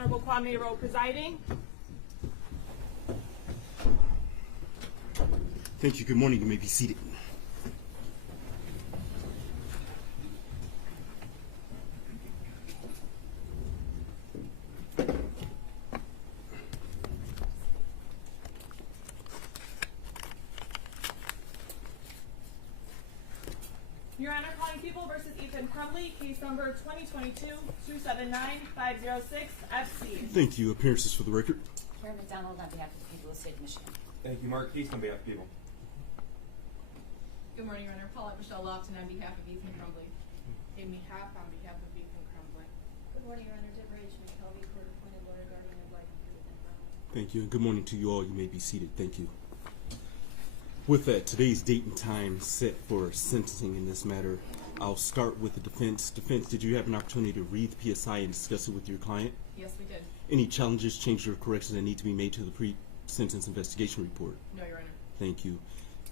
Honorable Kwame Rowe presiding. Thank you. Good morning. You may be seated. Your Honor, calling People versus Ethan Crumley, case number 2022-279-506 FC. Thank you. Appearances for the record. Karen McDonald on behalf of the people of the state of Michigan. Thank you, Mark Keith, on behalf of people. Good morning, Your Honor. Paulette Michelle Lofton on behalf of Ethan Crumley. Amy Happ on behalf of Ethan Crumley. Good morning, Your Honor. Deborah H. McKelvey, court-appointed lawyer, guardian ad litem for Ethan Crumley. Thank you. And good morning to you all. You may be seated. Thank you. With that, today's date and time set for sentencing in this matter. I'll start with the defense. Defense, did you have an opportunity to read the PSI and discuss it with your client? Yes, we did. Any challenges, changes, or corrections that need to be made to the pre-sentence investigation report? No, Your Honor. Thank you.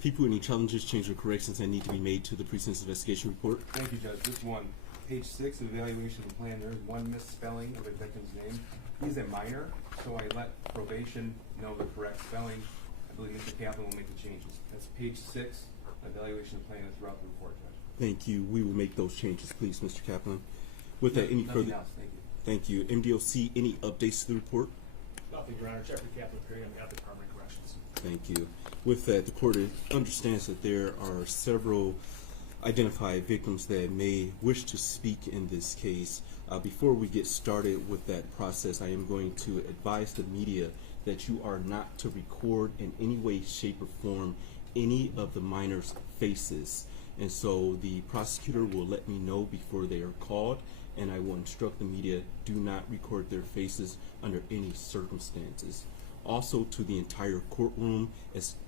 People, any challenges, changes, or corrections that need to be made to the pre-sentence investigation report? Thank you, Judge. This one, page 6 of the evaluation of the plan, there is one misspelling of the victim's name. He's a minor, so I let probation know the correct spelling. I believe Mr. Kaplan will make the changes. That's page 6 of the evaluation of the plan and throughout the report, Judge. Thank you. We will make those changes, please, Mr. Kaplan. With that, any Nothing further? else. Thank you. Thank you. MDOC, any updates to the report? Nothing, Your Honor. Jeffrey Kaplan, appearing on behalf of the Department of Corrections. Thank you. With that, the court understands that there are several identified victims that may wish to speak in this case. Before we get started with that process, I am going to advise the media that you are not to record in any way, shape, or form any of the minors' faces. And so the prosecutor will let me know before they are called, and I will instruct the media, do not record their faces under any circumstances. Also, to the entire courtroom,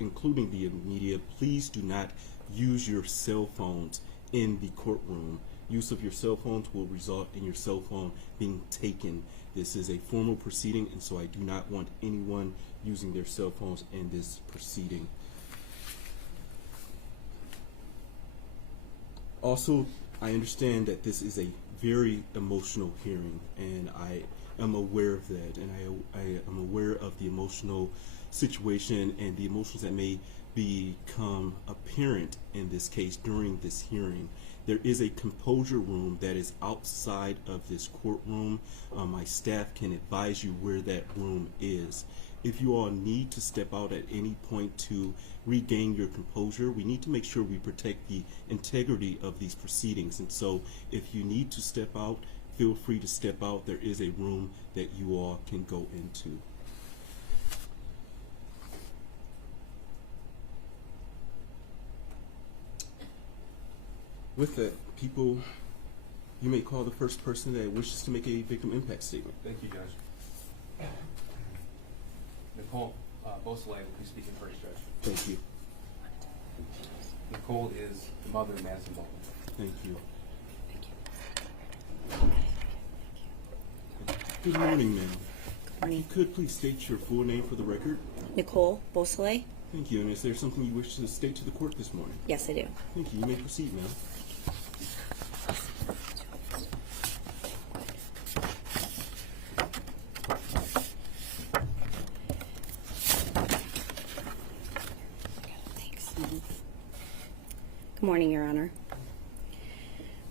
including the media, please do not use your cell phones in the courtroom. Use of your cell phones will result in your cell phone being taken. This is a formal proceeding, and so I do not want anyone using their cell phones in this proceeding. Also, I understand that this is a very emotional hearing, and I am aware of that, and I am aware of the emotional situation and the emotions that may become apparent in this case during this hearing. There is a composure room that is outside of this courtroom. My staff can advise you where that room is. If you all need to step out at any point to regain your composure, we need to make sure we protect the integrity of these proceedings. And so if you need to step out, feel free to step out. There is a room that you all can go into. With that, people, you may call the first person that wishes to make a victim impact statement. Thank you, Judge. Nicole Beausoleil will be speaking first, Judge. Thank you. Nicole is the mother of Madison Baldwin. Thank you. Good morning, ma'am. Good morning. If you could please state your full name for the record. Nicole Beausoleil? Thank you. And is there something you wish to state to the court this morning? Yes, I do. Thank you. You may proceed, ma'am. Thanks. Good morning, Your Honor.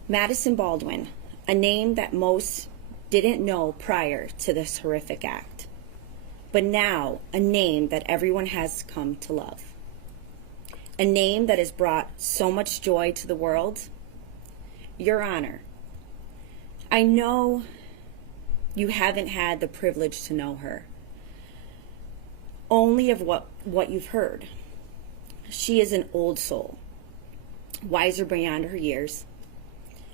Madison Baldwin, a name that most didn't know prior to this horrific act, but now a name that everyone has come to love. A name that has brought so much joy to the world. Your Honor, I know you haven't had the privilege to know her, only of what you've heard. She is an old soul, wiser beyond her years.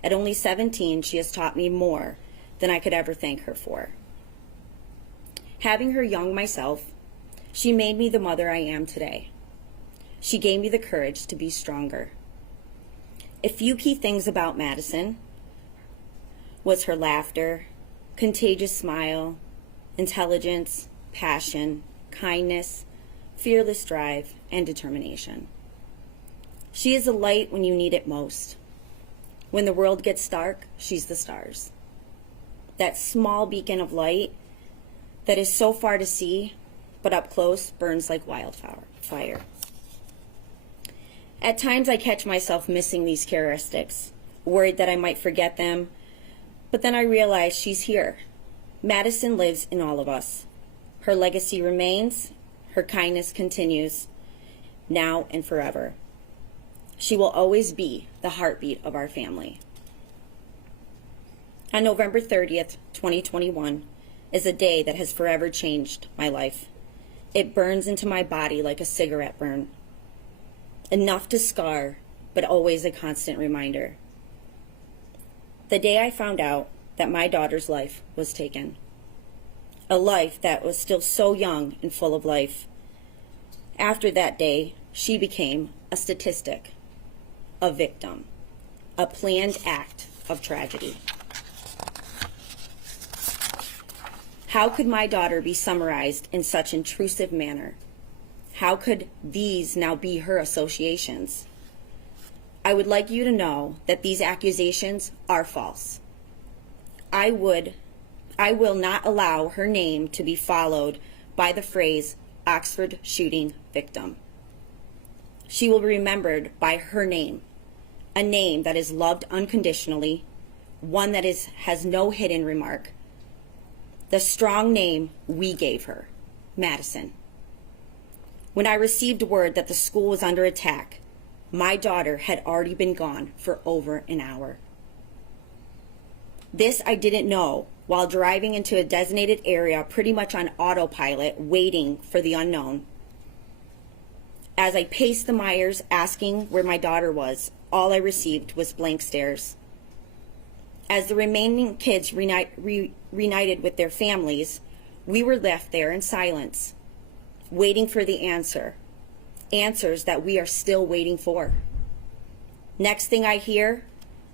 At only 17, she has taught me more than I could ever thank her for. Having her young myself, she made me the mother I am today. She gave me the courage to be stronger. A few key things about Madison was her laughter, contagious smile, intelligence, passion, kindness, fearless drive, and determination. She is a light when you need it most. When the world gets dark, she's the stars. That small beacon of light that is so far to see, but up close burns like wildfire. At times I catch myself missing these characteristics, worried that I might forget them, but then I realize she's here. Madison lives in all of us. Her legacy remains, her kindness continues, now and forever. She will always be the heartbeat of our family. On November 30th, 2021, is a day that has forever changed my life. It burns into my body like a cigarette burn. Enough to scar, but always a constant reminder. The day I found out that my daughter's life was taken. A life that was still so young and full of life. After that day, she became a statistic, a victim, a planned act of tragedy. How could my daughter be summarized in such intrusive manner? How could these now be her associations? I would like you to know that these accusations are false. I will not allow her name to be followed by the phrase Oxford shooting victim. She will be remembered by her name, a name that is loved unconditionally, one that has no hidden remark. The strong name we gave her, Madison. When I received word that the school was under attack, my daughter had already been gone for over an hour. This I didn't know while driving into a designated area pretty much on autopilot, waiting for the unknown. As I paced the Myers asking where my daughter was, all I received was blank stares. As the remaining kids reunited with their families, we were left there in silence, waiting for the answers that we are still waiting for. Next thing I hear,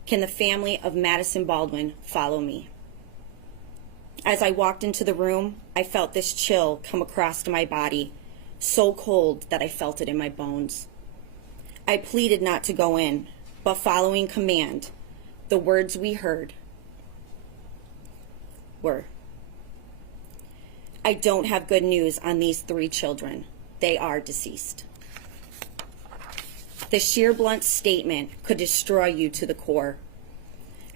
can the family of Madison Baldwin follow me? As I walked into the room, I felt this chill come across my body, so cold that I felt it in my bones. I pleaded not to go in, but following command, the words we heard were, I don't have good news on these 3 children. They are deceased. The sheer blunt statement could destroy you to the core.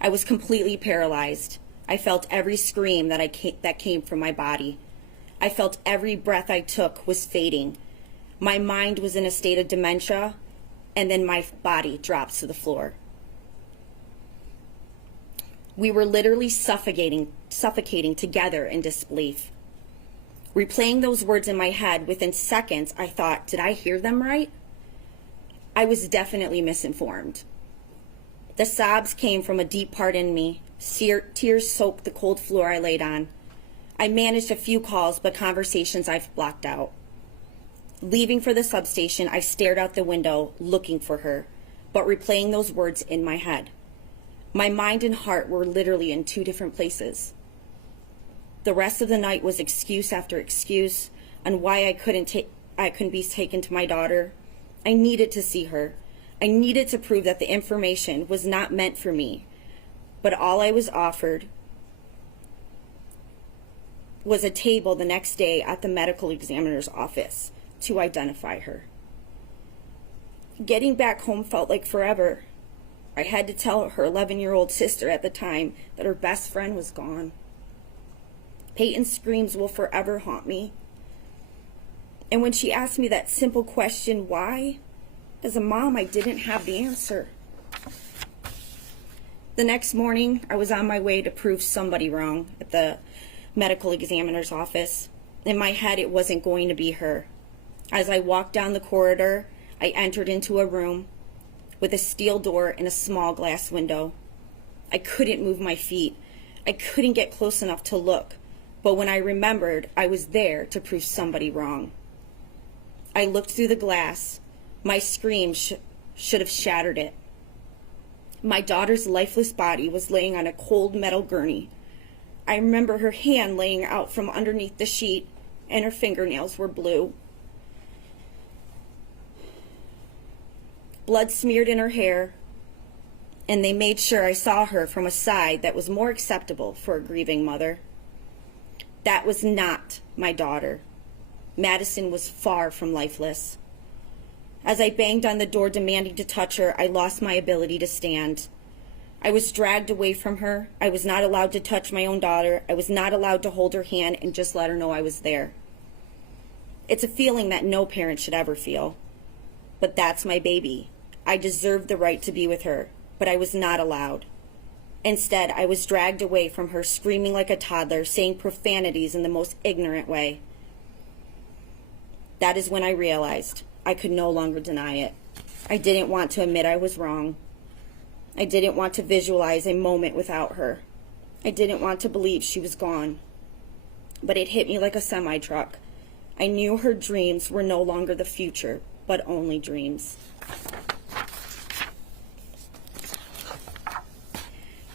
I was completely paralyzed. I felt every scream that came from my body. I felt every breath I took was fading. My mind was in a state of dementia, and then my body drops to the floor. We were literally suffocating together in disbelief. Replaying those words in my head, within seconds, I thought, did I hear them right? I was definitely misinformed. The sobs came from a deep part in me. Tears soaked the cold floor I laid on. I managed a few calls, but conversations I've blocked out. Leaving for the substation, I stared out the window, looking for her, but replaying those words in my head. My mind and heart were literally in 2 different places. The rest of the night was excuse after excuse on why I couldn't be taken to my daughter. I needed to see her. I needed to prove that the information was not meant for me, but all I was offered was a table the next day at the medical examiner's office to identify her. Getting back home felt like forever. I had to tell her 11-year-old sister at the time that her best friend was gone. Peyton's screams will forever haunt me. And when she asked me that simple question, why? As a mom, I didn't have the answer. The next morning, I was on my way to prove somebody wrong at the medical examiner's office. In my head, it wasn't going to be her. As I walked down the corridor, I entered into a room with a steel door and a small glass window. I couldn't move my feet. I couldn't get close enough to look. But when I remembered, I was there to prove somebody wrong. I looked through the glass. My scream should have shattered it. My daughter's lifeless body was laying on a cold metal gurney. I remember her hand laying out from underneath the sheet, and her fingernails were blue. Blood smeared in her hair, and they made sure I saw her from a side that was more acceptable for a grieving mother. That was not my daughter. Madison was far from lifeless. As I banged on the door demanding to touch her, I lost my ability to stand. I was dragged away from her. I was not allowed to touch my own daughter. I was not allowed to hold her hand and just let her know I was there. It's a feeling that no parent should ever feel. But that's my baby. I deserved the right to be with her, but I was not allowed. Instead, I was dragged away from her, screaming like a toddler, saying profanities in the most ignorant way. That is when I realized I could no longer deny it. I didn't want to admit I was wrong. I didn't want to visualize a moment without her. I didn't want to believe she was gone. But it hit me like a semi-truck. I knew her dreams were no longer the future, but only dreams.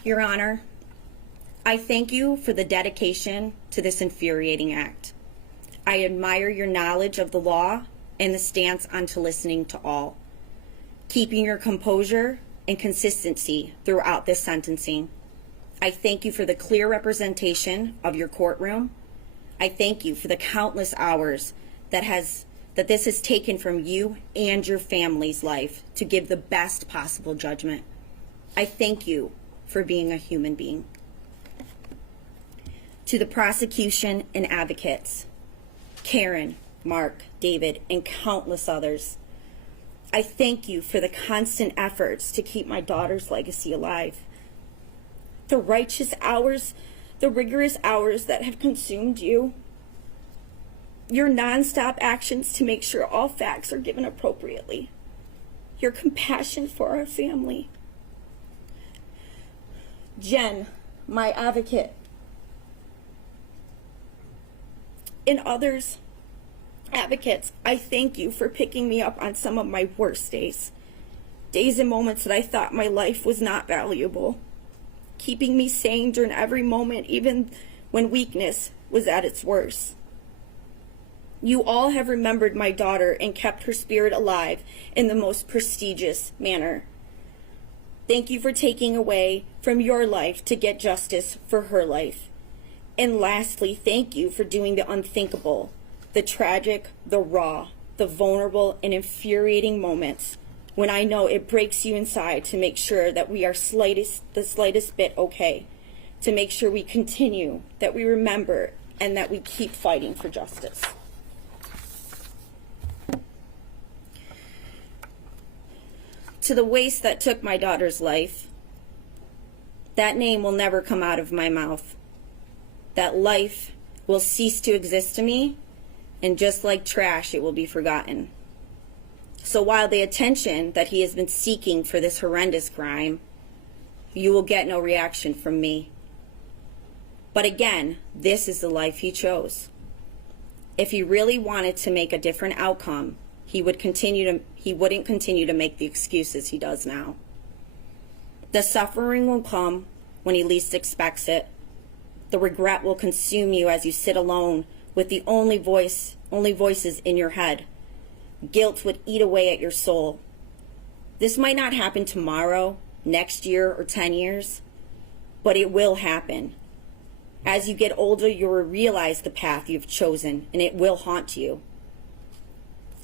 Your Honor, I thank you for the dedication to this infuriating act. I admire your knowledge of the law and the stance onto listening to all, keeping your composure and consistency throughout this sentencing. I thank you for the clear representation of your courtroom. I thank you for the countless hours that this has taken from you and your family's life to give the best possible judgment. I thank you for being a human being. To the prosecution and advocates, Karen, Mark, David, and countless others, I thank you for the constant efforts to keep my daughter's legacy alive. The righteous hours, the rigorous hours that have consumed you, your nonstop actions to make sure all facts are given appropriately, your compassion for our family. Jen, my advocate, and others, advocates, I thank you for picking me up on some of my worst days and moments that I thought my life was not valuable, keeping me sane during every moment, even when weakness was at its worst. You all have remembered my daughter and kept her spirit alive in the most prestigious manner. Thank you for taking away from your life to get justice for her life. And lastly, thank you for doing the unthinkable, the tragic, the raw, the vulnerable, and infuriating moments when I know it breaks you inside to make sure that we are the slightest bit okay, to make sure we continue, that we remember, and that we keep fighting for justice. To the waste that took my daughter's life, that name will never come out of my mouth. That life will cease to exist to me, and just like trash, it will be forgotten. So while the attention that he has been seeking for this horrendous crime, you will get no reaction from me. But again, this is the life he chose. If he really wanted to make a different outcome, he wouldn't continue to make the excuses he does now. The suffering will come when he least expects it. The regret will consume you as you sit alone with the only voices in your head. Guilt would eat away at your soul. This might not happen tomorrow, next year, or 10 years, but it will happen. As you get older, you will realize the path you've chosen, and it will haunt you.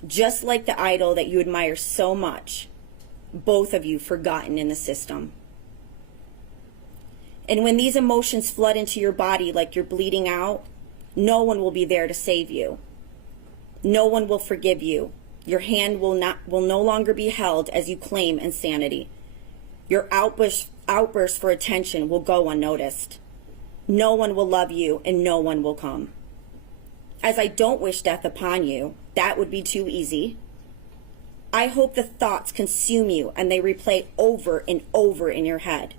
Just like the idol that you admire so much, both of you forgotten in the system. And when these emotions flood into your body like you're bleeding out, no one will be there to save you. No one will forgive you. Your hand will no longer be held as you claim insanity. Your outburst for attention will go unnoticed. No one will love you, and no one will come. As I don't wish death upon you, that would be too easy. I hope the thoughts consume you and they replay over and over in your head.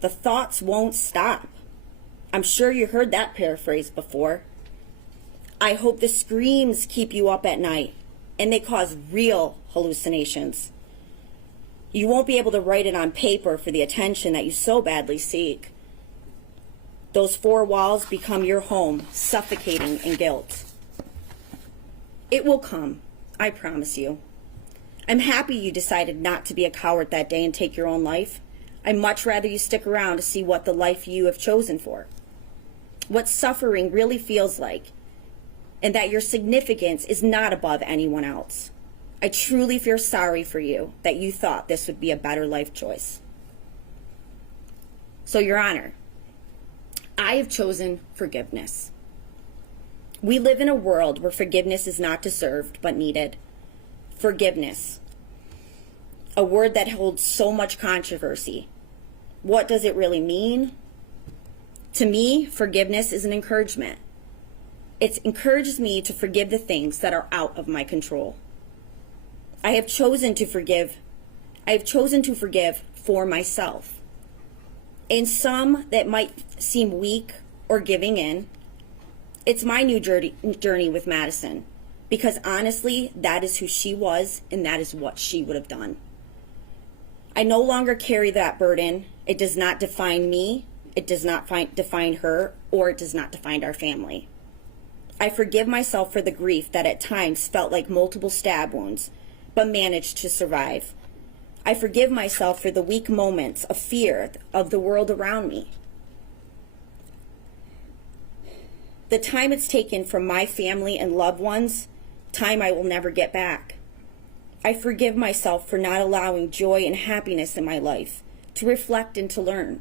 The thoughts won't stop. I'm sure you heard that paraphrase before. I hope the screams keep you up at night and they cause real hallucinations. You won't be able to write it on paper for the attention that you so badly seek. Those four walls become your home, suffocating in guilt. It will come, I promise you. I'm happy you decided not to be a coward that day and take your own life. I'd much rather you stick around to see what the life you have chosen for. what suffering really feels like, and that your significance is not above anyone else. I truly feel sorry for you that you thought this would be a better life choice. So, Your Honor, I have chosen forgiveness. We live in a world where forgiveness is not deserved but needed. Forgiveness, a word that holds so much controversy. What does it really mean? To me, forgiveness is an encouragement. It encourages me to forgive the things that are out of my control. I have chosen to forgive for myself. In some that might seem weak or giving in, it's my new journey with Madison, because honestly, that is who she was and that is what she would have done. I no longer carry that burden. It does not define me, it does not define her, or it does not define our family. I forgive myself for the grief that at times felt like multiple stab wounds, but managed to survive. I forgive myself for the weak moments of fear of the world around me. The time it's taken from my family and loved ones, time I will never get back. I forgive myself for not allowing joy and happiness in my life, to reflect and to learn.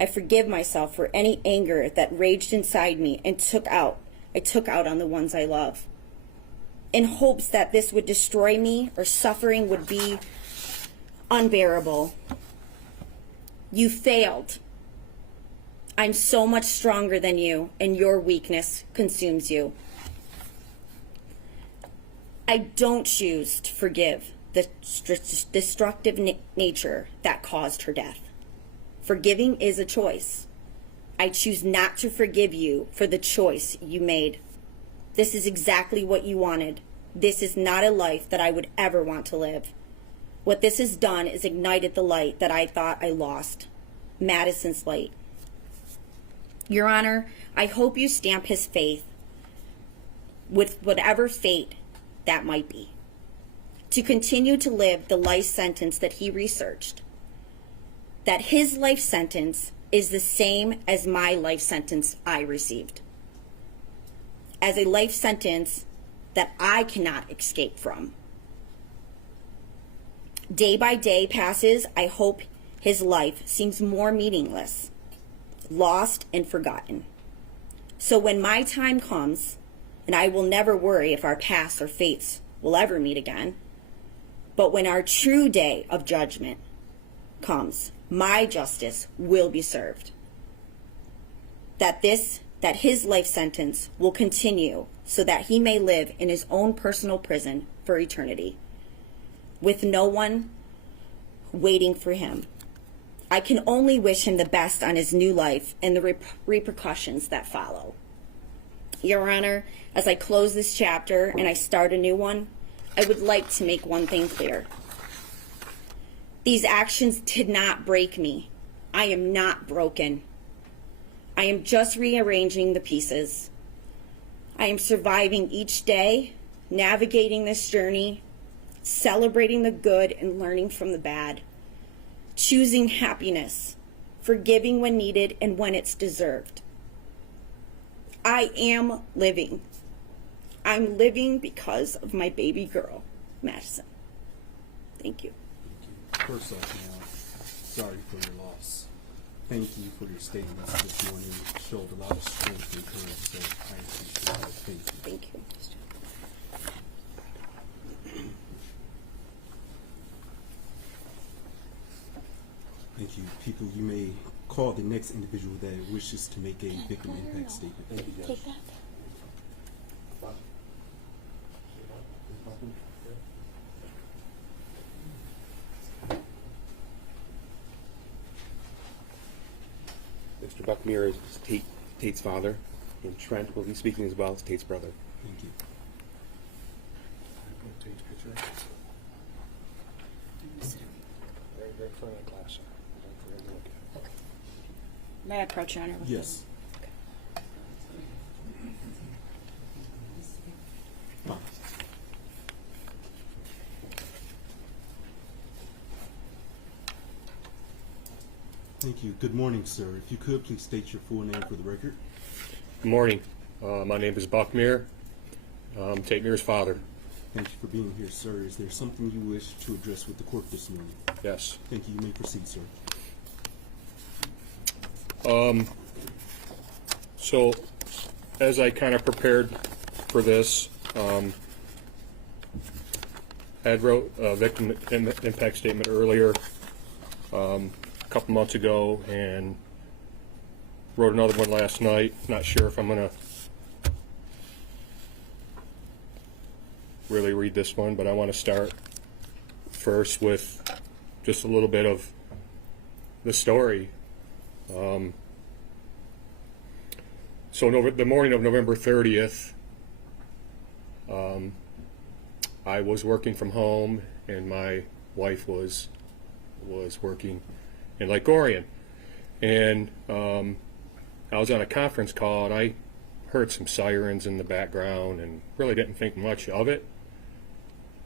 I forgive myself for any anger that raged inside me and I took out on the ones I love, in hopes that this would destroy me or suffering would be unbearable. You failed. I'm so much stronger than you, and your weakness consumes you. I don't choose to forgive the destructive nature that caused her death. Forgiving is a choice. I choose not to forgive you for the choice you made. This is exactly what you wanted. This is not a life that I would ever want to live. What this has done is ignited the light that I thought I lost. Madison's light. Your Honor, I hope you stamp his faith with whatever fate that might be, to continue to live the life sentence that he researched. That his life sentence is the same as my life sentence I received. As a life sentence that I cannot escape from. Day by day passes, I hope his life seems more meaningless, lost and forgotten. So when my time comes, and I will never worry if our paths or fates will ever meet again, but when our true day of judgment comes, my justice will be served. That his life sentence will continue so that he may live in his own personal prison for eternity, with no one waiting for him. I can only wish him the best on his new life and the repercussions that follow. Your Honor, as I close this chapter and I start a new one, I would like to make one thing clear. These actions did not break me. I am not broken. I am just rearranging the pieces. I am surviving each day, navigating this journey, celebrating the good and learning from the bad, choosing happiness, forgiving when needed and when it's deserved. I am living. I'm living because of my baby girl, Madison. Thank you. First off, now, sorry for your loss. Thank you for your statements this morning. You showed a lot of strength and courage, so I appreciate it. Thank you. Thank you. Thank you. People, you may call the next individual that wishes to make a victim impact statement. Thank you, Judge. Take that. Mr. Buckmere is Tate's father, and Trent will be speaking as well as Tate's brother. Thank you. Tate's picture. Right front of the class. May I approach, Your Honor? Yes. Thank you. Good morning, sir. If you could, please state your full name for the record. Good morning. My name is Buck Mir. Tate Mir's father. Thank you for being here, sir. Is there something you wish to address with the court this morning? Yes. Thank you. You may proceed, sir. So, as I kind of prepared for this, I had wrote a victim impact statement earlier, a couple months ago, and wrote another one last night. Not sure if I'm going to really read this one, but I want to start first with just a little bit of the story. So the morning of November 30th, I was working from home, and my wife was working in Lake Orion, and I was on a conference call, and I heard some sirens in the background, and really didn't think much of it,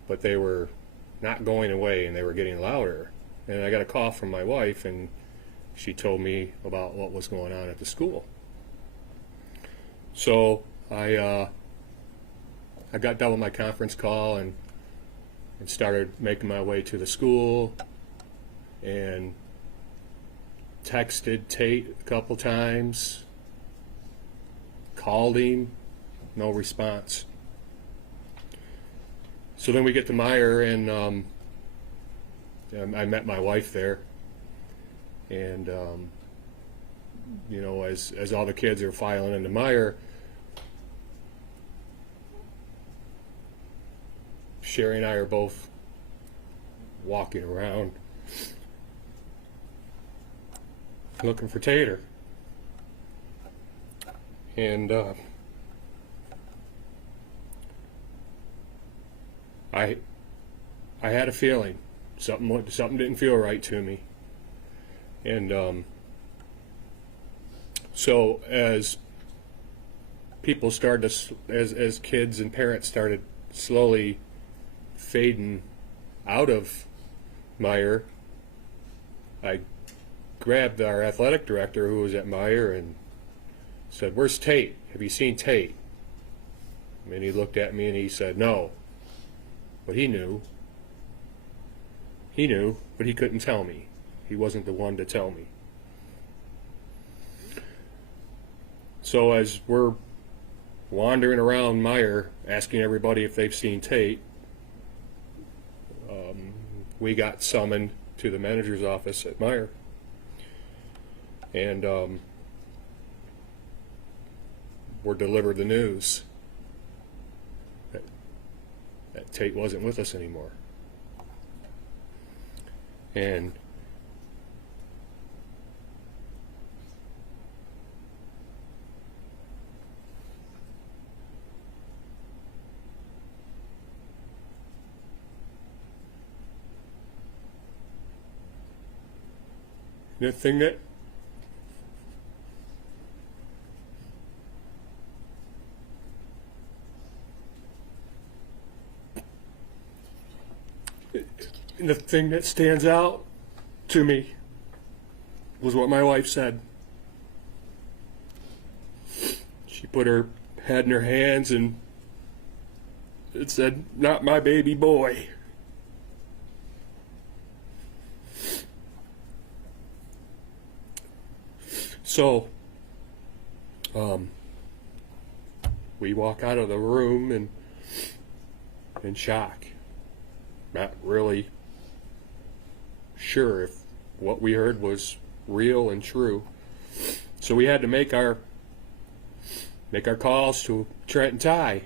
but they were not going away, and they were getting louder. And I got a call from my wife, and she told me about what was going on at the school. So I got done with my conference call and started making my way to the school, and texted Tate a couple times, called him, no response. So then we get to Meyer, and I met my wife there, and you know, as all the kids are filing into Meyer, Sherry and I are both walking around looking for Tater, and I had a feeling something didn't feel right to me, and so as people started to, as kids and parents started slowly fading out of Meyer, I grabbed our athletic director, who was at Meyer, and said, "Where's Tate? Have you seen Tate?" And he looked at me and he said, "No." But he knew, but he couldn't tell me. He wasn't the one to tell me. So as we're wandering around Meyer, asking everybody if they've seen Tate, we got summoned to the manager's office at Meyer, and were delivered the news that Tate wasn't with us anymore. And the thing that stands out to me was what my wife said. She put her head in her hands and it said, "Not my baby boy." So, we walk out of the room in shock, not really sure if what we heard was real and true. So we had to make our calls to Trent and Ty,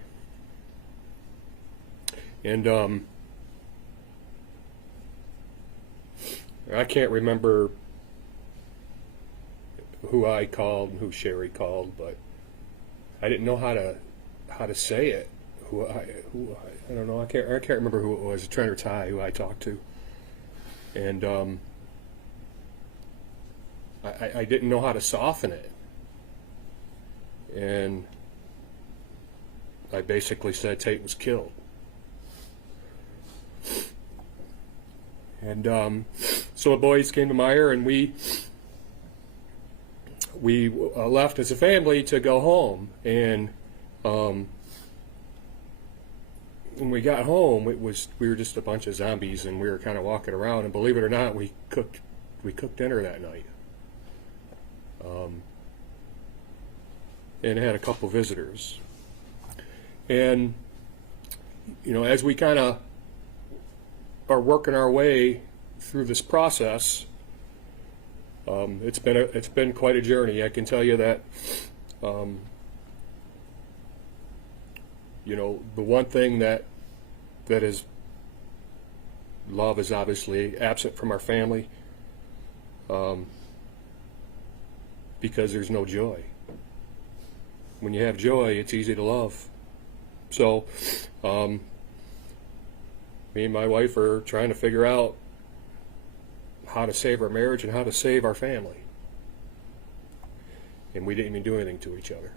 and I can't remember who I called and who Sherry called, but I didn't know how to say it. I don't know. I can't remember who it was. Trent or Ty, who I talked to, and I didn't know how to soften it, and I basically said Tate was killed, and so the boys came to Meyer, and we we left as a family to go home, and when we got home, we were just a bunch of zombies, and we were kind of walking around. And believe it or not, we cooked dinner that night, and had a couple visitors. And as we kind of are working our way through this process, it's been quite a journey. I can tell you that. The one thing that is love is obviously absent from our family, because there's no joy. When you have joy, it's easy to love. So, me and my wife are trying to figure out how to save our marriage and how to save our family. And we didn't even do anything to each other.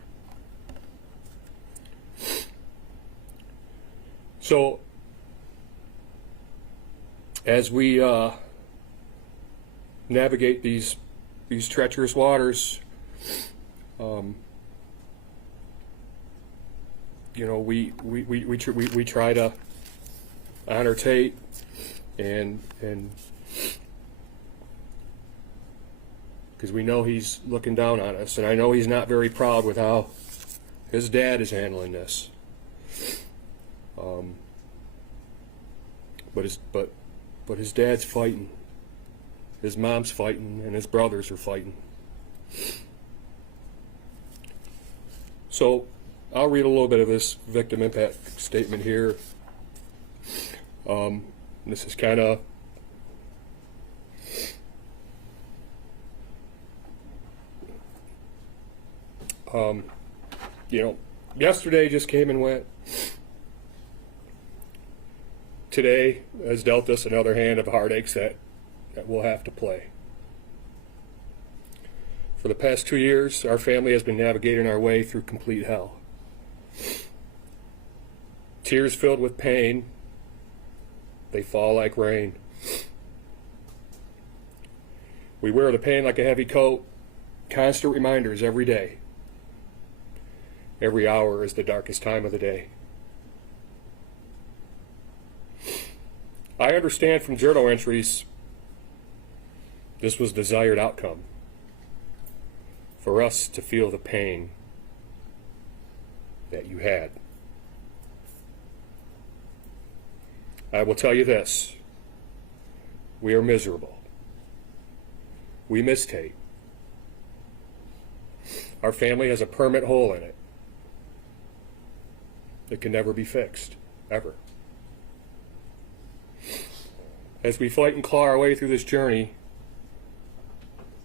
So, as we navigate these treacherous waters, we try to honor Tate, and because we know he's looking down on us, and I know he's not very proud with how his dad is handling this. But his dad's fighting, his mom's fighting, and his brothers are fighting. So I'll read a little bit of this victim impact statement here. This is kind of yesterday just came and went. Today has dealt us another hand of heartaches that we'll have to play. For the past 2 years, our family has been navigating our way through complete hell. Tears filled with pain, they fall like rain. We wear the pain like a heavy coat, constant reminders every day. Every hour is the darkest time of the day. I understand from journal entries this was desired outcome, for us to feel the pain that you had. I will tell you this, we are miserable. We miss Tate. Our family has a permanent hole in it that can never be fixed, ever. As we fight and claw our way through this journey,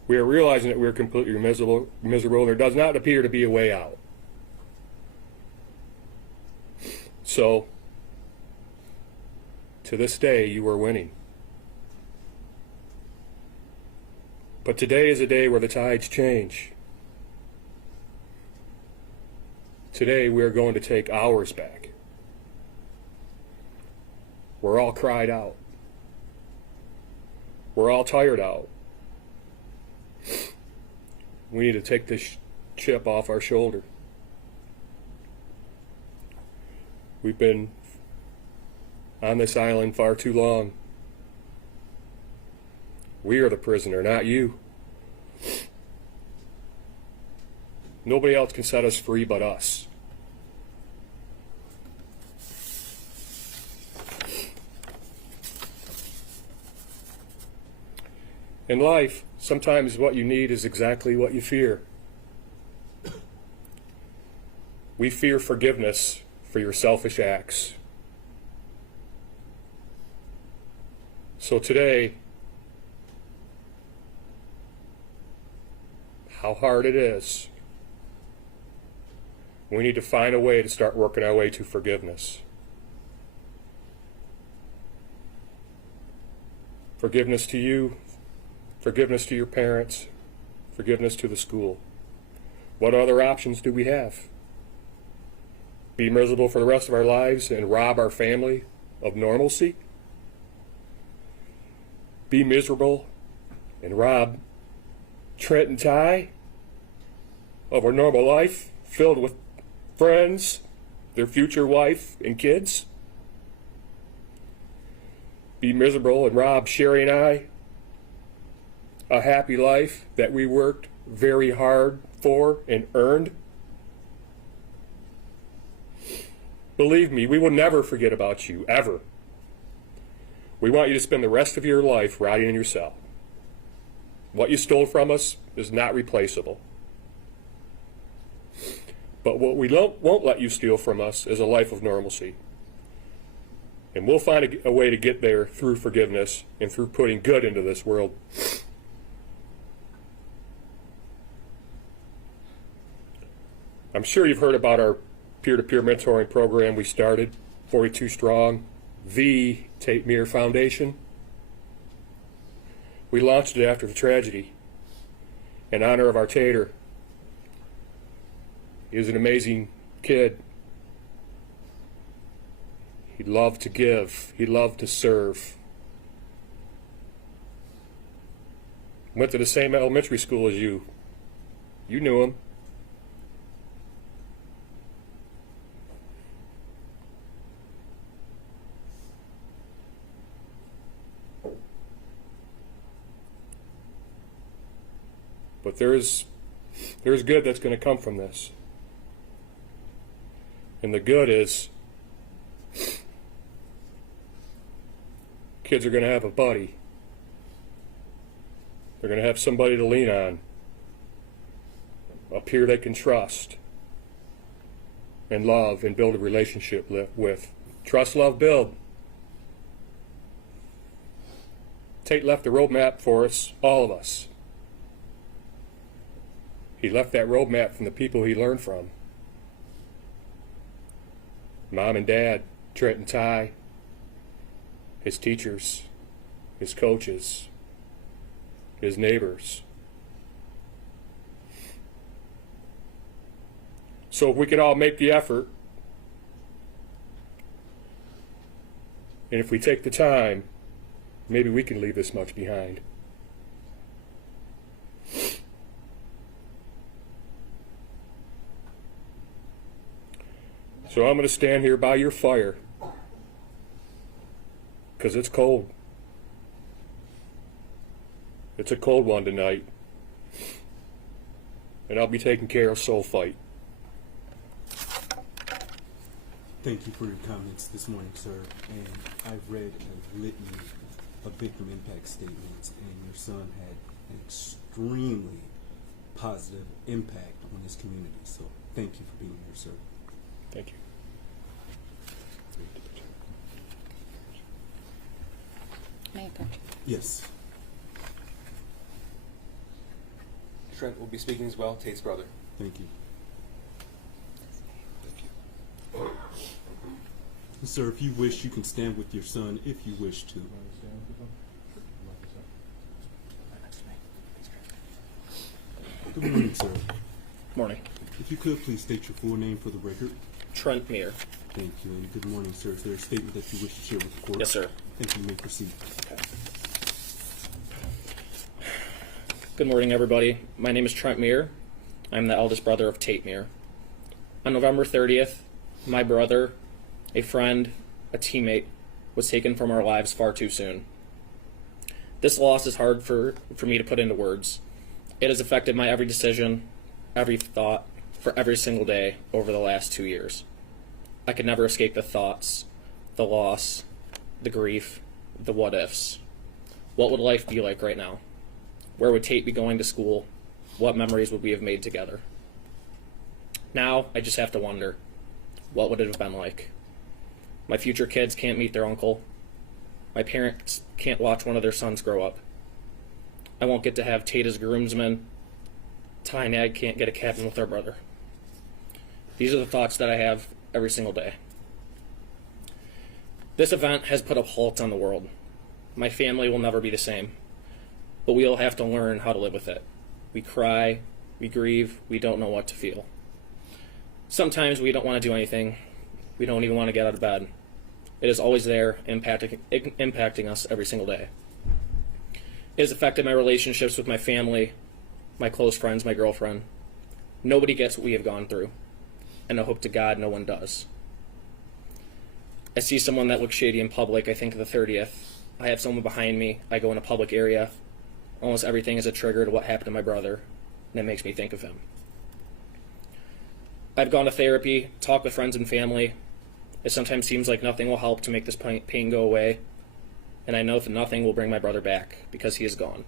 we are realizing that we are completely miserable, and there does not appear to be a way out. So, to this day, you are winning. But today is a day where the tides change. Today, we are going to take ours back. We're all cried out. We're all tired out. We need to take this chip off our shoulder. We've been on this island far too long. We are the prisoner, not you. Nobody else can set us free but us. In life, sometimes what you need is exactly what you fear. We fear forgiveness for your selfish acts. So today, how hard it is, we need to find a way to start working our way to forgiveness. Forgiveness to you, forgiveness to your parents, forgiveness to the school. What other options do we have? Be miserable for the rest of our lives and rob our family of normalcy? Be miserable and rob Trent and Ty of a normal life filled with friends, their future wife and kids? Be miserable and rob Sherry and I a happy life that we worked very hard for and earned? Believe me, we will never forget about you, ever. We want you to spend the rest of your life rotting in your cell. What you stole from us is not replaceable. But what we won't let you steal from us is a life of normalcy. And we'll find a way to get there through forgiveness and through putting good into this world. I'm sure you've heard about our peer-to-peer mentoring program we started, 42 Strong, the Mir Foundation. We launched it after the tragedy in honor of our Tater. He was an amazing kid. He loved to give. He loved to serve. Went to the same elementary school as you. You knew him. But there's good that's going to come from this. And the good is kids are going to have a buddy. They're going to have somebody to lean on, a peer they can trust and love and build a relationship with. Trust, love, build. Tate left the roadmap for us, all of us. He left that roadmap from the people he learned from. Mom and Dad, Trent and Ty, his teachers, his coaches, his neighbors. So if we can all make the effort, and if we take the time, maybe we can leave this much behind. So I'm going to stand here by your fire because it's cold. It's a cold one tonight. And I'll be taking care of Soul Fight. Thank you for your comments this morning, sir. And I've read a litany of victim impact statements, and your son had an extremely positive impact on his community. So thank you for being here, sir. Thank you. May I approach? Yes. Trent will be speaking as well, Tate's brother. Thank you. Sir, if you wish, you can stand with your son if you wish to. Good morning, sir. Morning. If you could, please state your full name for the record. Trent Mir. Thank you, and good morning, sir. Is there a statement that you wish to share with the court? Yes, sir. Thank you. You may proceed. Okay. Good morning, everybody. My name is Trent Mir. I'm the eldest brother of Tate Mir. On November 30th, my brother, a friend, a teammate, was taken from our lives far too soon. This loss is hard for me to put into words. It has affected my every decision, every thought, for every single day over the last 2 years. I could never escape the thoughts, the loss, the grief, the what-ifs. What would life be like right now? Where would Tate be going to school? What memories would we have made together? Now, I just have to wonder, what would it have been like? My future kids can't meet their uncle. My parents can't watch one of their sons grow up. I won't get to have Tate as groomsman. Ty and Ag can't get a cabin with our brother. These are the thoughts that I have every single day. This event has put a halt on the world. My family will never be the same, but we'll have to learn how to live with it. We cry, we grieve, we don't know what to feel. Sometimes we don't want to do anything. We don't even want to get out of bed. It is always there, impacting us every single day. It has affected my relationships with my family, my close friends, my girlfriend. Nobody gets what we have gone through, and I hope to God no one does. I see someone that looks shady in public, I think of the 30th. I have someone behind me, I go in a public area. Almost everything is a trigger to what happened to my brother, and it makes me think of him. I've gone to therapy, talked with friends and family. It sometimes seems like nothing will help to make this pain go away, and I know that nothing will bring my brother back because he is gone.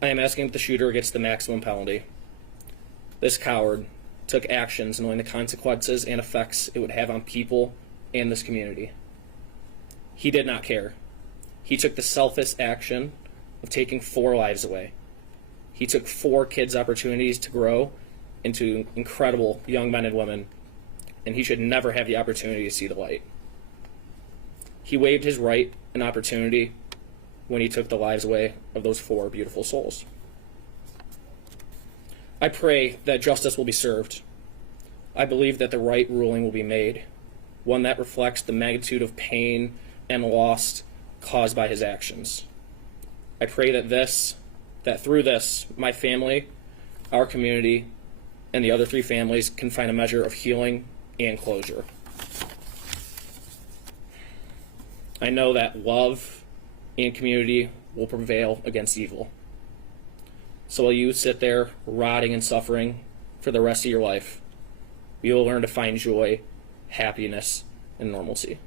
I am asking that the shooter gets the maximum penalty. This coward took actions knowing the consequences and effects it would have on people and this community. He did not care. He took the selfless action of taking 4 lives away. He took 4 kids' opportunities to grow into incredible young men and women, and he should never have the opportunity to see the light. He waived his right and opportunity when he took the lives away of those 4 beautiful souls. I pray that justice will be served. I believe that the right ruling will be made, one that reflects the magnitude of pain and loss caused by his actions. I pray that through this, my family, our community, and the other 3 families can find a measure of healing and closure. I know that love and community will prevail against evil. So while you sit there rotting and suffering for the rest of your life, you will learn to find joy, happiness, and normalcy,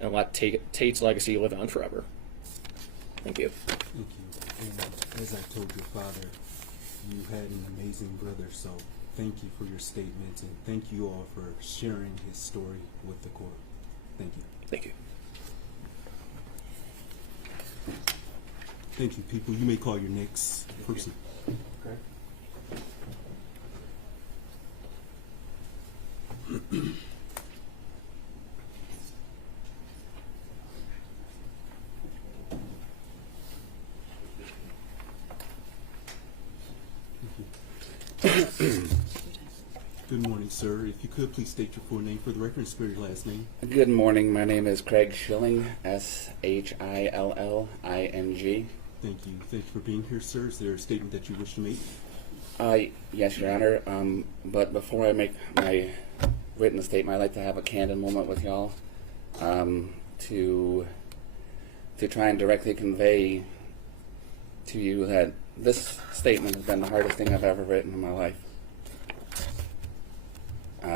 and let Tate's legacy live on forever. Thank you. Thank you. And as I told your father, you had an amazing brother, so thank you for your statements, and thank you all for sharing his story with the court. Thank you. Thank you. Thank you, people. You may call your next person. Okay. Good morning, sir. If you could, please state your full name for the record and spell your last name. Good morning. My name is Craig Schilling, Shilling. Thank you. Thank you for being here, sir. Is there a statement that you wish to make? Yes, Your Honor. But before I make my written statement, I'd like to have a candid moment with y'all to try and directly convey to you that this statement has been the hardest thing I've ever written in my life.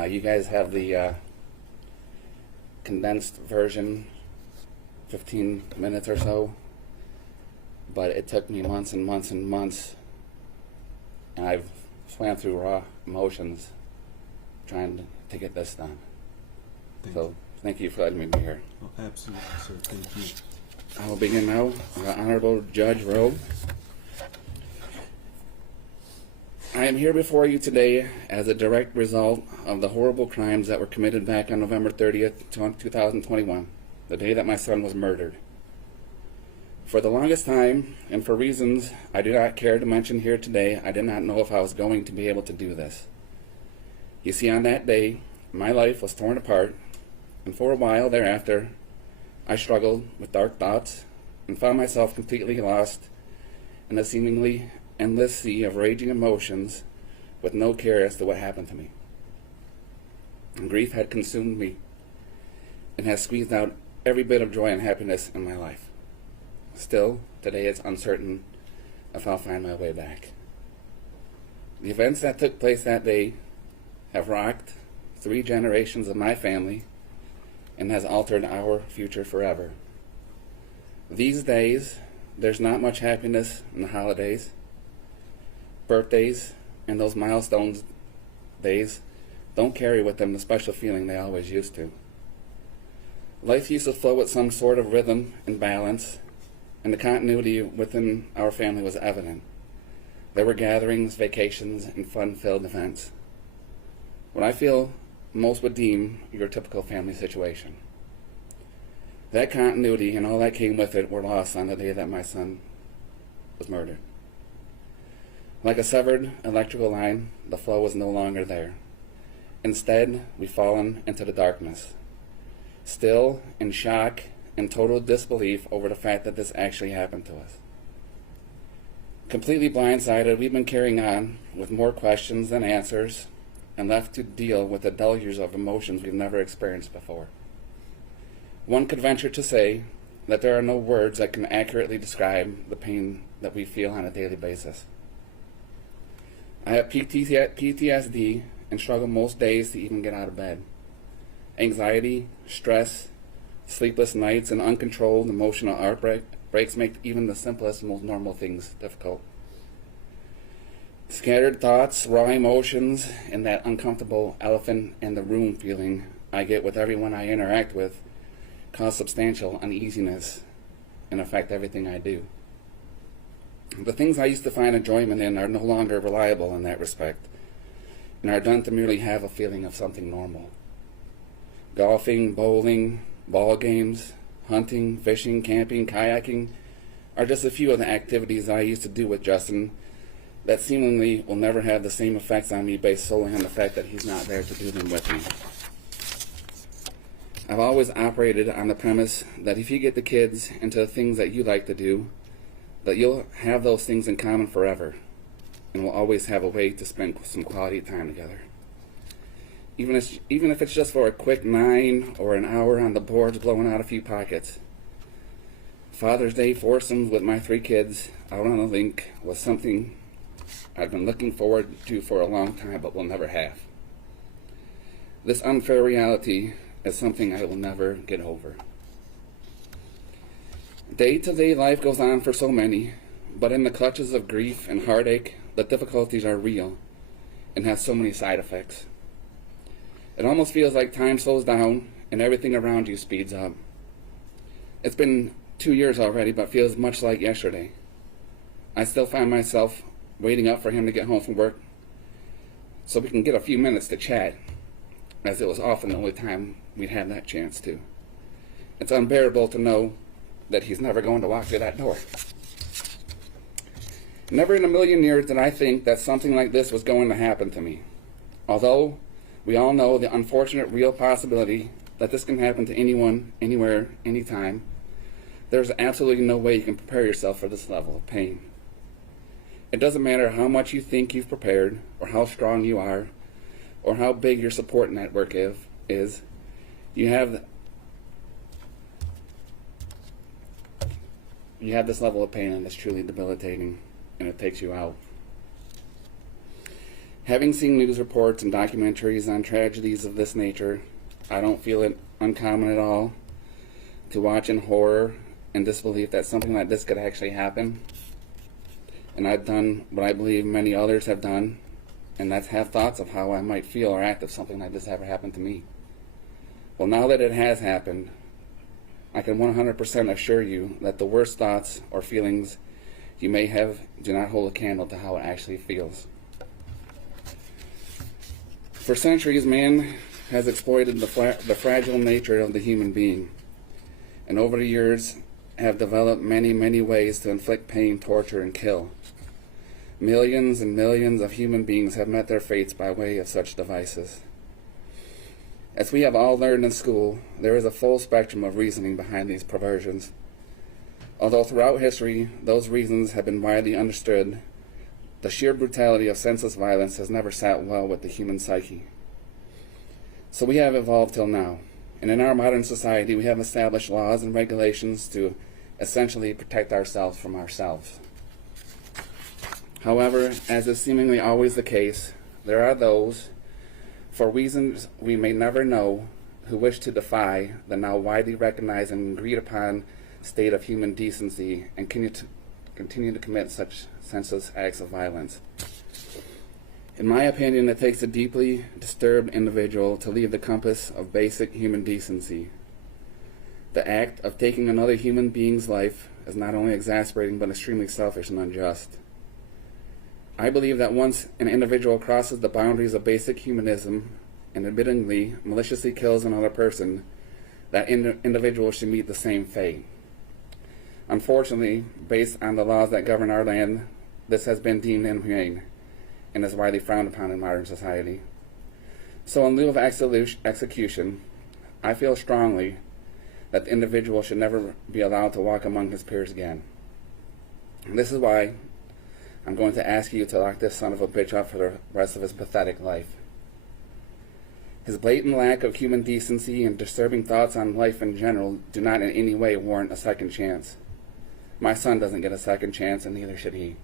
You guys have the condensed version, 15 minutes or so, but it took me months and months and months, and I've swam through raw emotions trying to get this done. Thank you for letting me be here. Oh, absolutely, sir. Thank you. I will begin now. Honorable Judge Rowe. I am here before you today as a direct result of the horrible crimes that were committed back on November 30th, 2021, the day that my son was murdered. For the longest time, and for reasons I do not care to mention here today, I did not know if I was going to be able to do this. You see, on that day, my life was torn apart, and for a while thereafter, I struggled with dark thoughts and found myself completely lost in a seemingly endless sea of raging emotions with no care as to what happened to me. And grief had consumed me and has squeezed out every bit of joy and happiness in my life. Still, today it's uncertain if I'll find my way back. The events that took place that day have rocked 3 generations of my family and has altered our future forever. These days, there's not much happiness in the holidays. Birthdays and those milestone days don't carry with them the special feeling they always used to. Life used to flow with some sort of rhythm and balance, and the continuity within our family was evident. There were gatherings, vacations, and fun-filled events. What I feel most would deem your typical family situation. That continuity and all that came with it were lost on the day that my son was murdered. Like a severed electrical line, the flow was no longer there. Instead, we've fallen into the darkness, still in shock and total disbelief over the fact that this actually happened to us. Completely blindsided, we've been carrying on with more questions than answers and left to deal with a deluge of emotions we've never experienced before. One could venture to say that there are no words that can accurately describe the pain that we feel on a daily basis. I have PTSD and struggle most days to even get out of bed. Anxiety, stress, sleepless nights, and uncontrolled emotional outbreaks make even the simplest, most normal things difficult. Scattered thoughts, raw emotions, and that uncomfortable elephant in the room feeling I get with everyone I interact with cause substantial uneasiness and affect everything I do. The things I used to find enjoyment in are no longer reliable in that respect, and are done to merely have a feeling of something normal. Golfing, bowling, ball games, hunting, fishing, camping, kayaking are just a few of the activities I used to do with Justin that seemingly will never have the same effects on me based solely on the fact that he's not there to do them with me. I've always operated on the premise that if you get the kids into the things that you like to do, that you'll have those things in common forever, and will always have a way to spend some quality time together. Even if it's just for a quick 9 or an hour on the boards blowing out a few pockets. Father's Day foursomes with my 3 kids out on the link was something I've been looking forward to for a long time but will never have. This unfair reality is something I will never get over. Day-to-day life goes on for so many, but in the clutches of grief and heartache, the difficulties are real and have so many side effects. It almost feels like time slows down and everything around you speeds up. It's been 2 years already, but feels much like yesterday. I still find myself waiting up for him to get home from work so we can get a few minutes to chat, as it was often the only time we'd have that chance to. It's unbearable to know that he's never going to walk through that door. Never in a million years did I think that something like this was going to happen to me. Although we all know the unfortunate real possibility that this can happen to anyone, anywhere, anytime, there's absolutely no way you can prepare yourself for this level of pain. It doesn't matter how much you think you've prepared, or how strong you are, or how big your support network is, you have this level of pain, and it's truly debilitating, and it takes you out. Having seen news reports and documentaries on tragedies of this nature, I don't feel it uncommon at all to watch in horror and disbelief that something like this could actually happen. And I've done what I believe many others have done, and that's have thoughts of how I might feel or act if something like this ever happened to me. Well, now that it has happened, I can 100% assure you that the worst thoughts or feelings you may have do not hold a candle to how it actually feels. For centuries, man has exploited the fragile nature of the human being, and over the years have developed many, many ways to inflict pain, torture, and kill. Millions and millions of human beings have met their fates by way of such devices. As we have all learned in school, there is a full spectrum of reasoning behind these perversions. Although throughout history, those reasons have been widely understood, the sheer brutality of senseless violence has never sat well with the human psyche. So we have evolved till now, and in our modern society we have established laws and regulations to essentially protect ourselves from ourselves. However, as is seemingly always the case, there are those, for reasons we may never know, who wish to defy the now widely recognized and agreed upon state of human decency and continue to commit such senseless acts of violence. In my opinion, it takes a deeply disturbed individual to leave the compass of basic human decency. The act of taking another human being's life is not only exasperating but extremely selfish and unjust. I believe that once an individual crosses the boundaries of basic humanism and admittingly maliciously kills another person, that individual should meet the same fate. Unfortunately, based on the laws that govern our land, this has been deemed inhumane and is widely frowned upon in modern society. So in lieu of execution, I feel strongly that the individual should never be allowed to walk among his peers again. And this is why I'm going to ask you to lock this son of a bitch up for the rest of his pathetic life. His blatant lack of human decency and disturbing thoughts on life in general do not in any way warrant a second chance. My son doesn't get a second chance, and neither should he.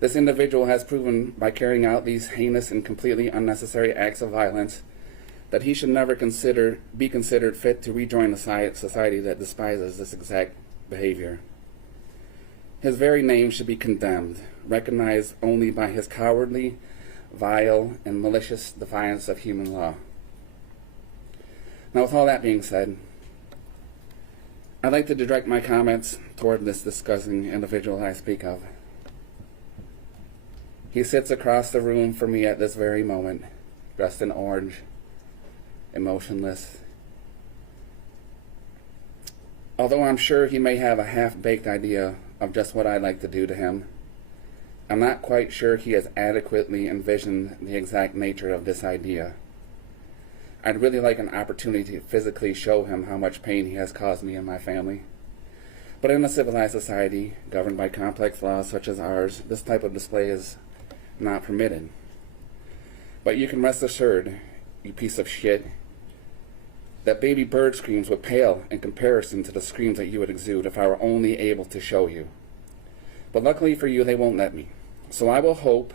This individual has proven by carrying out these heinous and completely unnecessary acts of violence that he should never be considered fit to rejoin a society that despises this exact behavior. His very name should be condemned, recognized only by his cowardly, vile, and malicious defiance of human law. Now, with all that being said, I'd like to direct my comments toward this disgusting individual I speak of. He sits across the room from me at this very moment, dressed in orange, emotionless. Although I'm sure he may have a half-baked idea of just what I'd like to do to him, I'm not quite sure he has adequately envisioned the exact nature of this idea. I'd really like an opportunity to physically show him how much pain he has caused me and my family. But in a civilized society, governed by complex laws such as ours, this type of display is not permitted. But you can rest assured, you piece of shit, that baby bird screams would pale in comparison to the screams that you would exude if I were only able to show you. But luckily for you, they won't let me. So I will hope,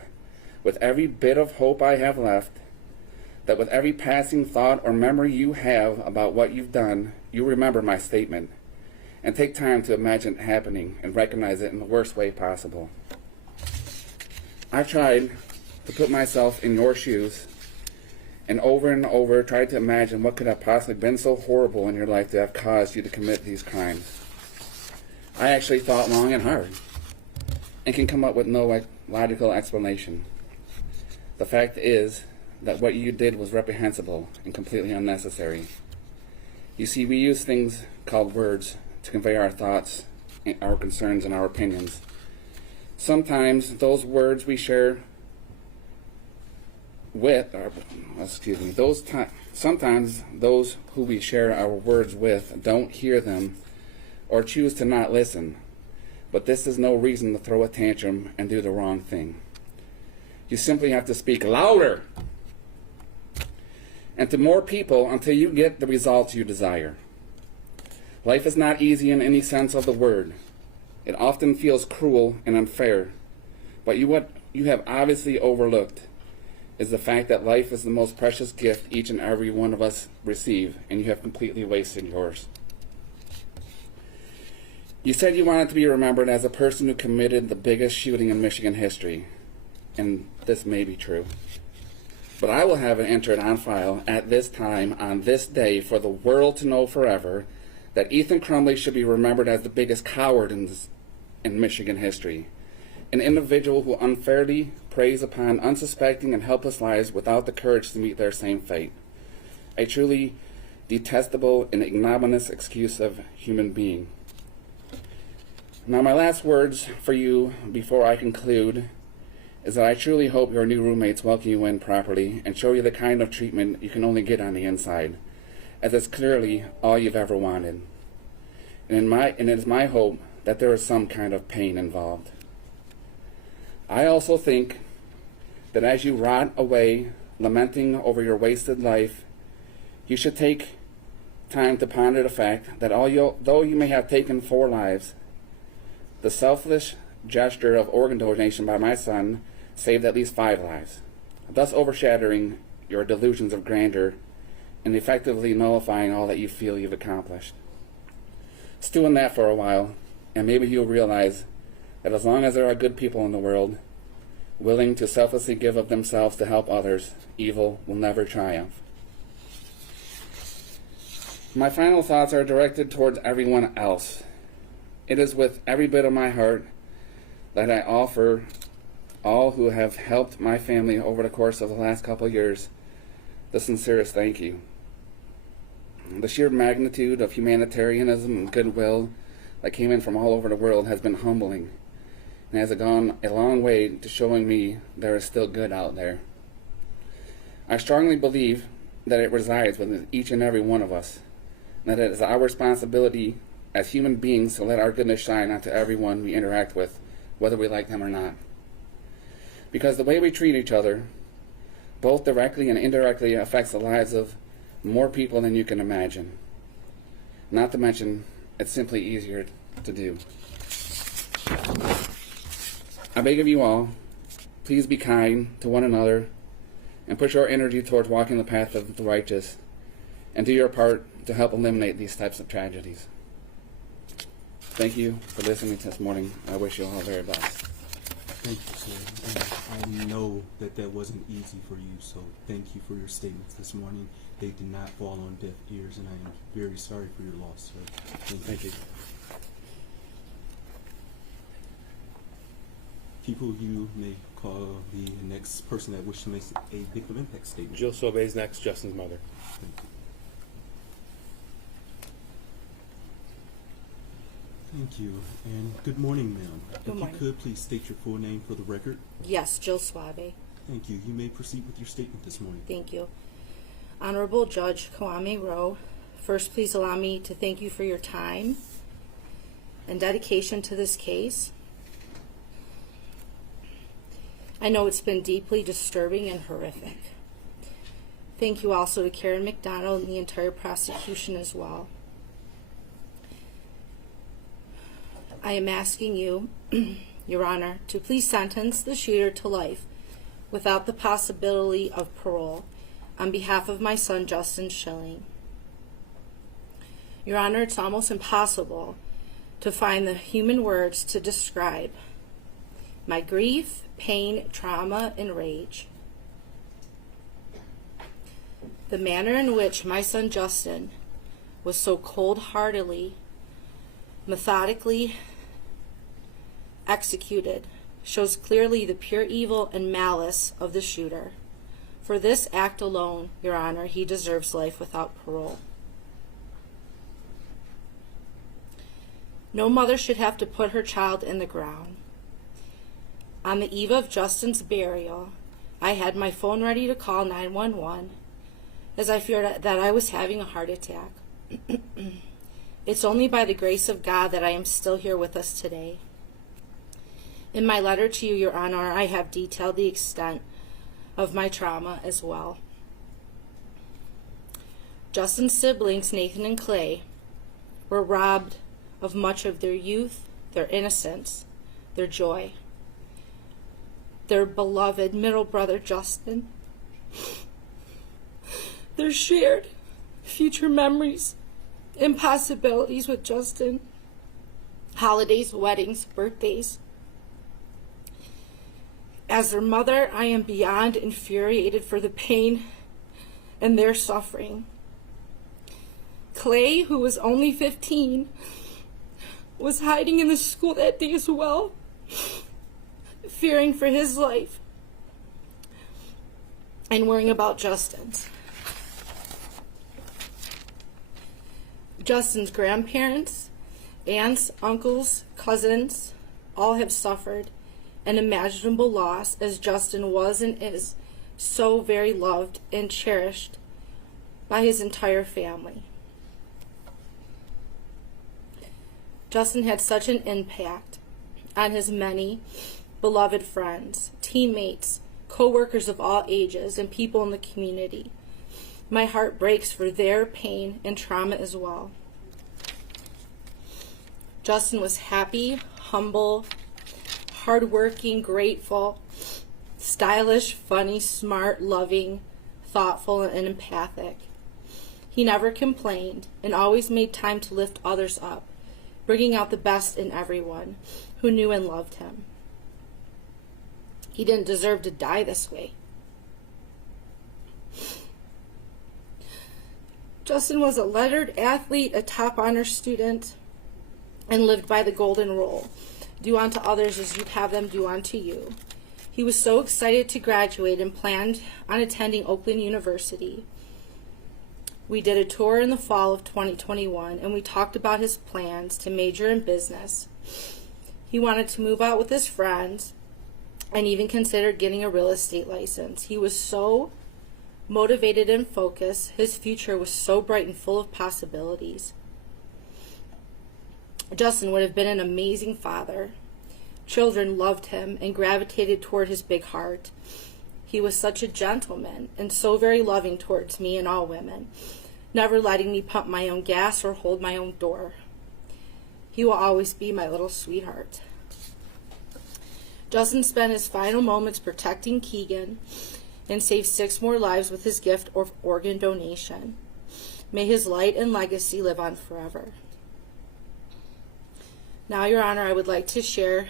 with every bit of hope I have left, that with every passing thought or memory you have about what you've done, you remember my statement, and take time to imagine it happening and recognize it in the worst way possible. I've tried to put myself in your shoes, and over tried to imagine what could have possibly been so horrible in your life to have caused you to commit these crimes. I actually thought long and hard, and can come up with no logical explanation. The fact is that what you did was reprehensible and completely unnecessary. You see, we use things called words to convey our thoughts, our concerns, and our opinions. Sometimes those words we share sometimes those who we share our words with don't hear them or choose to not listen. But this is no reason to throw a tantrum and do the wrong thing. You simply have to speak louder and to more people until you get the results you desire. Life is not easy in any sense of the word. It often feels cruel and unfair. But what you have obviously overlooked is the fact that life is the most precious gift each and every one of us receive, and you have completely wasted yours. You said you wanted to be remembered as a person who committed the biggest shooting in Michigan history, and this may be true. But I will have it entered on file at this time, on this day, for the world to know forever that Ethan Crumbley should be remembered as the biggest coward in Michigan history, an individual who unfairly preys upon unsuspecting and helpless lives without the courage to meet their same fate. A truly detestable and ignominious excuse of human being. Now, my last words for you before I conclude is that I truly hope your new roommates welcome you in properly and show you the kind of treatment you can only get on the inside, as it's clearly all you've ever wanted. And it is my hope that there is some kind of pain involved. I also think that as you rot away, lamenting over your wasted life, you should take time to ponder the fact that though you may have taken 4 lives, the selfless gesture of organ donation by my son saved at least 5 lives, thus overshadowing your delusions of grandeur and effectively nullifying all that you feel you've accomplished. Stew in that for a while, and maybe you'll realize that as long as there are good people in the world, willing to selflessly give of themselves to help others, evil will never triumph. My final thoughts are directed towards everyone else. It is with every bit of my heart that I offer all who have helped my family over the course of the last couple of years the sincerest thank you. The sheer magnitude of humanitarianism and goodwill that came in from all over the world has been humbling and has gone a long way to showing me there is still good out there. I strongly believe that it resides within each and every one of us, and that it is our responsibility as human beings to let our goodness shine onto everyone we interact with, whether we like them or not. Because the way we treat each other, both directly and indirectly, affects the lives of more people than you can imagine. Not to mention, it's simply easier to do. I beg of you all, please be kind to one another and put your energy towards walking the path of the righteous and do your part to help eliminate these types of tragedies. Thank you for listening to this morning. I wish you all the very best. Thank you, sir. And I know that that wasn't easy for you, so thank you for your statements this morning. They did not fall on deaf ears, and I am very sorry for your loss, sir. Thank you. People, you may call the next person that wishes to make a victim impact statement. Jill Sobey is next, Justin's mother. Thank you. Thank you, and good morning, ma'am. Good morning. If you could, please state your full name for the record. Yes, Jill Suave. Thank you. You may proceed with your statement this morning. Thank you. Honorable Judge Kwame Rowe, first please allow me to thank you for your time and dedication to this case. I know it's been deeply disturbing and horrific. Thank you also to Karen McDonald and the entire prosecution as well. I am asking you, Your Honor, to please sentence the shooter to life without the possibility of parole on behalf of my son, Justin Shilling. Your Honor, it's almost impossible to find the human words to describe my grief, pain, trauma, and rage. The manner in which my son Justin was so cold-heartedly, methodically executed shows clearly the pure evil and malice of the shooter. For this act alone, Your Honor, he deserves life without parole. No mother should have to put her child in the ground. On the eve of Justin's burial, I had my phone ready to call 911 as I feared that I was having a heart attack. It's only by the grace of God that I am still here with us today. In my letter to you, Your Honor, I have detailed the extent of my trauma as well. Justin's siblings, Nathan and Clay, were robbed of much of their youth, their innocence, their joy. Their beloved middle brother, Justin, their shared future memories and possibilities with Justin, holidays, weddings, birthdays. As their mother, I am beyond infuriated for the pain and their suffering. Clay, who was only 15, was hiding in the school that day as well, fearing for his life and worrying about Justin's. Justin's grandparents, aunts, uncles, cousins, all have suffered an unimaginable loss, as Justin was and is so very loved and cherished by his entire family. Justin had such an impact on his many beloved friends, teammates, co-workers of all ages, and people in the community. My heart breaks for their pain and trauma as well. Justin was happy, humble, hardworking, grateful, stylish, funny, smart, loving, thoughtful, and empathic. He never complained and always made time to lift others up, bringing out the best in everyone who knew and loved him. He didn't deserve to die this way. Justin was a lettered athlete, a top honor student, and lived by the golden rule. Do unto others as you'd have them do unto you. He was so excited to graduate and planned on attending Oakland University. We did a tour in the fall of 2021, and we talked about his plans to major in business. He wanted to move out with his friends and even considered getting a real estate license. He was so motivated and focused. His future was so bright and full of possibilities. Justin would have been an amazing father, children loved him and gravitated toward his big heart. He was such a gentleman and so very loving towards me and all women, never letting me pump my own gas or hold my own door. He will always be my little sweetheart. Justin spent his final moments protecting Keegan and saved 6 more lives with his gift of organ donation. May his light and legacy live on forever. Now, Your Honor, I would like to share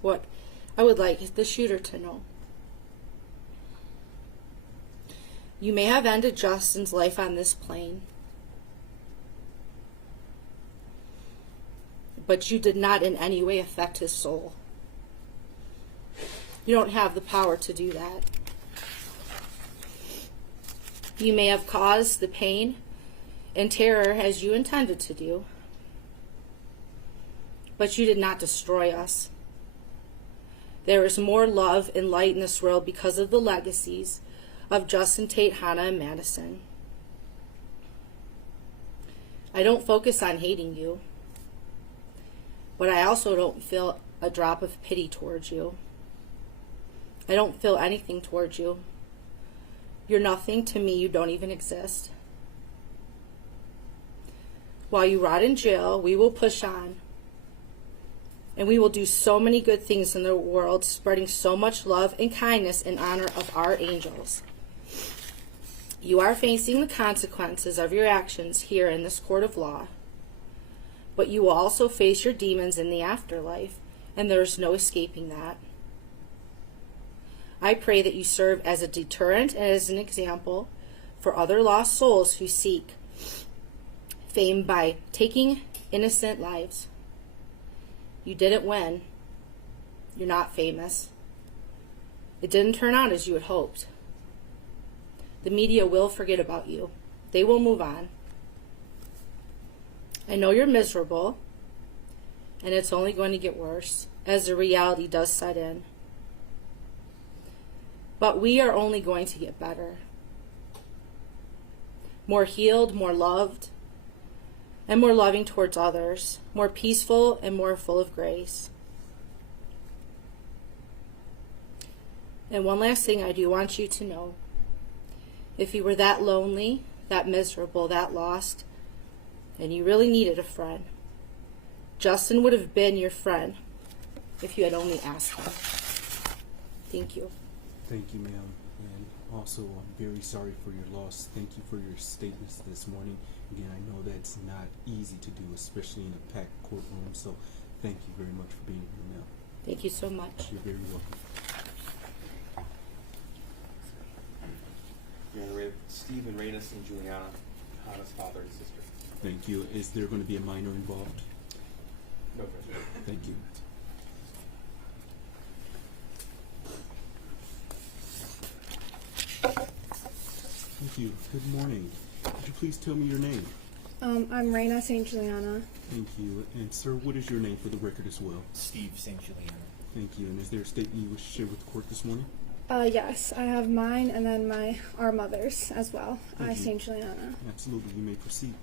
what I would like the shooter to know. You may have ended Justin's life on this plane, but you did not in any way affect his soul. You don't have the power to do that. You may have caused the pain and terror as you intended to do, but you did not destroy us. There is more love and light in this world because of the legacies of Justin, Tate, Hannah, and Madison. I don't focus on hating you, but I also don't feel a drop of pity towards you. I don't feel anything towards you. You're nothing to me. You don't even exist. While you rot in jail, we will push on. And we will do so many good things in the world, spreading so much love and kindness in honor of our angels. You are facing the consequences of your actions here in this court of law. But you will also face your demons in the afterlife, and there is no escaping that. I pray that you serve as a deterrent and as an example for other lost souls who seek fame by taking innocent lives. You didn't win. You're not famous. It didn't turn out as you had hoped. The media will forget about you. They will move on. I know you're miserable, and it's only going to get worse as the reality does set in. But we are only going to get better. More healed, more loved, and more loving towards others, more peaceful and more full of grace. And one last thing I do want you to know. If you were that lonely, that miserable, that lost, and you really needed a friend, Justin would have been your friend if you had only asked him. Thank you. Thank you, ma'am. And also, I'm very sorry for your loss. Thank you for your statements this morning. Again, I know that's not easy to do, especially in a packed courtroom. So thank you very much for being here, ma'am. Thank you so much. You're very welcome. You're going to read Stephen, Reynos, and Juliana, Hannah's father and sister. Thank you. Is there going to be a minor involved? No question. Thank you. Thank you. Good morning. Could you please tell me your name? I'm Raina St. Juliana. Thank you. And sir, what is your name for the record as well? Steve St. Juliana. Thank you. And is there a statement you wish to share with the court this morning? Yes, I have mine and then our mother's as well. Thank you. St. Juliana. Absolutely. You may proceed.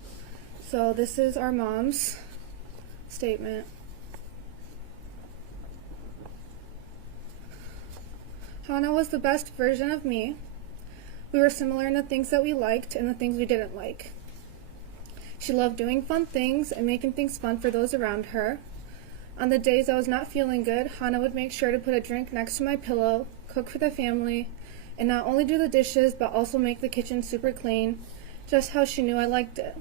So this is our mom's statement. Hannah was the best version of me. We were similar in the things that we liked and the things we didn't like. She loved doing fun things and making things fun for those around her. On the days I was not feeling good, Hannah would make sure to put a drink next to my pillow, cook for the family, and not only do the dishes, but also make the kitchen super clean, just how she knew I liked it.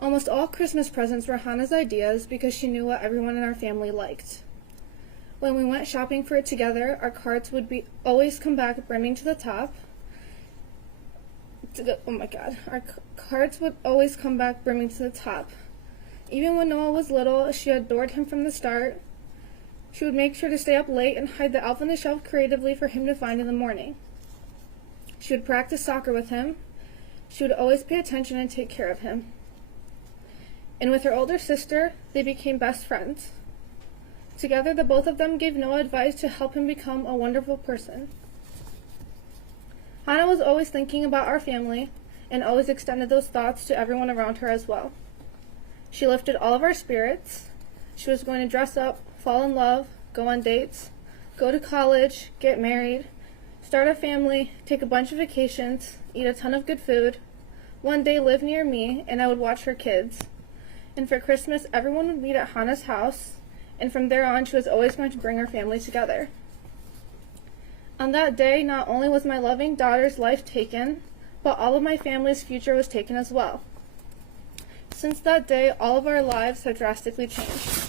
Almost all Christmas presents were Hannah's ideas because she knew what everyone in our family liked. When we went shopping for it together, our carts would always come back brimming to the top. Our cards would always come back brimming to the top. Even when Noah was little, she adored him from the start. She would make sure to stay up late and hide the elf on the shelf creatively for him to find in the morning. She would practice soccer with him. She would always pay attention and take care of him. And with her older sister, they became best friends. Together, the both of them gave Noah advice to help him become a wonderful person. Hannah was always thinking about our family and always extended those thoughts to everyone around her as well. She lifted all of our spirits. She was going to dress up fall in love, go on dates, go to college, get married, start a family, take a bunch of vacations, eat a ton of good food, one day live near me, and I would watch her kids. And for Christmas, everyone would meet at Hannah's house, and from there on, she was always going to bring her family together. On that day, not only was my loving daughter's life taken, but all of my family's future was taken as well. Since that day, all of our lives have drastically changed.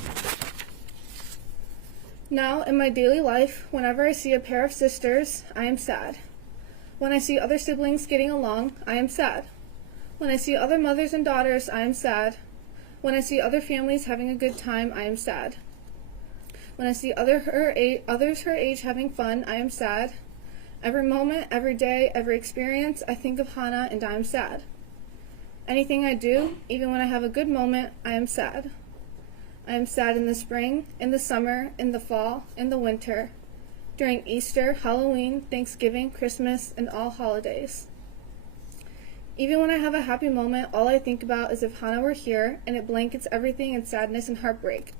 Now, in my daily life, whenever I see a pair of sisters, I am sad. When I see other siblings getting along, I am sad. When I see other mothers and daughters, I am sad. When I see other families having a good time, I am sad. When I see others her age having fun, I am sad. Every moment, every day, every experience, I think of Hannah and I am sad. Anything I do, even when I have a good moment, I am sad. I am sad in the spring, in the summer, in the fall, in the winter, during Easter, Halloween, Thanksgiving, Christmas, and all holidays. Even when I have a happy moment, all I think about is if Hannah were here, and it blankets everything in sadness and heartbreak.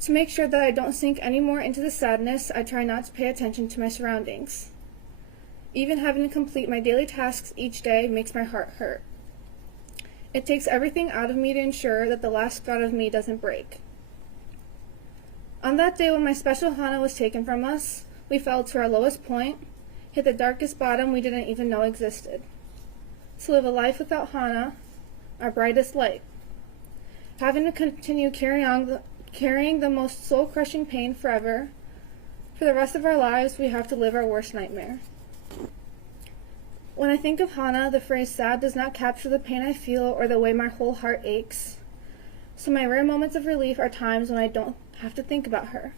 To make sure that I don't sink any more into the sadness, I try not to pay attention to my surroundings. Even having to complete my daily tasks each day makes my heart hurt. It takes everything out of me to ensure that the last spot of me doesn't break. On that day when my special Hannah was taken from us, we fell to our lowest point, hit the darkest bottom we didn't even know existed. To live a life without Hannah, our brightest light. Having to continue carrying the most soul-crushing pain forever. For the rest of our lives, we have to live our worst nightmare. When I think of Hannah, the phrase sad does not capture the pain I feel or the way my whole heart aches. So my rare moments of relief are times when I don't have to think about her.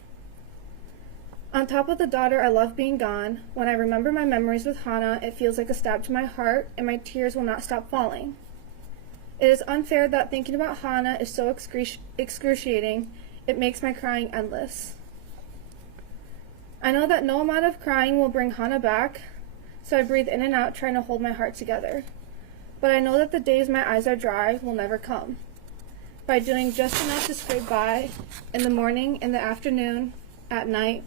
On top of the daughter I love being gone, when I remember my memories with Hannah, it feels like a stab to my heart, and my tears will not stop falling. It is unfair that thinking about Hannah is so excruciating, it makes my crying endless. I know that no amount of crying will bring Hannah back, so I breathe in and out trying to hold my heart together. But I know that the days my eyes are dry will never come. By doing just enough to scrape by, in the morning, in the afternoon, at night,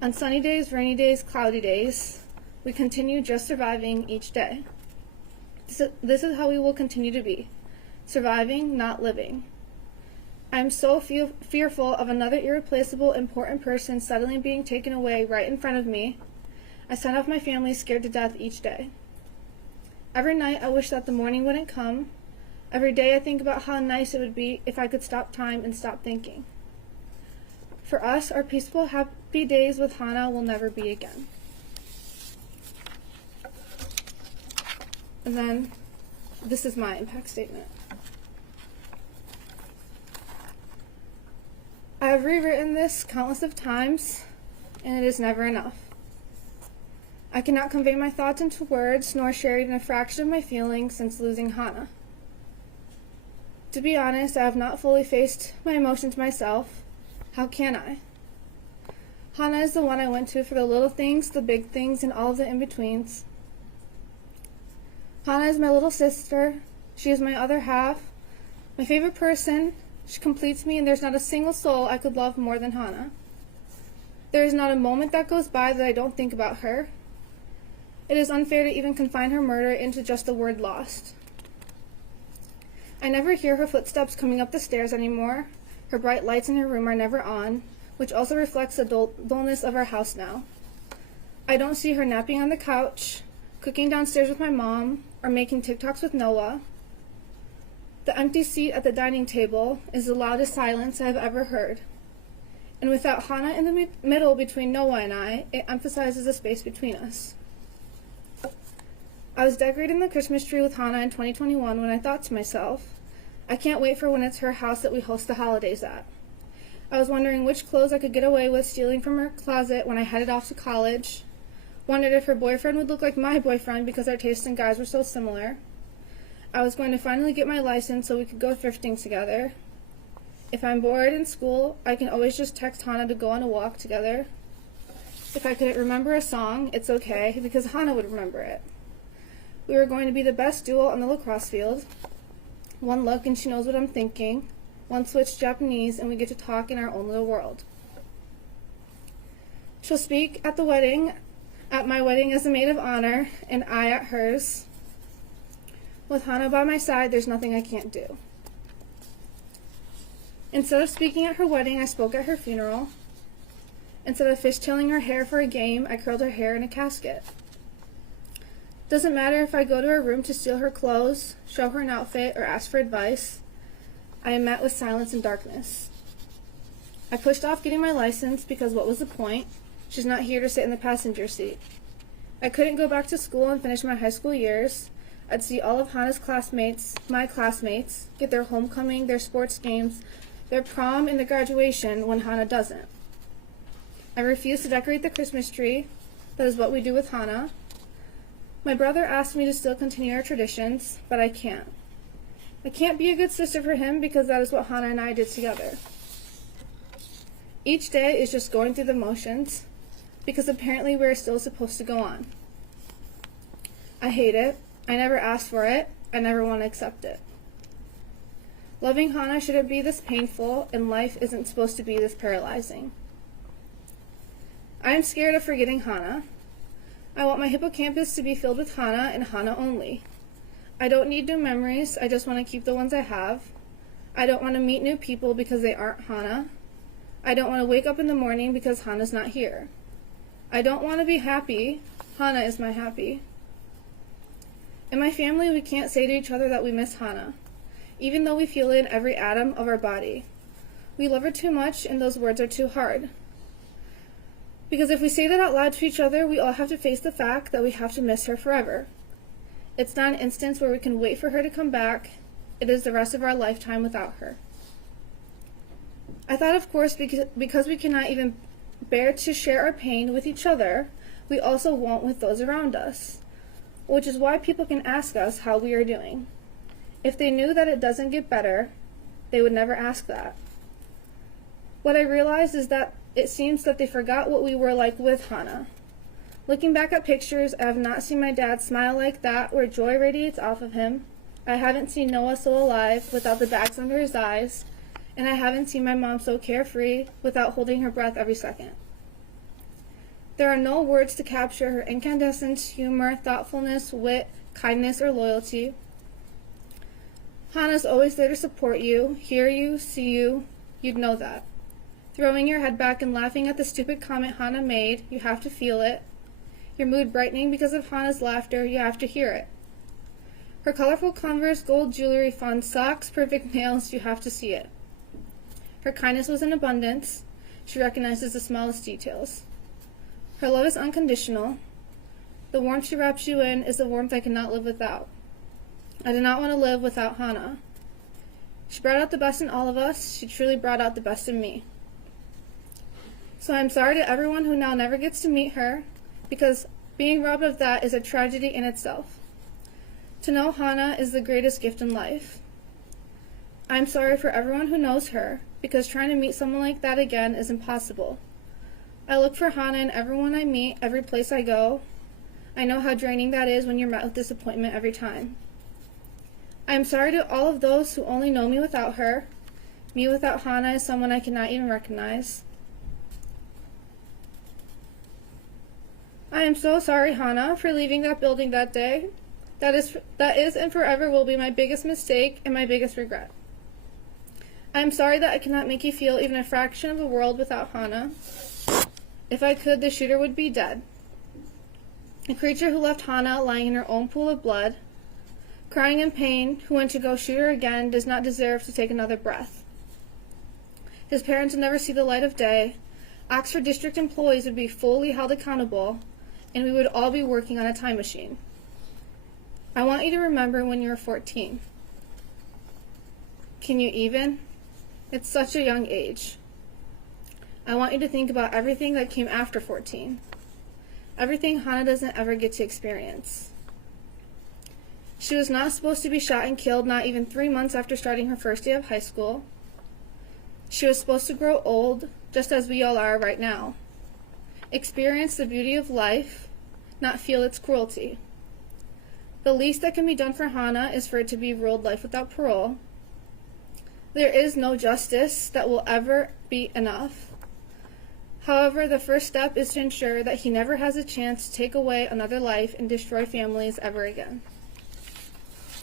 on sunny days, rainy days, cloudy days, we continue just surviving each day. This is how we will continue to be, surviving, not living. I am so fearful of another irreplaceable, important person suddenly being taken away right in front of me. I send off my family scared to death each day. Every night I wish that the morning wouldn't come. Every day I think about how nice it would be if I could stop time and stop thinking. For us, our peaceful, happy days with Hannah will never be again. And then, this is my impact statement. I have rewritten this countless of times, and it is never enough. I cannot convey my thoughts into words, nor share even a fraction of my feelings since losing Hannah. To be honest, I have not fully faced my emotions myself. How can I? Hannah is the one I went to for the little things, the big things, and all of the in-betweens. Hannah is my little sister. She is my other half, my favorite person. She completes me, and there's not a single soul I could love more than Hannah. There is not a moment that goes by that I don't think about her. It is unfair to even confine her murder into just the word lost. I never hear her footsteps coming up the stairs anymore. Her bright lights in her room are never on, which also reflects the dullness of our house now. I don't see her napping on the couch, cooking downstairs with my mom, or making TikToks with Noah. The empty seat at the dining table is the loudest silence I have ever heard. And without Hannah in the middle between Noah and I, it emphasizes the space between us. I was decorating the Christmas tree with Hannah in 2021 when I thought to myself, I can't wait for when it's her house that we host the holidays at. I was wondering which clothes I could get away with stealing from her closet when I headed off to college. Wondered if her boyfriend would look like my boyfriend because our tastes in guys were so similar. I was going to finally get my license so we could go thrifting together. If I'm bored in school, I can always just text Hannah to go on a walk together. If I couldn't remember a song, it's okay, because Hannah would remember it. We were going to be the best duo on the lacrosse field. One look and she knows what I'm thinking. One switch Japanese, and we get to talk in our own little world. She'll speak at my wedding as a maid of honor, and I at hers. With Hana by my side, there's nothing I can't do. Instead of speaking at her wedding, I spoke at her funeral. Instead of fishtailing her hair for a game, I curled her hair in a casket. Doesn't matter if I go to her room to steal her clothes, show her an outfit, or ask for advice. I am met with silence and darkness. I pushed off getting my license because what was the point? She's not here to sit in the passenger seat. I couldn't go back to school and finish my high school years. I'd see all of Hana's classmates, my classmates, get their homecoming, their sports games, their prom, and their graduation when Hana doesn't. I refuse to decorate the Christmas tree. That is what we do with Hana. My brother asked me to still continue our traditions, but I can't. I can't be a good sister for him because that is what Hana and I did together. Each day is just going through the motions because apparently we're still supposed to go on. I hate it. I never asked for it. I never want to accept it. Loving Hana shouldn't be this painful, and life isn't supposed to be this paralyzing. I am scared of forgetting Hana. I want my hippocampus to be filled with Hana and Hana only. I don't need new memories, I just want to keep the ones I have. I don't want to meet new people because they aren't Hana. I don't want to wake up in the morning because Hana's not here. I don't want to be happy. Hana is my happy. In my family, we can't say to each other that we miss Hana, even though we feel it in every atom of our body. We love her too much, and those words are too hard. Because if we say that out loud to each other, we all have to face the fact that we have to miss her forever. It's not an instance where we can wait for her to come back. It is the rest of our lifetime without her. I thought, of course, because we cannot even bear to share our pain with each other, we also won't with those around us, which is why people can ask us how we are doing. If they knew that it doesn't get better, they would never ask that. What I realized is that it seems that they forgot what we were like with Hana. Looking back at pictures, I have not seen my dad smile like that where joy radiates off of him. I haven't seen Noah so alive without the bags under his eyes. And I haven't seen my mom so carefree without holding her breath every second. There are no words to capture her incandescence, humor, thoughtfulness, wit, kindness, or loyalty. Hana's always there to support you, hear you, see you. You'd know that. Throwing your head back and laughing at the stupid comment Hana made, you have to feel it. Your mood brightening because of Hana's laughter, you have to hear it. Her colorful Converse, gold jewelry, fun socks, perfect nails, you have to see it. Her kindness was in abundance. She recognizes the smallest details. Her love is unconditional. The warmth she wraps you in is the warmth I cannot live without. I do not want to live without Hana. She brought out the best in all of us. She truly brought out the best in me. So I'm sorry to everyone who now never gets to meet her, because being robbed of that is a tragedy in itself. To know Hana is the greatest gift in life. I'm sorry for everyone who knows her, because trying to meet someone like that again is impossible. I look for Hana in everyone I meet, every place I go. I know how draining that is when you're met with disappointment every time. I am sorry to all of those who only know me without her. Me without Hana is someone I cannot even recognize. I am so sorry, Hana, for leaving that building that day. That is and forever will be my biggest mistake and my biggest regret. I am sorry that I cannot make you feel even a fraction of the world without Hana. If I could, the shooter would be dead. A creature who left Hana lying in her own pool of blood, crying in pain, who went to go shoot her again, does not deserve to take another breath. His parents would never see the light of day. Oxford District employees would be fully held accountable, and we would all be working on a time machine. I want you to remember when you were 14. Can you even? It's such a young age. I want you to think about everything that came after 14. Everything Hana doesn't ever get to experience. She was not supposed to be shot and killed not even 3 months after starting her first day of high school. She was supposed to grow old, just as we all are right now. Experience the beauty of life, not feel its cruelty. The least that can be done for Hana is for it to be ruled life without parole. There is no justice that will ever be enough. However, the first step is to ensure that he never has a chance to take away another life and destroy families ever again.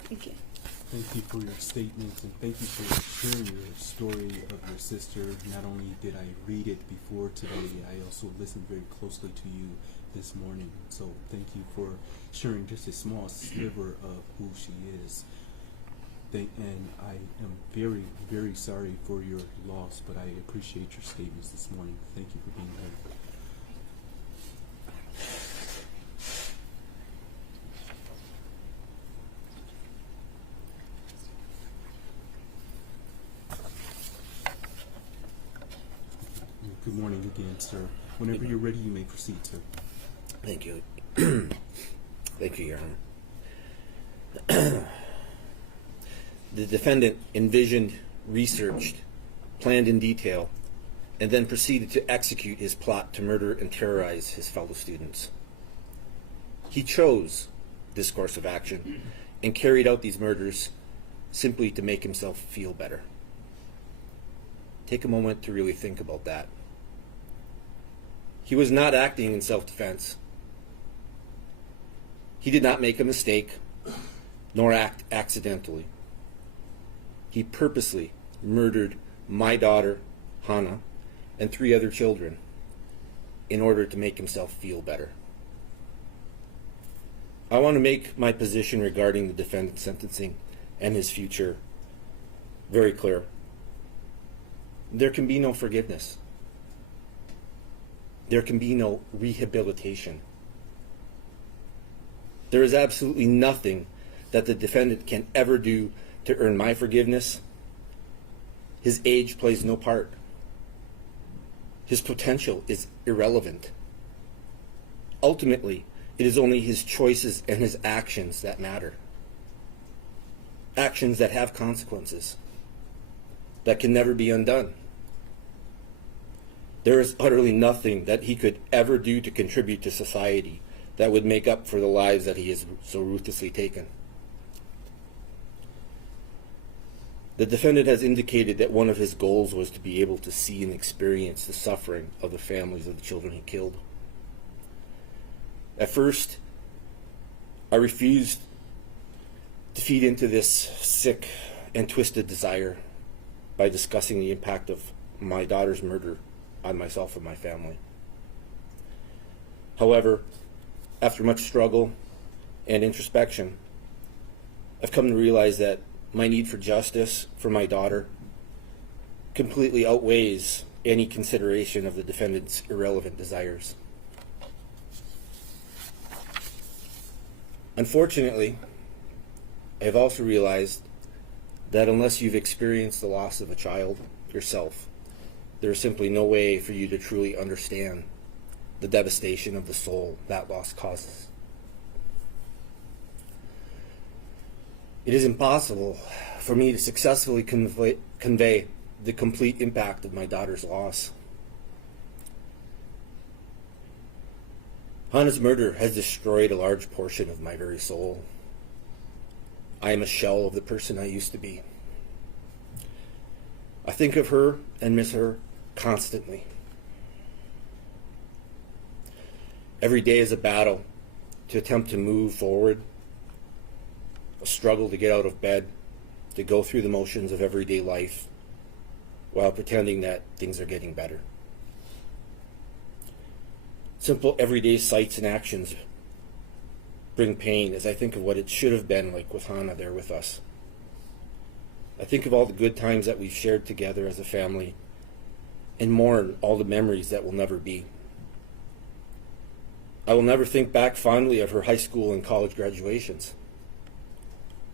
Thank you. Thank you for your statements, and thank you for sharing your story of your sister. Not only did I read it before today, I also listened very closely to you this morning. So thank you for sharing just a small sliver of who she is. And I am very, very sorry for your loss, but I appreciate your statements this morning. Thank you for being here. Good morning again, sir. Whenever you're ready, you may proceed, sir. Thank you. Thank you, Your Honor. The defendant envisioned, researched, planned in detail, and then proceeded to execute his plot to murder and terrorize his fellow students. He chose this course of action and carried out these murders simply to make himself feel better. Take a moment to really think about that. He was not acting in self-defense. He did not make a mistake, nor act accidentally. He purposely murdered my daughter, Hannah, and 3 other children in order to make himself feel better. I want to make my position regarding the defendant's sentencing and his future very clear. There can be no forgiveness. There can be no rehabilitation. There is absolutely nothing that the defendant can ever do to earn my forgiveness. His age plays no part. His potential is irrelevant. Ultimately, it is only his choices and his actions that matter. Actions that have consequences, that can never be undone. There is utterly nothing that he could ever do to contribute to society that would make up for the lives that he has so ruthlessly taken. The defendant has indicated that one of his goals was to be able to see and experience the suffering of the families of the children he killed. At first, I refused to feed into this sick and twisted desire by discussing the impact of my daughter's murder on myself and my family. However, after much struggle and introspection, I've come to realize that my need for justice for my daughter completely outweighs any consideration of the defendant's irrelevant desires. Unfortunately, I have also realized that unless you've experienced the loss of a child yourself, there is simply no way for you to truly understand the devastation of the soul that loss causes. It is impossible for me to successfully convey the complete impact of my daughter's loss. Hannah's murder has destroyed a large portion of my very soul. I am a shell of the person I used to be. I think of her and miss her constantly. Every day is a battle to attempt to move forward, a struggle to get out of bed, to go through the motions of everyday life while pretending that things are getting better. Simple everyday sights and actions bring pain as I think of what it should have been like with Hannah there with us. I think of all the good times that we've shared together as a family and mourn all the memories that will never be. I will never think back fondly of her high school and college graduations.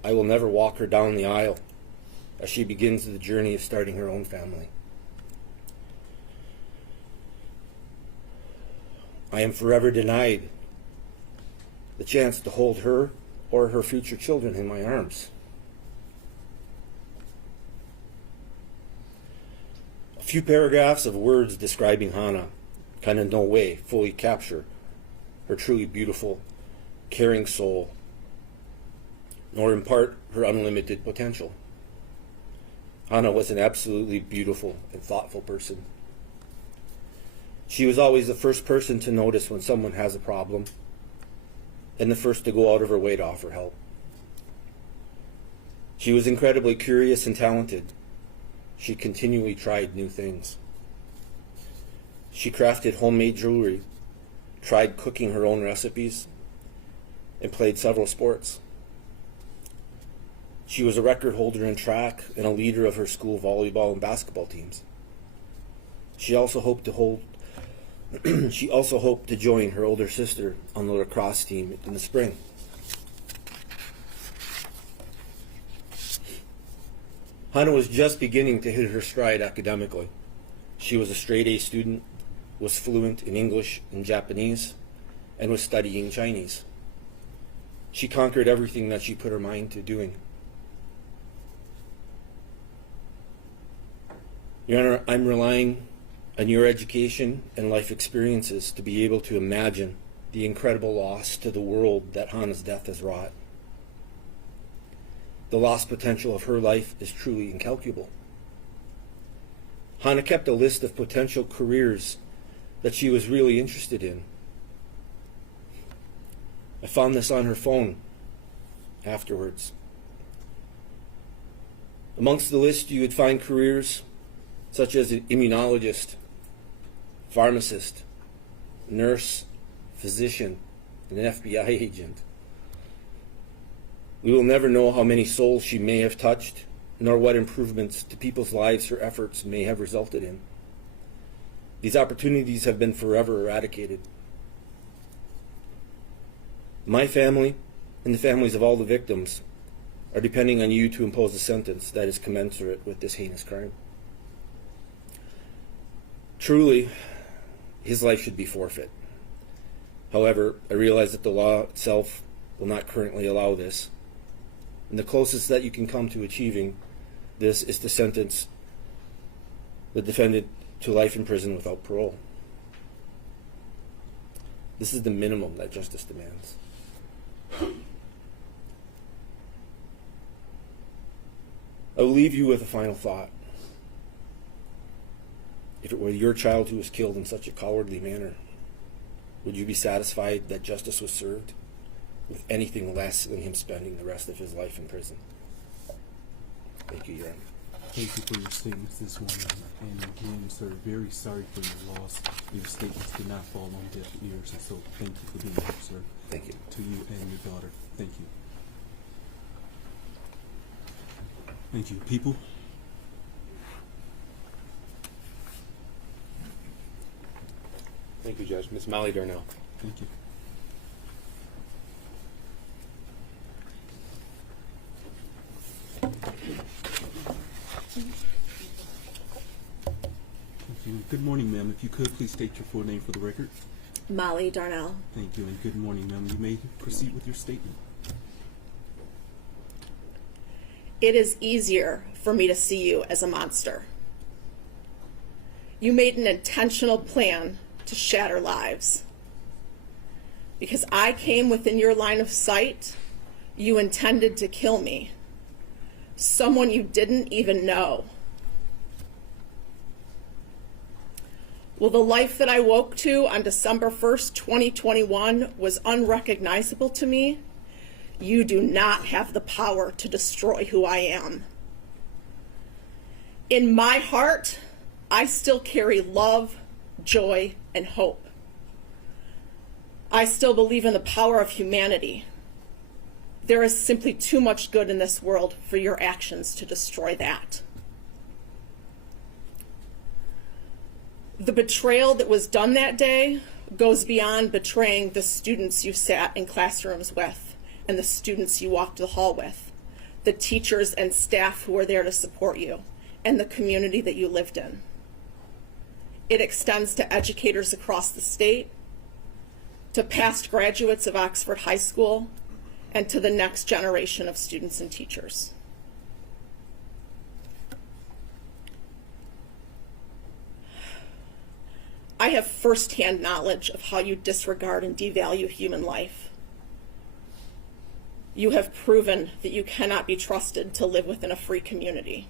I will never walk her down the aisle as she begins the journey of starting her own family. I am forever denied the chance to hold her or her future children in my arms. A few paragraphs of words describing Hannah can in no way fully capture her truly beautiful, caring soul, nor impart her unlimited potential. Hannah was an absolutely beautiful and thoughtful person. She was always the first person to notice when someone has a problem and the first to go out of her way to offer help. She was incredibly curious and talented. She continually tried new things. She crafted homemade jewelry, tried cooking her own recipes, and played several sports. She was a record holder in track and a leader of her school volleyball and basketball teams. She also hoped to join her older sister on the lacrosse team in the spring. Hannah was just beginning to hit her stride academically. She was a straight A student, was fluent in English and Japanese, and was studying Chinese. She conquered everything that she put her mind to doing. Your Honor, I'm relying on your education and life experiences to be able to imagine the incredible loss to the world that Hannah's death has wrought. The lost potential of her life is truly incalculable. Hannah kept a list of potential careers that she was really interested in. I found this on her phone afterwards. Amongst the list, you would find careers such as an immunologist, pharmacist, nurse, physician, and an FBI agent. We will never know how many souls she may have touched, nor what improvements to people's lives her efforts may have resulted in. These opportunities have been forever eradicated. My family and the families of all the victims are depending on you to impose a sentence that is commensurate with this heinous crime. Truly, his life should be forfeit. However, I realize that the law itself will not currently allow this. And the closest that you can come to achieving this is to sentence the defendant to life in prison without parole. This is the minimum that justice demands. I will leave you with a final thought. If it were your child who was killed in such a cowardly manner, would you be satisfied that justice was served with anything less than him spending the rest of his life in prison? Thank you, Your Honor. Thank you for your statements this morning. And again, sir, very sorry for your loss. Your statements did not fall on deaf ears, and so thank you for being here, sir. Thank you. To you and your daughter. Thank you. Thank you. People? Thank you, Judge. Ms. Molly Darnell. Thank you. Thank you. Good morning, ma'am. If you could, please state your full name for the record. Molly Darnell. Thank you, and good morning, ma'am. You may proceed with your statement. It is easier for me to see you as a monster. You made an intentional plan to shatter lives. Because I came within your line of sight, you intended to kill me. Someone you didn't even know. Well, the life that I woke to on December 1st, 2021 was unrecognizable to me. You do not have the power to destroy who I am. In my heart, I still carry love, joy, and hope. I still believe in the power of humanity. There is simply too much good in this world for your actions to destroy that. The betrayal that was done that day goes beyond betraying the students you sat in classrooms with and the students you walked the hall with, the teachers and staff who were there to support you, and the community that you lived in. It extends to educators across the state, to past graduates of Oxford High School, and to the next generation of students and teachers. I have firsthand knowledge of how you disregard and devalue human life. You have proven that you cannot be trusted to live within a free community.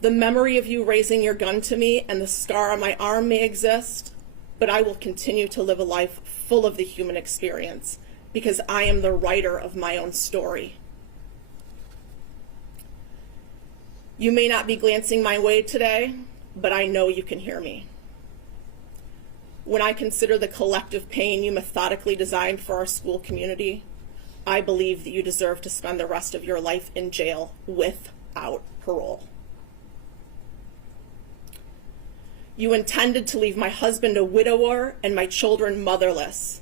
The memory of you raising your gun to me and the scar on my arm may exist, but I will continue to live a life full of the human experience because I am the writer of my own story. You may not be glancing my way today, but I know you can hear me. When I consider the collective pain you methodically designed for our school community, I believe that you deserve to spend the rest of your life in jail without parole. You intended to leave my husband a widower and my children motherless.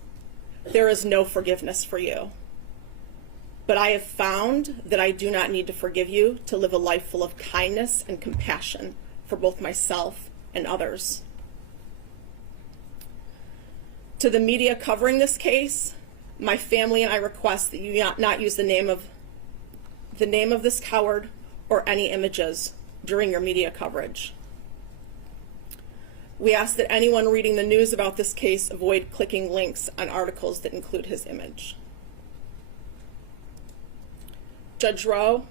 There is no forgiveness for you. But I have found that I do not need to forgive you to live a life full of kindness and compassion for both myself and others. To the media covering this case, my family and I request that you not use the name of this coward or any images during your media coverage. We ask that anyone reading the news about this case avoid clicking links on articles that include his image. Judge Rowe,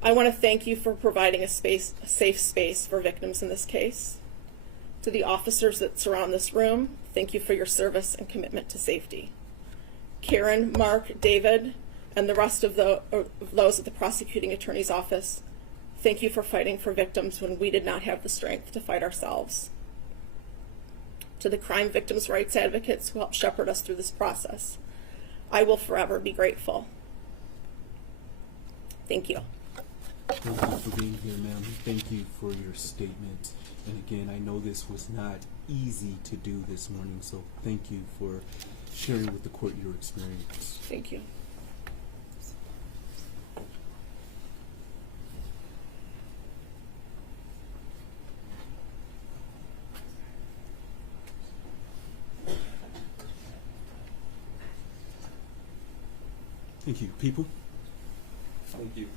I want to thank you for providing a safe space for victims in this case. To the officers that surround this room, thank you for your service and commitment to safety. Karen, Mark, David, and the rest of those at the prosecuting attorney's office, thank you for fighting for victims when we did not have the strength to fight ourselves. To the crime victims' rights advocates who helped shepherd us through this process, I will forever be grateful. Thank you. Thank you for being here, ma'am. Thank you for your statement. And again, I know this was not easy to do this morning, so thank you for sharing with the court your experience. Thank you. Thank you. People? Thank you.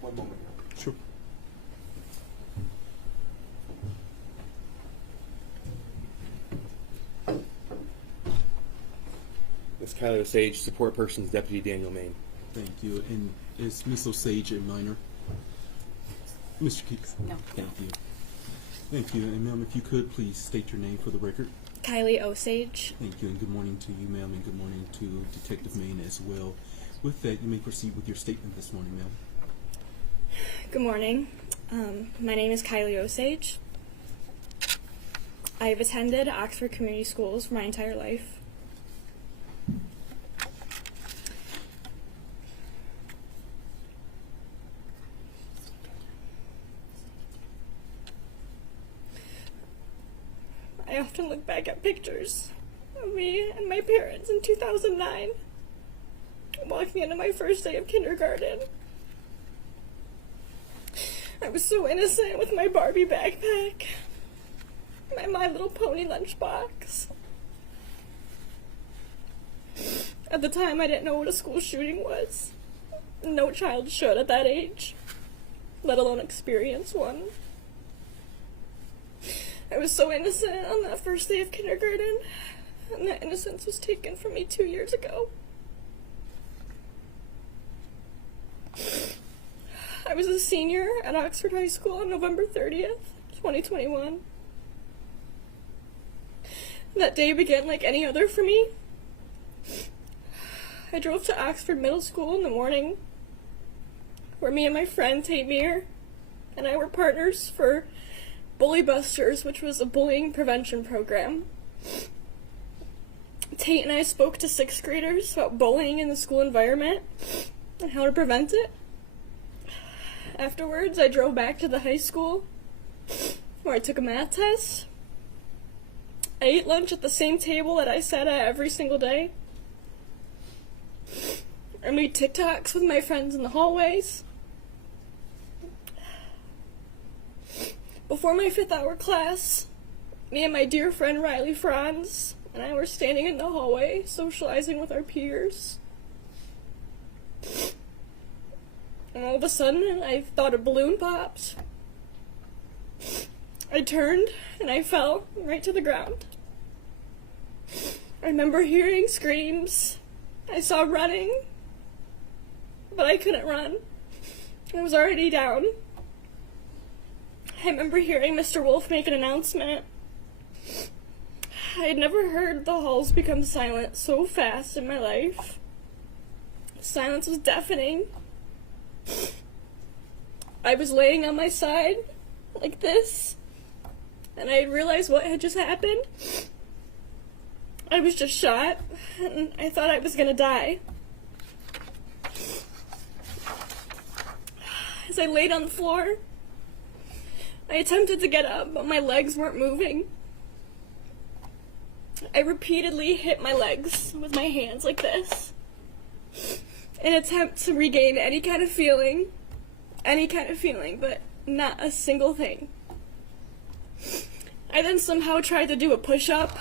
One moment here. Sure. Ms. Kylie Osage, support persons, Deputy Daniel Main. Thank you. And is Ms. Osage a minor? Mr. Keith? No. Thank you. Thank you. And ma'am, if you could please state your name for the record. Kylie Osage. Thank you, and good morning to you, ma'am, and good morning to Detective Main as well. With that, you may proceed with your statement this morning, ma'am. Good morning. My name is Kylie Osage. I have attended Oxford Community Schools for my entire life. I often look back at pictures of me and my parents in 2009, walking into my first day of kindergarten. I was so innocent with my Barbie backpack, my Little Pony lunchbox. At the time, I didn't know what a school shooting was. No child should at that age, let alone experience one. I was so innocent on that first day of kindergarten, and that innocence was taken from me 2 years ago. I was a senior at Oxford High School on November 30th, 2021. That day began like any other for me. I drove to Oxford Middle School in the morning, where me and my friend Tate Mir and I were partners for Bully Busters, which was a bullying prevention program. Tate and I spoke to 6th graders about bullying in the school environment and how to prevent it. Afterwards, I drove back to the high school where I took a math test. I ate lunch at the same table that I sat at every single day. I made TikToks with my friends in the hallways. Before my 5th hour class, me and my dear friend Riley Franz and I were standing in the hallway socializing with our peers. And all of a sudden, I thought a balloon popped. I turned and I fell right to the ground. I remember hearing screams I saw running, but I couldn't run. I was already down. I remember hearing Mr. Wolf make an announcement. I had never heard the halls become silent so fast in my life. Silence was deafening. I was laying on my side, like this, and I realized what had just happened. I was just shot, and I thought I was gonna die. As I laid on the floor, I attempted to get up, but my legs weren't moving. I repeatedly hit my legs with my hands like this, in an attempt to regain any kind of feeling, but not a single thing. I then somehow tried to do a push-up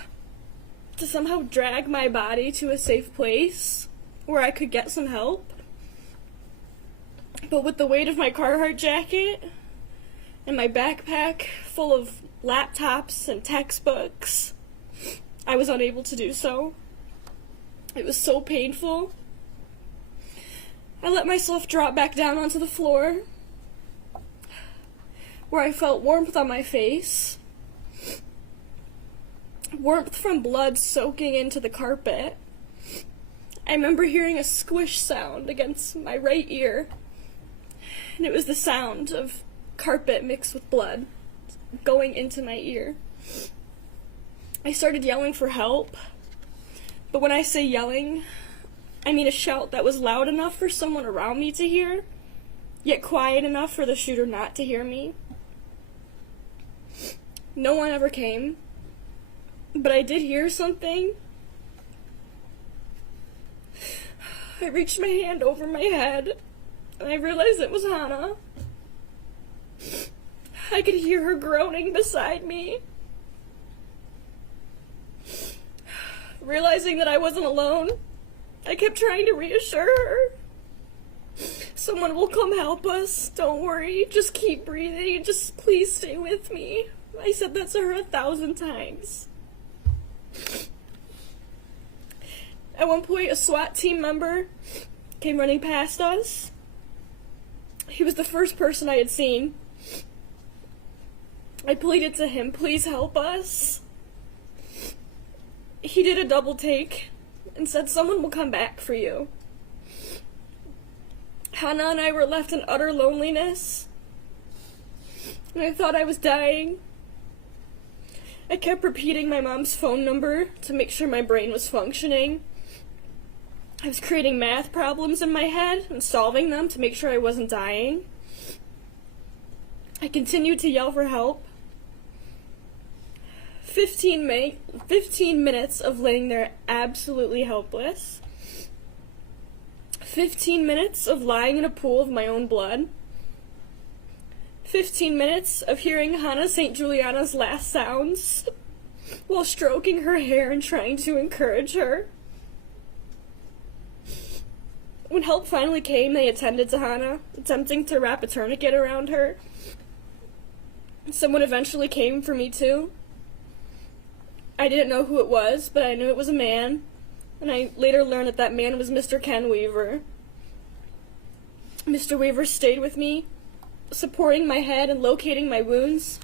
to somehow drag my body to a safe place where I could get some help. But with the weight of my Carhartt jacket and my backpack full of laptops and textbooks, I was unable to do so. It was so painful. I let myself drop back down onto the floor, where I felt warmth on my face, warmth from blood soaking into the carpet. I remember hearing a squish sound against my right ear, and it was the sound of carpet mixed with blood going into my ear. I started yelling for help, but when I say yelling, I mean a shout that was loud enough for someone around me to hear, yet quiet enough for the shooter not to hear me. No one ever came, but I did hear something. I reached my hand over my head, and I realized it was Hannah. I could hear her groaning beside me. Realizing that I wasn't alone, I kept trying to reassure her. Someone will come help us. Don't worry. Just keep breathing and just please stay with me. I said that to her 1,000 times. At one point, a SWAT team member came running past us. He was the first person I had seen. I pleaded to him, please help us. He did a double take and said, someone will come back for you. Hannah and I were left in utter loneliness, and I thought I was dying. I kept repeating my mom's phone number to make sure my brain was functioning. I was creating math problems in my head and solving them to make sure I wasn't dying. I continued to yell for help. 15 minutes of laying there absolutely helpless. 15 minutes of lying in a pool of my own blood. 15 minutes of hearing Hannah St. Juliana's last sounds while stroking her hair and trying to encourage her. When help finally came, they attended to Hannah, attempting to wrap a tourniquet around her. Someone eventually came for me too. I didn't know who it was, but I knew it was a man, and I later learned that that man was Mr. Ken Weaver. Mr. Weaver stayed with me, supporting my head and locating my wounds.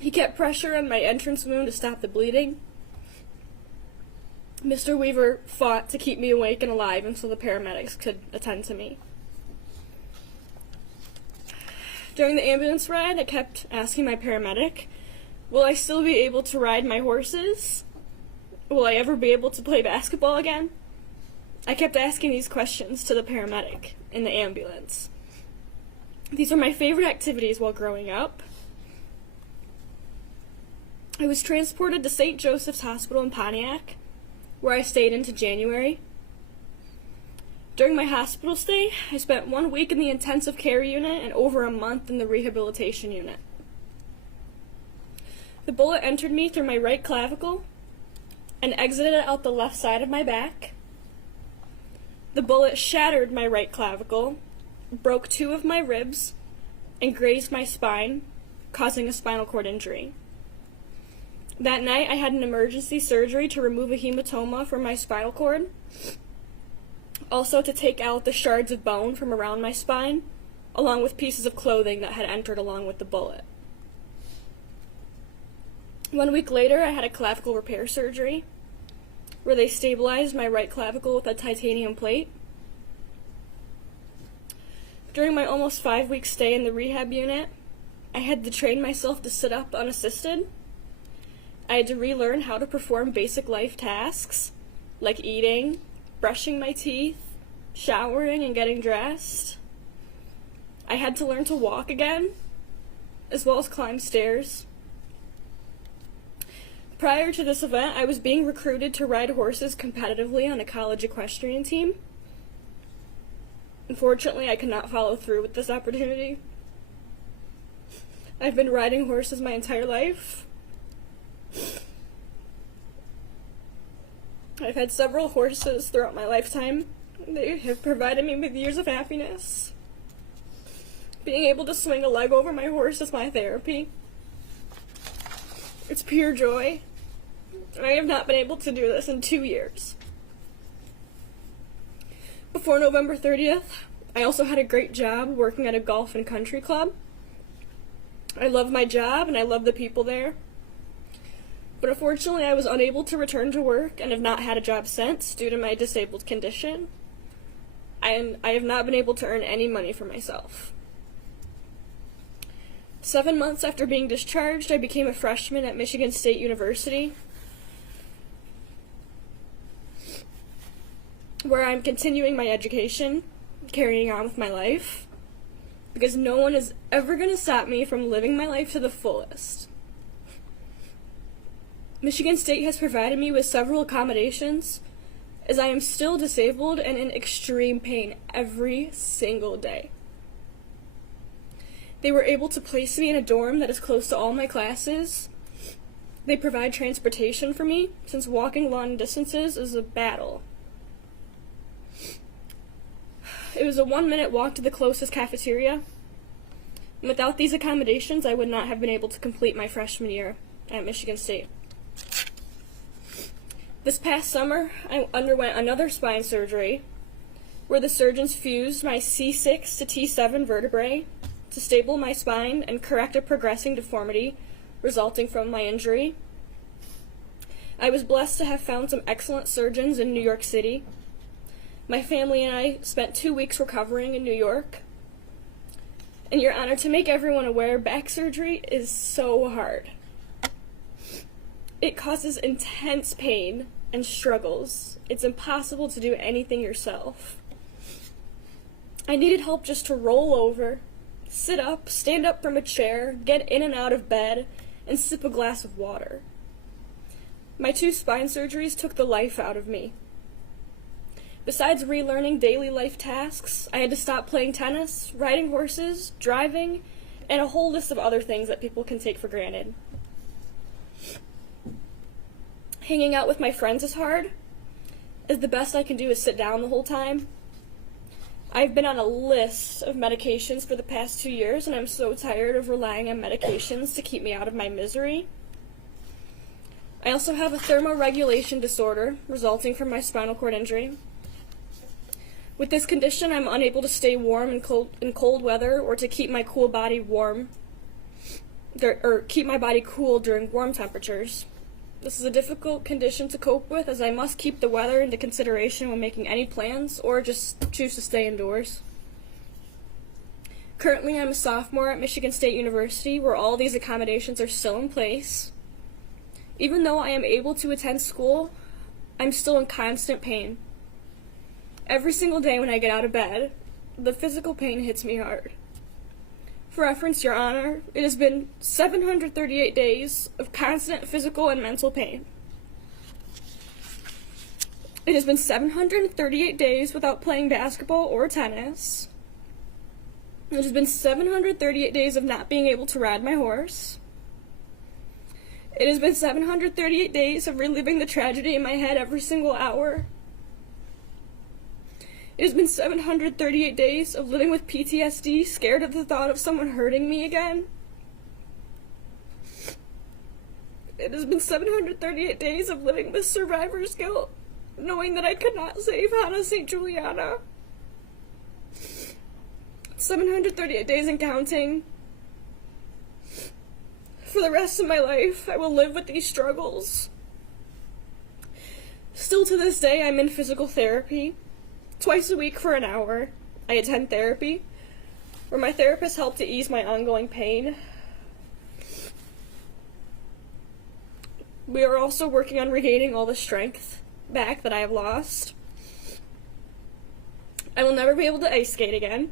He kept pressure on my entrance wound to stop the bleeding. Mr. Weaver fought to keep me awake and alive until the paramedics could attend to me. During the ambulance ride, I kept asking my paramedic, will I still be able to ride my horses? Will I ever be able to play basketball again? I kept asking these questions to the paramedic in the ambulance. These were my favorite activities while growing up. I was transported to St. Joseph's Hospital in Pontiac, where I stayed into January. During my hospital stay, I spent 1 week in the intensive care unit and over a month in the rehabilitation unit. The bullet entered me through my right clavicle and exited out the left side of my back. The bullet shattered my right clavicle, broke 2 of my ribs, and grazed my spine, causing a spinal cord injury. That night, I had an emergency surgery to remove a hematoma from my spinal cord Also to take out the shards of bone from around my spine, along with pieces of clothing that had entered along with the bullet. 1 week later, I had a clavicle repair surgery, where they stabilized my right clavicle with a titanium plate. During my almost 5-week stay in the rehab unit, I had to train myself to sit up unassisted. I had to relearn how to perform basic life tasks, like eating, brushing my teeth, showering, and getting dressed. I had to learn to walk again, as well as climb stairs. Prior to this event, I was being recruited to ride horses competitively on a college equestrian team. Unfortunately, I could not follow through with this opportunity. I've been riding horses my entire life. I've had several horses throughout my lifetime. They have provided me with years of happiness. Being able to swing a leg over my horse is my therapy. It's pure joy. I have not been able to do this in 2 years. Before November 30th, I also had a great job working at a golf and country club. I love my job and I love the people there. But unfortunately, I was unable to return to work and have not had a job since due to my disabled condition. I have not been able to earn any money for myself. 7 months after being discharged, I became a freshman at Michigan State University, where I'm continuing my education, carrying on with my life, because no one is ever going to stop me from living my life to the fullest. Michigan State has provided me with several accommodations, as I am still disabled and in extreme pain every single day. They were able to place me in a dorm that is close to all my classes. They provide transportation for me, since walking long distances is a battle. It was a 1-minute walk to the closest cafeteria. Without these accommodations, I would not have been able to complete my freshman year at Michigan State. This past summer, I underwent another spine surgery, where the surgeons fused my C6 to T7 vertebrae to stable my spine and correct a progressing deformity resulting from my injury. I was blessed to have found some excellent surgeons in New York City. My family and I spent 2 weeks recovering in New York. And Your Honor, to make everyone aware, back surgery is so hard. It causes intense pain and struggles. It's impossible to do anything yourself. I needed help just to roll over, sit up, stand up from a chair, get in and out of bed, and sip a glass of water. My 2 spine surgeries took the life out of me. Besides relearning daily life tasks, I had to stop playing tennis, riding horses, driving, and a whole list of other things that people can take for granted. Hanging out with my friends is hard, as the best I can do is sit down the whole time. I've been on a list of medications for the past 2 years, and I'm so tired of relying on medications to keep me out of my misery. I also have a thermoregulation disorder resulting from my spinal cord injury. With this condition, I'm unable to stay warm in cold weather or to keep my cool body warm, or keep my body cool during warm temperatures. This is a difficult condition to cope with, as I must keep the weather into consideration when making any plans or just choose to stay indoors. Currently, I'm a sophomore at Michigan State University, where all these accommodations are still in place. Even though I am able to attend school, I'm still in constant pain. Every single day when I get out of bed, the physical pain hits me hard. For reference, Your Honor, it has been 738 days of constant physical and mental pain. It has been 738 days without playing basketball or tennis. It has been 738 days of not being able to ride my horse. It has been 738 days of reliving the tragedy in my head every single hour. It has been 738 days of living with PTSD, scared at the thought of someone hurting me again. It has been 738 days of living with survivor's guilt, knowing that I could not save Hannah St. Juliana. 738 days and counting. For the rest of my life, I will live with these struggles. Still to this day, I'm in physical therapy. Twice a week for an hour, I attend therapy, where my therapist helped to ease my ongoing pain. We are also working on regaining all the strength back that I have lost. I will never be able to ice skate again.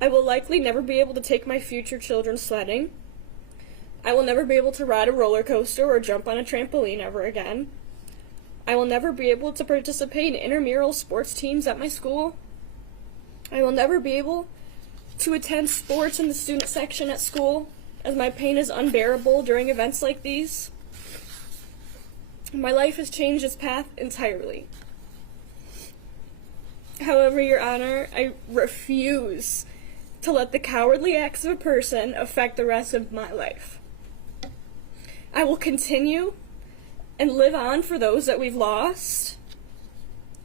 I will likely never be able to take my future children sledding. I will never be able to ride a roller coaster or jump on a trampoline ever again. I will never be able to participate in intramural sports teams at my school. I will never be able to attend sports in the student section at school, as my pain is unbearable during events like these. My life has changed its path entirely. However, Your Honor, I refuse to let the cowardly acts of a person affect the rest of my life. I will continue and live on for those that we've lost.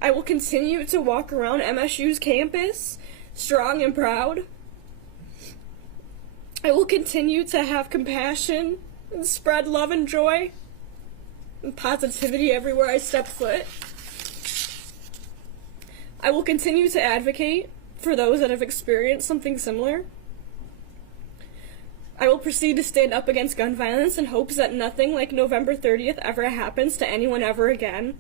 I will continue to walk around MSU's campus, strong and proud. I will continue to have compassion and spread love and joy and positivity everywhere I step foot. I will continue to advocate for those that have experienced something similar. I will proceed to stand up against gun violence in hopes that nothing like November 30th ever happens to anyone ever again.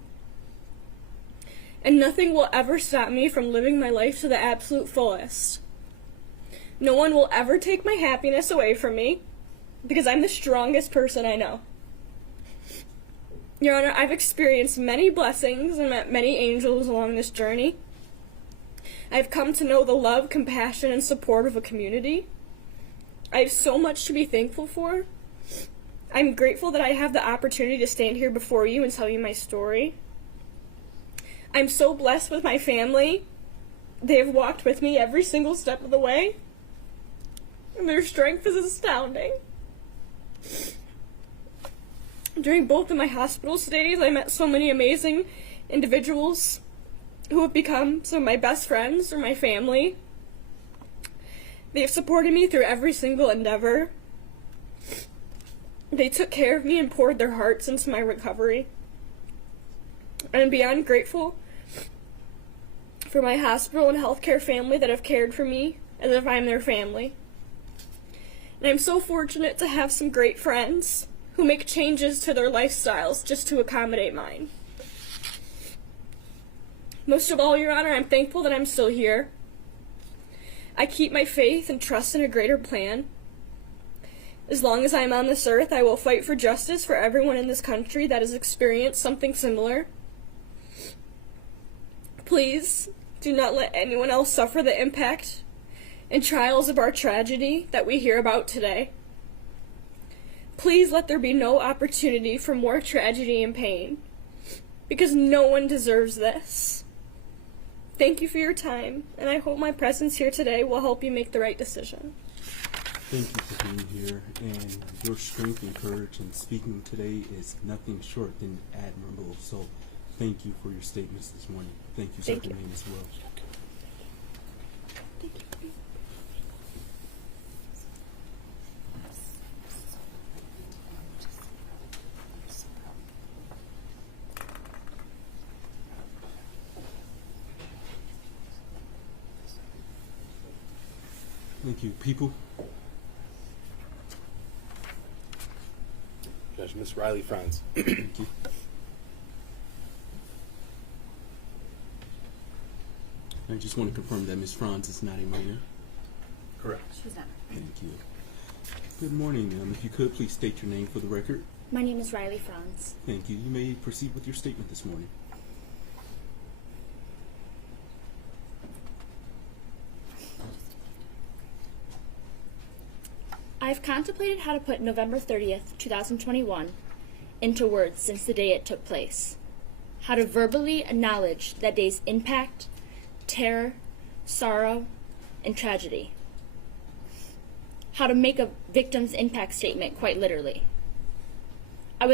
And nothing will ever stop me from living my life to the absolute fullest. No one will ever take my happiness away from me, because I'm the strongest person I know. Your Honor, I've experienced many blessings and met many angels along this journey. I've come to know the love, compassion, and support of a community. I have so much to be thankful for. I'm grateful that I have the opportunity to stand here before you and tell you my story. I'm so blessed with my family. They have walked with me every single step of the way, and their strength is astounding. During both of my hospital stays, I met so many amazing individuals who have become some of my best friends or my family. They have supported me through every single endeavor. They took care of me and poured their hearts into my recovery. I'm beyond grateful for my hospital and healthcare family that have cared for me as if I'm their family. And I'm so fortunate to have some great friends who make changes to their lifestyles just to accommodate mine. Most of all, Your Honor, I'm thankful that I'm still here. I keep my faith and trust in a greater plan. As long as I am on this earth, I will fight for justice for everyone in this country that has experienced something similar. Please, do not let anyone else suffer the impact and trials of our tragedy that we hear about today. Please let there be no opportunity for more tragedy and pain, because no one deserves this. Thank you for your time, and I hope my presence here today will help you make the right decision. Thank you for being here, and your strength and courage in speaking today is nothing short than admirable. So thank you for your statements this morning. Thank you, Sergeant Main, as well. Thank you. Thank you. People? Judge Miss Riley Franz. Thank you. I just want to confirm that Ms. Franz is not a minor. Correct. She's not. Thank you. Good morning. If you could, please state your name for the record. My name is Riley Franz. Thank you. You may proceed with your statement this morning. I've contemplated how to put November 30th, 2021 into words since the day it took place. How to verbally acknowledge that day's impact, terror, sorrow, and tragedy. How to make a victim's impact statement quite literally. I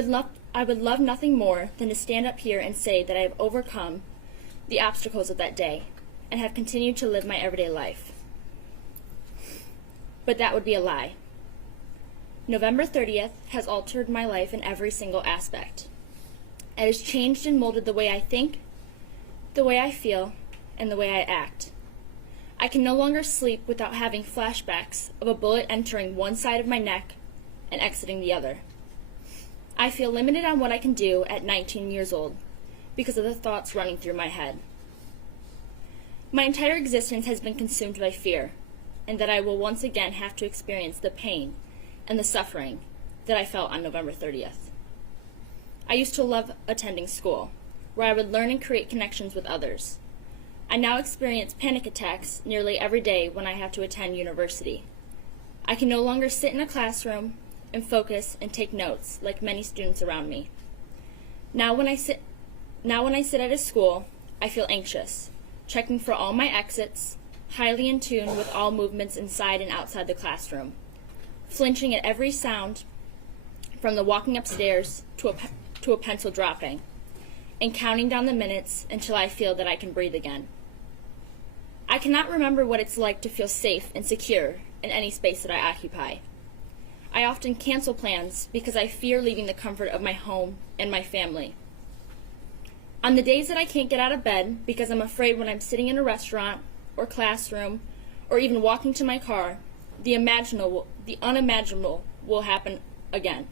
I would love nothing more than to stand up here and say that I have overcome the obstacles of that day and have continued to live my everyday life. But that would be a lie. November 30th has altered my life in every single aspect. It has changed and molded the way I think, the way I feel, and the way I act. I can no longer sleep without having flashbacks of a bullet entering one side of my neck and exiting the other. I feel limited on what I can do at 19 years old because of the thoughts running through my head. My entire existence has been consumed by fear, and that I will once again have to experience the pain and the suffering that I felt on November 30th. I used to love attending school, where I would learn and create connections with others. I now experience panic attacks nearly every day when I have to attend university. I can no longer sit in a classroom and focus and take notes like many students around me. Now when I sit at a school, I feel anxious, checking for all my exits, highly in tune with all movements inside and outside the classroom, flinching at every sound from the walking upstairs to a pencil dropping, and counting down the minutes until I feel that I can breathe again. I cannot remember what it's like to feel safe and secure in any space that I occupy. I often cancel plans because I fear leaving the comfort of my home and my family. On the days that I can't get out of bed because I'm afraid when I'm sitting in a restaurant or classroom or even walking to my car, the unimaginable will happen again.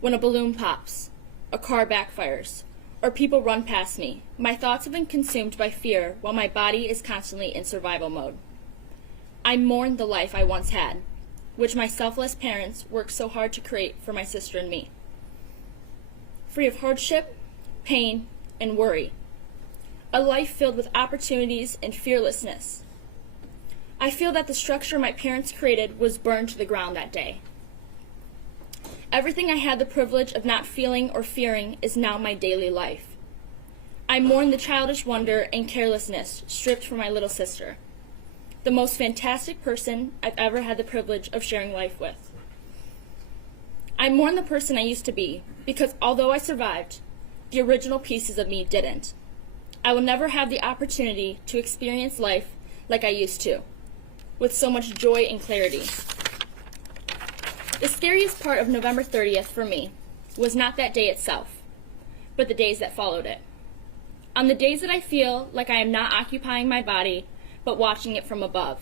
When a balloon pops, a car backfires, or people run past me, my thoughts have been consumed by fear while my body is constantly in survival mode. I mourn the life I once had, which my selfless parents worked so hard to create for my sister and me. Free of hardship, pain, and worry. A life filled with opportunities and fearlessness. I feel that the structure my parents created was burned to the ground that day. Everything I had the privilege of not feeling or fearing is now my daily life. I mourn the childish wonder and carelessness stripped from my little sister, the most fantastic person I've ever had the privilege of sharing life with. I mourn the person I used to be, because although I survived, the original pieces of me didn't. I will never have the opportunity to experience life like I used to, with so much joy and clarity. The scariest part of November 30th for me was not that day itself, but the days that followed it. On the days that I feel like I am not occupying my body, but watching it from above.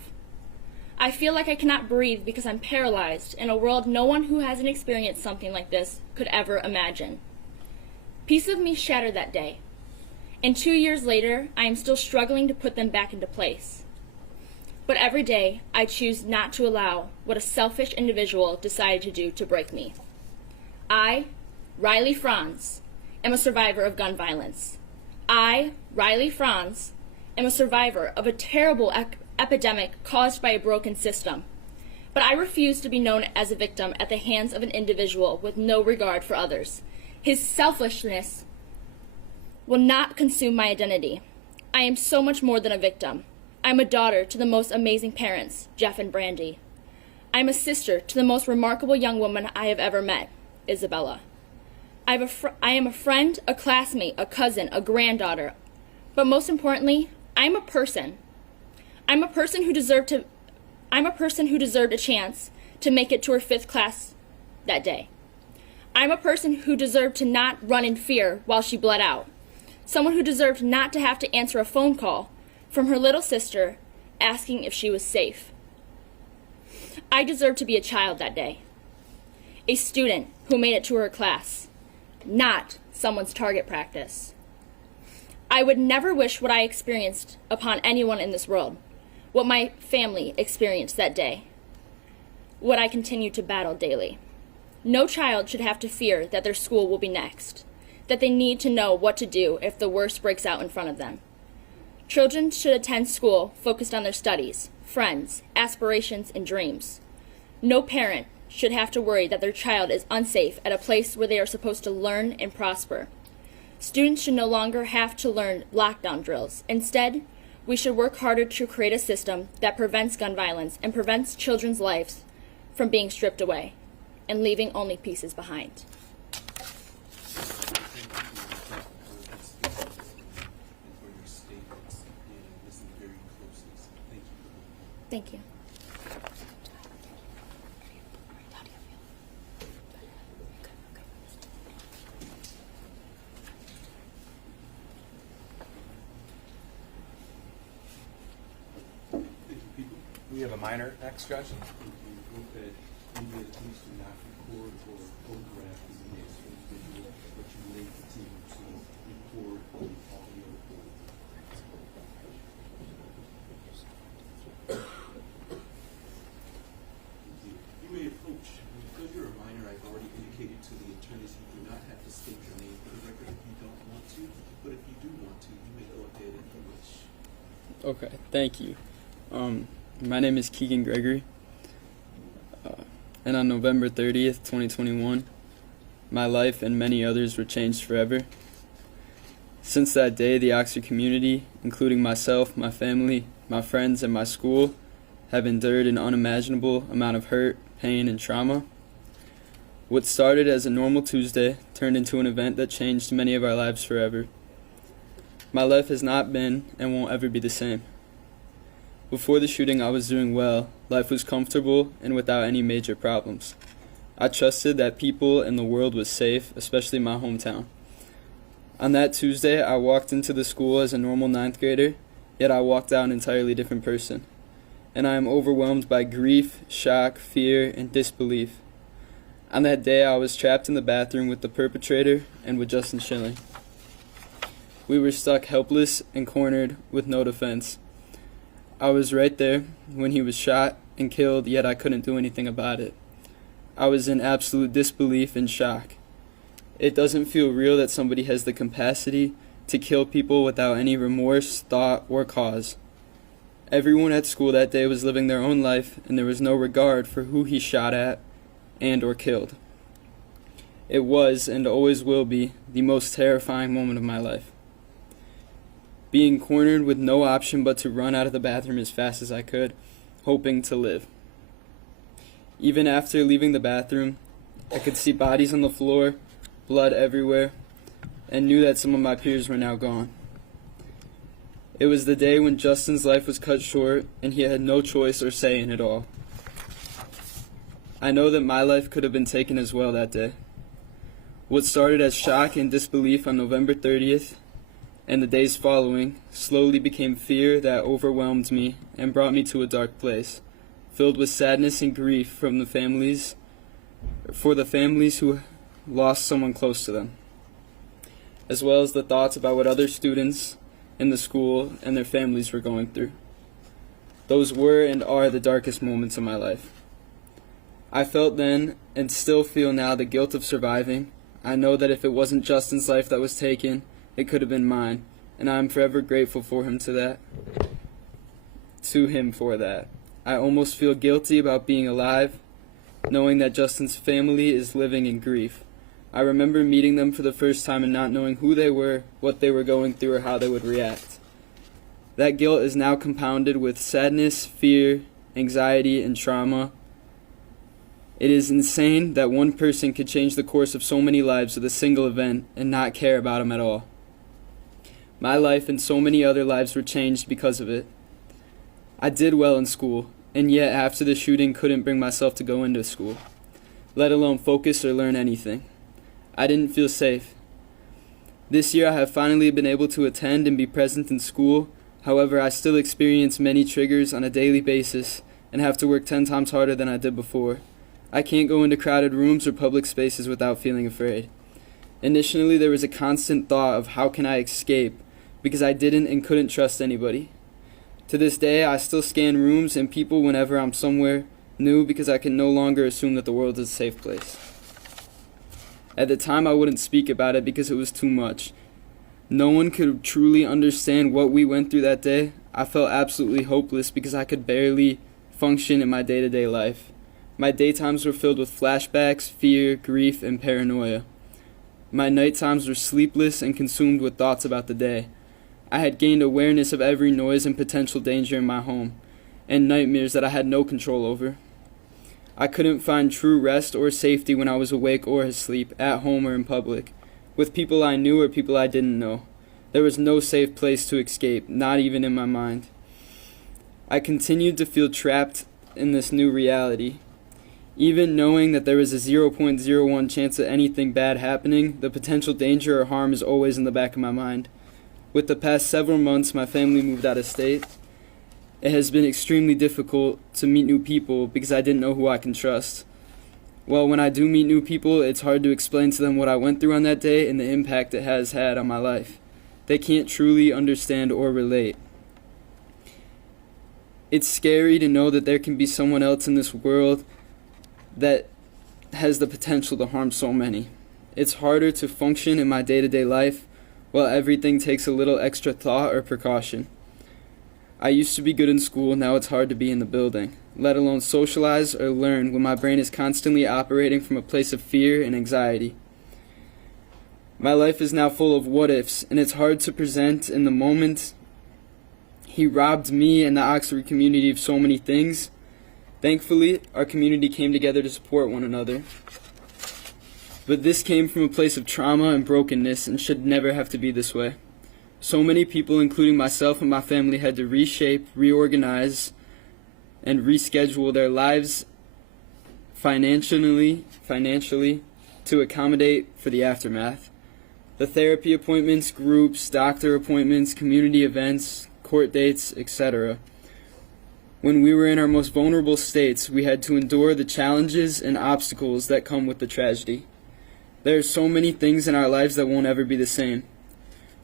I feel like I cannot breathe because I'm paralyzed in a world no one who hasn't experienced something like this could ever imagine. Pieces of me shattered that day, and 2 years later, I am still struggling to put them back into place. But every day, I choose not to allow what a selfish individual decided to do to break me. I, Riley Franz, am a survivor of gun violence. I, Riley Franz, am a survivor of a terrible epidemic caused by a broken system. But I refuse to be known as a victim at the hands of an individual with no regard for others. His selfishness will not consume my identity. I am so much more than a victim. I'm a daughter to the most amazing parents, Jeff and Brandy. I'm a sister to the most remarkable young woman I have ever met, Isabella. I am a friend, a classmate, a cousin, a granddaughter. But most importantly, I'm a person. I'm a person who deserved a chance to make it to her 5th class that day. I'm a person who deserved to not run in fear while she bled out. Someone who deserved not to have to answer a phone call from her little sister asking if she was safe. I deserved to be a child that day. A student who made it to her class, not someone's target practice. I would never wish what I experienced upon anyone in this world, what my family experienced that day, what I continue to battle daily. No child should have to fear that their school will be next, that they need to know what to do if the worst breaks out in front of them. Children should attend school focused on their studies, friends, aspirations, and dreams. No parent should have to worry that their child is unsafe at a place where they are supposed to learn and prosper. Students should no longer have to learn lockdown drills. Instead, we should work harder to create a system that prevents gun violence and prevents children's lives from being stripped away and leaving only pieces behind. Thank you. We have a minor next, Judge. You may approach. Because you're a minor, I've already indicated to the attorneys you do not have to state your name for the record if you don't want to, but if you do want to, you may go ahead if you wish. Okay, thank you. My name is Keegan Gregory, and on November 30th, 2021, my life and many others were changed forever. Since that day, the Oxford community, including myself, my family, my friends, and my school, have endured an unimaginable amount of hurt, pain, and trauma. What started as a normal Tuesday turned into an event that changed many of our lives forever. My life has not been and won't ever be the same. Before the shooting, I was doing well. Life was comfortable and without any major problems. I trusted that people and the world was safe, especially my hometown. On that Tuesday, I walked into the school as a normal 9th grader, yet I walked out an entirely different person. And I am overwhelmed by grief, shock, fear, and disbelief. On that day, I was trapped in the bathroom with the perpetrator and with Justin Schilling. We were stuck helpless and cornered with no defense. I was right there when he was shot and killed, yet I couldn't do anything about it. I was in absolute disbelief and shock. It doesn't feel real that somebody has the capacity to kill people without any remorse, thought, or cause. Everyone at school that day was living their own life, and there was no regard for who he shot at and or killed. It was, and always will be, the most terrifying moment of my life. Being cornered with no option but to run out of the bathroom as fast as I could, hoping to live. Even after leaving the bathroom, I could see bodies on the floor, blood everywhere, and knew that some of my peers were now gone. It was the day when Justin's life was cut short, and he had no choice or say in it all. I know that my life could have been taken as well that day. What started as shock and disbelief on November 30th, and the days following, slowly became fear that overwhelmed me and brought me to a dark place, filled with sadness and grief for the families who lost someone close to them, as well as the thoughts about what other students in the school and their families were going through. Those were and are the darkest moments of my life. I felt then, and still feel now, the guilt of surviving. I know that if it wasn't Justin's life that was taken, it could have been mine, and I am forever grateful to him for that. I almost feel guilty about being alive, knowing that Justin's family is living in grief. I remember meeting them for the first time and not knowing who they were, what they were going through, or how they would react. That guilt is now compounded with sadness, fear, anxiety, and trauma. It is insane that one person could change the course of so many lives with a single event and not care about them at all. My life and so many other lives were changed because of it. I did well in school, and yet after the shooting couldn't bring myself to go into school, let alone focus or learn anything. I didn't feel safe. This year I have finally been able to attend and be present in school. However, I still experience many triggers on a daily basis and have to work 10 times harder than I did before. I can't go into crowded rooms or public spaces without feeling afraid. Initially, there was a constant thought of how can I escape, because I didn't and couldn't trust anybody. To this day, I still scan rooms and people whenever I'm somewhere new because I can no longer assume that the world is a safe place. At the time, I wouldn't speak about it because it was too much. No one could truly understand what we went through that day. I felt absolutely hopeless because I could barely function in my day-to-day life. My daytimes were filled with flashbacks, fear, grief, and paranoia. My nighttimes were sleepless and consumed with thoughts about the day. I had gained awareness of every noise and potential danger in my home, and nightmares that I had no control over. I couldn't find true rest or safety when I was awake or asleep, at home or in public, with people I knew or people I didn't know. There was no safe place to escape, not even in my mind. I continued to feel trapped in this new reality. Even knowing that there was a 0.01 chance of anything bad happening, the potential danger or harm is always in the back of my mind. With the past several months, my family moved out of state. It has been extremely difficult to meet new people because I didn't know who I can trust. Well, when I do meet new people, it's hard to explain to them what I went through on that day and the impact it has had on my life. They can't truly understand or relate. It's scary to know that there can be someone else in this world that has the potential to harm so many. It's harder to function in my day-to-day life while everything takes a little extra thought or precaution. I used to be good in school, now it's hard to be in the building, let alone socialize or learn when my brain is constantly operating from a place of fear and anxiety. My life is now full of what-ifs, and it's hard to present in the moment. He robbed me and the Oxford community of so many things. Thankfully, our community came together to support one another. But this came from a place of trauma and brokenness and should never have to be this way. So many people, including myself and my family, had to reshape, reorganize, and reschedule their lives financially to accommodate for the aftermath. The therapy appointments, groups, doctor appointments, community events, court dates, etc. When we were in our most vulnerable states, we had to endure the challenges and obstacles that come with the tragedy. There are so many things in our lives that won't ever be the same.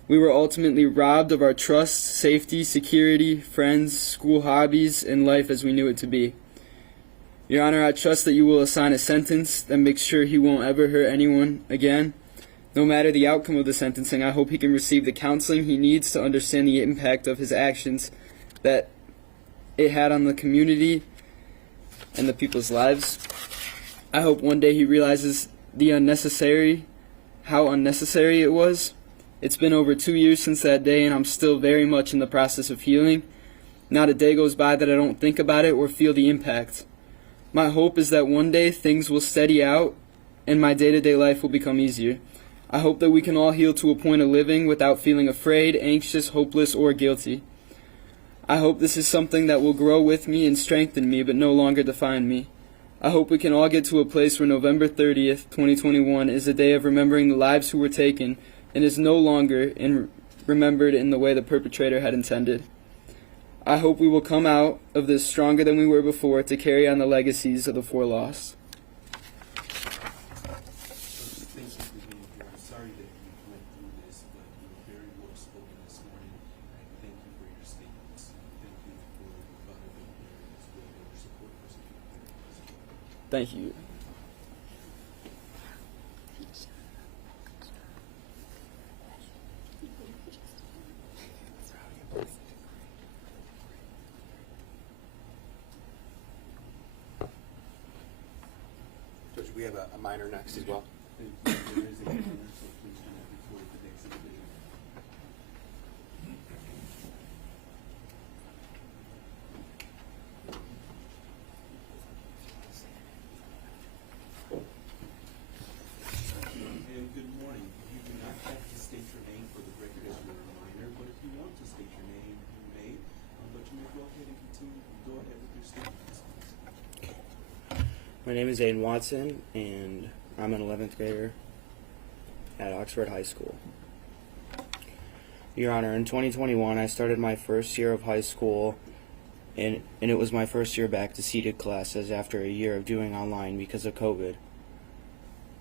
We were ultimately robbed of our trust, safety, security, friends, school hobbies, and life as we knew it to be. Your Honor, I trust that you will assign a sentence that makes sure he won't ever hurt anyone again. No matter the outcome of the sentencing, I hope he can receive the counseling he needs to understand the impact of his actions that it had on the community and the people's lives. I hope one day he realizes how unnecessary it was. It's been over 2 years since that day, and I'm still very much in the process of healing. Not a day goes by that I don't think about it or feel the impact. My hope is that one day things will steady out and my day-to-day life will become easier. I hope that we can all heal to a point of living without feeling afraid, anxious, hopeless, or guilty. I hope this is something that will grow with me and strengthen me, but no longer define me. I hope we can all get to a place where November 30th, 2021 is a day of remembering the lives who were taken and is no longer remembered in the way the perpetrator had intended. I hope we will come out of this stronger than we were before to carry on the legacies of the four lost. Thank you. Judge, we have a minor next as well. My name is Aiden Watson, and I'm an 11th grader at Oxford High School. Your Honor, in 2021, I started my first year of high school, and it was my first year back to seated classes after a year of doing online because of COVID.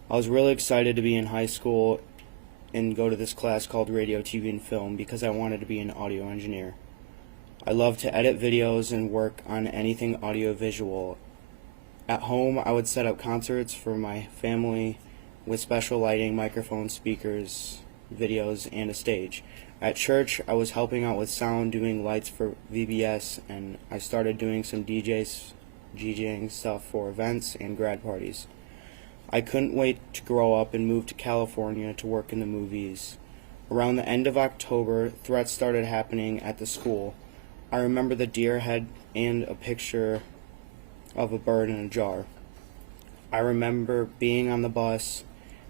I was really excited to be in high school and go to this class called Radio, TV, and Film because I wanted to be an audio engineer. I love to edit videos and work on anything audio-visual. At home, I would set up concerts for my family with special lighting, microphones, speakers, videos, and a stage. At church, I was helping out with sound, doing lights for VBS, and I started doing some DJing stuff for events and grad parties. I couldn't wait to grow up and move to California to work in the movies. Around the end of October, threats started happening at the school. I remember the deer head and a picture of a bird in a jar. I remember being on the bus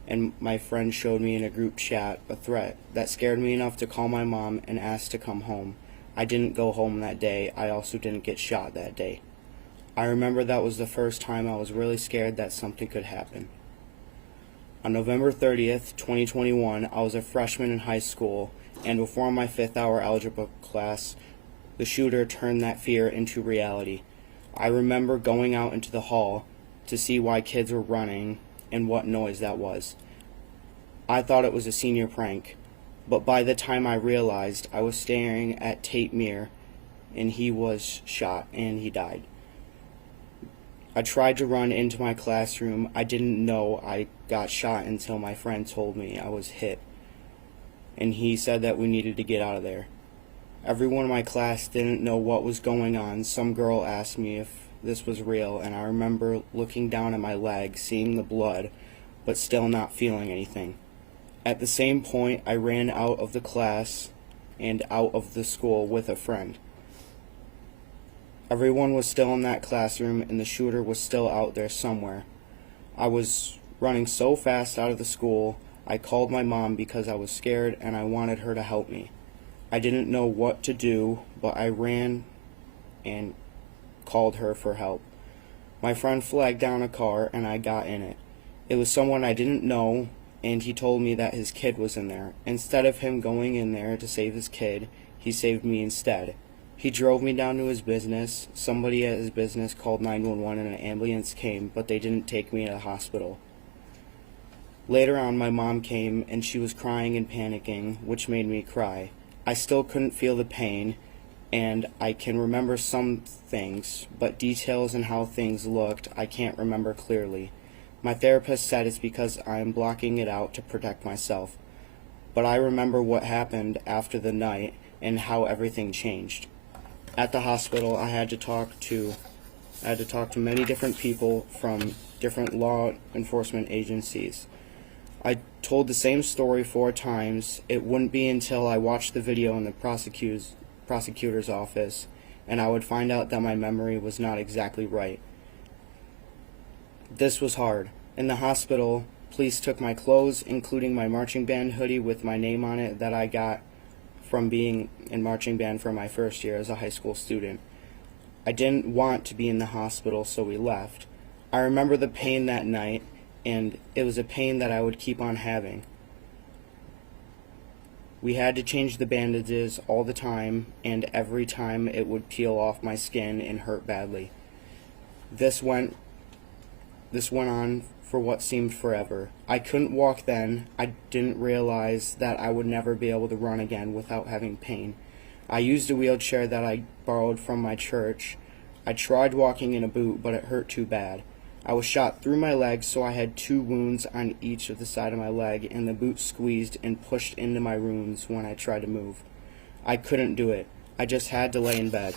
and my friend showed me in a group chat a threat that scared me enough to call my mom and ask to come home. I didn't go home that day. I also didn't get shot that day. I remember that was the first time I was really scared that something could happen. On November 30th, 2021, I was a freshman in high school, and before my 5th hour algebra class, the shooter turned that fear into reality. I remember going out into the hall to see why kids were running and what noise that was. I thought it was a senior prank, but by the time I realized, I was staring at Tate Mir, and he was shot and he died. I tried to run into my classroom. I didn't know I got shot until my friend told me I was hit, and he said that we needed to get out of there. Everyone in my class didn't know what was going on. Some girl asked me if this was real, and I remember looking down at my leg, seeing the blood, but still not feeling anything. At the same point, I ran out of the class and out of the school with a friend. Everyone was still in that classroom, and the shooter was still out there somewhere. I was running so fast out of the school, I called my mom because I was scared and I wanted her to help me. I didn't know what to do, but I ran and called her for help. My friend flagged down a car and I got in it. It was someone I didn't know, and he told me that his kid was in there. Instead of him going in there to save his kid, he saved me instead. He drove me down to his business. Somebody at his business called 911 and an ambulance came, but they didn't take me to the hospital. Later on, my mom came and she was crying and panicking, which made me cry. I still couldn't feel the pain, and I can remember some things, but details and how things looked, I can't remember clearly. My therapist said it's because I'm blocking it out to protect myself. But I remember what happened after the night and how everything changed. At the hospital, I had to talk to many different people from different law enforcement agencies. I told the same story 4 times. It wouldn't be until I watched the video in the prosecutor's office and I would find out that my memory was not exactly right. This was hard. In the hospital, police took my clothes, including my marching band hoodie with my name on it that I got from being in marching band for my first year as a high school student. I didn't want to be in the hospital, so we left. I remember the pain that night, and it was a pain that I would keep on having. We had to change the bandages all the time, and every time it would peel off my skin and hurt badly. This went on for what seemed forever. I couldn't walk then. I didn't realize that I would never be able to run again without having pain. I used a wheelchair that I borrowed from my church. I tried walking in a boot, but it hurt too bad. I was shot through my leg, so I had 2 wounds on each of the side of my leg, and the boot squeezed and pushed into my wounds when I tried to move. I couldn't do it. I just had to lay in bed.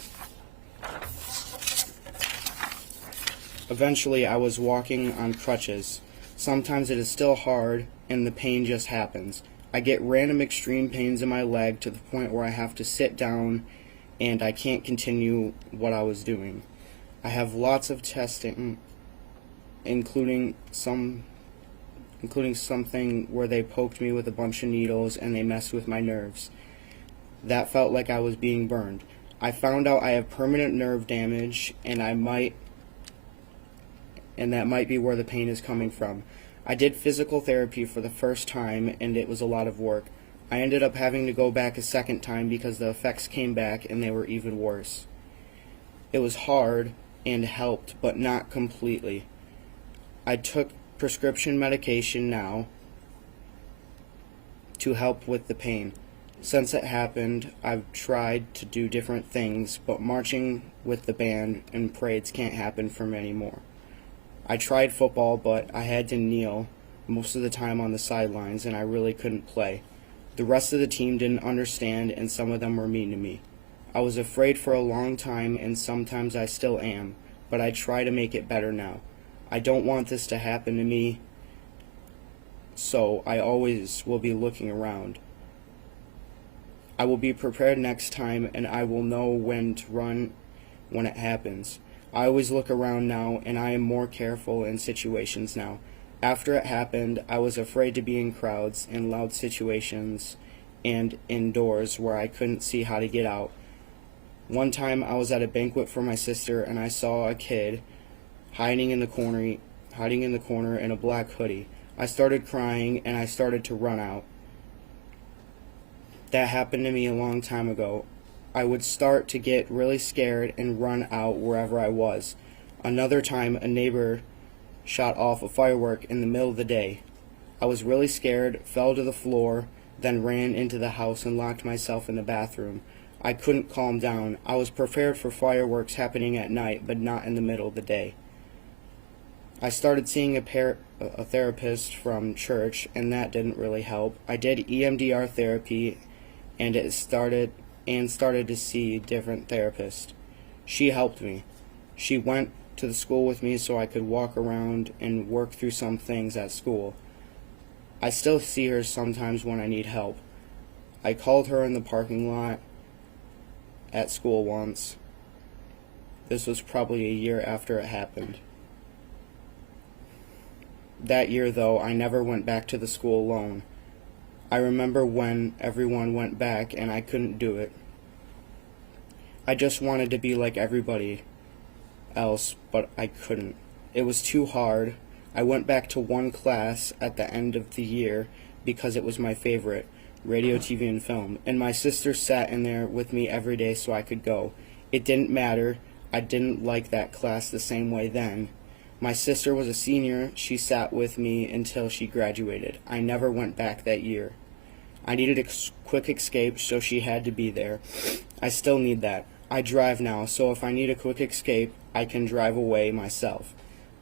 Eventually, I was walking on crutches. Sometimes it is still hard, and the pain just happens. I get random extreme pains in my leg to the point where I have to sit down, and I can't continue what I was doing. I have lots of testing, including something where they poked me with a bunch of needles and they messed with my nerves. That felt like I was being burned. I found out I have permanent nerve damage, and that might be where the pain is coming from. I did physical therapy for the first time, and it was a lot of work. I ended up having to go back a second time because the effects came back and they were even worse. It was hard and helped, but not completely. I took prescription medication now to help with the pain. Since it happened, I've tried to do different things, but marching with the band and parades can't happen for me anymore. I tried football, but I had to kneel most of the time on the sidelines, and I really couldn't play. The rest of the team didn't understand, and some of them were mean to me. I was afraid for a long time, and sometimes I still am, but I try to make it better now. I don't want this to happen to me, so I always will be looking around. I will be prepared next time, and I will know when to run when it happens. I always look around now, and I am more careful in situations now. After it happened, I was afraid to be in crowds, in loud situations, and indoors where I couldn't see how to get out. One time I was at a banquet for my sister and I saw a kid hiding in the corner in a black hoodie. I started crying and I started to run out. That happened to me a long time ago. I would start to get really scared and run out wherever I was. Another time, a neighbor shot off a firework in the middle of the day. I was really scared, fell to the floor, then ran into the house and locked myself in the bathroom. I couldn't calm down. I was prepared for fireworks happening at night, but not in the middle of the day. I started seeing a therapist from church, and that didn't really help. I did EMDR therapy, and started to see different therapists. She helped me. She went to the school with me so I could walk around and work through some things at school. I still see her sometimes when I need help. I called her in the parking lot at school once. This was probably a year after it happened. That year, though, I never went back to the school alone. I remember when everyone went back and I couldn't do it. I just wanted to be like everybody else, but I couldn't. It was too hard. I went back to one class at the end of the year because it was my favorite, radio, TV, and film, and my sister sat in there with me every day so I could go. It didn't matter. I didn't like that class the same way then. My sister was a senior. She sat with me until she graduated. I never went back that year. I needed a quick escape, so she had to be there. I still need that. I drive now, so if I need a quick escape, I can drive away myself.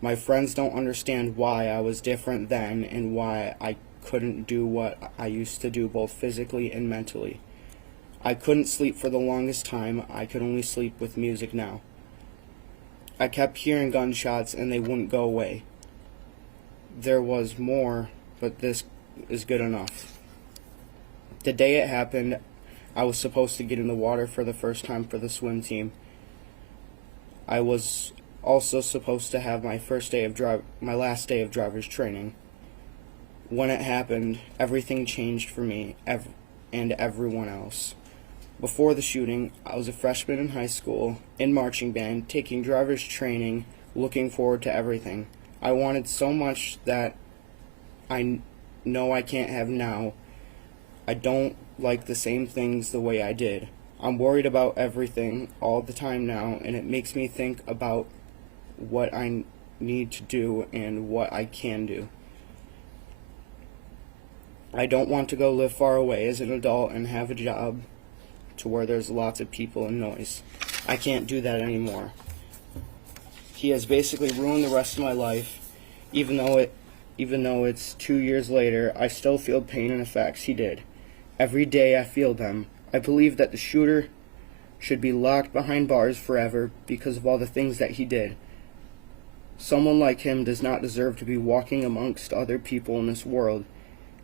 My friends don't understand why I was different then and why I couldn't do what I used to do both physically and mentally. I couldn't sleep for the longest time. I could only sleep with music now. I kept hearing gunshots and they wouldn't go away. There was more, but this is good enough. The day it happened, I was supposed to get in the water for the first time for the swim team. I was also supposed to have my last day of driver's training. When it happened, everything changed for me and everyone else. Before the shooting, I was a freshman in high school, in marching band, taking driver's training, looking forward to everything. I wanted so much that I know I can't have now. I don't like the same things the way I did. I'm worried about everything all the time now, and it makes me think about what I need to do and what I can do. I don't want to go live far away as an adult and have a job to where there's lots of people and noise. I can't do that anymore. He has basically ruined the rest of my life. Even though it's 2 years later, I still feel pain and effects he did. Every day I feel them. I believe that the shooter should be locked behind bars forever because of all the things that he did. Someone like him does not deserve to be walking amongst other people in this world.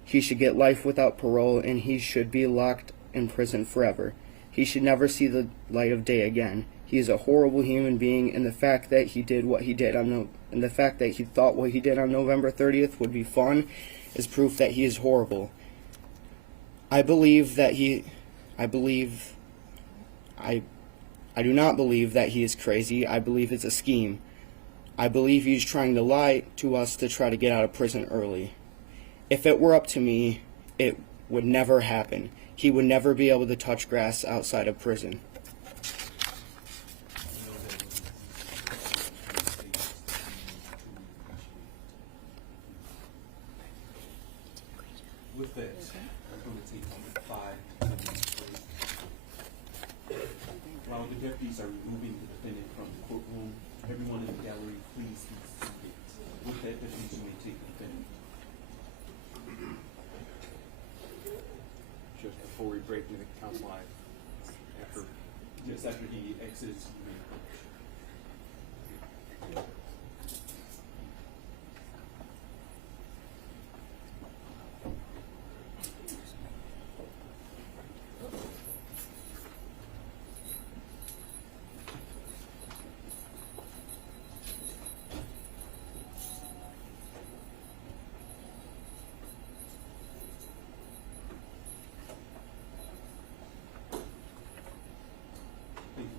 He should get life without parole, and he should be locked in prison forever. He should never see the light of day again. He is a horrible human being, and the fact that he did what he did and the fact that he thought what he did on November 30th would be fun is proof that he is horrible. I do not believe that he is crazy. I believe it's a scheme. I believe he's trying to lie to us to try to get out of prison early. If it were up to me, it would never happen. He would never be able to touch grass outside of prison. With that, we're going to take number 5. While the deputies are removing the defendant from the courtroom, everyone in the gallery, please be seated. With that, deputies, you may take the defendant. Just before we break into the council line, After he exits, you may approach. Thank you,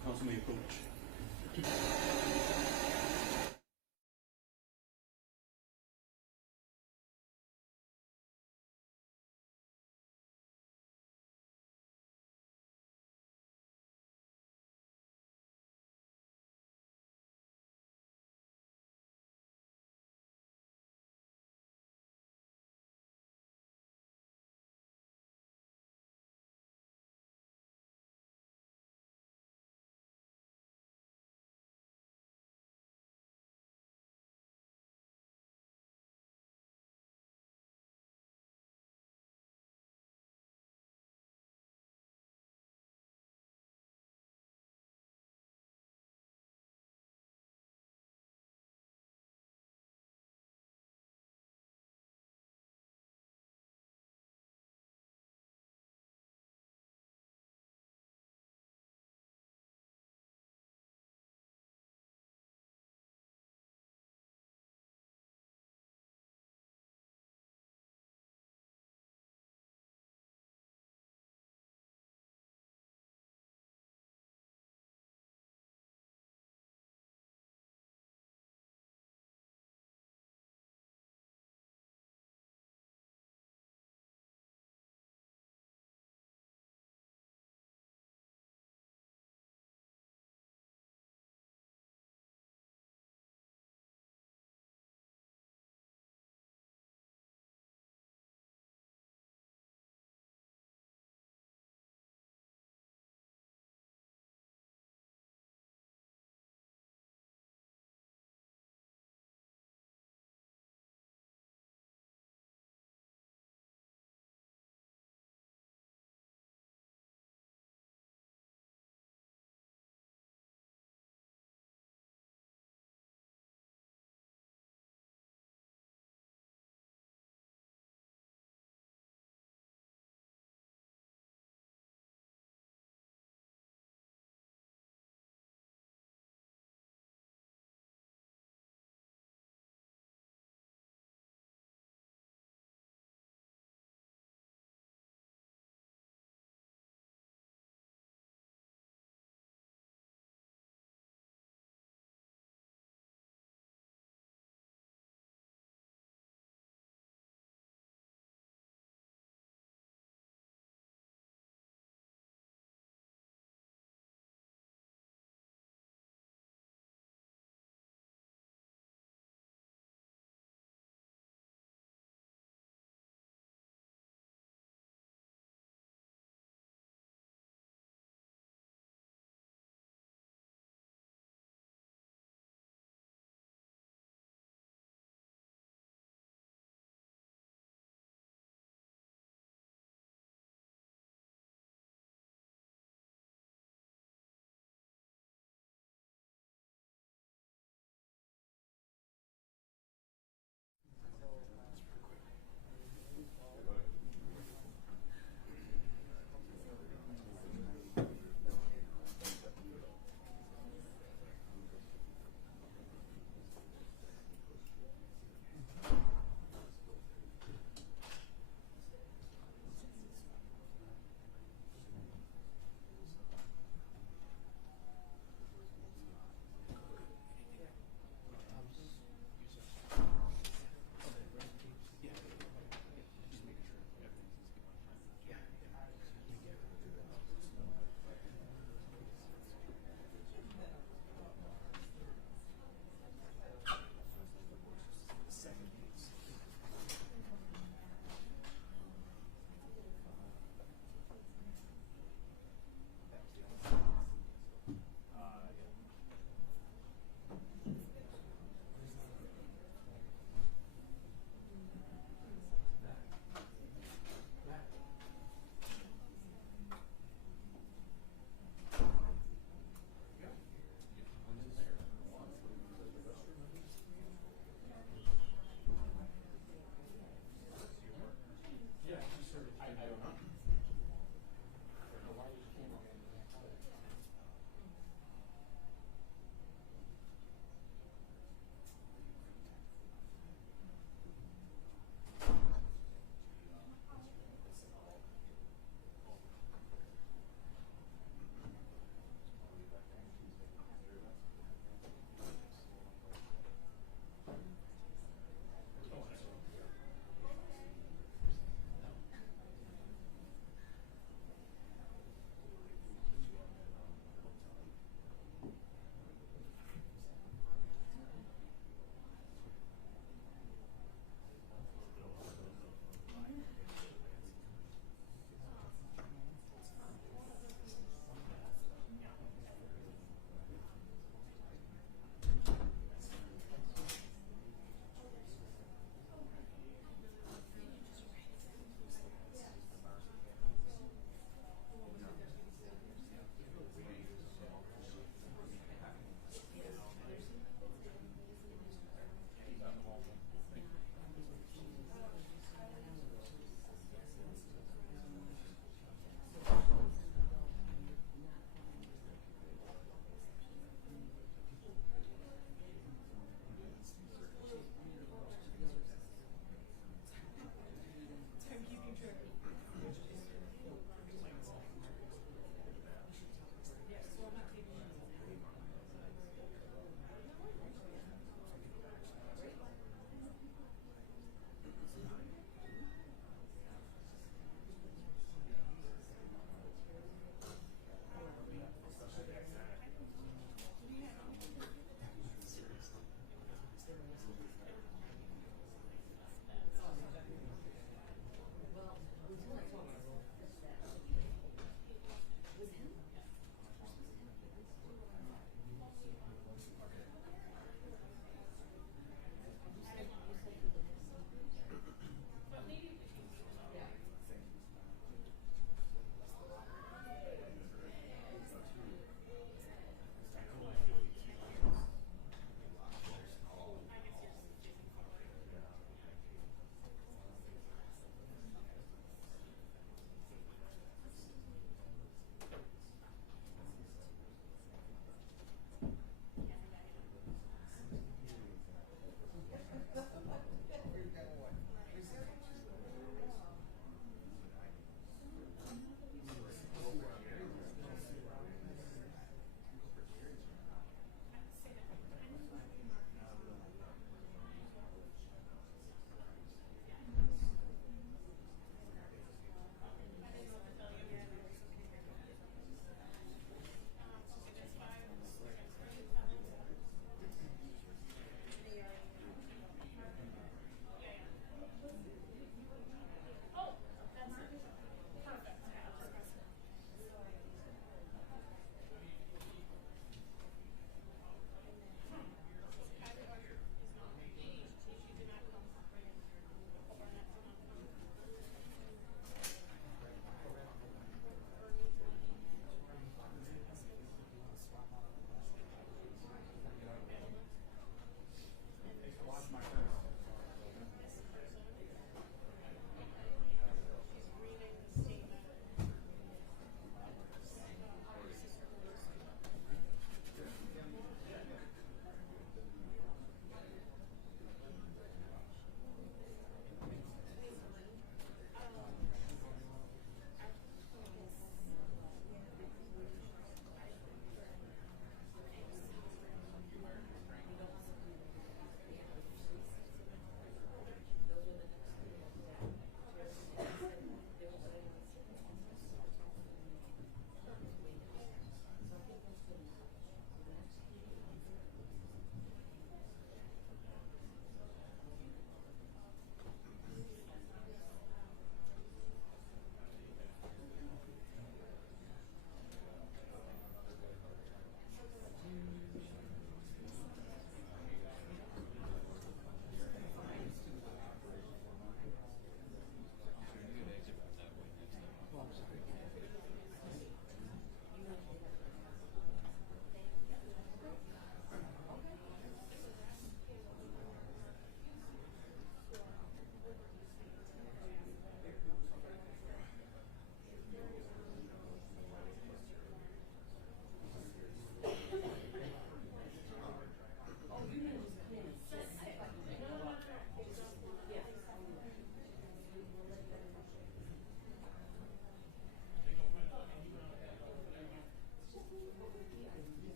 Yeah.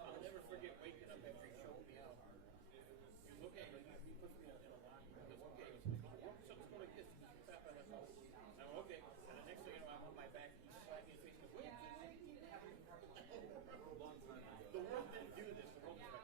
I'll never forget waking up after he showed me out. You look at it, he puts me in a line. He goes, okay, something's going like this. Tap on his house. I'm okay. And the next thing you know, I'm on my back. He's slapping his face. He goes, wait. The world didn't do this. The world did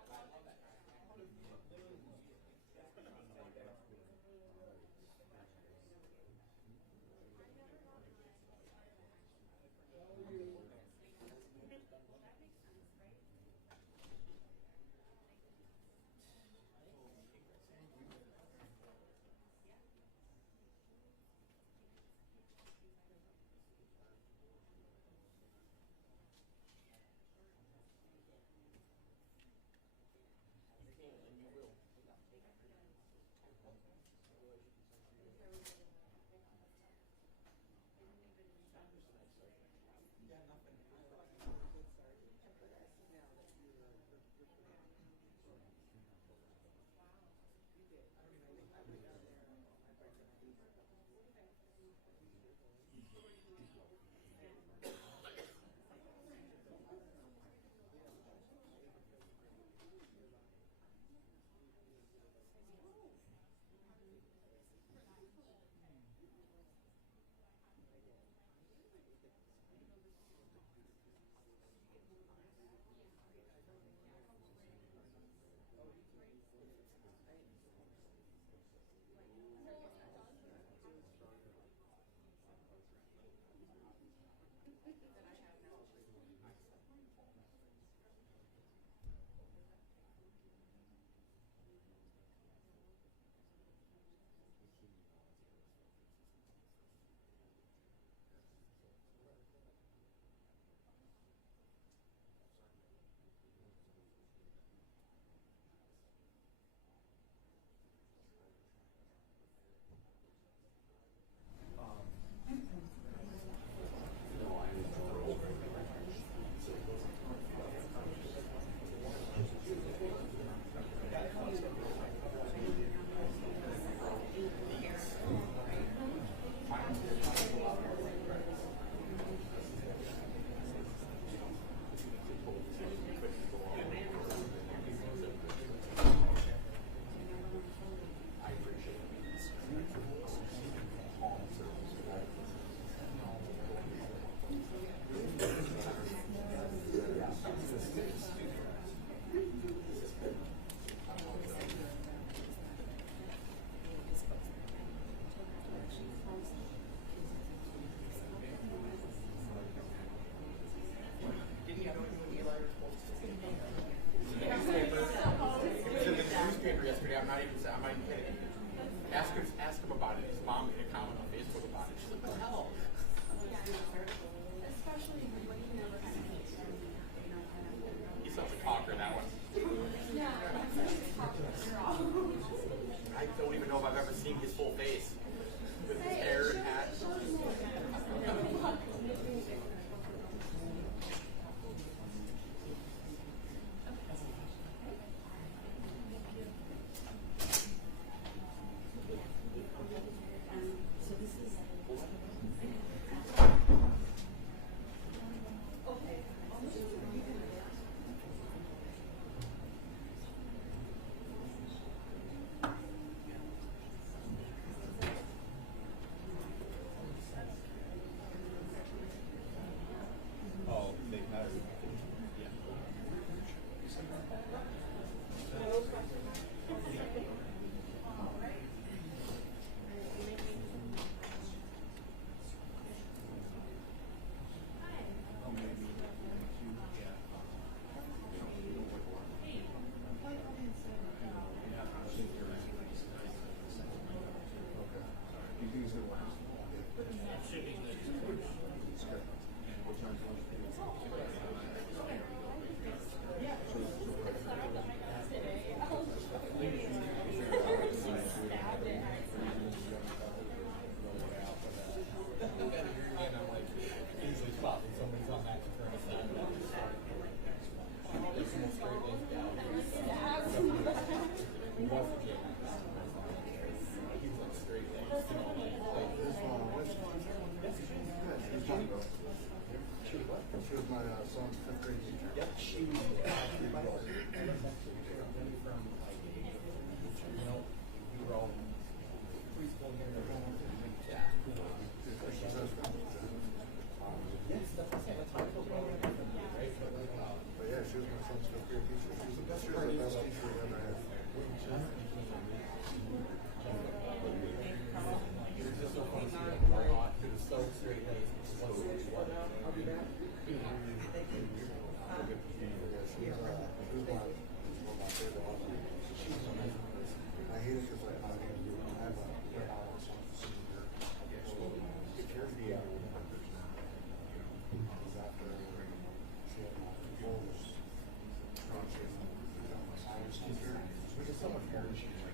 yesterday. I'm not even kidding. Ask him about it. His mom made a comment on Facebook about it. She's like, what the hell? Especially when you never had He's such a talker, that one. I don't even know if I've ever seen his full face with his hair and hat. So this is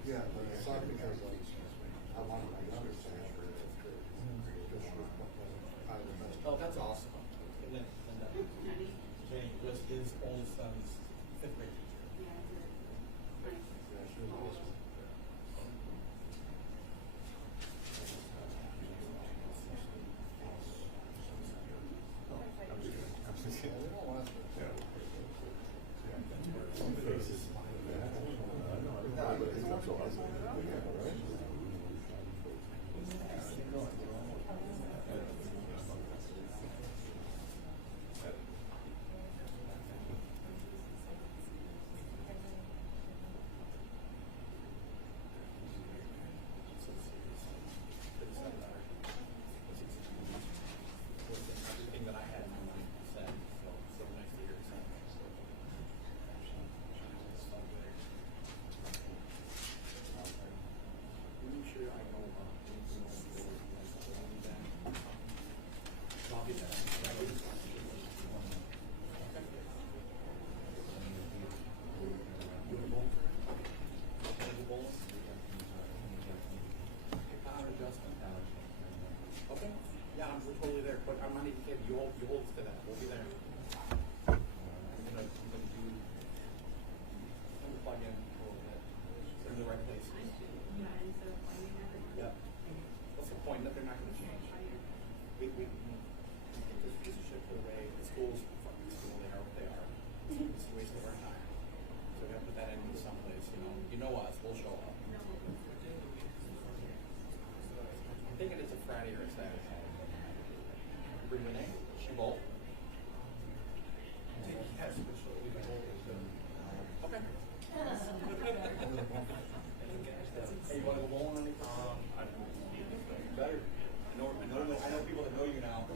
Yeah, but it's not because I wanted my younger son to Oh, that's awesome. And then Jane was his old son's fifth grade teacher. Everything that I had in my mind said, so nice to hear it said. I'm sure I know about I'll be there. Okay. Yeah, we're totally there. But I'm not even kidding. You hold us to that. We'll be there. I'm gonna plug in a little bit. They're in the right place. Yeah. What's the point? They're not gonna change. We think this piece of shit put away. The schools fucking school. They are what they are. It's a waste of our time. So we gotta put that into someplace. You know us. We'll show up. I'm thinking it's a Friday or a Saturday. Bring Renee. She both. Yes, but she'll leave it all. Okay. Hey, you want to go bowling? Better. I know people that know you now.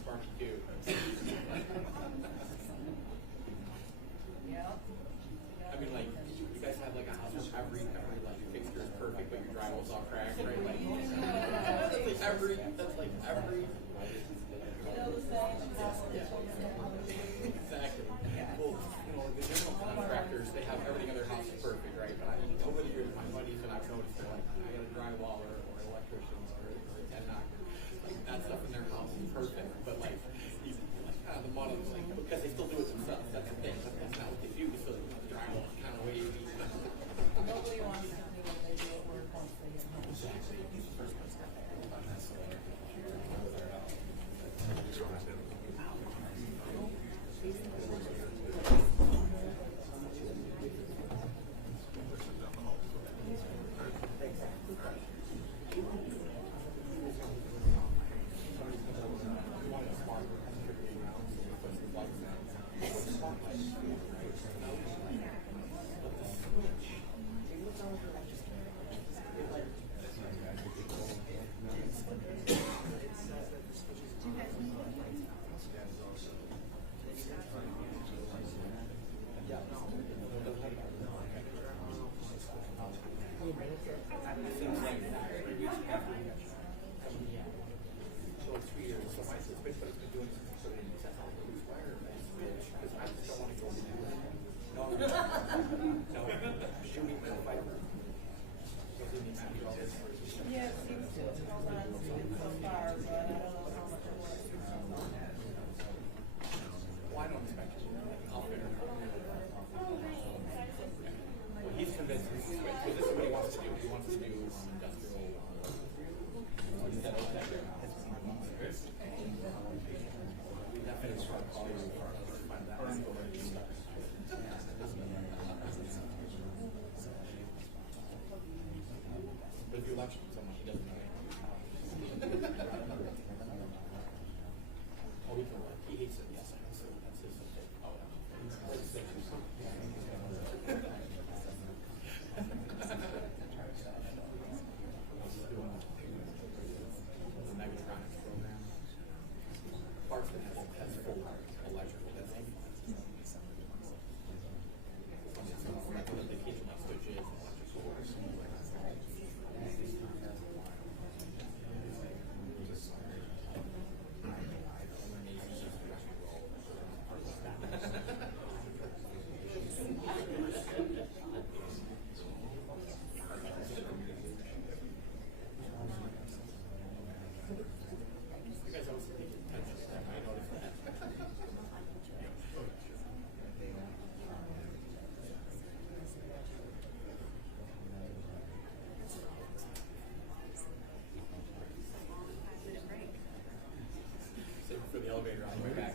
sparky too. I mean, like, you guys have like a house where every like fixture is perfect, but your drywall's all cracked, right? Like, that's like every. Exactly. Well, you know, the general contractors, they have everything in their house is perfect, right? But over the years, my buddies and I've noticed they're like, I got a drywaller or electricians or a head knocker. Like, that stuff in their house is perfect, but like, kind of the money, like, because they still do it themselves. That's the thing. But that's not what they do. So the drywall is kind of wavy. Nobody wants something when they do it work once they get home. Exactly. Yeah, it seems to hold on to it so far, but I don't know how much it works. Well, I don't expect it. I'll figure it out. Well, he's convinced because this is what he wants to do. He wants to do industrial. But if you lecture someone, he doesn't know anything. Oh, he can work. He hates it. Yes, I know. So that's his thing. Oh, yeah. The mechatronics program. Clarkson has full electrical. That's it. They teach them like switches and electrical. You guys always take attention to that. I noticed that. Save it for the elevator on the way back.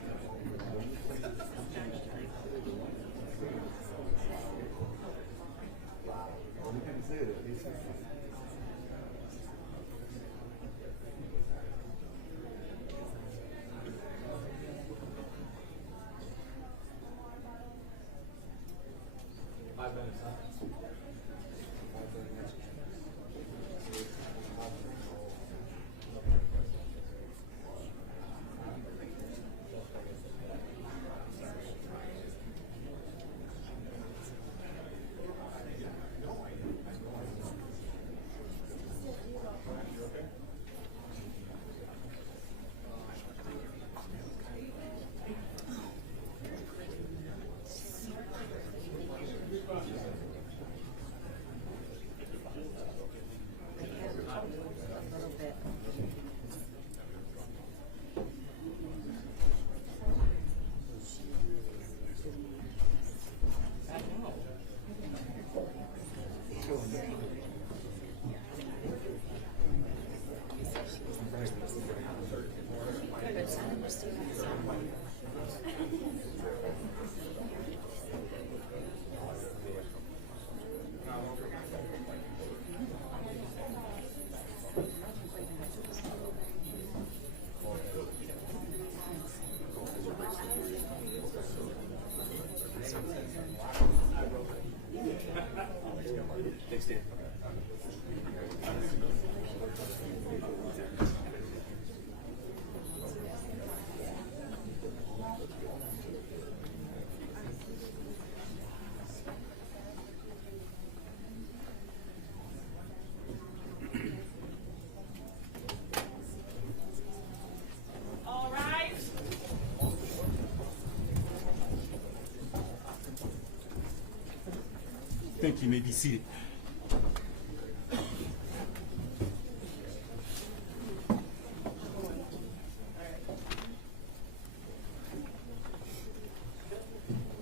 Thank you. You may be seated.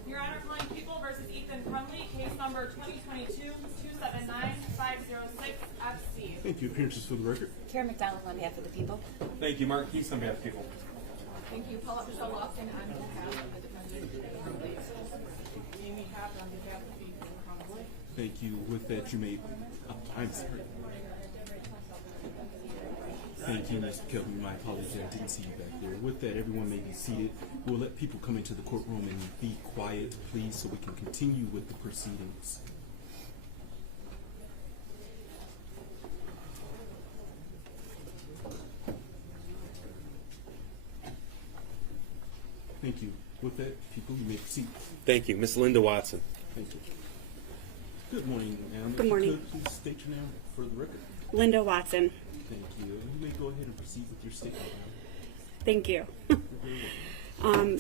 Your Honor, calling People versus Ethan Crumley, case number 2022-279-506-FC. Thank you. Appearances for the record. Karen McDonald on behalf of the people. Thank you, Mark Keith on behalf of people. Thank you. Paula Michelle Lofton on behalf of the defendant. Amy Happ on behalf of Ethan Crumley. Thank you. With that, you may. I'm sorry. Thank you, Mr. Kelvin. My apologies. I didn't see you back there. With that, everyone may be seated. We'll let people come into the courtroom and be quiet, please, so we can continue with the proceedings. Thank you. With that, people, you may proceed. Thank you. Miss Linda Watson. Thank you. Good morning, ma'am. Good morning. If you could, please state your name for the record. Linda Watson. Thank you. You may go ahead and proceed with your statement. Thank you.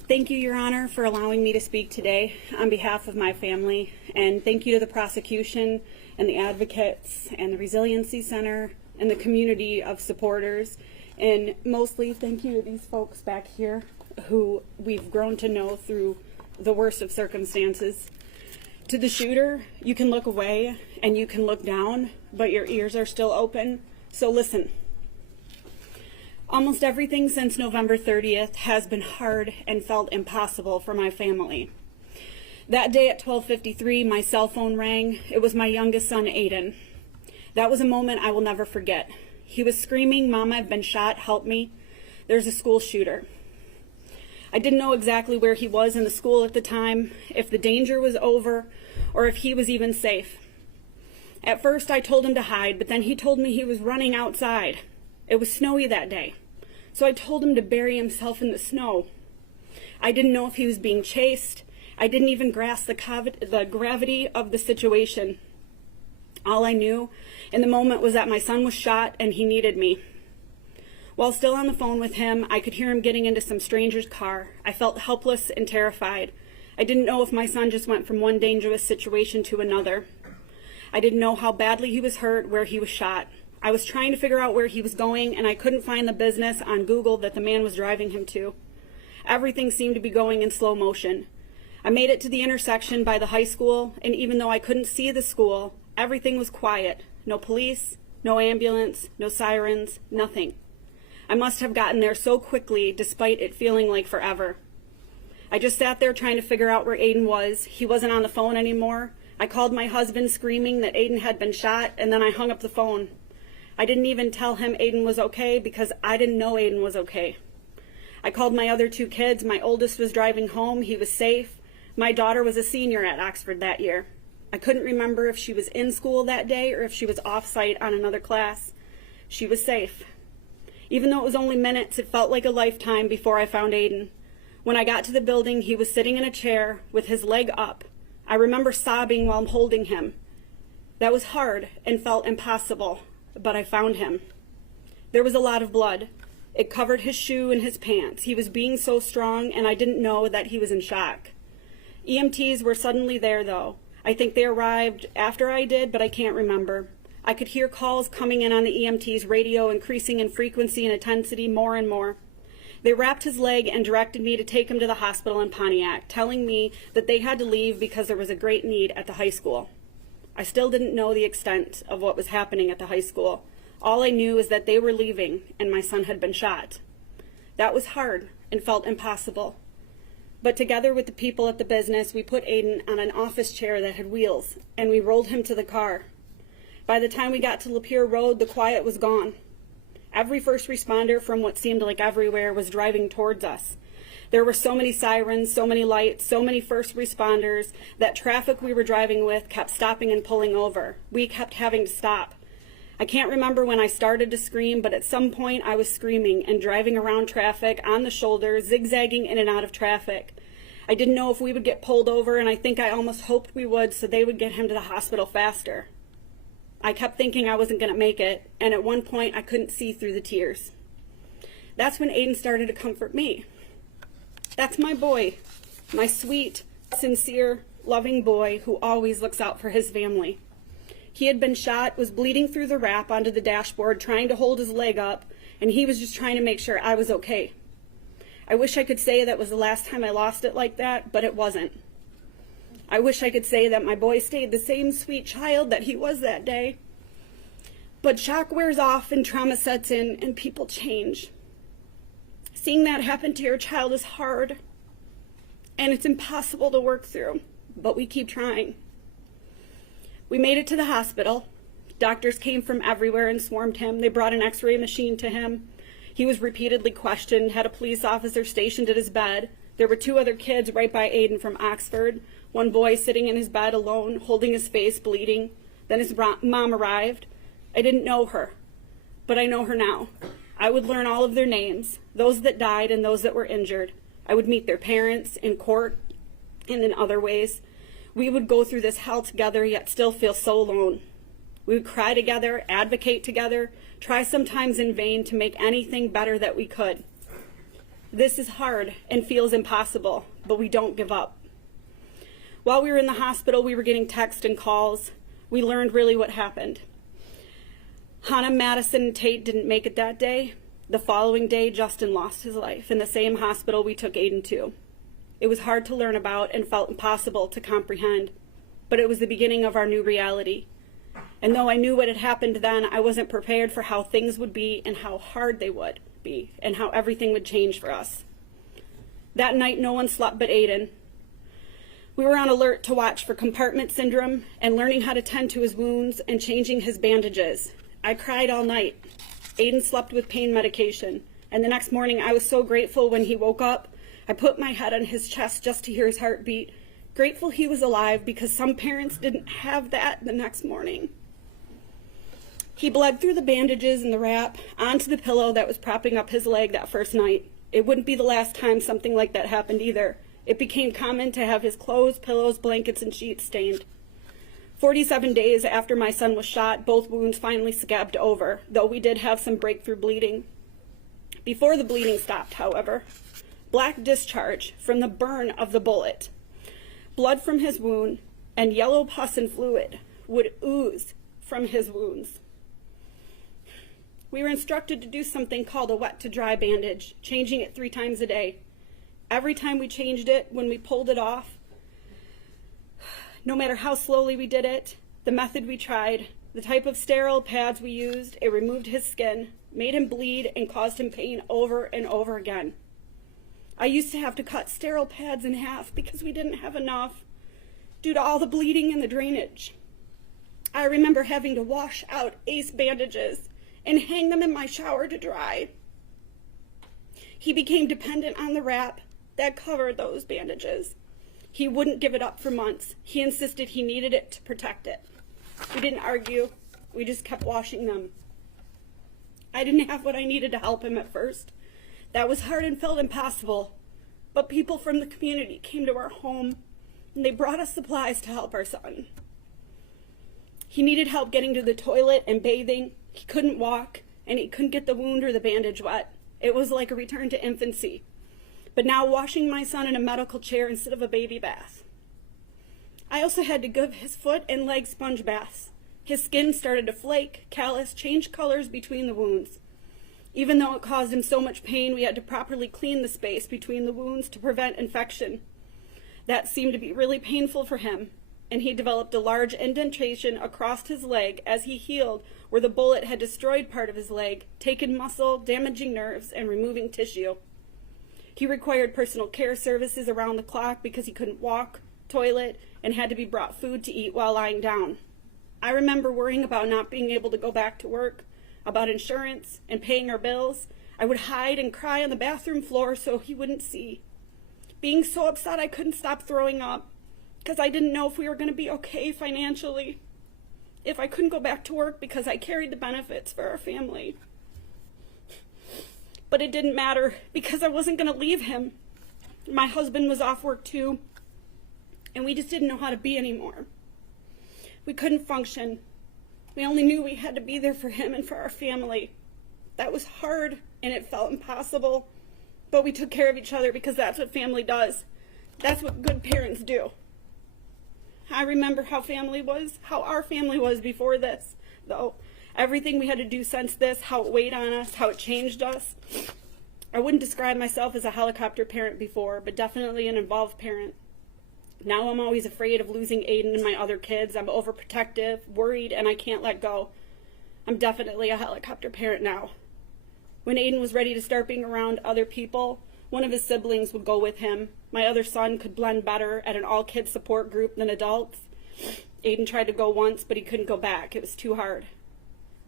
Thank you, Your Honor, for allowing me to speak today on behalf of my family. And thank you to the prosecution and the advocates and the Resiliency Center and the community of supporters. And mostly thank you to these folks back here who we've grown to know through the worst of circumstances. To the shooter, you can look away and you can look down, but your ears are still open, so listen. Almost everything since November 30th has been hard and felt impossible for my family. That day at 12:53, my cell phone rang. It was my youngest son, Aiden. That was a moment I will never forget. He was screaming, "Mom, I've been shot, help me. There's a school shooter." I didn't know exactly where he was in the school at the time, if the danger was over, or if he was even safe. At first, I told him to hide, but then he told me he was running outside. It was snowy that day, so I told him to bury himself in the snow. I didn't know if he was being chased. I didn't even grasp the gravity of the situation. All I knew in the moment was that my son was shot and he needed me. While still on the phone with him, I could hear him getting into some stranger's car. I felt helpless and terrified. I didn't know if my son just went from one dangerous situation to another. I didn't know how badly he was hurt, where he was shot. I was trying to figure out where he was going, and I couldn't find the business on Google that the man was driving him to. Everything seemed to be going in slow motion. I made it to the intersection by the high school, and even though I couldn't see the school, everything was quiet. No police, no ambulance, no sirens, nothing. I must have gotten there so quickly, despite it feeling like forever. I just sat there trying to figure out where Aiden was. He wasn't on the phone anymore. I called my husband screaming that Aiden had been shot, and then I hung up the phone. I didn't even tell him Aiden was okay because I didn't know Aiden was okay. I called my other two kids. My oldest was driving home. He was safe. My daughter was a senior at Oxford that year. I couldn't remember if she was in school that day or if she was off-site on another class. She was safe. Even though it was only minutes, it felt like a lifetime before I found Aiden. When I got to the building, he was sitting in a chair with his leg up. I remember sobbing while holding him. That was hard and felt impossible, but I found him. There was a lot of blood. It covered his shoe and his pants. He was being so strong, and I didn't know that he was in shock. EMTs were suddenly there, though. I think they arrived after I did, but I can't remember. I could hear calls coming in on the EMT's radio, increasing in frequency and intensity more and more. They wrapped his leg and directed me to take him to the hospital in Pontiac, telling me that they had to leave because there was a great need at the high school. I still didn't know the extent of what was happening at the high school. All I knew is that they were leaving and my son had been shot. That was hard and felt impossible. But together with the people at the business, we put Aiden on an office chair that had wheels, and we rolled him to the car. By the time we got to Lapeer Road, the quiet was gone. Every first responder from what seemed like everywhere was driving towards us. There were so many sirens, so many lights, so many first responders that traffic we were driving with kept stopping and pulling over. We kept having to stop. I can't remember when I started to scream, but at some point I was screaming and driving around traffic on the shoulder, zigzagging in and out of traffic. I didn't know if we would get pulled over, and I think I almost hoped we would so they would get him to the hospital faster. I kept thinking I wasn't going to make it, and at one point I couldn't see through the tears. That's when Aiden started to comfort me. That's my boy, my sweet, sincere, loving boy who always looks out for his family. He had been shot, was bleeding through the wrap onto the dashboard, trying to hold his leg up, and he was just trying to make sure I was okay. I wish I could say that was the last time I lost it like that, but it wasn't. I wish I could say that my boy stayed the same sweet child that he was that day. But shock wears off and trauma sets in and people change. Seeing that happen to your child is hard, and it's impossible to work through, but we keep trying. We made it to the hospital. Doctors came from everywhere and swarmed him. They brought an x-ray machine to him. He was repeatedly questioned, had a police officer stationed at his bed. There were 2 other kids right by Aiden from Oxford. One boy sitting in his bed alone, holding his face, bleeding. Then his mom arrived. I didn't know her, but I know her now. I would learn all of their names, those that died and those that were injured. I would meet their parents in court and in other ways. We would go through this hell together, yet still feel so alone. We would cry together, advocate together, try sometimes in vain to make anything better that we could. This is hard and feels impossible, but we don't give up. While we were in the hospital, we were getting texts and calls. We learned really what happened. Hannah, Madison, and Tate didn't make it that day. The following day, Justin lost his life in the same hospital we took Aiden to. It was hard to learn about and felt impossible to comprehend, but it was the beginning of our new reality. And though I knew what had happened then, I wasn't prepared for how things would be and how hard they would be and how everything would change for us. That night, no one slept but Aiden. We were on alert to watch for compartment syndrome and learning how to tend to his wounds and changing his bandages. I cried all night. Aiden slept with pain medication, and the next morning I was so grateful when he woke up. I put my head on his chest just to hear his heartbeat, grateful he was alive because some parents didn't have that the next morning. He bled through the bandages and the wrap onto the pillow that was propping up his leg that first night. It wouldn't be the last time something like that happened either. It became common to have his clothes, pillows, blankets, and sheets stained. 47 days after my son was shot, both wounds finally scabbed over, though we did have some breakthrough bleeding. Before the bleeding stopped, however, black discharge from the burn of the bullet, blood from his wound, and yellow pus and fluid would ooze from his wounds. We were instructed to do something called a wet to dry bandage, changing it 3 times a day. Every time we changed it, when we pulled it off, no matter how slowly we did it, the method we tried, the type of sterile pads we used, it removed his skin, made him bleed, and caused him pain over and over again. I used to have to cut sterile pads in half because we didn't have enough due to all the bleeding and the drainage. I remember having to wash out ace bandages and hang them in my shower to dry. He became dependent on the wrap that covered those bandages. He wouldn't give it up for months. He insisted he needed it to protect it. We didn't argue. We just kept washing them. I didn't have what I needed to help him at first. That was hard and felt impossible. But people from the community came to our home, and they brought us supplies to help our son. He needed help getting to the toilet and bathing. He couldn't walk, and he couldn't get the wound or the bandage wet. It was like a return to infancy. But now washing my son in a medical chair instead of a baby bath. I also had to give his foot and leg sponge baths. His skin started to flake, callous, change colors between the wounds. Even though it caused him so much pain, we had to properly clean the space between the wounds to prevent infection. That seemed to be really painful for him, and he developed a large indentation across his leg as he healed where the bullet had destroyed part of his leg, taken muscle, damaging nerves, and removing tissue. He required personal care services around the clock because he couldn't walk, toilet, and had to be brought food to eat while lying down. I remember worrying about not being able to go back to work, about insurance, and paying our bills. I would hide and cry on the bathroom floor so he wouldn't see. Being so upset I couldn't stop throwing up because I didn't know if we were going to be okay financially, if I couldn't go back to work because I carried the benefits for our family. But it didn't matter because I wasn't going to leave him. My husband was off work too, and we just didn't know how to be anymore. We couldn't function. We only knew we had to be there for him and for our family. That was hard, and it felt impossible, but we took care of each other because that's what family does. That's what good parents do. I remember how our family was before this, though. Everything we had to do since this, how it weighed on us, how it changed us. I wouldn't describe myself as a helicopter parent before, but definitely an involved parent. Now I'm always afraid of losing Aiden and my other kids. I'm overprotective, worried, and I can't let go. I'm definitely a helicopter parent now. When Aiden was ready to start being around other people, one of his siblings would go with him. My other son could blend better at an all-kids support group than adults. Aiden tried to go once, but he couldn't go back. It was too hard.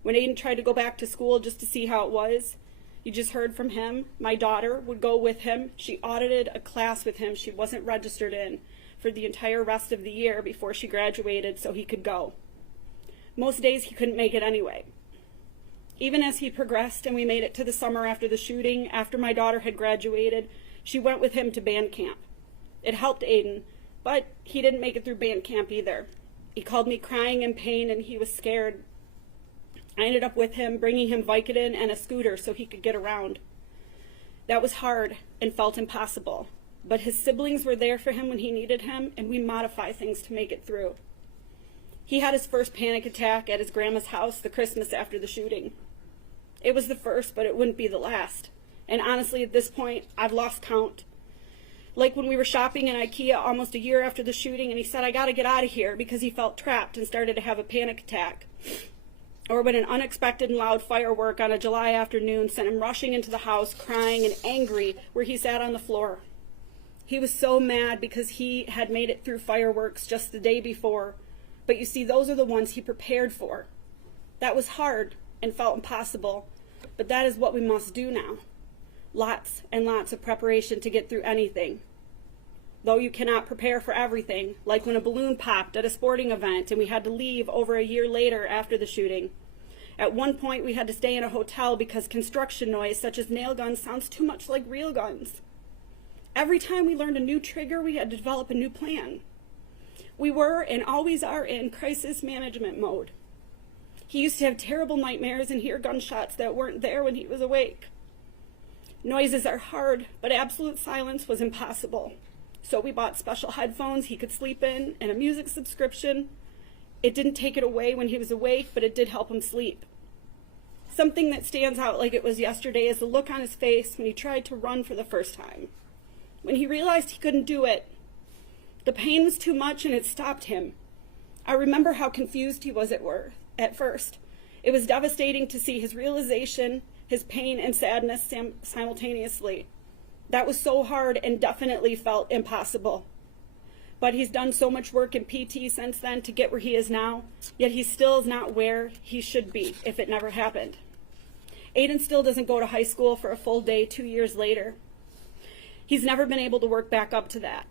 When Aiden tried to go back to school just to see how it was, you just heard from him. My daughter would go with him. She audited a class with him she wasn't registered in for the entire rest of the year before she graduated so he could go. Most days he couldn't make it anyway. Even as he progressed and we made it to the summer after the shooting, after my daughter had graduated, she went with him to band camp. It helped Aiden, but he didn't make it through band camp either. He called me crying in pain and he was scared. I ended up with him, bringing him Vicodin and a scooter so he could get around. That was hard and felt impossible, but his siblings were there for him when he needed him, and we modified things to make it through. He had his first panic attack at his grandma's house the Christmas after the shooting. It was the first, but it wouldn't be the last. And honestly, at this point, I've lost count. Like when we were shopping in IKEA almost a year after the shooting, and he said, "I gotta get out of here," because he felt trapped and started to have a panic attack. Or when an unexpected and loud firework on a July afternoon sent him rushing into the house, crying and angry, where he sat on the floor. He was so mad because he had made it through fireworks just the day before. But you see, those are the ones he prepared for. That was hard and felt impossible, but that is what we must do now. Lots and lots of preparation to get through anything. Though you cannot prepare for everything, like when a balloon popped at a sporting event and we had to leave over a year later after the shooting. At one point, we had to stay in a hotel because construction noise, such as nail guns, sounds too much like real guns. Every time we learned a new trigger, we had to develop a new plan. We were and always are in crisis management mode. He used to have terrible nightmares and hear gunshots that weren't there when he was awake. Noises are hard, but absolute silence was impossible. So we bought special headphones he could sleep in and a music subscription. It didn't take it away when he was awake, but it did help him sleep. Something that stands out like it was yesterday is the look on his face when he tried to run for the first time. When he realized he couldn't do it, the pain was too much and it stopped him. I remember how confused he was at first. It was devastating to see his realization, his pain and sadness simultaneously. That was so hard and definitely felt impossible. But he's done so much work in PT since then to get where he is now, yet he still is not where he should be if it never happened. Aiden still doesn't go to high school for a full day 2 years later. He's never been able to work back up to that.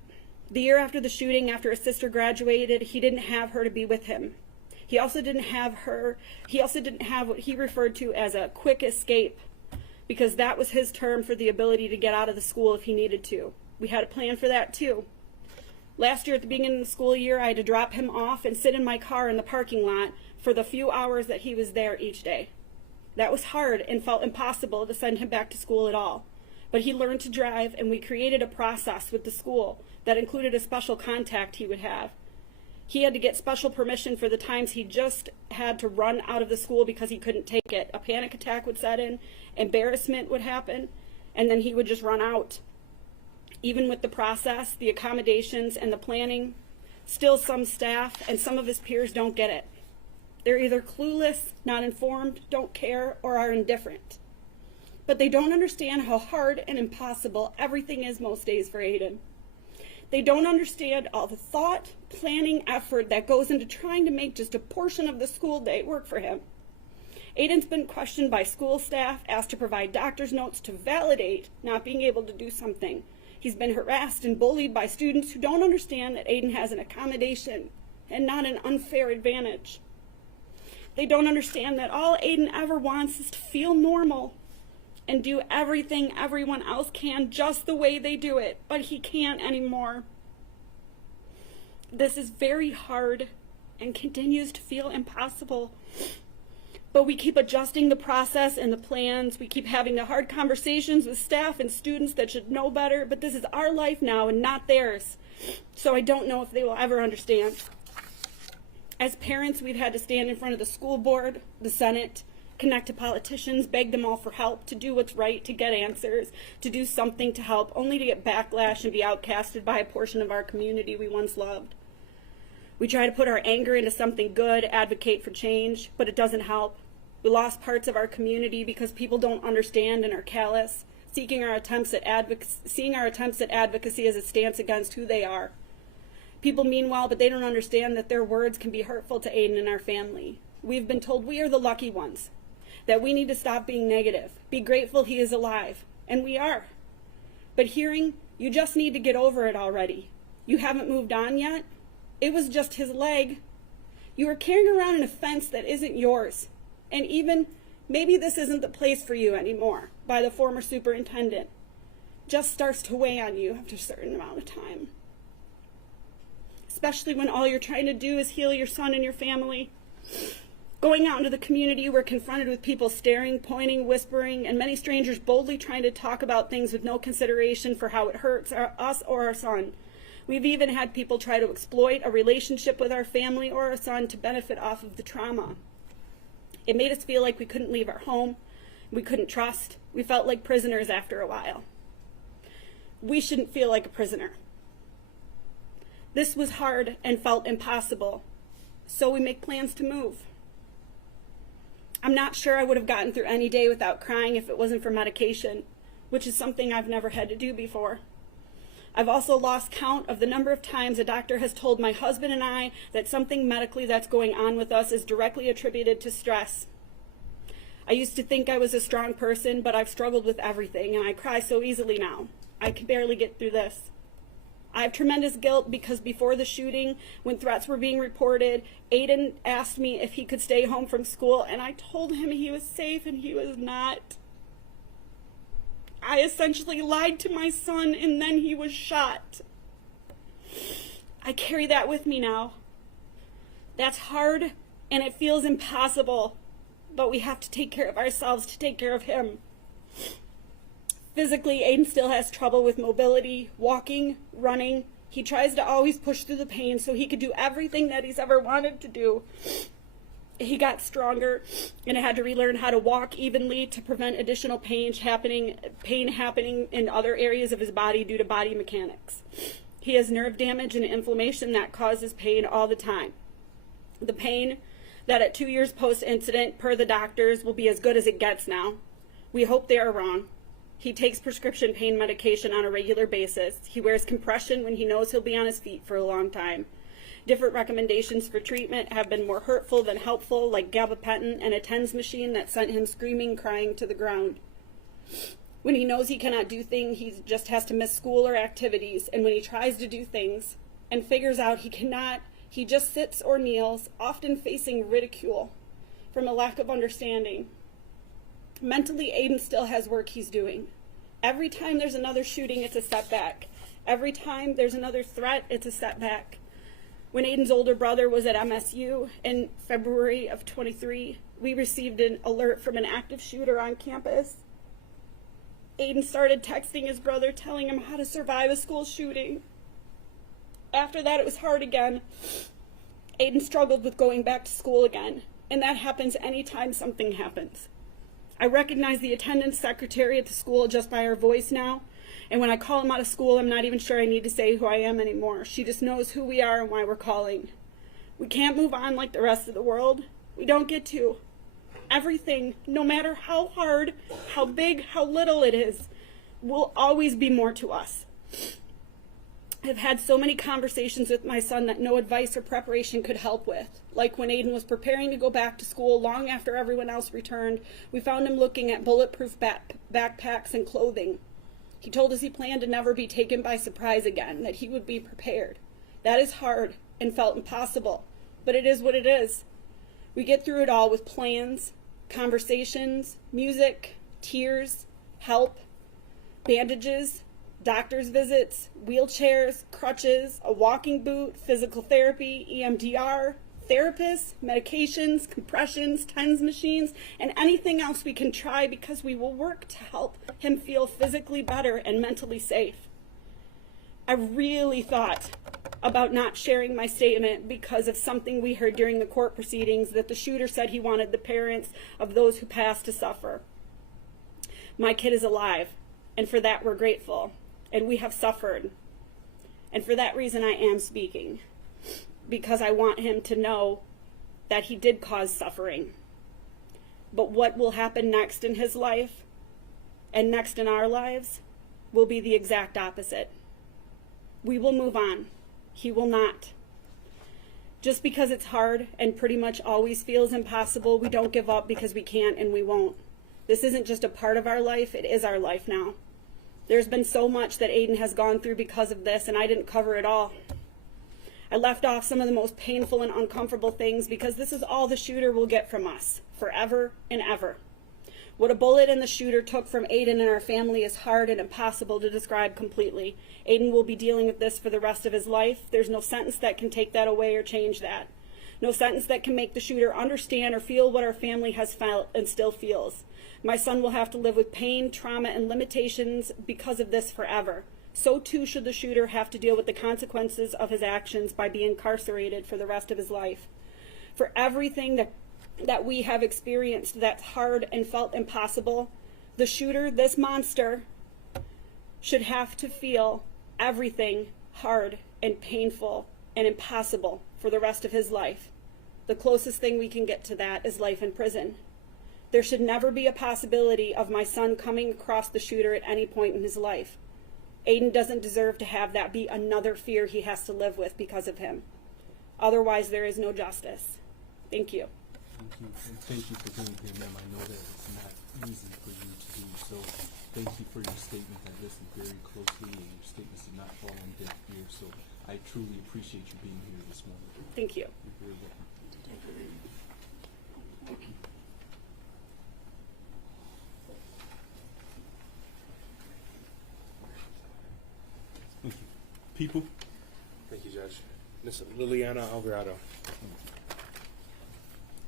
The year after the shooting, after his sister graduated, he didn't have her to be with him. He also didn't have what he referred to as a quick escape, because that was his term for the ability to get out of the school if he needed to. We had a plan for that too. Last year at the beginning of the school year, I had to drop him off and sit in my car in the parking lot for the few hours that he was there each day. That was hard and felt impossible to send him back to school at all. But he learned to drive, and we created a process with the school that included a special contact he would have. He had to get special permission for the times he just had to run out of the school because he couldn't take it. A panic attack would set in, embarrassment would happen, and then he would just run out. Even with the process, the accommodations, and the planning, still some staff and some of his peers don't get it. They're either clueless, not informed, don't care, or are indifferent. But they don't understand how hard and impossible everything is most days for Aiden. They don't understand all the thought, planning, effort that goes into trying to make just a portion of the school day work for him. Aiden's been questioned by school staff, asked to provide doctor's notes to validate not being able to do something. He's been harassed and bullied by students who don't understand that Aiden has an accommodation and not an unfair advantage. They don't understand that all Aiden ever wants is to feel normal and do everything everyone else can just the way they do it, but he can't anymore. This is very hard and continues to feel impossible. But we keep adjusting the process and the plans. We keep having the hard conversations with staff and students that should know better, but this is our life now and not theirs. so I don't know if they will ever understand. As parents, we've had to stand in front of the school board, the Senate, connect to politicians, beg them all for help, to do what's right, to get answers, to do something to help, only to get backlash and be outcasted by a portion of our community we once loved. We try to put our anger into something good, advocate for change, but it doesn't help. We lost parts of our community because people don't understand and are callous, seeing our attempts at advocacy as a stance against who they are. People mean well, but they don't understand that their words can be hurtful to Aiden and our family. We've been told we are the lucky ones, that we need to stop being negative, be grateful he is alive, and we are. But hearing, you just need to get over it already. You haven't moved on yet? It was just his leg. You are carrying around an offense that isn't yours. And even, maybe this isn't the place for you anymore, by the former superintendent. Just starts to weigh on you after a certain amount of time. Especially when all you're trying to do is heal your son and your family. Going out into the community, we're confronted with people staring, pointing, whispering, and many strangers boldly trying to talk about things with no consideration for how it hurts us or our son. We've even had people try to exploit a relationship with our family or our son to benefit off of the trauma. It made us feel like we couldn't leave our home, we couldn't trust, we felt like prisoners after a while. We shouldn't feel like a prisoner. This was hard and felt impossible, so we make plans to move. I'm not sure I would have gotten through any day without crying if it wasn't for medication, which is something I've never had to do before. I've also lost count of the number of times a doctor has told my husband and I that something medically that's going on with us is directly attributed to stress. I used to think I was a strong person, but I've struggled with everything, and I cry so easily now. I can barely get through this. I have tremendous guilt because before the shooting, when threats were being reported, Aiden asked me if he could stay home from school, and I told him he was safe, and he was not. I essentially lied to my son, and then he was shot. I carry that with me now. That's hard, and it feels impossible, but we have to take care of ourselves to take care of him. Physically, Aiden still has trouble with mobility, walking, running. He tries to always push through the pain so he could do everything that he's ever wanted to do. He got stronger and had to relearn how to walk evenly to prevent additional pain happening in other areas of his body due to body mechanics. He has nerve damage and inflammation that causes pain all the time. The pain that at 2 years post-incident, per the doctors, will be as good as it gets now. We hope they are wrong. He takes prescription pain medication on a regular basis. He wears compression when he knows he'll be on his feet for a long time. Different recommendations for treatment have been more hurtful than helpful, like gabapentin and a TENS machine that sent him screaming, crying to the ground. When he knows he cannot do things, he just has to miss school or activities, and when he tries to do things and figures out he cannot, he just sits or kneels, often facing ridicule from a lack of understanding. Mentally, Aiden still has work he's doing. Every time there's another shooting, it's a setback. Every time there's another threat, it's a setback. When Aiden's older brother was at MSU in February of 23, we received an alert from an active shooter on campus. Aiden started texting his brother, telling him how to survive a school shooting. After that, it was hard again. Aiden struggled with going back to school again, and that happens anytime something happens. I recognize the attendance secretary at the school just by her voice now, and when I call him out of school, I'm not even sure I need to say who I am anymore. She just knows who we are and why we're calling. We can't move on like the rest of the world. We don't get to. Everything, no matter how hard, how big, how little it is, will always be more to us. I've had so many conversations with my son that no advice or preparation could help with. Like when Aiden was preparing to go back to school long after everyone else returned, we found him looking at bulletproof backpacks and clothing. He told us he planned to never be taken by surprise again, that he would be prepared. That is hard and felt impossible, but it is what it is. We get through it all with plans, conversations, music, tears, help, bandages, doctor's visits, wheelchairs, crutches, a walking boot, physical therapy, EMDR, therapists, medications, compressions, TENS machines, and anything else we can try because we will work to help him feel physically better and mentally safe. I really thought about not sharing my statement because of something we heard during the court proceedings that the shooter said he wanted the parents of those who passed to suffer. My kid is alive, and for that we're grateful, and we have suffered. And for that reason I am speaking, because I want him to know that he did cause suffering. But what will happen next in his life and next in our lives will be the exact opposite. We will move on. He will not. Just because it's hard and pretty much always feels impossible, we don't give up because we can't and we won't. This isn't just a part of our life, it is our life now. There's been so much that Aiden has gone through because of this, and I didn't cover it all. I left off some of the most painful and uncomfortable things because this is all the shooter will get from us, forever and ever. What a bullet and the shooter took from Aiden and our family is hard and impossible to describe completely. Aiden will be dealing with this for the rest of his life. There's no sentence that can take that away or change that. No sentence that can make the shooter understand or feel what our family has felt and still feels. My son will have to live with pain, trauma, and limitations because of this forever. So too should the shooter have to deal with the consequences of his actions by being incarcerated for the rest of his life. For everything that we have experienced that's hard and felt impossible, the shooter, this monster, should have to feel everything hard and painful and impossible for the rest of his life. The closest thing we can get to that is life in prison. There should never be a possibility of my son coming across the shooter at any point in his life. Aiden doesn't deserve to have that be another fear he has to live with because of him. Otherwise, there is no justice. Thank you. Thank you, and thank you for being here, ma'am. I know that it's not easy for you to do, so thank you for your statement. I listened very closely, and your statements did not fall on deaf ears, so I truly appreciate you being here this morning. Thank you. You're very welcome. Thank you. People? Thank you, Judge. Miss Liliana Alvarado.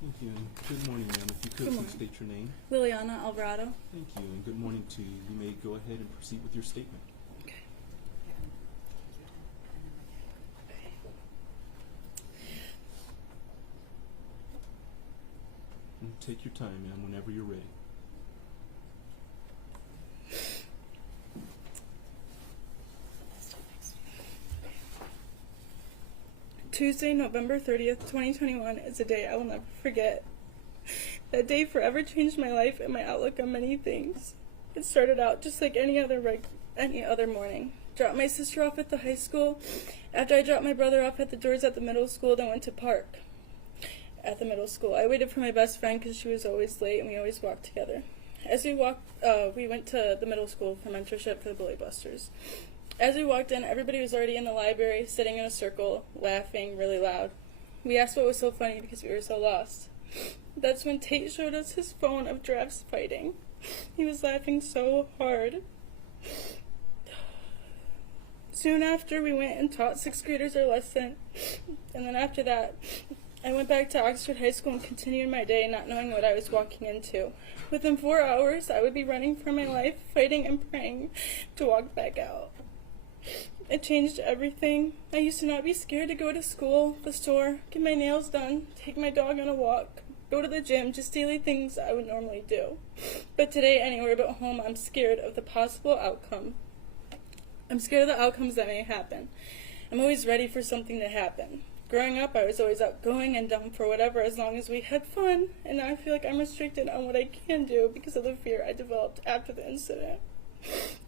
Thank you, and good morning, ma'am. If you could please state your name. Juliana Alvarado. Thank you, and good morning to you. You may go ahead and proceed with your statement. And take your time, ma'am, whenever you're ready. Tuesday, November 30th, 2021 is a day I will never forget. That day forever changed my life and my outlook on many things. It started out just like any other morning. Dropped my sister off at the high school. After I dropped my brother off at the doors at the middle school, then went to park at the middle school. I waited for my best friend because she was always late and we always walked together. As we walked, we went to the middle school for mentorship for the Bully Busters. As we walked in, everybody was already in the library, sitting in a circle, laughing really loud. We asked what was so funny because we were so lost. That's when Tate showed us his phone of giraffes fighting. He was laughing so hard. Soon after, we went and taught 6th graders our lesson. And then after that, I went back to Oxford High School and continued my day not knowing what I was walking into. Within 4 hours, I would be running for my life, fighting and praying to walk back out. It changed everything. I used to not be scared to go to school, the store, get my nails done, take my dog on a walk, go to the gym, just daily things I would normally do. But today, anywhere but home, I'm scared of the possible outcome. I'm scared of the outcomes that may happen. I'm always ready for something to happen. Growing up, I was always outgoing and down for whatever as long as we had fun, and now I feel like I'm restricted on what I can do because of the fear I developed after the incident.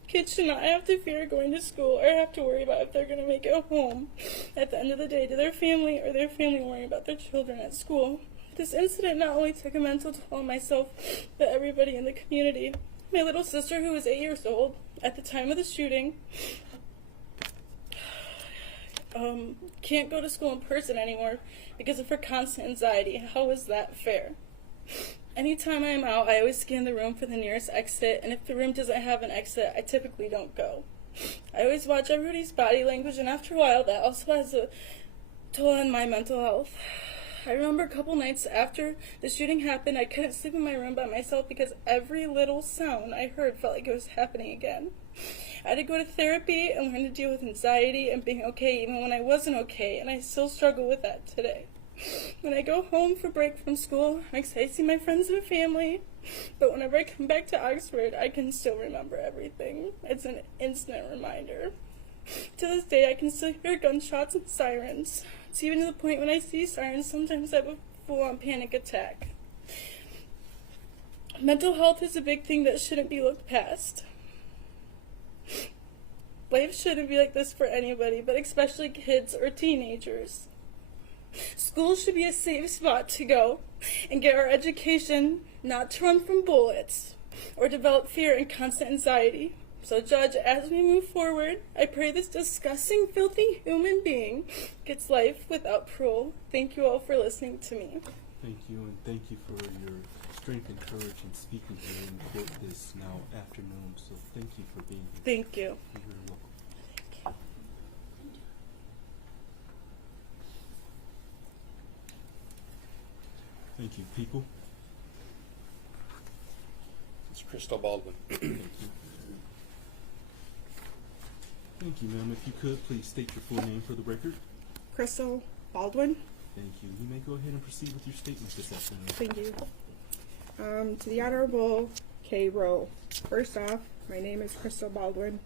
Kids should not have to fear going to school or have to worry about if they're going to make it home at the end of the day to their family or their family worrying about their children at school. This incident not only took a mental toll on myself, but everybody in the community. My little sister, who was 8 years old at the time of the shooting, can't go to school in person anymore because of her constant anxiety. How is that fair? Anytime I'm out, I always scan the room for the nearest exit, and if the room doesn't have an exit, I typically don't go. I always watch everybody's body language, and after a while, that also has a toll on my mental health. I remember a couple nights after the shooting happened, I couldn't sleep in my room by myself because every little sound I heard felt like it was happening again. I had to go to therapy and learn to deal with anxiety and being okay even when I wasn't okay, and I still struggle with that today. When I go home for break from school, I'm excited to see my friends and family, but whenever I come back to Oxford, I can still remember everything. It's an instant reminder. To this day, I can still hear gunshots and sirens. It's even to the point when I see sirens, sometimes I have a full-on panic attack. Mental health is a big thing that shouldn't be looked past. Life shouldn't be like this for anybody, but especially kids or teenagers. School should be a safe spot to go and get our education, not to run from bullets or develop fear and constant anxiety. So, Judge, as we move forward, I pray this disgusting, filthy human being gets life without parole. Thank you all for listening to me. Thank you, and thank you for your strength and courage in speaking here in court this now afternoon. So thank you for being here. Thank you. You're very welcome. Thank you. People? It's Crystal Baldwin. Thank you. Thank you, ma'am. If you could, please state your full name for the record. Crystal Baldwin. Thank you. You may go ahead and proceed with your statement this afternoon. Thank you. To the Honorable K. Rowe. First off, my name is Crystal Baldwin.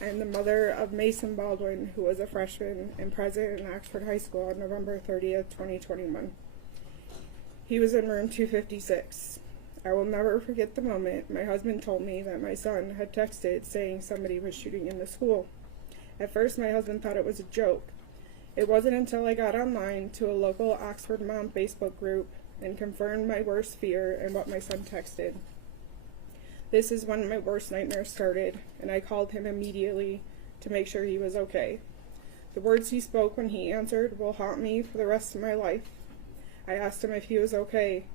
I am the mother of Mason Baldwin, who was a freshman and present in Oxford High School on November 30th, 2021. He was in room 256. I will never forget the moment my husband told me that my son had texted saying somebody was shooting in the school. At first, my husband thought it was a joke. It wasn't until I got online to a local Oxford Mom Facebook group and confirmed my worst fear and what my son texted. This is when my worst nightmare started, and I called him immediately to make sure he was okay. The words he spoke when he answered will haunt me for the rest of my life. I asked him if he was okay.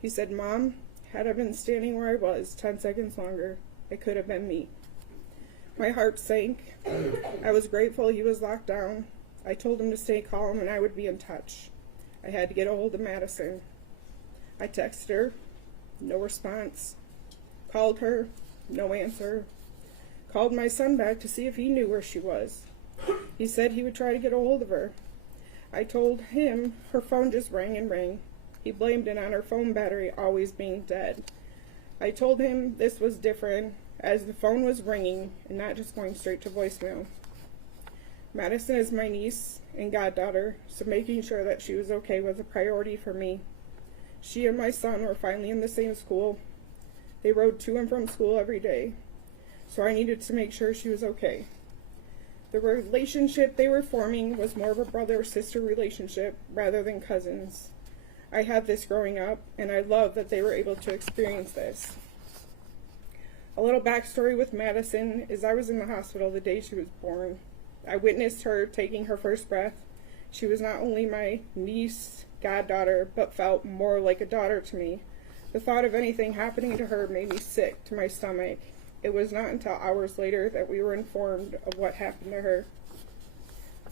He said, "Mom, had I been standing where I was 10 seconds longer, it could have been me." My heart sank. I was grateful he was locked down. I told him to stay calm and I would be in touch. I had to get a hold of Madison. I texted her, no response. Called her, no answer. Called my son back to see if he knew where she was. He said he would try to get a hold of her. I told him her phone just rang and rang. He blamed it on her phone battery always being dead. I told him this was different, as the phone was ringing and not just going straight to voicemail. Madison is my niece and goddaughter, so making sure that she was okay was a priority for me. She and my son were finally in the same school. They rode to and from school every day, so I needed to make sure she was okay. The relationship they were forming was more of a brother-sister relationship rather than cousins. I had this growing up, and I love that they were able to experience this. A little backstory with Madison is I was in the hospital the day she was born. I witnessed her taking her first breath. She was not only my niece, goddaughter, but felt more like a daughter to me. The thought of anything happening to her made me sick to my stomach. It was not until hours later that we were informed of what happened to her.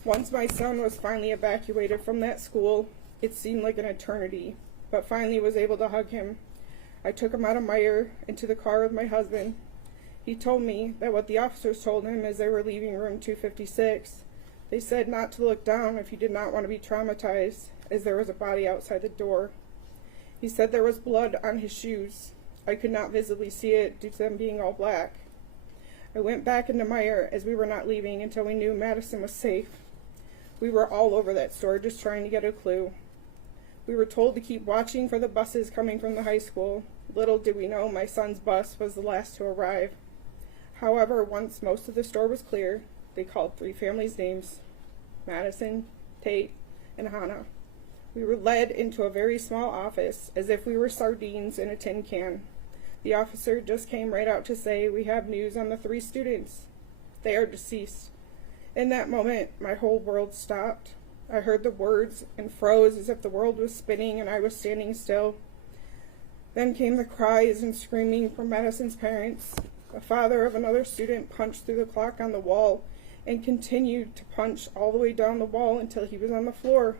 Once my son was finally evacuated from that school, it seemed like an eternity, but finally was able to hug him. I took him out of Meyer into the car with my husband. He told me that what the officers told him as they were leaving room 256, they said not to look down if he did not want to be traumatized, as there was a body outside the door. He said there was blood on his shoes. I could not visibly see it due to them being all black. I went back into Meyer as we were not leaving until we knew Madison was safe. We were all over that store just trying to get a clue. We were told to keep watching for the buses coming from the high school. Little did we know my son's bus was the last to arrive. However, once most of the store was clear, they called 3 families' names: Madison, Tate, and Hannah. We were led into a very small office as if we were sardines in a tin can. The officer just came right out to say, "We have news on the 3 students. They are deceased." In that moment, my whole world stopped. I heard the words and froze as if the world was spinning and I was standing still. Then came the cries and screaming from Madison's parents. The father of another student punched through the clock on the wall and continued to punch all the way down the wall until he was on the floor.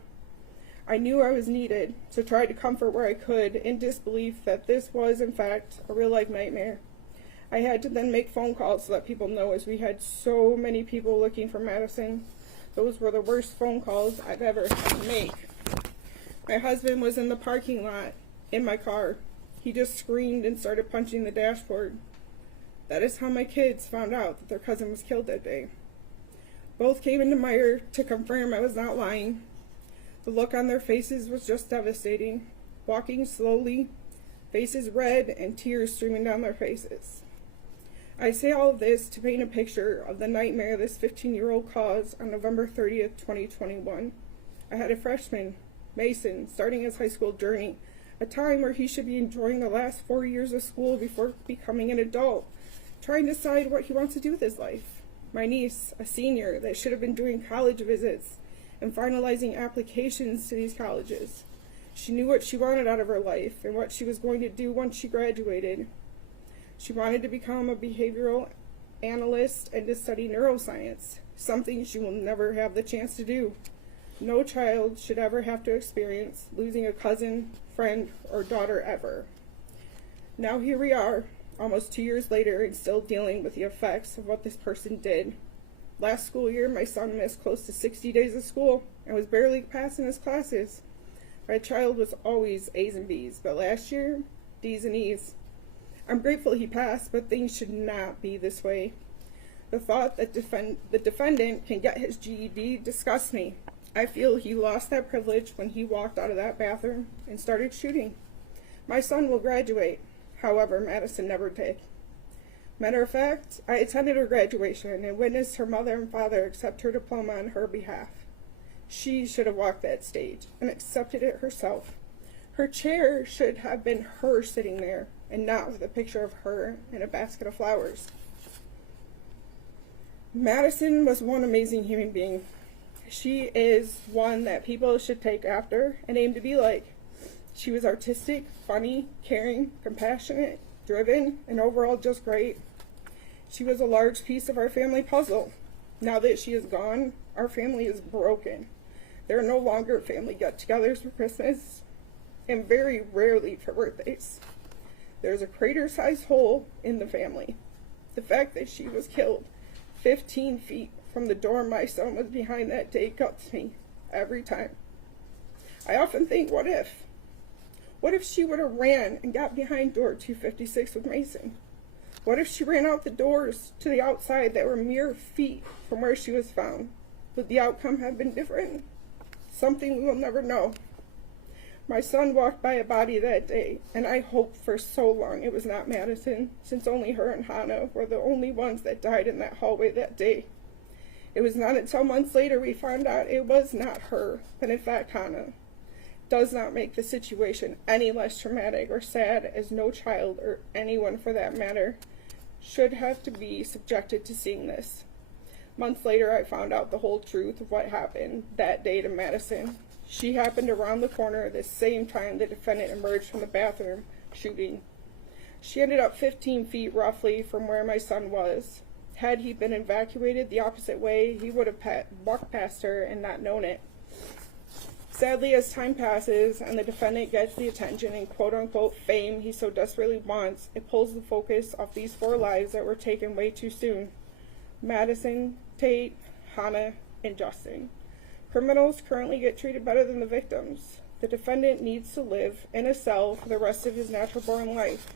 I knew I was needed, so tried to comfort where I could in disbelief that this was, in fact, a real-life nightmare. I had to then make phone calls to let people know, as we had so many people looking for Madison. Those were the worst phone calls I've ever had to make. My husband was in the parking lot in my car. He just screamed and started punching the dashboard. That is how my kids found out that their cousin was killed that day. Both came into Mir to confirm I was not lying. The look on their faces was just devastating. Walking slowly, faces red and tears streaming down their faces. I say all of this to paint a picture of the nightmare this 15-year-old caused on November 30th, 2021. I had a freshman, Mason, starting his high school journey, a time where he should be enjoying the last 4 years of school before becoming an adult, trying to decide what he wants to do with his life. My niece, a senior, that should have been doing college visits and finalizing applications to these colleges. She knew what she wanted out of her life and what she was going to do once she graduated. She wanted to become a behavioral analyst and to study neuroscience, something she will never have the chance to do. No child should ever have to experience losing a cousin, friend, or daughter ever. Now here we are, almost 2 years later, and still dealing with the effects of what this person did. Last school year, my son missed close to 60 days of school and was barely passing his classes. My child was always A's and B's, but last year, D's and E's. I'm grateful he passed, but things should not be this way. The thought that the defendant can get his GED disgusts me. I feel he lost that privilege when he walked out of that bathroom and started shooting. My son will graduate. However, Madison never did. Matter of fact, I attended her graduation and witnessed her mother and father accept her diploma on her behalf. She should have walked that stage and accepted it herself. Her chair should have been her sitting there and not with a picture of her and a basket of flowers. Madison was one amazing human being. She is one that people should take after and aim to be like. She was artistic, funny, caring, compassionate, driven, and overall just great. She was a large piece of our family puzzle. Now that she is gone, our family is broken. There are no longer family get-togethers for Christmas, and very rarely for birthdays. There's a crater-sized hole in the family. The fact that she was killed 15 feet from the door my son was behind that day guts me every time. I often think, what if? What if she would have ran and got behind door 256 with Mason? What if she ran out the doors to the outside that were mere feet from where she was found? Would the outcome have been different? Something we will never know. My son walked by a body that day, and I hoped for so long it was not Madison, since only her and Hannah were the only ones that died in that hallway that day. It was not until months later we found out it was not her, but in fact Hannah. Does not make the situation any less traumatic or sad, as no child, or anyone for that matter, should have to be subjected to seeing this. Months later, I found out the whole truth of what happened that day to Madison. She happened around the corner at the same time the defendant emerged from the bathroom, shooting. She ended up 15 feet roughly from where my son was. Had he been evacuated the opposite way, he would have walked past her and not known it. Sadly, as time passes and the defendant gets the attention and quote-unquote fame he so desperately wants, it pulls the focus off these 4 lives that were taken way too soon. Madison, Tate, Hannah, and Justin. Criminals currently get treated better than the victims. The defendant needs to live in a cell for the rest of his natural-born life.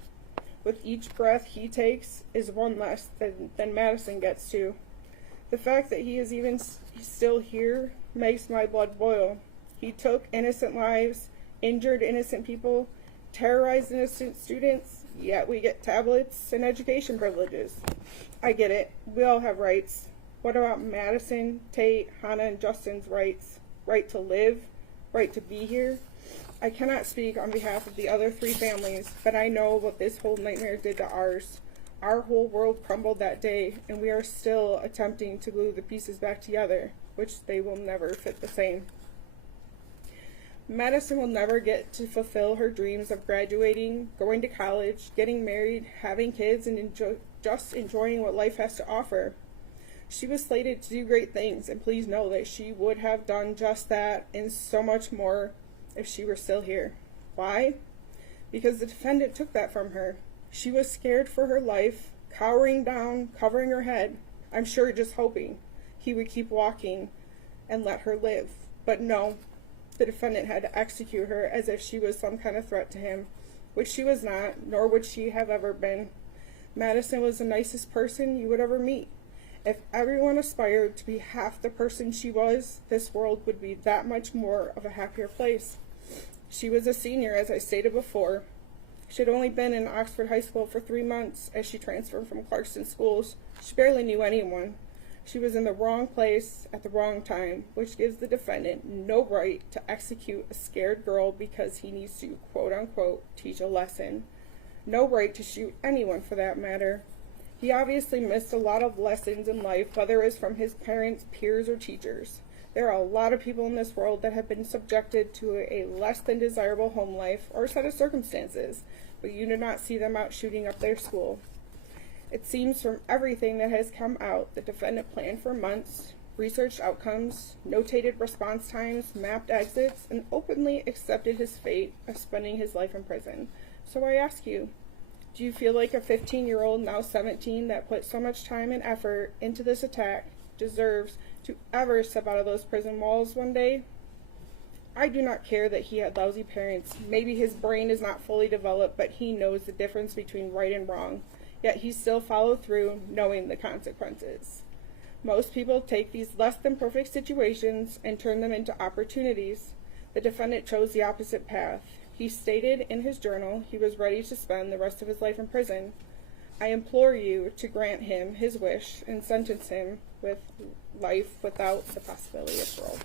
With each breath he takes is one less than Madison gets to. The fact that he is even still here makes my blood boil. He took innocent lives, injured innocent people, terrorized innocent students, yet we get tablets and education privileges. I get it. We all have rights. What about Madison, Tate, Hannah, and Justin's rights? Right to live? Right to be here? I cannot speak on behalf of the other 3 families, but I know what this whole nightmare did to ours. Our whole world crumbled that day, and we are still attempting to glue the pieces back together, which they will never fit the same. Madison will never get to fulfill her dreams of graduating, going to college, getting married, having kids, and just enjoying what life has to offer. She was slated to do great things, and please know that she would have done just that and so much more if she were still here. Why? Because the defendant took that from her. She was scared for her life, cowering down, covering her head, I'm sure just hoping he would keep walking and let her live. But no, the defendant had to execute her as if she was some kind of threat to him, which she was not, nor would she have ever been. Madison was the nicest person you would ever meet. If everyone aspired to be half the person she was, this world would be that much more of a happier place. She was a senior, as I stated before. She had only been in Oxford High School for 3 months as she transferred from Clarkston schools. She barely knew anyone. She was in the wrong place at the wrong time, which gives the defendant no right to execute a scared girl because he needs to, quote-unquote, teach a lesson. No right to shoot anyone for that matter. He obviously missed a lot of lessons in life, whether it was from his parents, peers, or teachers. There are a lot of people in this world that have been subjected to a less than desirable home life or set of circumstances, but you do not see them out shooting up their school. It seems from everything that has come out, the defendant planned for months, researched outcomes, notated response times, mapped exits, and openly accepted his fate of spending his life in prison. So I ask you, do you feel like a 15-year-old, now 17, that put so much time and effort into this attack deserves to ever step out of those prison walls one day? I do not care that he had lousy parents. Maybe his brain is not fully developed, but he knows the difference between right and wrong. Yet he still followed through, knowing the consequences. Most people take these less than perfect situations and turn them into opportunities. The defendant chose the opposite path. He stated in his journal he was ready to spend the rest of his life in prison. I implore you to grant him his wish and sentence him with life without the possibility of parole.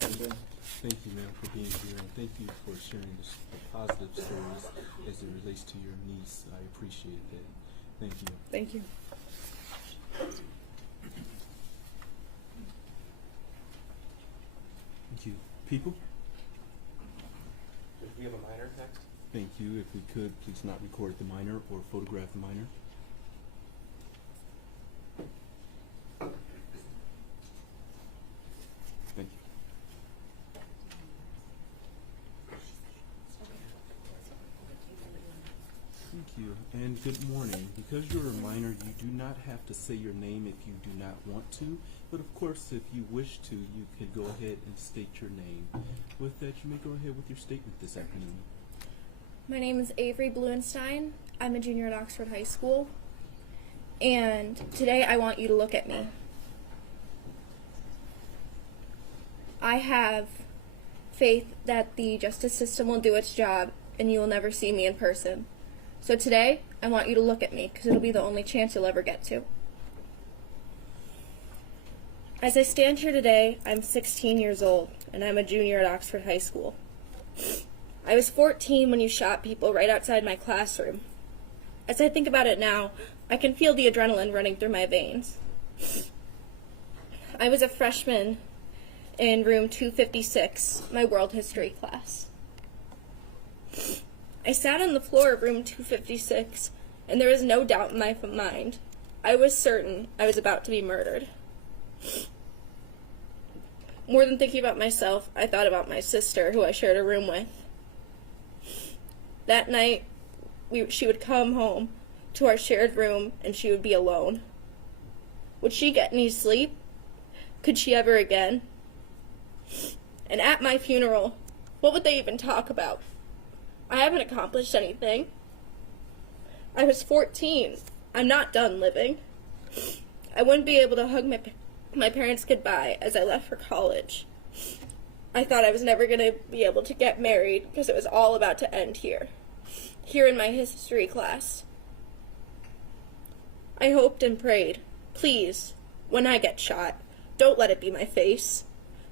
Thank you, ma'am, for being here, and thank you for sharing the positive stories as it relates to your niece. I appreciate that. Thank you. Thank you. Thank you. People? Do we have a minor next? Thank you. If we could, please not record the minor or photograph the minor. Thank you. Thank you, and good morning. Because you're a minor, you do not have to say your name if you do not want to, but of course, if you wish to, you can go ahead and state your name. With that, you may go ahead with your statement this afternoon. My name is Avery Bluenstein. I'm a junior at Oxford High School, and today I want you to look at me. I have faith that the justice system will do its job, and you will never see me in person. So today, I want you to look at me, because it'll be the only chance you'll ever get to. As I stand here today, I'm 16 years old, and I'm a junior at Oxford High School. I was 14 when you shot people right outside my classroom. As I think about it now, I can feel the adrenaline running through my veins. I was a freshman in room 256, my world history class. I sat on the floor of room 256, and there was no doubt in my mind. I was certain I was about to be murdered. More than thinking about myself, I thought about my sister, who I shared a room with. That night, she would come home to our shared room, and she would be alone. Would she get any sleep? Could she ever again? And at my funeral, what would they even talk about? I haven't accomplished anything. I was 14. I'm not done living. I wouldn't be able to hug my parents goodbye as I left for college. I thought I was never going to be able to get married because it was all about to end here in my history class. I hoped and prayed, please, when I get shot, don't let it be my face.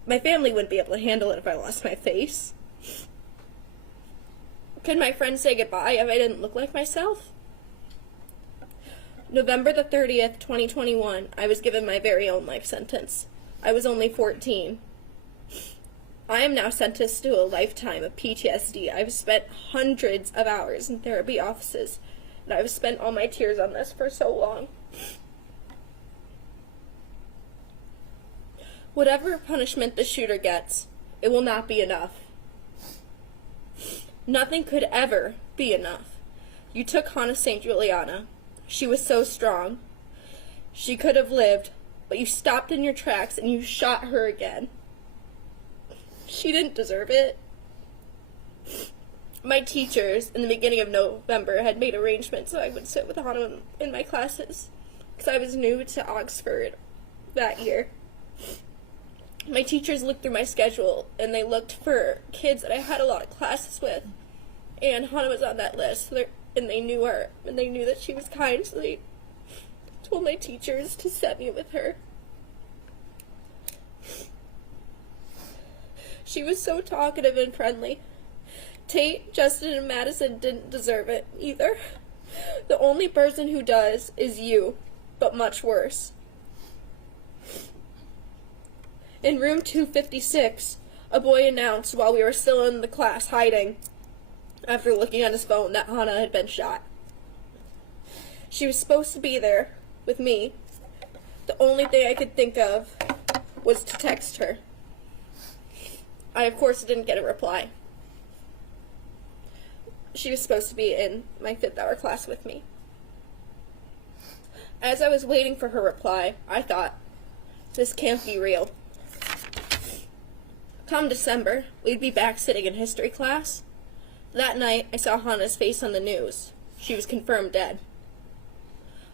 My family wouldn't be able to handle it if I lost my face. Could my friends say goodbye if I didn't look like myself? November the 30th, 2021, I was given my very own life sentence. I was only 14. I am now sentenced to a lifetime of PTSD. I've spent hundreds of hours in therapy offices, and I've spent all my tears on this for so long. Whatever punishment the shooter gets, it will not be enough. Nothing could ever be enough. You took Hannah St. Juliana. She was so strong. She could have lived, but you stopped in your tracks and you shot her again. She didn't deserve it. My teachers, in the beginning of November, had made arrangements so I would sit with Hannah in my classes, because I was new to Oxford that year. My teachers looked through my schedule, and they looked for kids that I had a lot of classes with, and Hannah was on that list, and they knew her, and they knew that she was kind, so they told my teachers to set me with her. She was so talkative and friendly. Tate, Justin, and Madison didn't deserve it either. The only person who does is you, but much worse. In room 256, a boy announced while we were still in the class hiding, after looking at his phone, that Hannah had been shot. She was supposed to be there with me. The only thing I could think of was to text her. I, of course, didn't get a reply. She was supposed to be in my 5th hour class with me. As I was waiting for her reply, I thought, this can't be real. Come December, we'd be back sitting in history class. That night, I saw Hannah's face on the news. She was confirmed dead.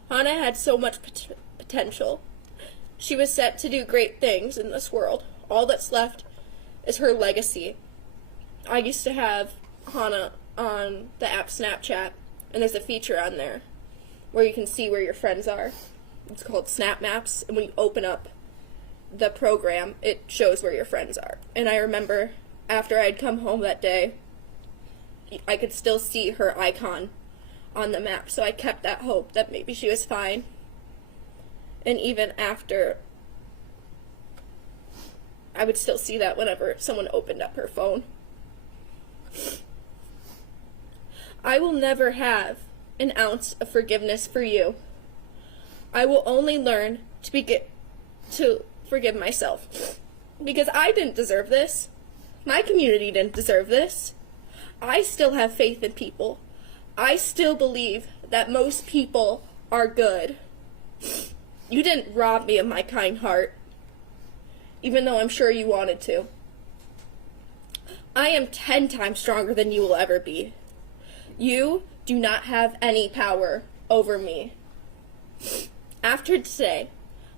Hannah had so much potential. She was set to do great things in this world. All that's left is her legacy. I used to have Hannah on the app Snapchat, and there's a feature on there where you can see where your friends are. It's called Snap Maps, and when you open up the program, it shows where your friends are. And I remember after I'd come home that day, I could still see her icon on the map, so I kept that hope that maybe she was fine. And even after, I would still see that whenever someone opened up her phone. I will never have an ounce of forgiveness for you. I will only learn to forgive myself. Because I didn't deserve this. My community didn't deserve this. I still have faith in people. I still believe that most people are good. You didn't rob me of my kind heart, even though I'm sure you wanted to. I am 10 times stronger than you will ever be. You do not have any power over me. After today,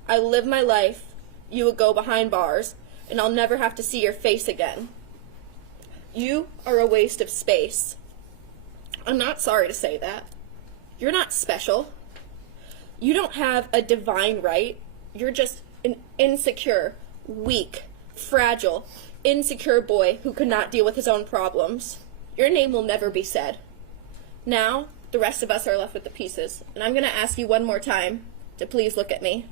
I will live my life, you will go behind bars, and I'll never have to see your face again. You are a waste of space. I'm not sorry to say that. You're not special. You don't have a divine right. You're just an insecure, weak, fragile, insecure boy who could not deal with his own problems. Your name will never be said. Now, the rest of us are left with the pieces, and I'm going to ask you one more time to please look at me.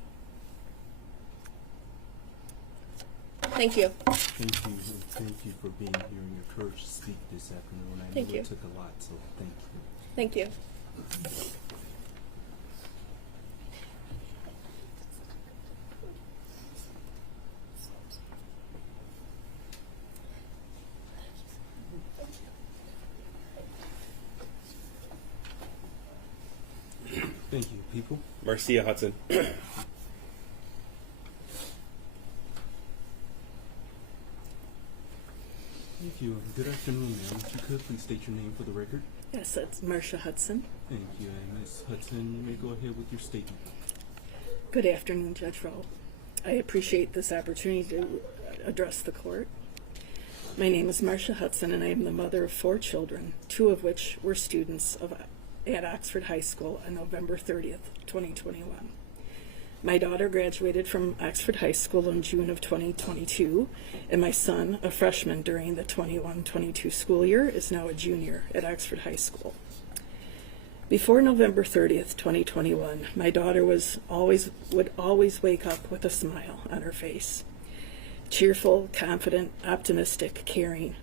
Thank you. Thank you. Thank you for being here and your courage to speak this afternoon. I know it took a lot, so thank you. Thank you. Thank you, people. Marcia Hudson. Thank you. Good afternoon, ma'am. If you could, please state your name for the record. Yes, it's Marcia Hudson. Thank you. And Ms. Hudson, you may go ahead with your statement. Good afternoon, Judge Rowe. I appreciate this opportunity to address the court. My name is Marcia Hudson, and I am the mother of 4 children, 2 of which were students at Oxford High School on November 30th, 2021. My daughter graduated from Oxford High School in June of 2022, and my son, a freshman during the 21-22 school year, is now a junior at Oxford High School. Before November 30th, 2021, my daughter would always wake up with a smile on her face. Cheerful, confident, optimistic, caring,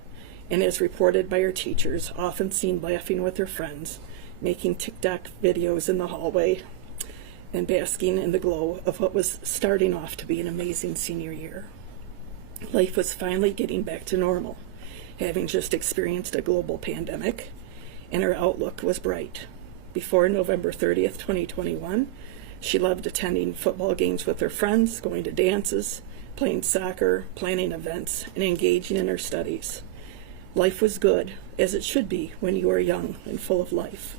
and as reported by her teachers, often seen laughing with her friends, making TikTok videos in the hallway, and basking in the glow of what was starting off to be an amazing senior year. Life was finally getting back to normal, having just experienced a global pandemic, and her outlook was bright. Before November 30th, 2021, she loved attending football games with her friends, going to dances, playing soccer, planning events, and engaging in her studies. Life was good, as it should be when you are young and full of life.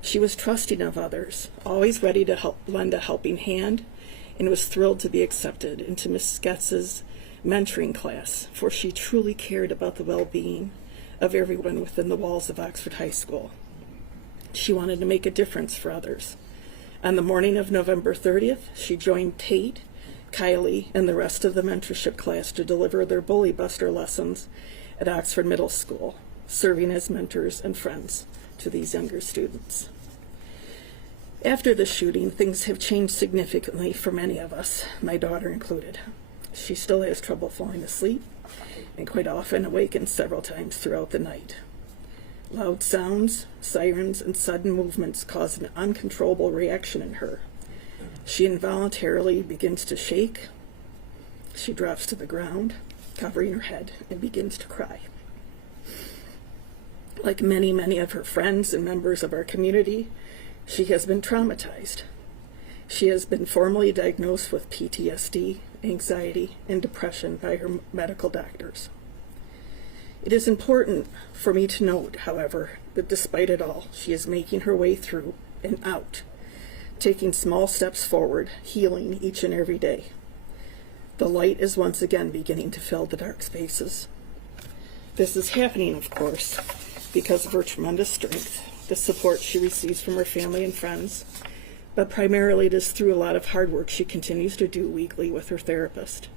She was trusting of others, always ready to lend a helping hand, and was thrilled to be accepted into Miss Getz's mentoring class, for she truly cared about the well-being of everyone within the walls of Oxford High School. She wanted to make a difference for others. On the morning of November 30th, she joined Tate, Kylie, and the rest of the mentorship class to deliver their Bully Buster lessons at Oxford Middle School, serving as mentors and friends to these younger students. After the shooting, things have changed significantly for many of us, my daughter included. She still has trouble falling asleep and quite often awakens several times throughout the night. Loud sounds, sirens, and sudden movements cause an uncontrollable reaction in her. She involuntarily begins to shake. She drops to the ground, covering her head, and begins to cry. Like many, many of her friends and members of our community, she has been traumatized. She has been formally diagnosed with PTSD, anxiety, and depression by her medical doctors. It is important for me to note, however, that despite it all, she is making her way through and out, taking small steps forward, healing each and every day. The light is once again beginning to fill the dark spaces. This is happening, of course, because of her tremendous strength, the support she receives from her family and friends, but primarily it is through a lot of hard work she continues to do weekly with her therapist.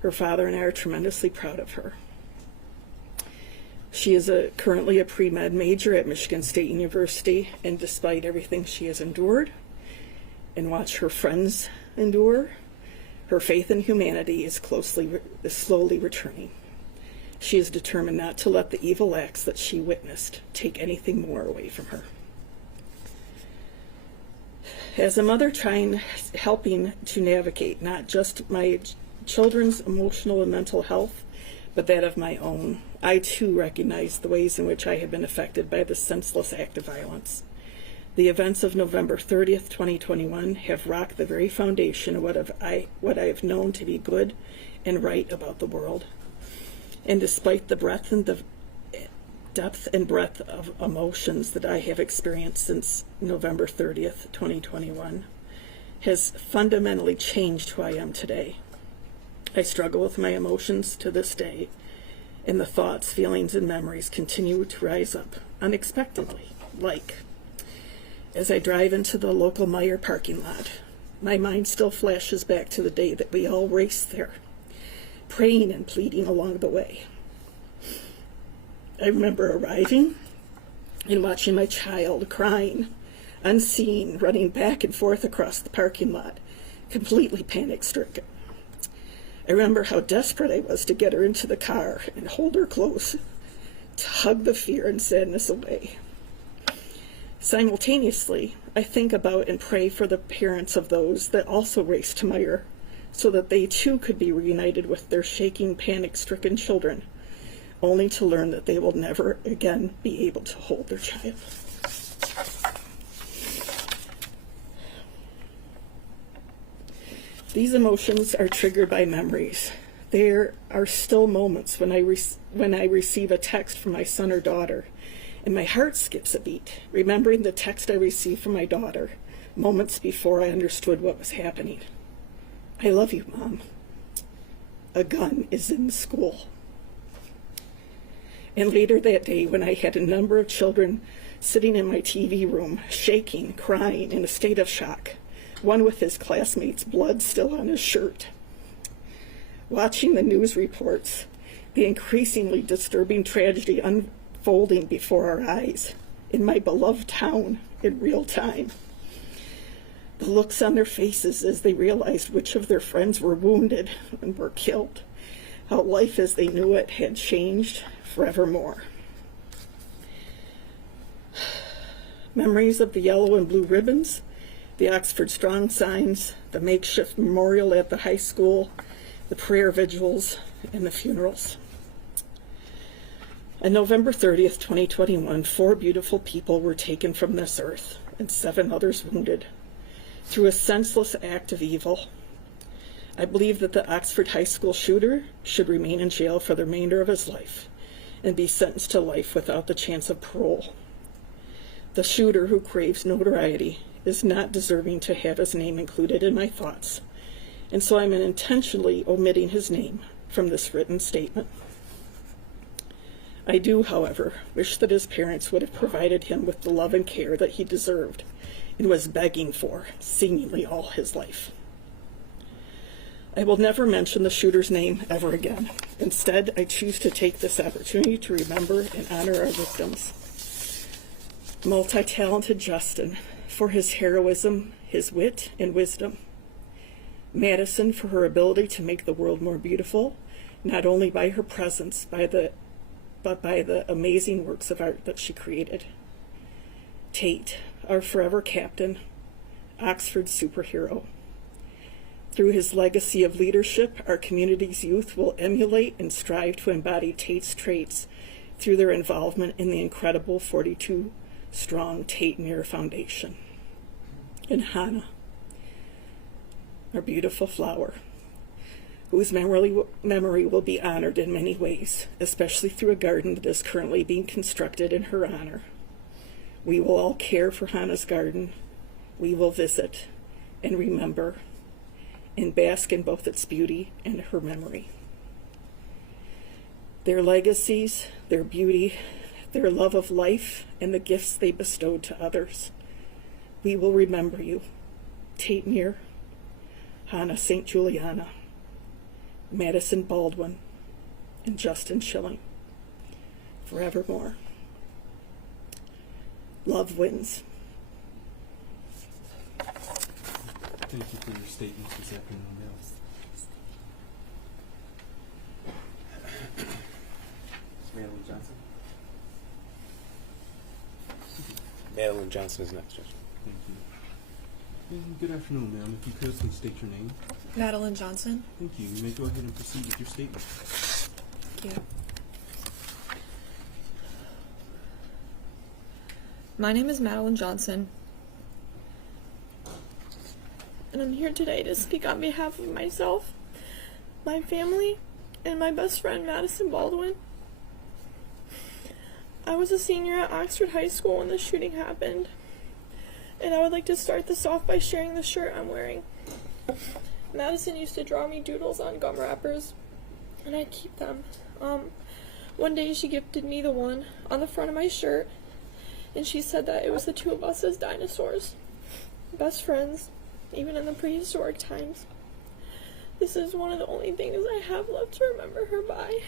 Her father and I are tremendously proud of her. She is currently a pre-med major at Michigan State University, and despite everything she has endured and watched her friends endure, her faith in humanity is slowly returning. She is determined not to let the evil acts that she witnessed take anything more away from her. As a mother helping to navigate not just my children's emotional and mental health, but that of my own, I too recognize the ways in which I have been affected by this senseless act of violence. The events of November 30th, 2021 have rocked the very foundation of what I have known to be good and right about the world. And despite the depth and breadth of emotions that I have experienced since November 30th, 2021, has fundamentally changed who I am today. I struggle with my emotions to this day, and the thoughts, feelings, and memories continue to rise up unexpectedly, like as I drive into the local Mir parking lot, my mind still flashes back to the day that we all raced there, praying and pleading along the way. I remember arriving and watching my child crying, unseen, running back and forth across the parking lot, completely panic-stricken. I remember how desperate I was to get her into the car and hold her close, to hug the fear and sadness away. Simultaneously, I think about and pray for the parents of those that also raced to Mir, so that they too could be reunited with their shaking, panic-stricken children, only to learn that they will never again be able to hold their child. These emotions are triggered by memories. There are still moments when I receive a text from my son or daughter, and my heart skips a beat, remembering the text I received from my daughter moments before I understood what was happening. I love you, Mom. A gun is in the school. And later that day, when I had a number of children sitting in my TV room, shaking, crying, in a state of shock, one with his classmates' blood still on his shirt. Watching the news reports, the increasingly disturbing tragedy unfolding before our eyes in my beloved town in real time. The looks on their faces as they realized which of their friends were wounded and were killed, how life as they knew it had changed forevermore. Memories of the yellow and blue ribbons, the Oxford Strong signs, the makeshift memorial at the high school, the prayer vigils, and the funerals. On November 30th, 2021, 4 beautiful people were taken from this earth and 7 others wounded through a senseless act of evil. I believe that the Oxford High School shooter should remain in jail for the remainder of his life and be sentenced to life without the chance of parole. The shooter, who craves notoriety, is not deserving to have his name included in my thoughts, and so I'm intentionally omitting his name from this written statement. I do, however, wish that his parents would have provided him with the love and care that he deserved and was begging for seemingly all his life. I will never mention the shooter's name ever again. Instead, I choose to take this opportunity to remember and honor our victims. Multi-talented Justin for his heroism, his wit, and wisdom. Madison for her ability to make the world more beautiful, not only by her presence, but by the amazing works of art that she created. Tate, our forever captain, Oxford's superhero. Through his legacy of leadership, our community's youth will emulate and strive to embody Tate's traits through their involvement in the incredible 42-strong Tate Mir Foundation. And Hannah, our beautiful flower, whose memory will be honored in many ways, especially through a garden that is currently being constructed in her honor. We will all care for Hannah's garden. We will visit and remember and bask in both its beauty and her memory. Their legacies, their beauty, their love of life, and the gifts they bestowed to others. We will remember you, Tate Mir, Hannah St. Juliana, Madison Baldwin, and Justin Schilling, forevermore. Love wins. Thank you for your statements this afternoon, Mel. Madeline Johnson. Madeline Johnson is next, Judge. Thank you. And good afternoon, ma'am. If you could, please state your name. Madeline Johnson. Thank you. You may go ahead and proceed with your statement. Thank you. My name is Madeline Johnson, and I'm here today to speak on behalf of myself, my family, and my best friend, Madison Baldwin. I was a senior at Oxford High School when the shooting happened, and I would like to start this off by sharing the shirt I'm wearing. Madison used to draw me doodles on gum wrappers, and I'd keep them. One day she gifted me the one on the front of my shirt, and she said that it was the two of us as dinosaurs, best friends, even in the prehistoric times. This is one of the only things I have left to remember her by.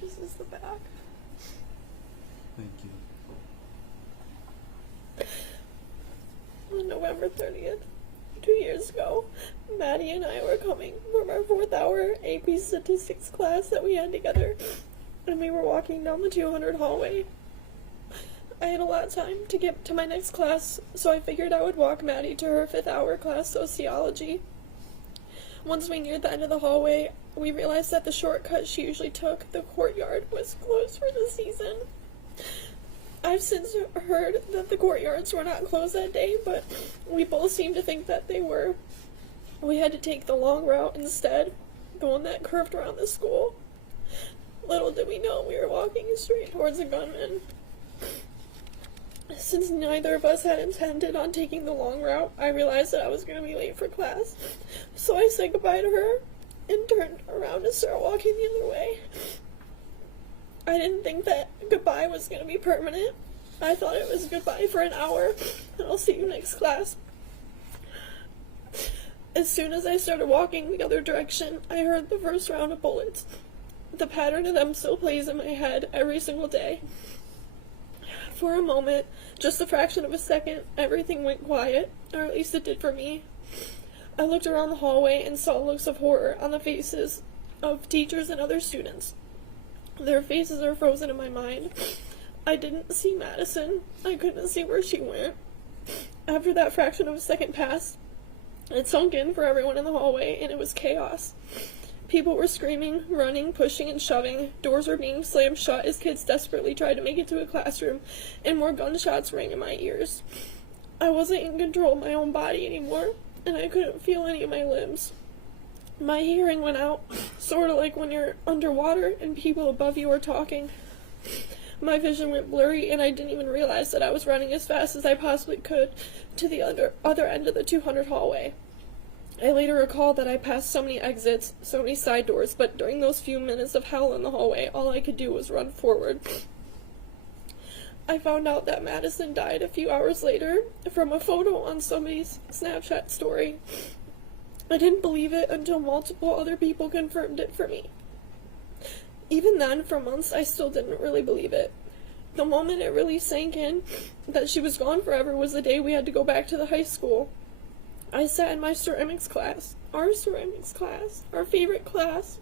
This is the back. Thank you. On November 30th, 2 years ago, Maddie and I were coming from our 4th hour AP statistics class that we had together, and we were walking down the 200 hallway. I had a lot of time to get to my next class, so I figured I would walk Maddie to her 5th hour class, sociology. Once we neared the end of the hallway, we realized that the shortcut she usually took, the courtyard, was closed for the season. I've since heard that the courtyards were not closed that day, but we both seemed to think that they were. We had to take the long route instead, the one that curved around the school. Little did we know we were walking straight towards a gunman. Since neither of us had intended on taking the long route, I realized that I was going to be late for class, so I said goodbye to her and turned around to start walking the other way. I didn't think that goodbye was going to be permanent. I thought it was goodbye for an hour, and I'll see you next class. As soon as I started walking the other direction, I heard the first round of bullets. The pattern of them still plays in my head every single day. For a moment, just a fraction of a second, everything went quiet, or at least it did for me. I looked around the hallway and saw looks of horror on the faces of teachers and other students. Their faces are frozen in my mind. I didn't see Madison. I couldn't see where she went. After that fraction of a second passed, It sunk in for everyone in the hallway, and it was chaos. People were screaming, running, pushing, and shoving. Doors were being slammed shut as kids desperately tried to make it to a classroom, and more gunshots rang in my ears. I wasn't in control of my own body anymore, and I couldn't feel any of my limbs. My hearing went out, sort of like when you're underwater and people above you are talking. My vision went blurry, and I didn't even realize that I was running as fast as I possibly could to the other end of the 200 hallway. I later recalled that I passed so many exits, so many side doors, but during those few minutes of hell in the hallway, all I could do was run forward. I found out that Madison died a few hours later from a photo on somebody's Snapchat story. I didn't believe it until multiple other people confirmed it for me. Even then, for months, I still didn't really believe it. The moment it really sank in that she was gone forever was the day we had to go back to the high school. I sat in my ceramics class, our favorite class,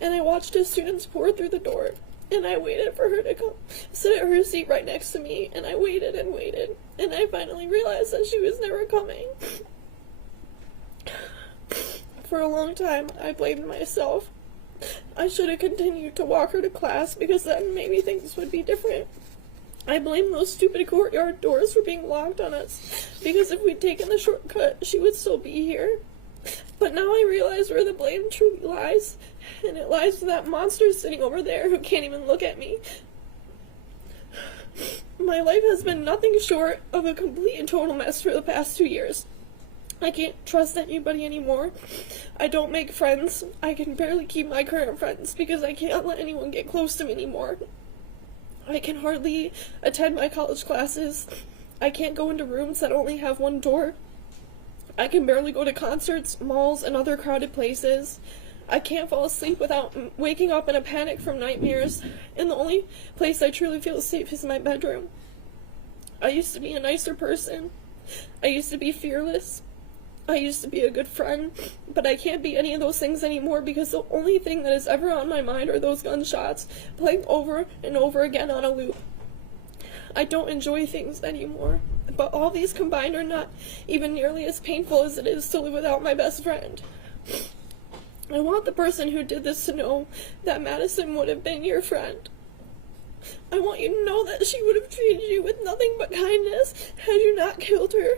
and I watched as students poured through the door, and I waited for her to come sit at her seat right next to me, and I waited and waited, and I finally realized that she was never coming. For a long time, I blamed myself. I should have continued to walk her to class because then maybe things would be different. I blamed those stupid courtyard doors for being locked on us because if we'd taken the shortcut, she would still be here. But now I realize where the blame truly lies, and it lies with that monster sitting over there who can't even look at me. My life has been nothing short of a complete and total mess for the past 2 years. I can't trust anybody anymore. I don't make friends. I can barely keep my current friends because I can't let anyone get close to me anymore. I can hardly attend my college classes. I can't go into rooms that only have one door. I can barely go to concerts, malls, and other crowded places. I can't fall asleep without waking up in a panic from nightmares, and the only place I truly feel safe is my bedroom. I used to be a nicer person. I used to be fearless. I used to be a good friend, but I can't be any of those things anymore because the only thing that is ever on my mind are those gunshots playing over and over again on a loop. I don't enjoy things anymore, but all these combined are not even nearly as painful as it is to live without my best friend. I want the person who did this to know that Madison would have been your friend. I want you to know that she would have treated you with nothing but kindness had you not killed her.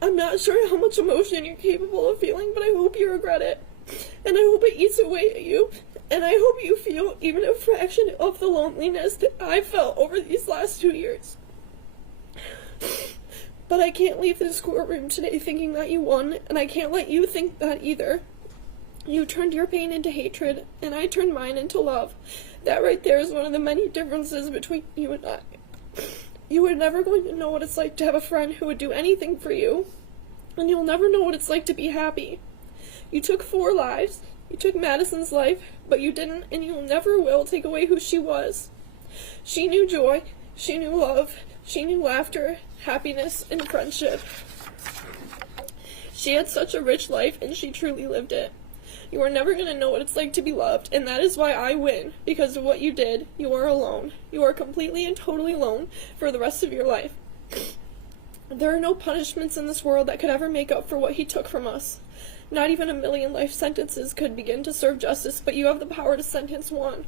I'm not sure how much emotion you're capable of feeling, but I hope you regret it. And I hope it eats away at you. And I hope you feel even a fraction of the loneliness that I felt over these last 2 years. But I can't leave this courtroom today thinking that you won, and I can't let you think that either. You turned your pain into hatred, and I turned mine into love. That right there is one of the many differences between you and I. You are never going to know what it's like to have a friend who would do anything for you, and you'll never know what it's like to be happy. You took 4 lives. You took Madison's life, but you didn't, and you never will take away who she was. She knew joy, she knew love, she knew laughter, happiness, and friendship. She had such a rich life, and she truly lived it. You are never going to know what it's like to be loved, and that is why I win. Because of what you did, you are alone. You are completely and totally alone for the rest of your life. There are no punishments in this world that could ever make up for what he took from us. Not even 1 million life sentences could begin to serve justice, but you have the power to sentence one.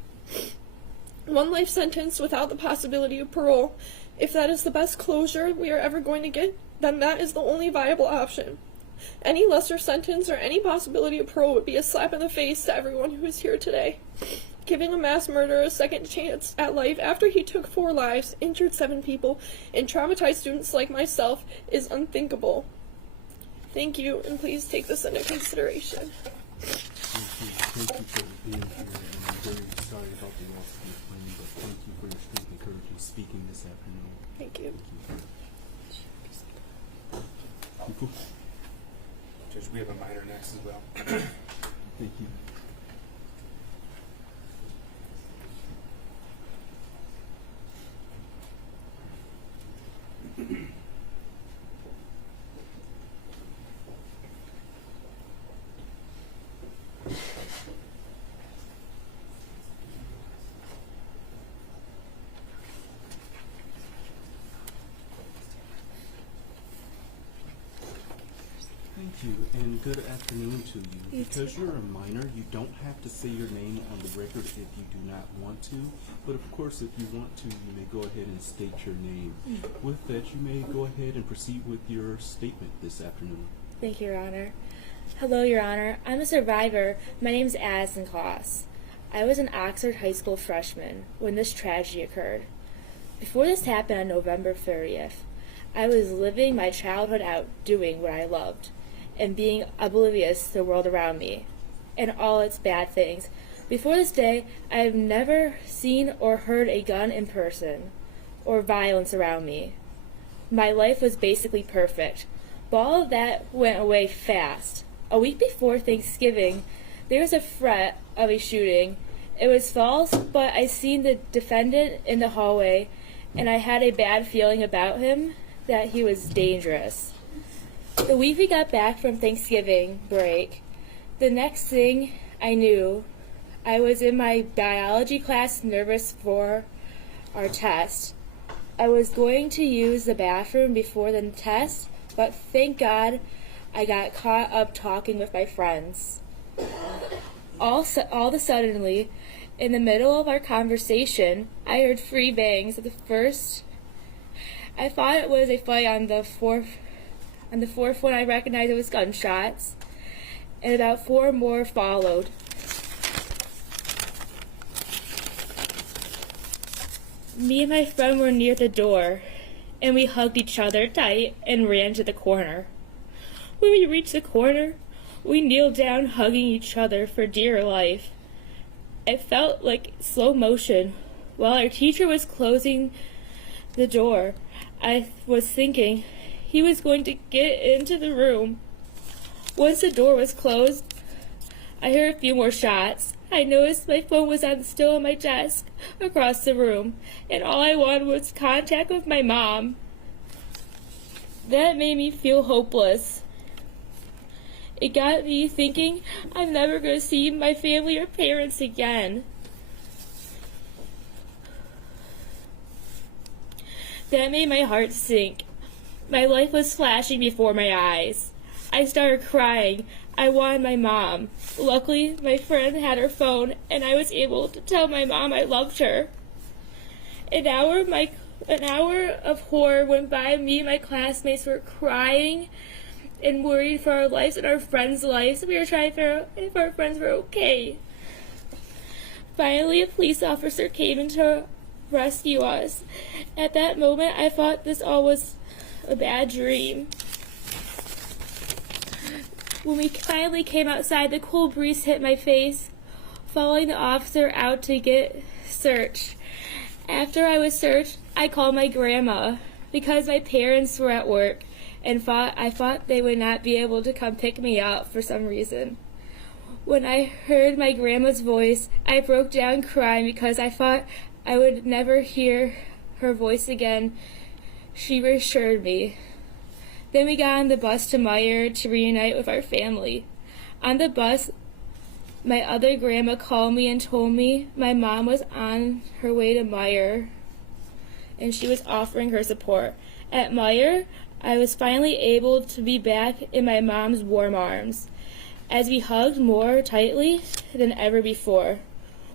1 life sentence without the possibility of parole. If that is the best closure we are ever going to get, then that is the only viable option. Any lesser sentence or any possibility of parole would be a slap in the face to everyone who is here today. Giving a mass murderer a second chance at life after he took 4 lives, injured 7 people, and traumatized students like myself is unthinkable. Thank you, and please take this into consideration. Thank you for being here, and I'm very sorry about the loss of your friend, but thank you for your strength and courage in speaking this afternoon. Thank you. Thank you. Judge, we have a minor next as well. Thank you. you, and good afternoon to you. You Because too. you're a minor, you don't have to say your name on the record if you do not want to. But of course, if you want to, you may go ahead and state your name. With that, you may go ahead and proceed with your statement this afternoon. Thank you, Your Honor. Hello, Your Honor. I'm a survivor. My name's Addison Kloss. I was an Oxford High School freshman when this tragedy occurred. Before this happened on November 30th, I was living my childhood out doing what I loved and being oblivious to the world around me and all its bad things. Before this day, I have never seen or heard a gun in person or violence around me. My life was basically perfect, but all of that went away fast. A week before Thanksgiving, there was a threat of a shooting. It was false, but I seen the defendant in the hallway, and I had a bad feeling about him, that he was dangerous. The week we got back from Thanksgiving break, the next thing I knew, I was in my biology class nervous for our test. I was going to use the bathroom before the test, but thank God I got caught up talking with my friends. All of a suddenly, in the middle of our conversation, I heard 3 bangs. At the first, I thought it was a fight. On the fourth one, I recognized it was gunshots, and about 4 more followed. Me and my friend were near the door, and we hugged each other tight and ran to the corner. When we reached the corner, we kneeled down, hugging each other for dear life. It felt like slow motion. While our teacher was closing the door, I was thinking he was going to get into the room. Once the door was closed, I heard a few more shots. I noticed my phone was still on my desk across the room, and all I wanted was contact with my mom. That made me feel hopeless. It got me thinking I'm never going to see my family or parents again. That made my heart sink. My life was flashing before my eyes. I started crying. I wanted my mom. Luckily, my friend had her phone, and I was able to tell my mom I loved her. An hour of horror went by. Me and my classmates were crying and worried for our lives and our friends' lives. We were trying to figure out if our friends were okay. Finally, a police officer came in to rescue us. At that moment, I thought this all was a bad dream. When we finally came outside, the cold breeze hit my face, following the officer out to get searched. After I was searched, I called my grandma because my parents were at work and I thought they would not be able to come pick me up for some reason. When I heard my grandma's voice, I broke down crying because I thought I would never hear her voice again. She reassured me. Then we got on the bus to Meyer to reunite with our family. On the bus, my other grandma called me and told me my mom was on her way to Meyer and she was offering her support. At Meyer, I was finally able to be back in my mom's warm arms as we hugged more tightly than ever before.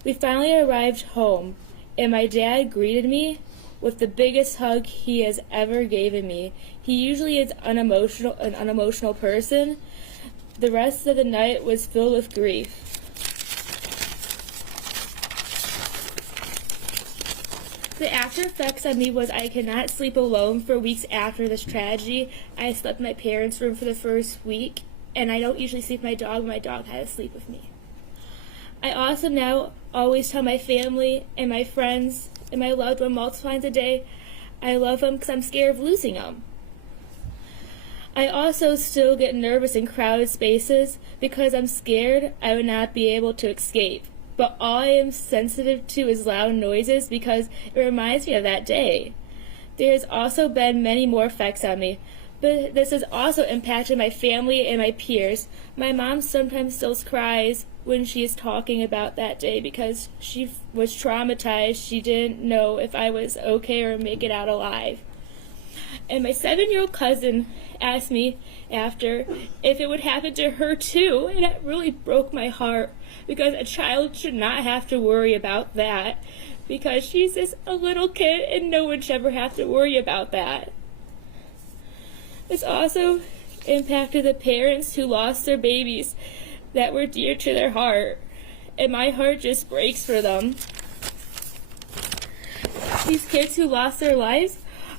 We finally arrived home, and my dad greeted me with the biggest hug he has ever given me. He usually is an unemotional person. The rest of the night was filled with grief. The after effects on me was I could not sleep alone for weeks after this tragedy. I slept in my parents' room for the first week, and I don't usually sleep with my dog, but my dog had to sleep with me. I also now always tell my family and my friends and my loved one multiple times a day I love them because I'm scared of losing them. I also still get nervous in crowded spaces because I'm scared I would not be able to escape. But all I am sensitive to is loud noises because it reminds me of that day. There has also been many more effects on me, but this has also impacted my family and my peers. My mom sometimes still cries when she is talking about that day because she was traumatized. She didn't know if I was okay or make it out alive. And my 7-year-old cousin asked me after if it would happen to her too, and it really broke my heart because a child should not have to worry about that because she's just a little kid and no one should ever have to worry about that. This also impacted the parents who lost their babies that were dear to their heart, and my heart just breaks for them. These kids who lost their lives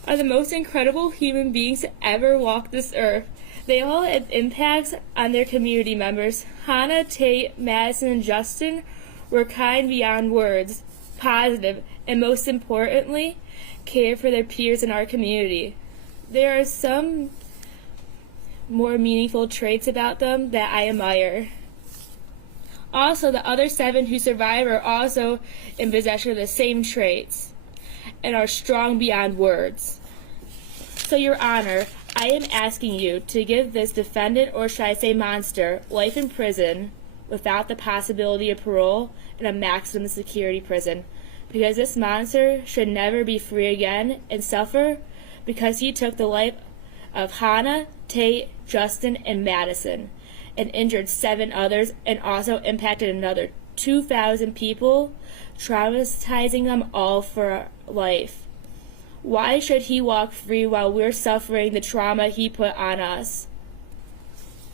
are the most incredible human beings to ever walk this earth. They all had impacts on their community members. Hannah, Tate, Madison, and Justin were kind beyond words, positive, and most importantly, cared for their peers in our community. There are some more meaningful traits about them that I admire. Also, the other 7 who survived are also in possession of the same traits and are strong beyond words. So, Your Honor, I am asking you to give this defendant, or should I say monster, life in prison without the possibility of parole in a maximum security prison, because this monster should never be free again and suffer because he took the life of Hannah, Tate, Justin, and Madison, and injured 7 others and also impacted another 2,000 people, traumatizing them all for life. Why should he walk free while we're suffering the trauma he put on us?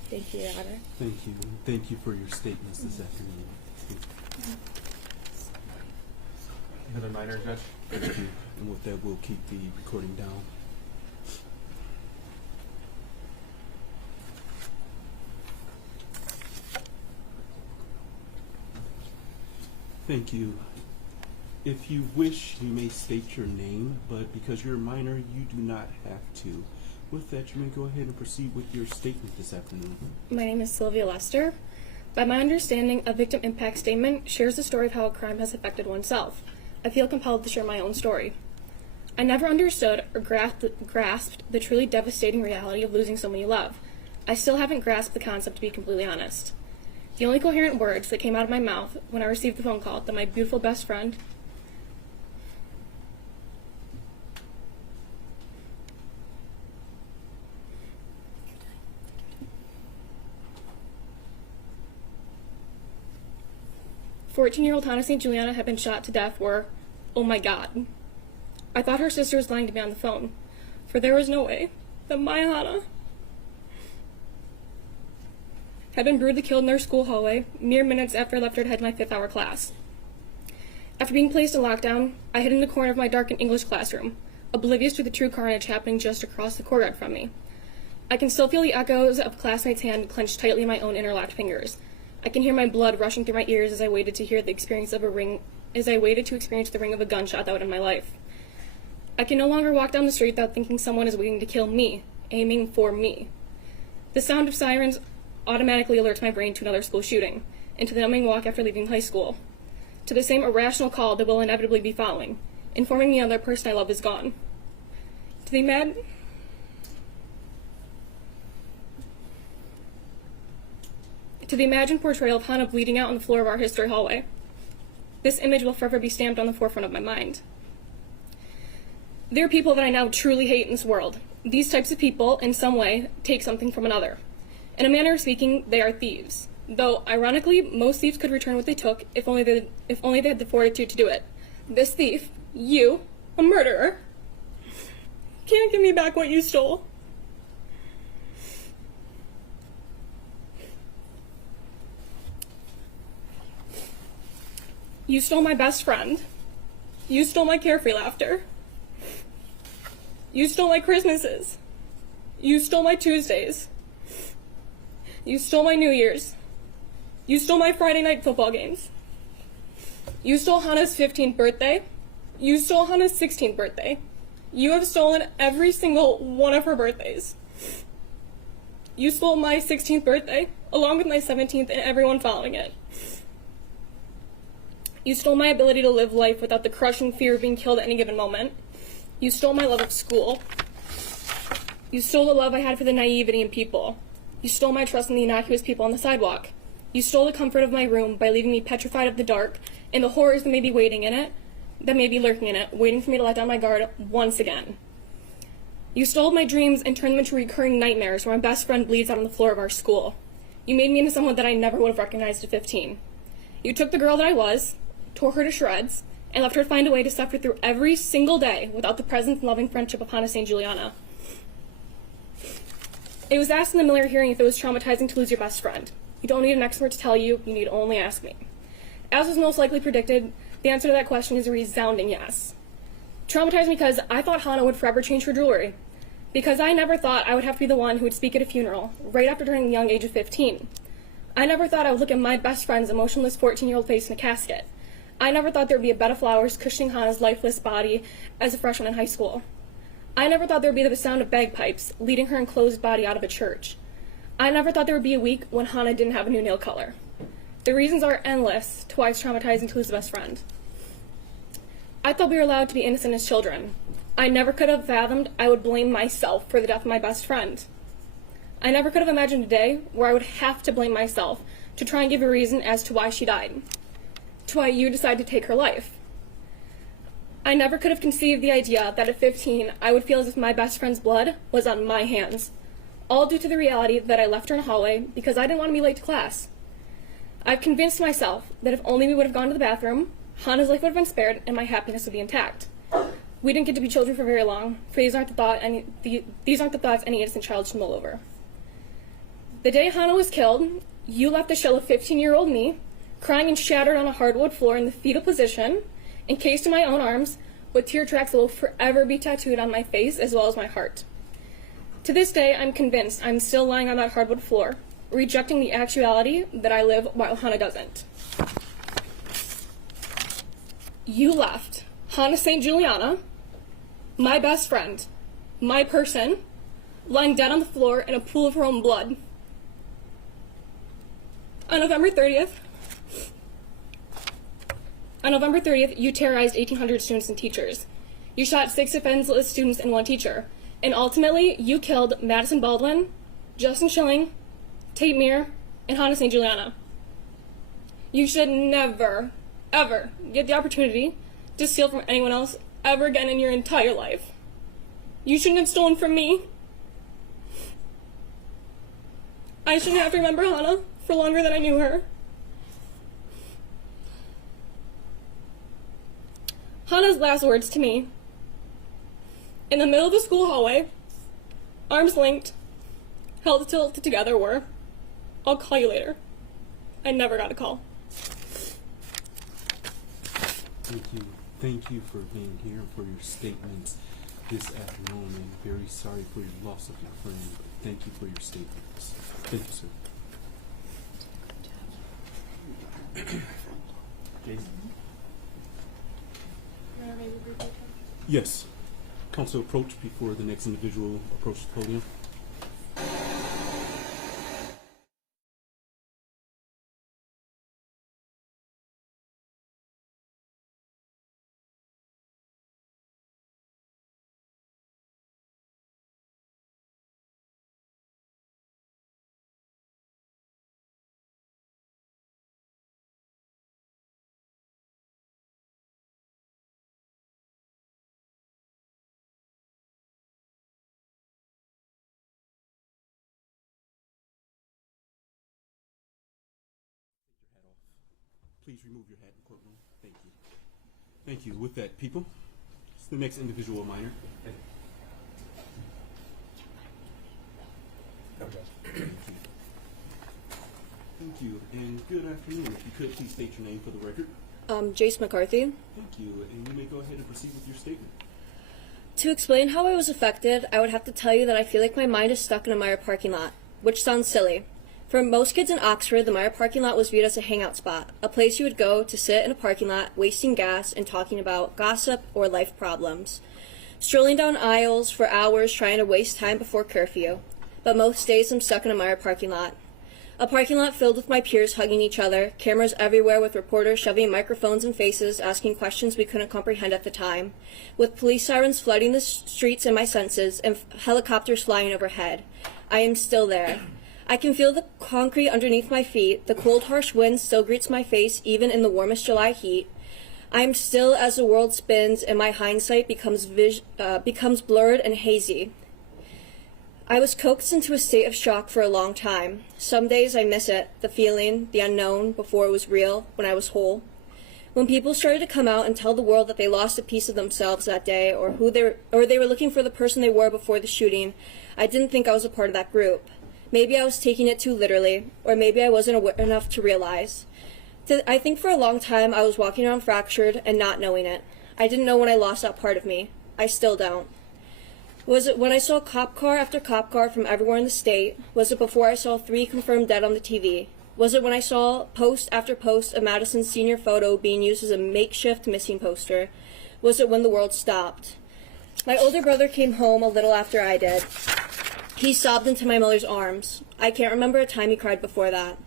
Thank you, Your Honor. Thank you. Thank you for your statements this afternoon. Another minor, Judge? Thank you. And with that, we'll keep the recording down. Thank you. If you wish, you may state your name, but because you're a minor, you do not have to. With that, you may go ahead and proceed with your statement this afternoon. My name is Sylvia Lester. By my understanding, a victim impact statement shares the story of how a crime has affected oneself. I feel compelled to share my own story. I never understood or grasped the truly devastating reality of losing someone you love. I still haven't grasped the concept, to be completely honest. The only coherent words that came out of my mouth when I received the phone call that my beautiful best friend "14-year-old Hannah St. Juliana had been shot to death" were, "Oh my God." I thought her sister was lying to me on the phone, for there was no way that my Hannah had been brutally killed in their school hallway mere minutes after I left her to head my 5th-hour class. After being placed in lockdown, I hid in the corner of my darkened English classroom, oblivious to the true carnage happening just across the courtyard from me. I can still feel the echoes of classmates' hand clenched tightly in my own interlocked fingers. I can hear my blood rushing through my ears as I waited to experience the ring of a gunshot that would end my life. I can no longer walk down the street without thinking someone is waiting to kill me, aiming for me. The sound of sirens automatically alerts my brain to another school shooting, and to the numbing walk after leaving high school, to the same irrational call that will inevitably be following, informing me another person I love is gone. To the imagined portrayal of Hannah bleeding out on the floor of our history hallway. This image will forever be stamped on the forefront of my mind. There are people that I now truly hate in this world. These types of people, in some way, take something from another. In a manner of speaking, they are thieves. Though, ironically, most thieves could return what they took if only they had the fortitude to do it. This thief, you, a murderer, can't give me back what you stole. You stole my best friend. You stole my carefree laughter. You stole my Christmases. You stole my Tuesdays. You stole my New Year's. You stole my Friday night football games. You stole Hannah's 15th birthday. You stole Hannah's 16th birthday. You have stolen every single one of her birthdays. You stole my 16th birthday, along with my 17th and everyone following it. You stole my ability to live life without the crushing fear of being killed at any given moment. You stole my love of school. You stole the love I had for the naivety in people. You stole my trust in the innocuous people on the sidewalk. You stole the comfort of my room by leaving me petrified of the dark and the horrors that may be waiting in it, that may be lurking in it, waiting for me to let down my guard once again. You stole my dreams and turned them into recurring nightmares where my best friend bleeds out on the floor of our school. You made me into someone that I never would have recognized at 15. You took the girl that I was, tore her to shreds, and left her to find a way to suffer through every single day without the presence and loving friendship of Hannah St. Juliana. It was asked in the Miller hearing if it was traumatizing to lose your best friend. You don't need an expert to tell you, you need only ask me. As was most likely predicted, the answer to that question is a resounding yes. Traumatized because I thought Hannah would forever change her jewelry. Because I never thought I would have to be the one who would speak at a funeral, right after turning the young age of 15. I never thought I would look at my best friend's emotionless 14-year-old face in a casket. I never thought there would be a bed of flowers cushioning Hannah's lifeless body as a freshman in high school. I never thought there would be the sound of bagpipes leading her enclosed body out of a church. I never thought there would be a week when Hannah didn't have a new nail color. The reasons are endless to why it's traumatizing to lose a best friend. I thought we were allowed to be innocent as children. I never could have fathomed I would blame myself for the death of my best friend. I never could have imagined a day where I would have to blame myself to try and give a reason as to why she died, to why you decided to take her life. I never could have conceived the idea that at 15 I would feel as if my best friend's blood was on my hands, all due to the reality that I left her in a hallway because I didn't want to be late to class. I've convinced myself that if only we would have gone to the bathroom, Hannah's life would have been spared and my happiness would be intact. We didn't get to be children for very long, for these aren't the thoughts any innocent child should mull over. The day Hannah was killed, you left the shell of 15-year-old me, crying and shattered on a hardwood floor in the fetal position, encased in my own arms, with tear tracks that will forever be tattooed on my face as well as my heart. To this day, I'm convinced I'm still lying on that hardwood floor, rejecting the actuality that I live while Hannah doesn't. You left Hannah St. Juliana, my best friend, my person, lying dead on the floor in a pool of her own blood. On November 30th, you terrorized 1,800 students and teachers. You shot 6 defenseless students and 1 teacher. And ultimately, you killed Madison Baldwin, Justin Schilling, Tate Mir, and Hannah St. Juliana. You should never, ever get the opportunity to steal from anyone else ever again in your entire life. You shouldn't have stolen from me. I shouldn't have to remember Hannah for longer than I knew her. Hannah's last words to me, in the middle of the school hallway, arms linked, held tilted together, were, "I'll call you later." I never got a call. Thank you. Thank you for being here and for your statements this afternoon. I'm very sorry for your loss of your friend, but thank you for your statements. Thank you, sir. Jason? Yes. Council approach before the next individual approaches the podium. Please remove your hat in the courtroom. Thank you. Thank you. With that, people, it's the next individual minor. Thank you. Thank you. And good afternoon. If you could, please state your name for the record. Jace McCarthy. Thank you. And you may go ahead and proceed with your statement. To explain how I was affected, I would have to tell you that I feel like my mind is stuck in a Meyer parking lot, which sounds silly. For most kids in Oxford, the Meyer parking lot was viewed as a hangout spot, a place you would go to sit in a parking lot, wasting gas and talking about gossip or life problems. Strolling down aisles for hours trying to waste time before curfew. But most days I'm stuck in a Meyer parking lot. A parking lot filled with my peers hugging each other, cameras everywhere with reporters shoving microphones in faces, asking questions we couldn't comprehend at the time, with police sirens flooding the streets in my senses, and helicopters flying overhead. I am still there. I can feel the concrete underneath my feet. The cold, harsh wind still greets my face, even in the warmest July heat. I am still as the world spins and my hindsight becomes blurred and hazy. I was coaxed into a state of shock for a long time. Some days I miss it, the feeling, the unknown, before it was real, when I was whole. When people started to come out and tell the world that they lost a piece of themselves that day, or they were looking for the person they were before the shooting, I didn't think I was a part of that group. Maybe I was taking it too literally, or maybe I wasn't aware enough to realize. I think for a long time I was walking around fractured and not knowing it. I didn't know when I lost that part of me. I still don't. Was it when I saw cop car after cop car from everywhere in the state? Was it before I saw 3 confirmed dead on the TV? Was it when I saw post after post of Madison's senior photo being used as a makeshift missing poster? Was it when the world stopped? My older brother came home a little after I did. He sobbed into my mother's arms. I can't remember a time he cried before that.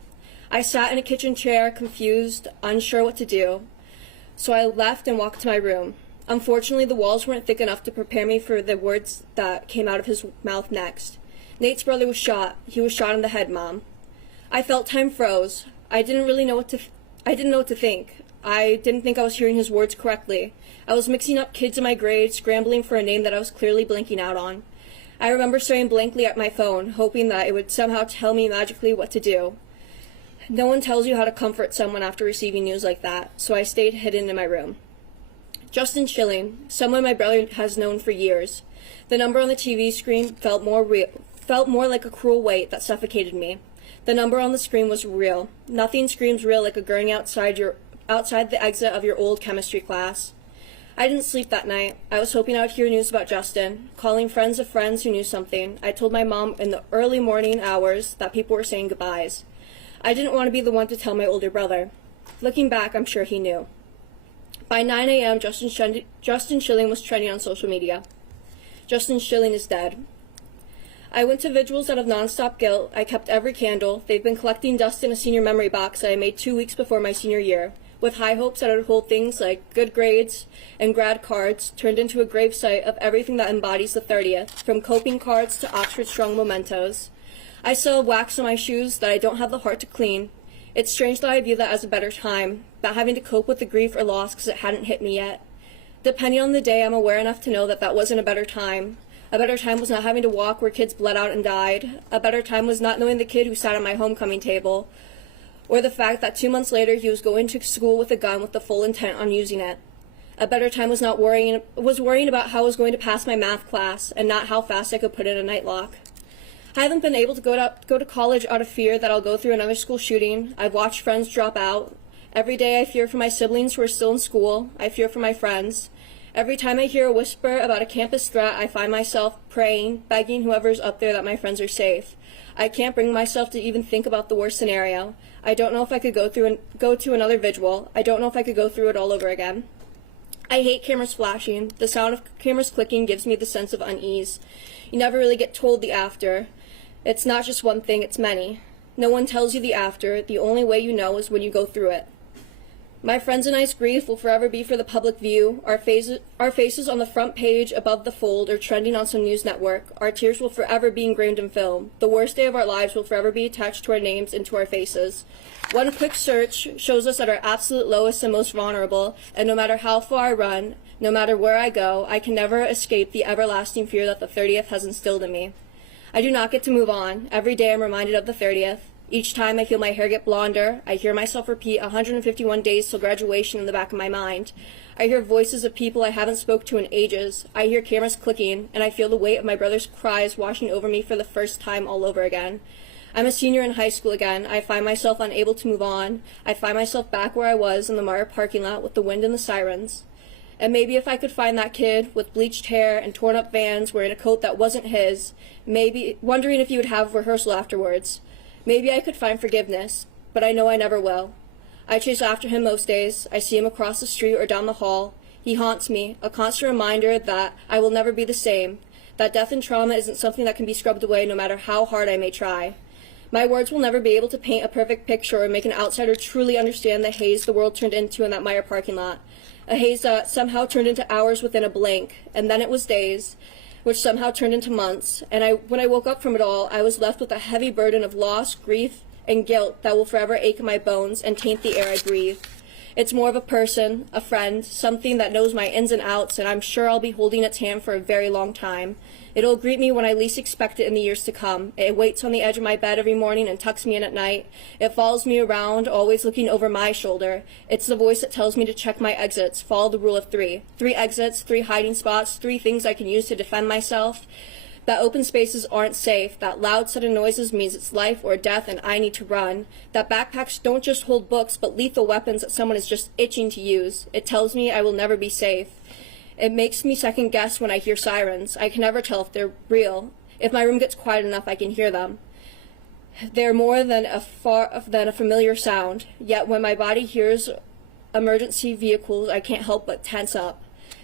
I sat in a kitchen chair, confused, unsure what to do. So I left and walked to my room. Unfortunately, the walls weren't thick enough to prepare me for the words that came out of his mouth next. Nate's brother was shot. He was shot in the head, Mom. I felt time froze. I didn't know what to think. I didn't think I was hearing his words correctly. I was mixing up kids in my grade, scrambling for a name that I was clearly blanking out on. I remember staring blankly at my phone, hoping that it would somehow tell me magically what to do. No one tells you how to comfort someone after receiving news like that, so I stayed hidden in my room. Justin Schilling, someone my brother has known for years. The number on the TV screen felt more like a cruel weight that suffocated me. The number on the screen was real. Nothing screams real like a gurney outside the exit of your old chemistry class. I didn't sleep that night. I was hoping I would hear news about Justin. Calling friends of friends who knew something, I told my mom in the early morning hours that people were saying goodbyes. I didn't want to be the one to tell my older brother. Looking back, I'm sure he knew. By 9 a.m., Justin Shilling was trending on social media. Justin Shilling is dead. I went to vigils out of nonstop guilt. I kept every candle. They've been collecting dust in a senior memory box that I made 2 weeks before my senior year, with high hopes that it would hold things like good grades and grad cards, turned into a gravesite of everything that embodies the 30th, from coping cards to Oxford Strong mementos. I still have wax on my shoes that I don't have the heart to clean. It's strange that I view that as a better time, not having to cope with the grief or loss because it hadn't hit me yet. Depending on the day, I'm aware enough to know that that wasn't a better time. A better time was not having to walk where kids bled out and died. A better time was not knowing the kid who sat at my homecoming table, or the fact that 2 months later he was going to school with a gun with the full intent on using it. A better time was worrying about how I was going to pass my math class and not how fast I could put in a night lock. I haven't been able to go to college out of fear that I'll go through another school shooting. I've watched friends drop out. Every day I fear for my siblings who are still in school. I fear for my friends. Every time I hear a whisper about a campus threat, I find myself praying, begging whoever's up there that my friends are safe. I can't bring myself to even think about the worst scenario. I don't know if I could go to another vigil. I don't know if I could go through it all over again. I hate cameras flashing. The sound of cameras clicking gives me the sense of unease. You never really get told the after. It's not just one thing, it's many. No one tells you the after. The only way you know is when you go through it. My friends and I's grief will forever be for the public view. Our faces on the front page, above the fold, or trending on some news network. Our tears will forever be ingrained in film. The worst day of our lives will forever be attached to our names and to our faces. One quick search shows us at our absolute lowest and most vulnerable, and no matter how far I run, no matter where I go, I can never escape the everlasting fear that the 30th has instilled in me. I do not get to move on. Every day I'm reminded of the 30th. Each time I feel my hair get blonder, I hear myself repeat 151 days till graduation in the back of my mind. I hear voices of people I haven't spoke to in ages. I hear cameras clicking, and I feel the weight of my brother's cries washing over me for the first time all over again. I'm a senior in high school again. I find myself unable to move on. I find myself back where I was in the Mara parking lot with the wind and the sirens. And maybe if I could find that kid with bleached hair and torn up Vans wearing a coat that wasn't his, maybe wondering if he would have rehearsal afterwards. Maybe I could find forgiveness, but I know I never will. I chase after him most days. I see him across the street or down the hall. He haunts me, a constant reminder that I will never be the same, that death and trauma isn't something that can be scrubbed away no matter how hard I may try. My words will never be able to paint a perfect picture or make an outsider truly understand the haze the world turned into in that Meyer parking lot. A haze that somehow turned into hours within a blink, and then it was days, which somehow turned into months, and when I woke up from it all, I was left with a heavy burden of loss, grief, and guilt that will forever ache in my bones and taint the air I breathe. It's more of a person, a friend, something that knows my ins and outs, and I'm sure I'll be holding its hand for a very long time. It'll greet me when I least expect it in the years to come. It waits on the edge of my bed every morning and tucks me in at night. It follows me around, always looking over my shoulder. It's the voice that tells me to check my exits, follow the rule of 3. 3 exits, 3 hiding spots, 3 things I can use to defend myself. That open spaces aren't safe, that loud sudden noises means it's life or death and I need to run. That backpacks don't just hold books, but lethal weapons that someone is just itching to use. It tells me I will never be safe. It makes me second guess when I hear sirens. I can never tell if they're real. If my room gets quiet enough, I can hear them. They're more than a familiar sound, yet when my body hears emergency vehicles, I can't help but tense up.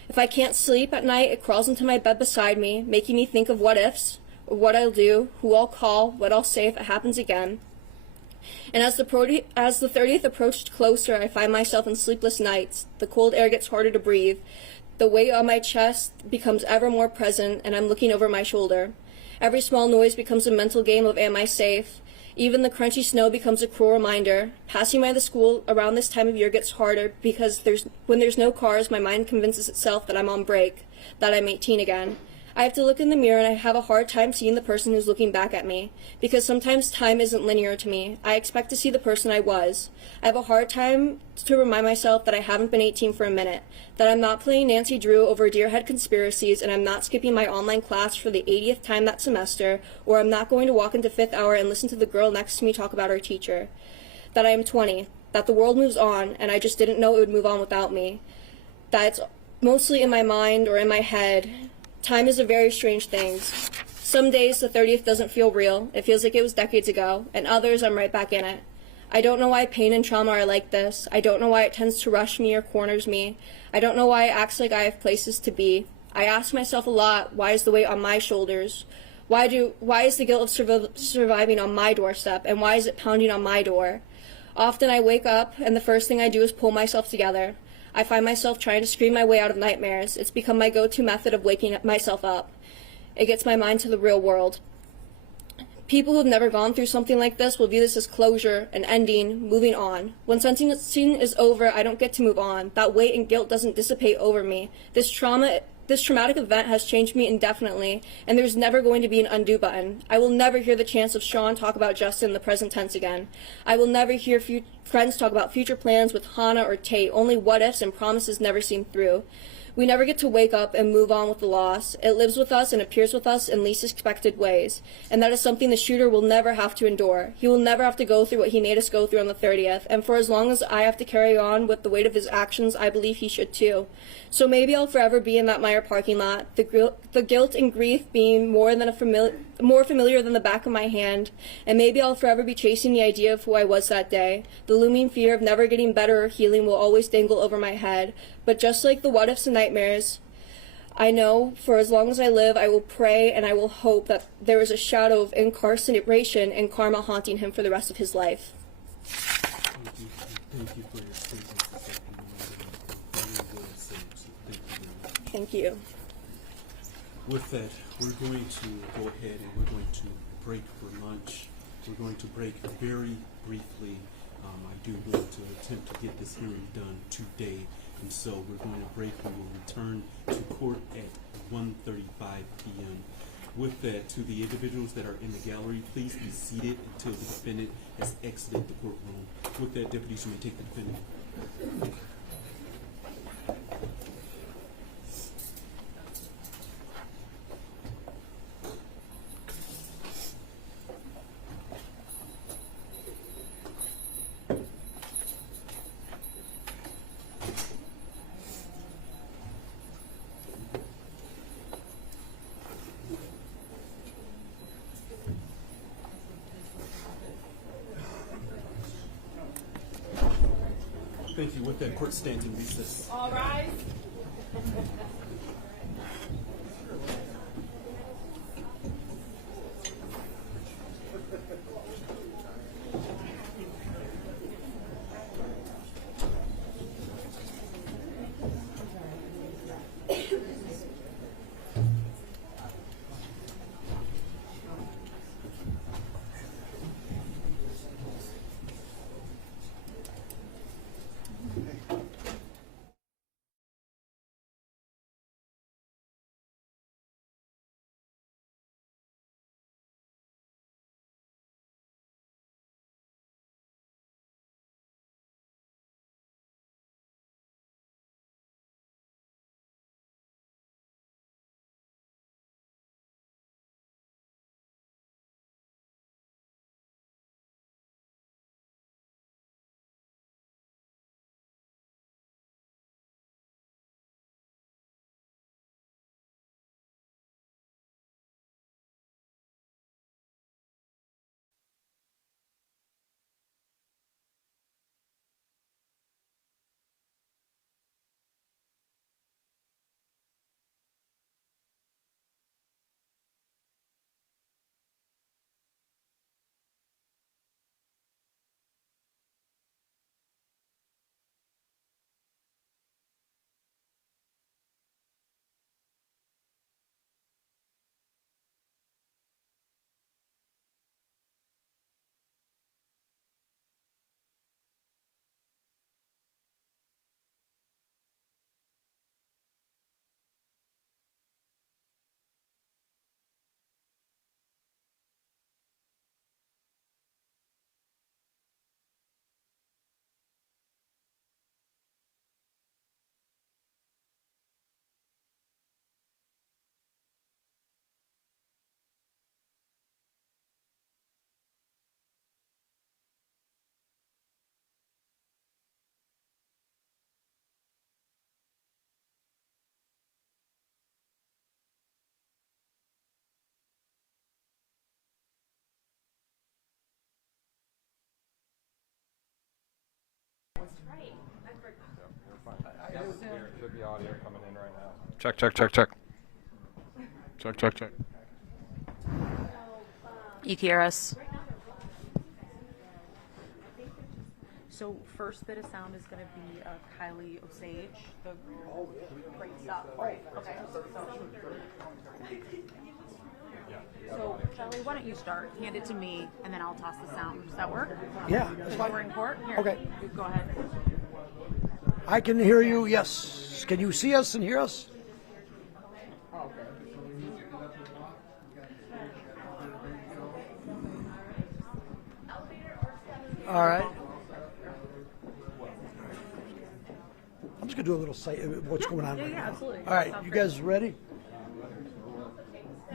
If I can't sleep at night, it crawls into my bed beside me, making me think of what ifs, or what I'll do, who I'll call, what I'll say if it happens again. And as the 30th approached closer, I find myself in sleepless nights. The cold air gets harder to breathe. The weight on my chest becomes ever more present, and I'm looking over my shoulder. Every small noise becomes a mental game of am I safe? Even the crunchy snow becomes a cruel reminder. Passing by the school around this time of year gets harder because when there's no cars, my mind convinces itself that I'm on break, that I'm 18 again. I have to look in the mirror and I have a hard time seeing the person who's looking back at me, because sometimes time isn't linear to me. I expect to see the person I was. I have a hard time to remind myself that I haven't been 18 for a minute, that I'm not playing Nancy Drew over Deerhead conspiracies, and I'm not skipping my online class for the 80th time that semester, or I'm not going to walk into 5th hour and listen to the girl next to me talk about her teacher. That I am 20, that the world moves on, and I just didn't know it would move on without me. That it's mostly in my mind or in my head. Time is a very strange thing. Some days the 30th doesn't feel real. It feels like it was decades ago, and others I'm right back in it. I don't know why pain and trauma are like this. I don't know why it tends to rush me or corners me. I don't know why it acts like I have places to be. I ask myself a lot, why is the weight on my shoulders? Why is the guilt of surviving on my doorstep, and why is it pounding on my door? Often I wake up, and the first thing I do is pull myself together. I find myself trying to scream my way out of nightmares. It's become my go-to method of waking myself up. It gets my mind to the real world. People who have never gone through something like this will view this as closure, an ending, moving on. When something is over, I don't get to move on. That weight and guilt doesn't dissipate over me. This traumatic event has changed me indefinitely, and there's never going to be an undo button. I will never hear the chance of Sean talk about Justin in the present tense again. I will never hear friends talk about future plans with Hannah or Tate, only what ifs and promises never seen through. We never get to wake up and move on with the loss. It lives with us and appears with us in least expected ways. And that is something the shooter will never have to endure. He will never have to go through what he made us go through on the 30th. And for as long as I have to carry on with the weight of his actions, I believe he should too. So maybe I'll forever be in that Meyer parking lot, the guilt and grief being more familiar than the back of my hand, and maybe I'll forever be chasing the idea of who I was that day. The looming fear of never getting better or healing will always dangle over my head, but just like the what-ifs and nightmares, I know for as long as I live, I will pray and I will hope that there is a shadow of incarceration and karma haunting him for the rest of his life. Thank you for your statement. Thank you. With that, we're going to go ahead and we're going to break for lunch. We're going to break very briefly. I do want to attempt to get this hearing done today, and so we're going to break. We will return to court at 1:35 p.m. With that, to the individuals that are in the gallery, please be seated until the defendant has exited the courtroom. With that, deputies, you may take the defendant. Thank you. With that, court stands in recess. All rise. Should be audio coming in right now. Check, check, check, check. Check, check, check. You can hear us. So first bit of sound is going to be Kylie Osage, the great stuff. Oh, okay. So Charlie, why don't you start? Hand it to me, and then I'll toss the sound. Does that work? Yeah, that's fine. We're in court. Here, Okay. Go ahead. I can hear you, yes. Can you see us and hear us? All right. I'm just going to do a little sight of what's going on right now. Absolutely. All right, you guys ready?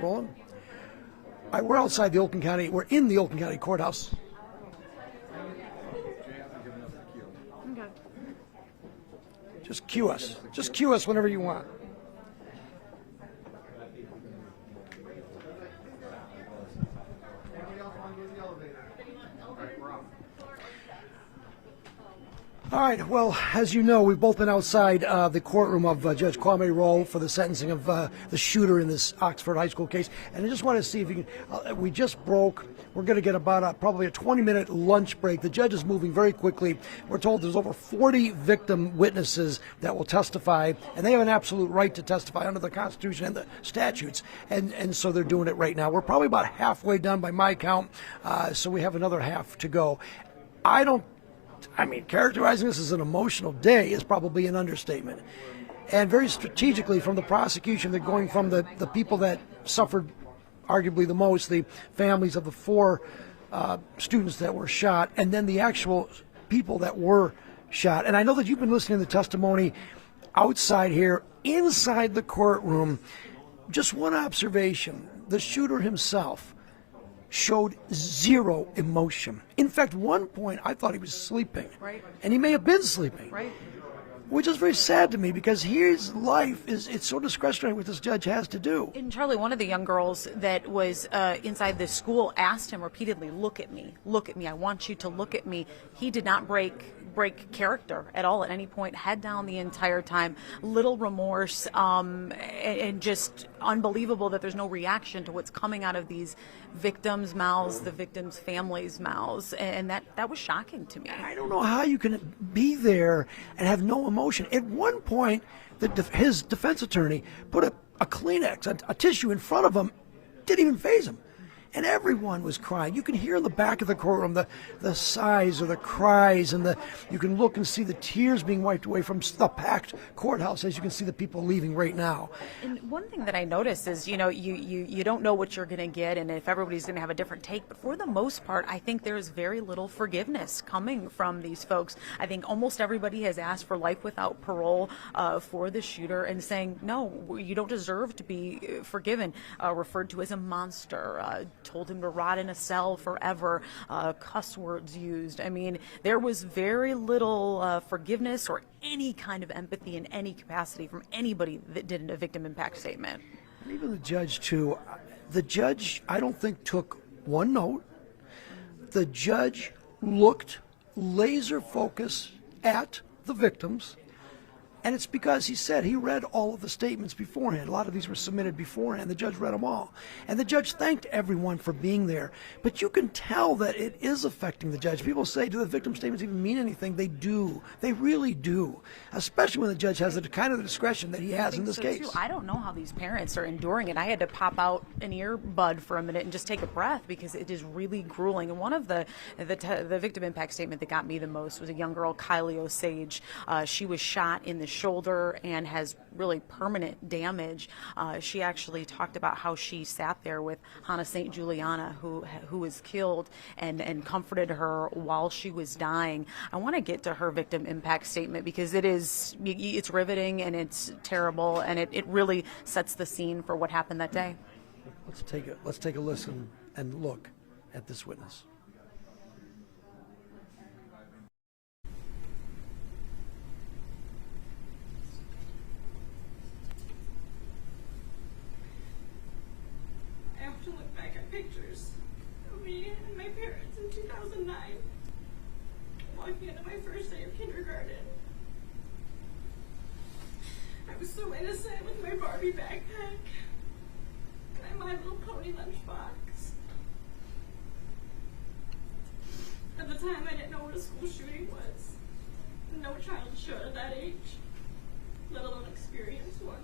Rolling? All right, we're outside the Oakland County. We're in the Oakland County Courthouse. Okay. Just cue us. Just cue us whenever you want. All right, well, as you know, we've both been outside the courtroom of Judge Kwame Rowe for the sentencing of the shooter in this Oxford High School case. And I just want to see if you can, we just broke. We're going to get about probably a 20-minute lunch break. The judge is moving very quickly. We're told there's over 40 victim witnesses that will testify, and they have an absolute right to testify under the Constitution and the statutes. And so they're doing it right now. We're probably about halfway done by my count, so we have another half to go. Characterizing this as an emotional day is probably an understatement. And very strategically from the prosecution, they're going from the people that suffered arguably the most, the families of the 4 students that were shot, and then the actual people that were shot. And I know that you've been listening to the testimony outside here, inside the courtroom. Just one observation, the shooter himself showed zero emotion. In fact, one point I thought he was sleeping. Right. And he may have been sleeping. Right. Which is very sad to me because his life it's so discretionary what this judge has to do. And Charlie, one of the young girls that was inside the school asked him repeatedly, "Look at me, look at me. I want you to look at me." He did not break character at all at any point, head down the entire time, little remorse, and just unbelievable that there's no reaction to what's coming out of these victims' mouths, the victims' families' mouths, and that was shocking to me. I don't know how you can be there and have no emotion. At one point, his defense attorney put a Kleenex, a tissue in front of him, didn't even faze him. And everyone was crying. You can hear in the back of the courtroom the sighs or the cries, and you can look and see the tears being wiped away from the packed courthouse as you can see the people leaving right now. And one thing that I noticed is, you don't know what you're going to get, and if everybody's going to have a different take. But for the most part, I think there's very little forgiveness coming from these folks. I think almost everybody has asked for life without parole for the shooter and saying, no, you don't deserve to be forgiven, referred to as a monster, told him to rot in a cell forever, cuss words used. I mean, there was very little forgiveness or any kind of empathy in any capacity from anybody that did a victim impact statement. And even the judge, too. The judge, I don't think, took one note. The judge looked laser focused at the victims. And it's because he said he read all of the statements beforehand. A lot of these were submitted beforehand. The judge read them all. And the judge thanked everyone for being there. But you can tell that it is affecting the judge. People say, do the victim statements even mean anything? They do. They really do. Especially when the judge has the kind of discretion that he has in this case. Too. I don't know how these parents are enduring it. I had to pop out an earbud for a minute and just take a breath because it is really grueling. And one of the victim impact statement that got me the most was a young girl, Kylie Osage. She was shot in the shoulder and has really permanent damage. She actually talked about how she sat there with Hannah St. Juliana, who was killed, and comforted her while she was dying. I want to get to her victim impact statement because it's riveting and it's terrible, and it really sets the scene for what happened that day. Let's take a listen and look at this witness. I have to look back at pictures of me and my parents in 2009, walking into my first day of kindergarten. what a school shooting was. No child should at that age, let alone experience one.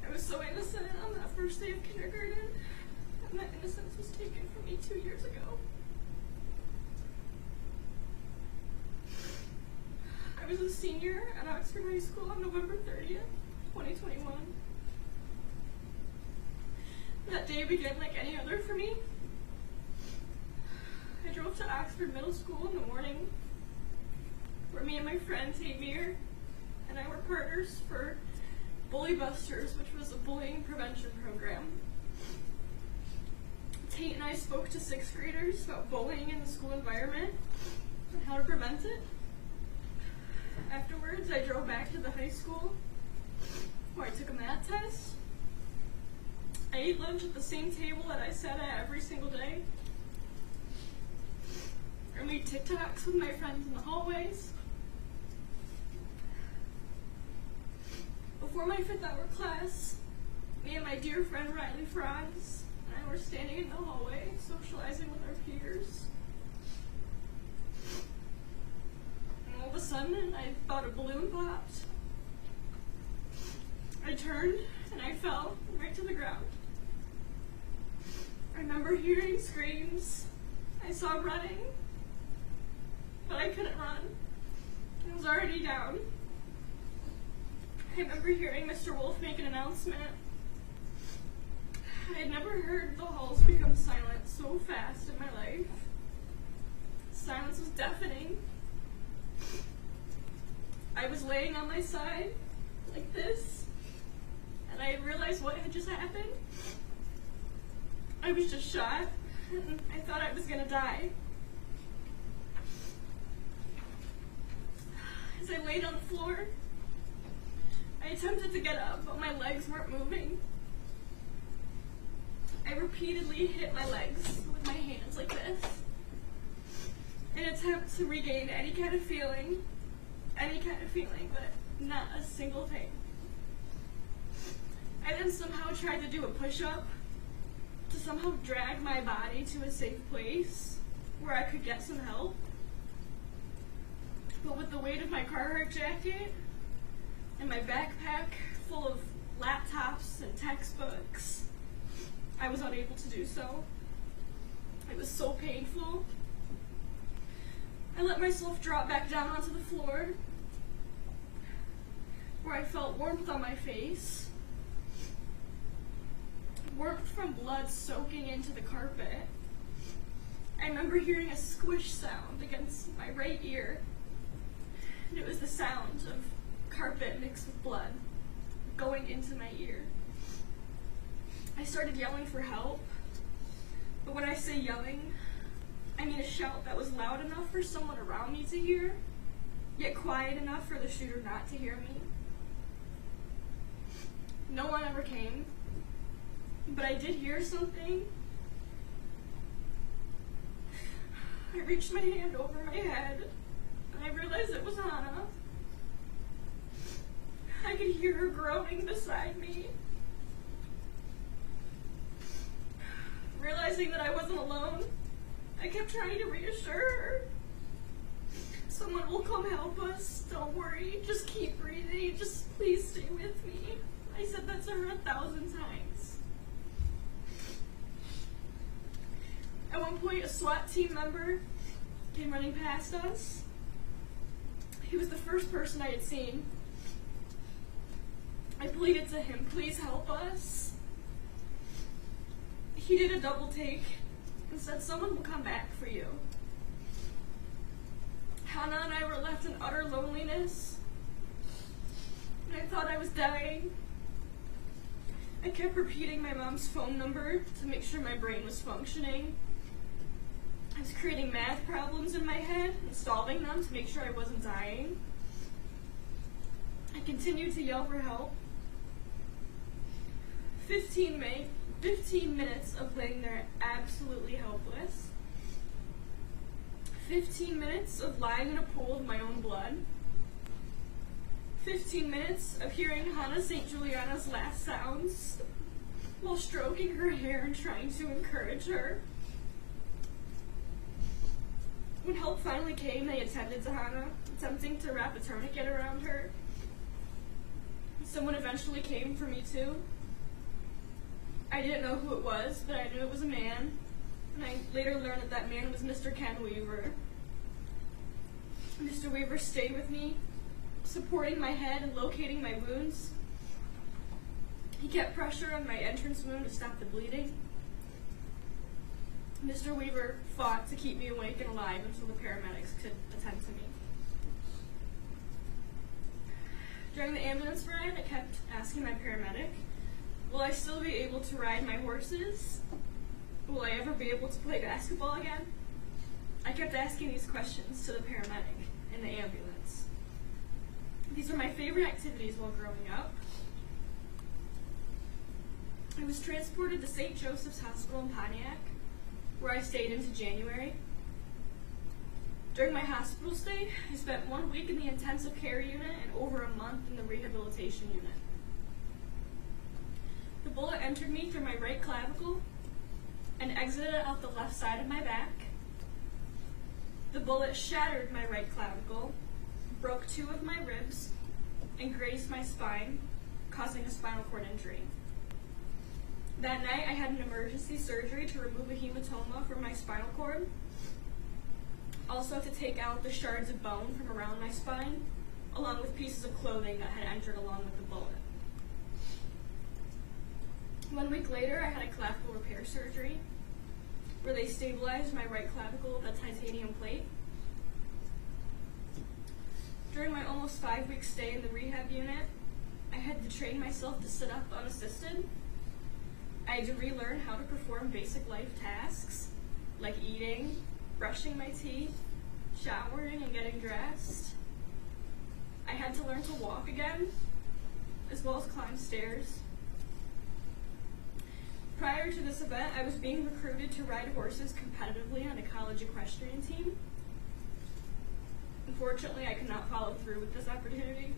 I was so innocent on that first day of kindergarten, and that innocence was taken from me 2 years ago. I was a senior at Oxford High School on November 30th, 2021. That day began like any other for me. I drove to Oxford Middle School in the morning, where me and my friend Mir and I were partners for Bully Busters, which was a bullying prevention program. Tate and I spoke to 6th graders about bullying in the school environment and how to prevent it. Afterwards, I drove back to the high school where I took a math test. I ate lunch at the same table that I sat at every single day. I made TikToks with my friends in the hallways. Before my 5th hour class, me and my dear friend Riley Franz and I were standing in the hallway socializing with our peers. And all of a sudden, I thought a balloon popped. I turned and I fell right to the ground. I remember hearing screams. I saw running, but I couldn't run. I was already down. I remember hearing Mr. Wolf make an announcement. I had never heard the halls become silent so fast in my life. Silence was deafening. I was laying on my side, like this, and I realized what had just happened. I was just shot, and I thought I was gonna die. As I laid on the floor, I attempted to get up, but my legs weren't moving. I repeatedly hit my legs with my hands like this in an attempt to regain any kind of feeling, but not a single thing. I then somehow tried to do a push-up to somehow drag my body to a safe place where I could get some help. But with the weight of my Carhartt jacket and my backpack full of laptops and textbooks, I was unable to do so. It was so painful. I let myself drop back down onto the floor, where I felt warmth on my face, warmth from blood soaking into the carpet. I remember hearing a squish sound against my right ear, and it was the sound of carpet mixed with blood going into my ear. I started yelling for help, but when I say yelling, I mean a shout that was loud enough for someone around me to hear, yet quiet enough for the shooter not to hear me. No one ever came, but I did hear something. I reached my hand over my head, and I realized it was Hannah. I could hear her groaning beside me. Realizing that I wasn't alone, I kept trying to reassure her. Someone will come help us. Don't worry. Just keep breathing. Just please stay with me. I said that to her 1,000 times. At one point, a SWAT team member came running past us. He was the first person I had seen. I pleaded to him, please help us. He did a double take and said, someone will come back for you. Hannah and I were left in utter loneliness, and I thought I was dying. I kept repeating my mom's phone number to make sure my brain was functioning. I was creating math problems in my head and solving them to make sure I wasn't dying. I continued to yell for help. 15 minutes of laying there absolutely helpless. 15 minutes of lying in a pool of my own blood. 15 minutes of hearing Hannah St. Juliana's last sounds while stroking her hair and trying to encourage her. When help finally came, they attended to Hannah, attempting to wrap a tourniquet around her. Someone eventually came for me too. I didn't know who it was, but I knew it was a man, and I later learned that that man was Mr. Ken Weaver. Mr. Weaver stayed with me, supporting my head and locating my wounds. He kept pressure on my entrance wound to stop the bleeding. Mr. Weaver fought to keep me awake and alive until the paramedics could attend to me. During the ambulance ride, I kept asking my paramedic, will I still be able to ride my horses? Will I ever be able to play basketball again? I kept asking these questions to the paramedic in the ambulance. These were my favorite activities while growing up. I was transported to St. Joseph's Hospital in Pontiac, where I stayed into January. During my hospital stay, I spent 1 week in the intensive care unit and over a month in the rehabilitation unit. The bullet entered me through my right clavicle and exited out the left side of my back. The bullet shattered my right clavicle, broke 2 of my ribs, and grazed my spine, causing a spinal cord injury. That night, I had an emergency surgery to remove a hematoma from my spinal cord. Also to take out the shards of bone from around my spine, along with pieces of clothing that had entered along with the bullet. 1 week later, I had a clavicle repair surgery, where they stabilized my right clavicle with a titanium plate. During my almost 5-week stay in the rehab unit, I had to train myself to sit up unassisted. I had to relearn how to perform basic life tasks, like eating, brushing my teeth, showering, and getting dressed. I had to learn to walk again, as well as climb stairs. Prior to this event, I was being recruited to ride horses competitively on a college equestrian team. Unfortunately, I could not follow through with this opportunity.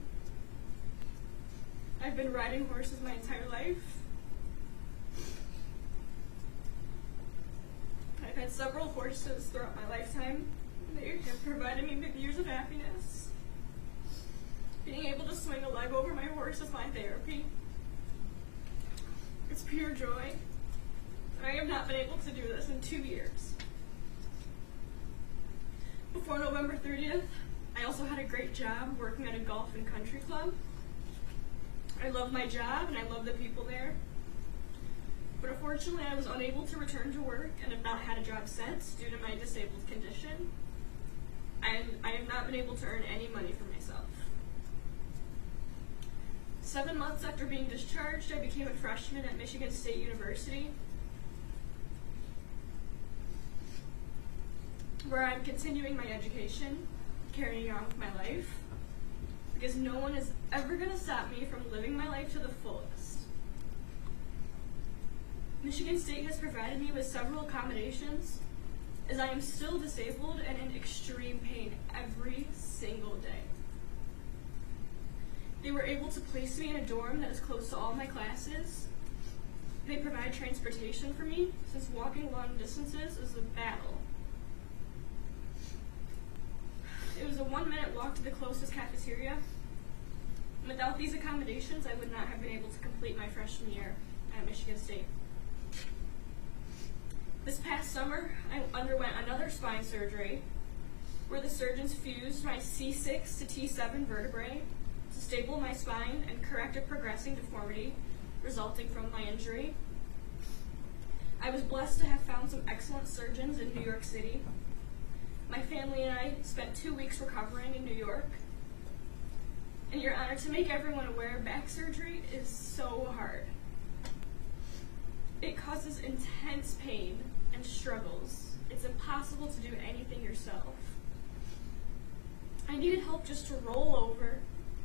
I've been riding horses my entire life. I've had several horses throughout my lifetime, and they have provided me with years of happiness. Being able to swing a leg over my horse is my therapy. It's pure joy. I have not been able to do this in 2 years. Before November 30th, I also had a great job working at a golf and country club. I love my job and I love the people there. But unfortunately, I was unable to return to work and have not had a job since due to my disabled condition. I have not been able to earn any money for myself. 7 months after being discharged, I became a freshman at Michigan State University, where I'm continuing my education, carrying on with my life, because no one is ever going to stop me from living my life to the fullest. Michigan State has provided me with several accommodations, as I am still disabled and in extreme pain every single day. They were able to place me in a dorm that is close to all my classes. They provide transportation for me, since walking long distances is a battle. It was a 1-minute walk to the closest cafeteria. Without these accommodations, I would not have been able to complete my freshman year at Michigan State. This past summer, I underwent another spine surgery, where the surgeons fused my C6 to T7 vertebrae to stable my spine and correct a progressing deformity resulting from my injury. I was blessed to have found some excellent surgeons in New York City. My family and I spent 2 weeks recovering in New York. And Your Honor, to make everyone aware, back surgery is so hard. It causes intense pain and struggles. It's impossible to do anything yourself. I needed help just to roll over,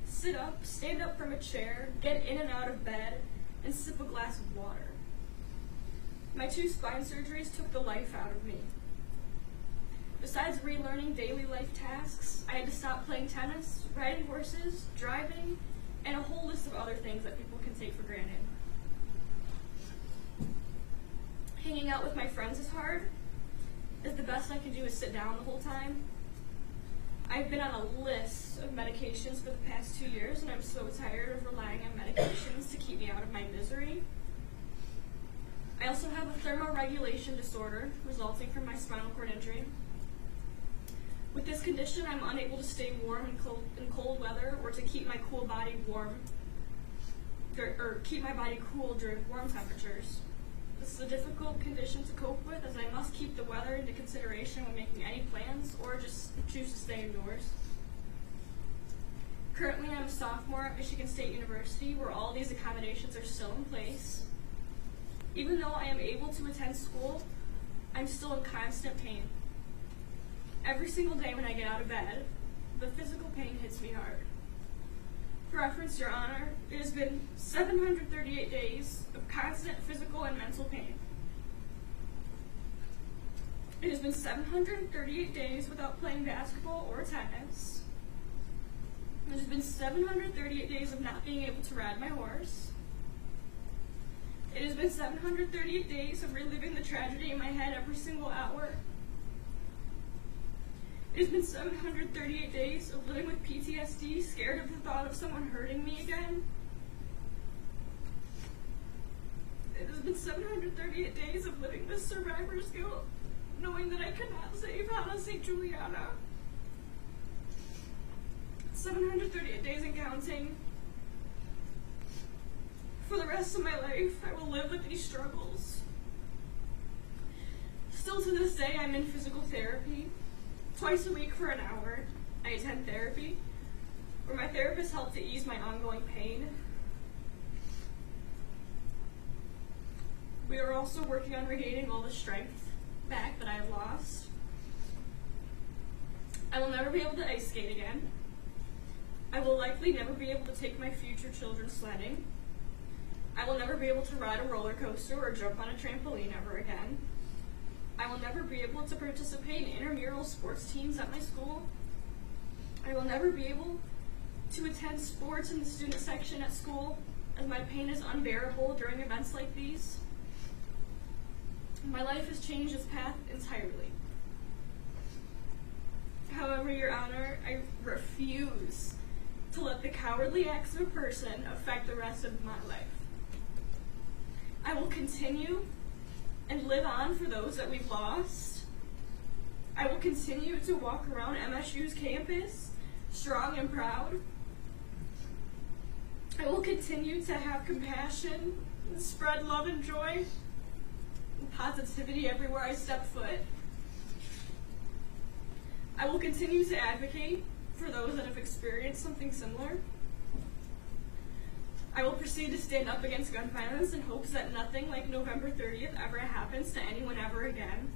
sit up, stand up from a chair, get in and out of bed, and sip a glass of water. My 2 spine surgeries took the life out of me. Besides relearning daily life tasks, I had to stop playing tennis, riding horses, driving, and a whole list of other things that people can take for granted. Hanging out with my friends is hard, as the best I can do is sit down the whole time. I've been on a list of medications for the past 2 years, and I'm so tired of relying on medications to keep me out of my misery. I also have a thermoregulation disorder resulting from my spinal cord injury. With this condition, I'm unable to stay warm in cold weather or to keep my cool body warm, or keep my body cool during warm temperatures. This is a difficult condition to cope with, as I must keep the weather into consideration when making any plans or just choose to stay indoors. Currently, I'm a sophomore at Michigan State University, where all these accommodations are still in place. Even though I am able to attend school, I'm still in constant pain. Every single day when I get out of bed, the physical pain hits me hard. For reference, Your Honor, it has been 738 days of constant physical and mental pain. It has been 738 days without playing basketball or tennis. It has been 738 days of not being able to ride my horse. It has been 738 days of reliving the tragedy in my head every single hour. It has been 738 days of living with PTSD, scared of the thought of someone hurting me again. It has been 738 days of living with survivor's guilt, knowing that I cannot save Hannah St. Juliana. 738 days and counting. For the rest of my life, I will live with these struggles. Still to this day, I'm in physical therapy. Twice a week for an hour, I attend therapy, where my therapist helped to ease my ongoing pain. We are also working on regaining all the strength back that I have lost. I will never be able to ice skate again. I will likely never be able to take my future children sledding. I will never be able to ride a roller coaster or jump on a trampoline ever again. I will never be able to participate in intramural sports teams at my school. I will never be able to attend sports in the student section at school, as my pain is unbearable during events like these. My life has changed its path entirely. However, Your Honor, I refuse to let the cowardly acts of a person affect the rest of my life. I will continue and live on for those that we've lost. I will continue to walk around MSU's campus, strong and proud. I will continue to have compassion and spread love and joy and positivity everywhere I step foot. I will continue to advocate for those that have experienced something similar. I will proceed to stand up against gun violence in hopes that nothing like November 30th ever happens to anyone ever again.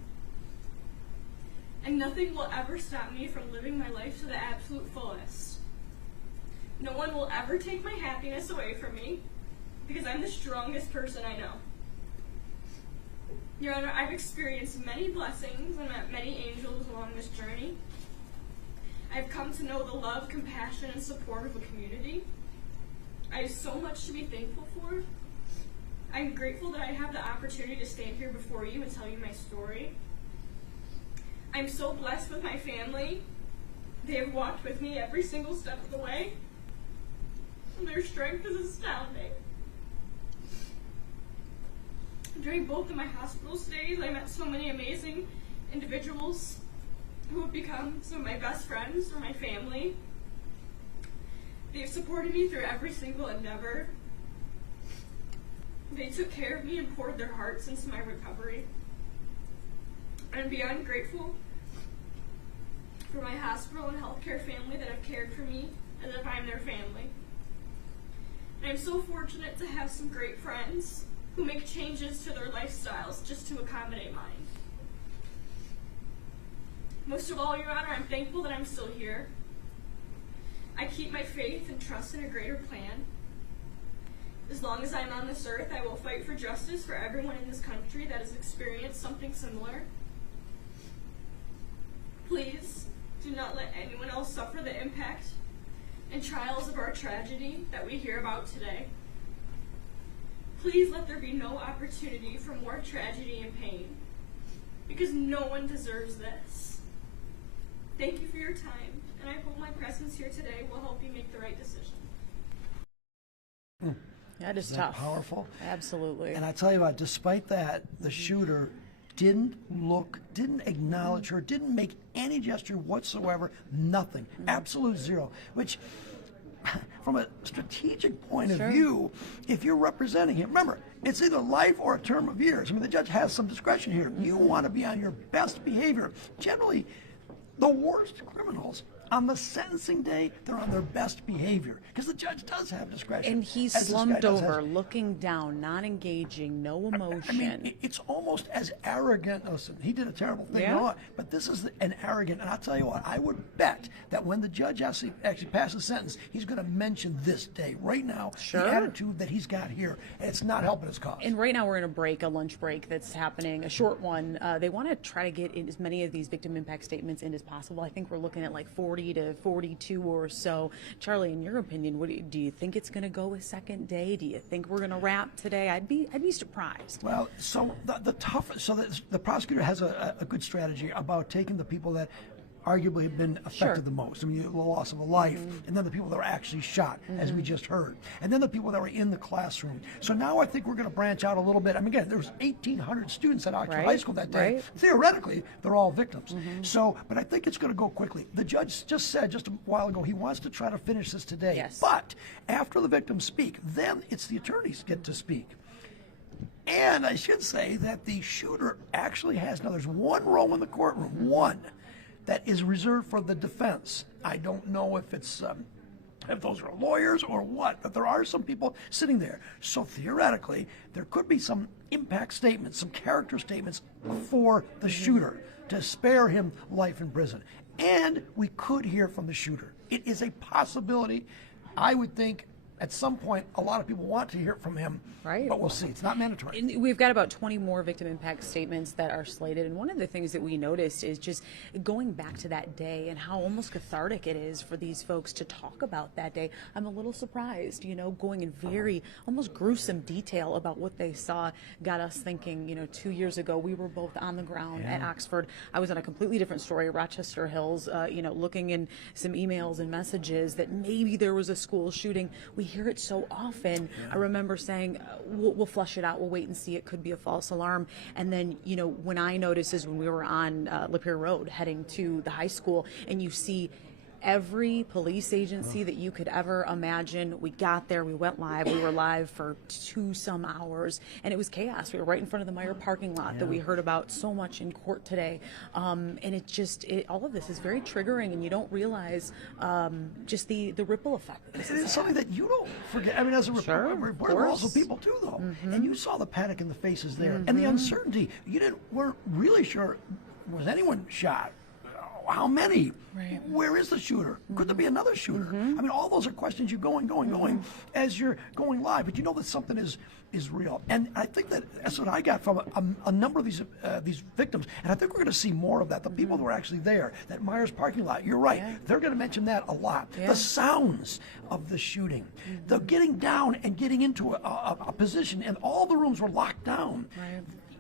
And nothing will ever stop me from living my life to the absolute fullest. No one will ever take my happiness away from me, because I'm the strongest person I know. Your Honor, I've experienced many blessings and met many angels along this journey. I've come to know the love, compassion, and support of a community. I have so much to be thankful for. I'm grateful that I have the opportunity to stand here before you and tell you my story. I'm so blessed with my family. They have walked with me every single step of the way. And their strength is astounding. During both of my hospital stays, I met so many amazing individuals who have become some of my best friends or my family. They've supported me through every single endeavor. They took care of me and poured their hearts into my recovery. I'm beyond grateful for my hospital and healthcare family that have cared for me as if I'm their family. And I'm so fortunate to have some great friends who make changes to their lifestyles just to accommodate mine. Most of all, Your Honor, I'm thankful that I'm still here. I keep my faith and trust in a greater plan. As long as I'm on this earth, I will fight for justice for everyone in this country that has experienced something similar. Please do not let anyone else suffer the impact and trials of our tragedy that we hear about today. Please let there be no opportunity for more tragedy and pain. because no one deserves this. Thank you for your time, and I hope my presence here today will help you make the right decision. That is Isn't that tough. powerful? Absolutely. And I tell you what, despite that, the shooter didn't look, didn't acknowledge her, didn't make any gesture whatsoever, nothing, absolute zero, which from a strategic point of view, if you're representing him, remember, it's either life or a term of years. I mean, the judge has some discretion here. You want to be on your best behavior. Generally, the worst criminals, on the sentencing day, they're on their best behavior because the judge does have discretion. And he's as this guy slumped does over, have. looking down, not engaging, no emotion. I mean, it's almost as arrogant. Listen, he did a terrible thing, Yeah. but this is an arrogant. And I'll tell you what, I would bet that when the judge actually passes the sentence, he's going to mention this day right now, the attitude that he's got here, and it's not helping his cause. And right now we're in a break, a lunch break that's happening, a short one. They want to try to get in as many of these victim impact statements in as possible. I think we're looking at like 40 to 42 or so. Charlie, in your opinion, do you think it's going to go a second day? Do you think we're going to wrap today? I'd be surprised. Well, so the prosecutor has a good strategy about taking the people that arguably have been affected the most. I mean, the loss of a life, and then the people that were actually shot, as we just heard, and then the people that were in the classroom. So now I think we're going to branch out a little bit. I mean, again, there was 1,800 students at Oxford High School that day. Theoretically, they're all victims. So, but I think it's going to go quickly. The judge just said just a while ago he wants to try to finish this today. Yes. But after the victims speak, then it's the attorneys get to speak. And I should say that the shooter actually has, now there's one row in the courtroom, one, that is reserved for the defense. I don't know if it's if those are lawyers or what, but there are some people sitting there. So theoretically, there could be some impact statements, some character statements for the shooter to spare him life in prison. And we could hear from the shooter. It is a possibility. I would think at some point, a lot of people want to hear from him, but we'll see. It's not mandatory. And we've got about 20 more victim impact statements that are slated, and one of the things that we noticed is just going back to that day and how almost cathartic it is for these folks to talk about that day. I'm a little surprised, going in very almost gruesome detail about what they saw got us thinking, 2 years ago we were both on the ground at Oxford. I was on a completely different story, Rochester Hills, looking in some emails and messages that maybe there was a school shooting. We hear it so often. I remember saying, we'll flush it out, we'll wait and see, it could be a false alarm. And then, when I noticed is when we were on Lapeer Road heading to the high school, and you see every police agency that you could ever imagine. We got there, we went live, we were live for 2 some hours, and it was chaos. We were right in front of the Meyer parking lot that we heard about so much in court today. And all of this is very triggering, and you don't realize just the ripple effect. It is something that you don't forget. I mean, as a reporter, we're also people too, though. And you saw the panic in the faces there, and the uncertainty. You weren't really sure, was anyone shot? How many? Where is the shooter? Could there be another shooter? I mean, all those are questions you're going as you're going live, but you know that something is real. And I think that's what I got from a number of these victims, and I think we're going to see more of that. The people who are actually there, that Myers parking lot, you're right, they're going to mention that a lot. The sounds of the shooting, the getting down and getting into a position, and all the rooms were locked down.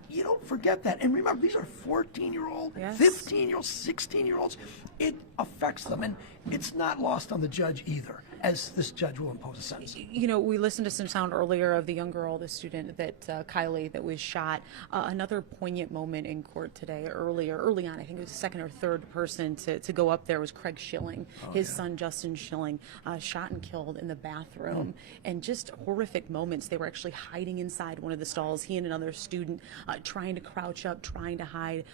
You don't forget that. And remember, these are 14-year-old, 15-year-olds, 16-year-olds. It affects them, and it's not lost on the judge either, as this judge will impose a sentence. We listened to some sound earlier of the young girl, the student that Kylie, that was shot. Another poignant moment in court today, early on, I think it was the second or third person to go up there was Craig Schilling, his son Justin Shilling, shot and killed in the bathroom. And just horrific moments. They were actually hiding inside one of the stalls, he and another student, trying to crouch up, trying to hide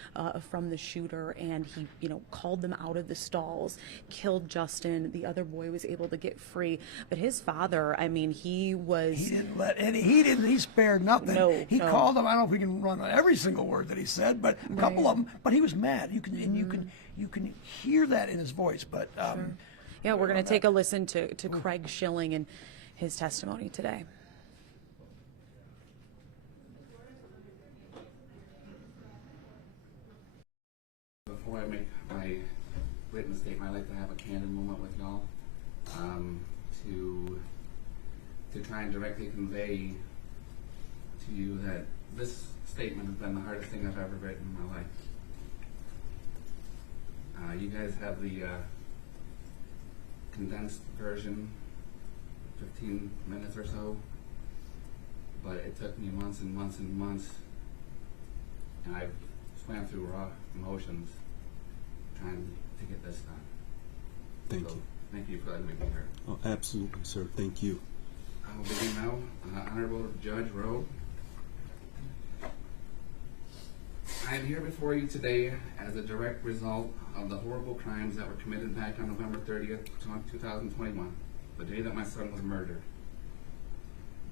from the shooter, and he called them out of the stalls, killed Justin. The other boy was able to get free, but his father, I mean, he didn't let any, he spared nothing. He called him. I don't know if we can run on every single word that he said, but a couple of them, but he was mad. You can hear that in his voice. But yeah, we're going to take a listen to Craig Schilling and his testimony today. Before I make my witness statement, I'd like to have a candid moment with y'all to try and directly convey to you that this statement has been the hardest thing I've ever written in my life. You guys have the condensed version, 15 minutes or so, but it took me months and months and months, and I've swam through raw emotions trying to get this done. Thank you. Thank you for letting me be here. Oh, absolutely, sir. Thank you. I will begin now. Honorable Judge Rowe, I am here before you today as a direct result of the horrible crimes that were committed back on November 30th, 2021, the day that my son was murdered.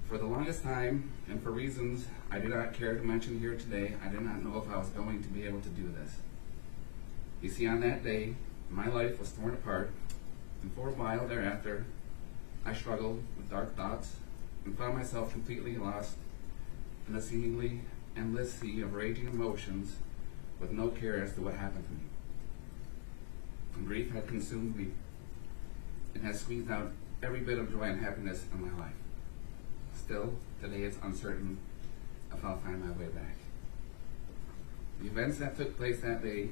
For the longest time, and for reasons I do not care to mention here today, I did not know if I was going to be able to do this. You see, on that day, my life was torn apart, and for a while thereafter, I struggled with dark thoughts and found myself completely lost in a seemingly endless sea of raging emotions with no care as to what happened to me. And grief had consumed me and has squeezed out every bit of joy and happiness in my life. Still, today it's uncertain if I'll find my way back. The events that took place that day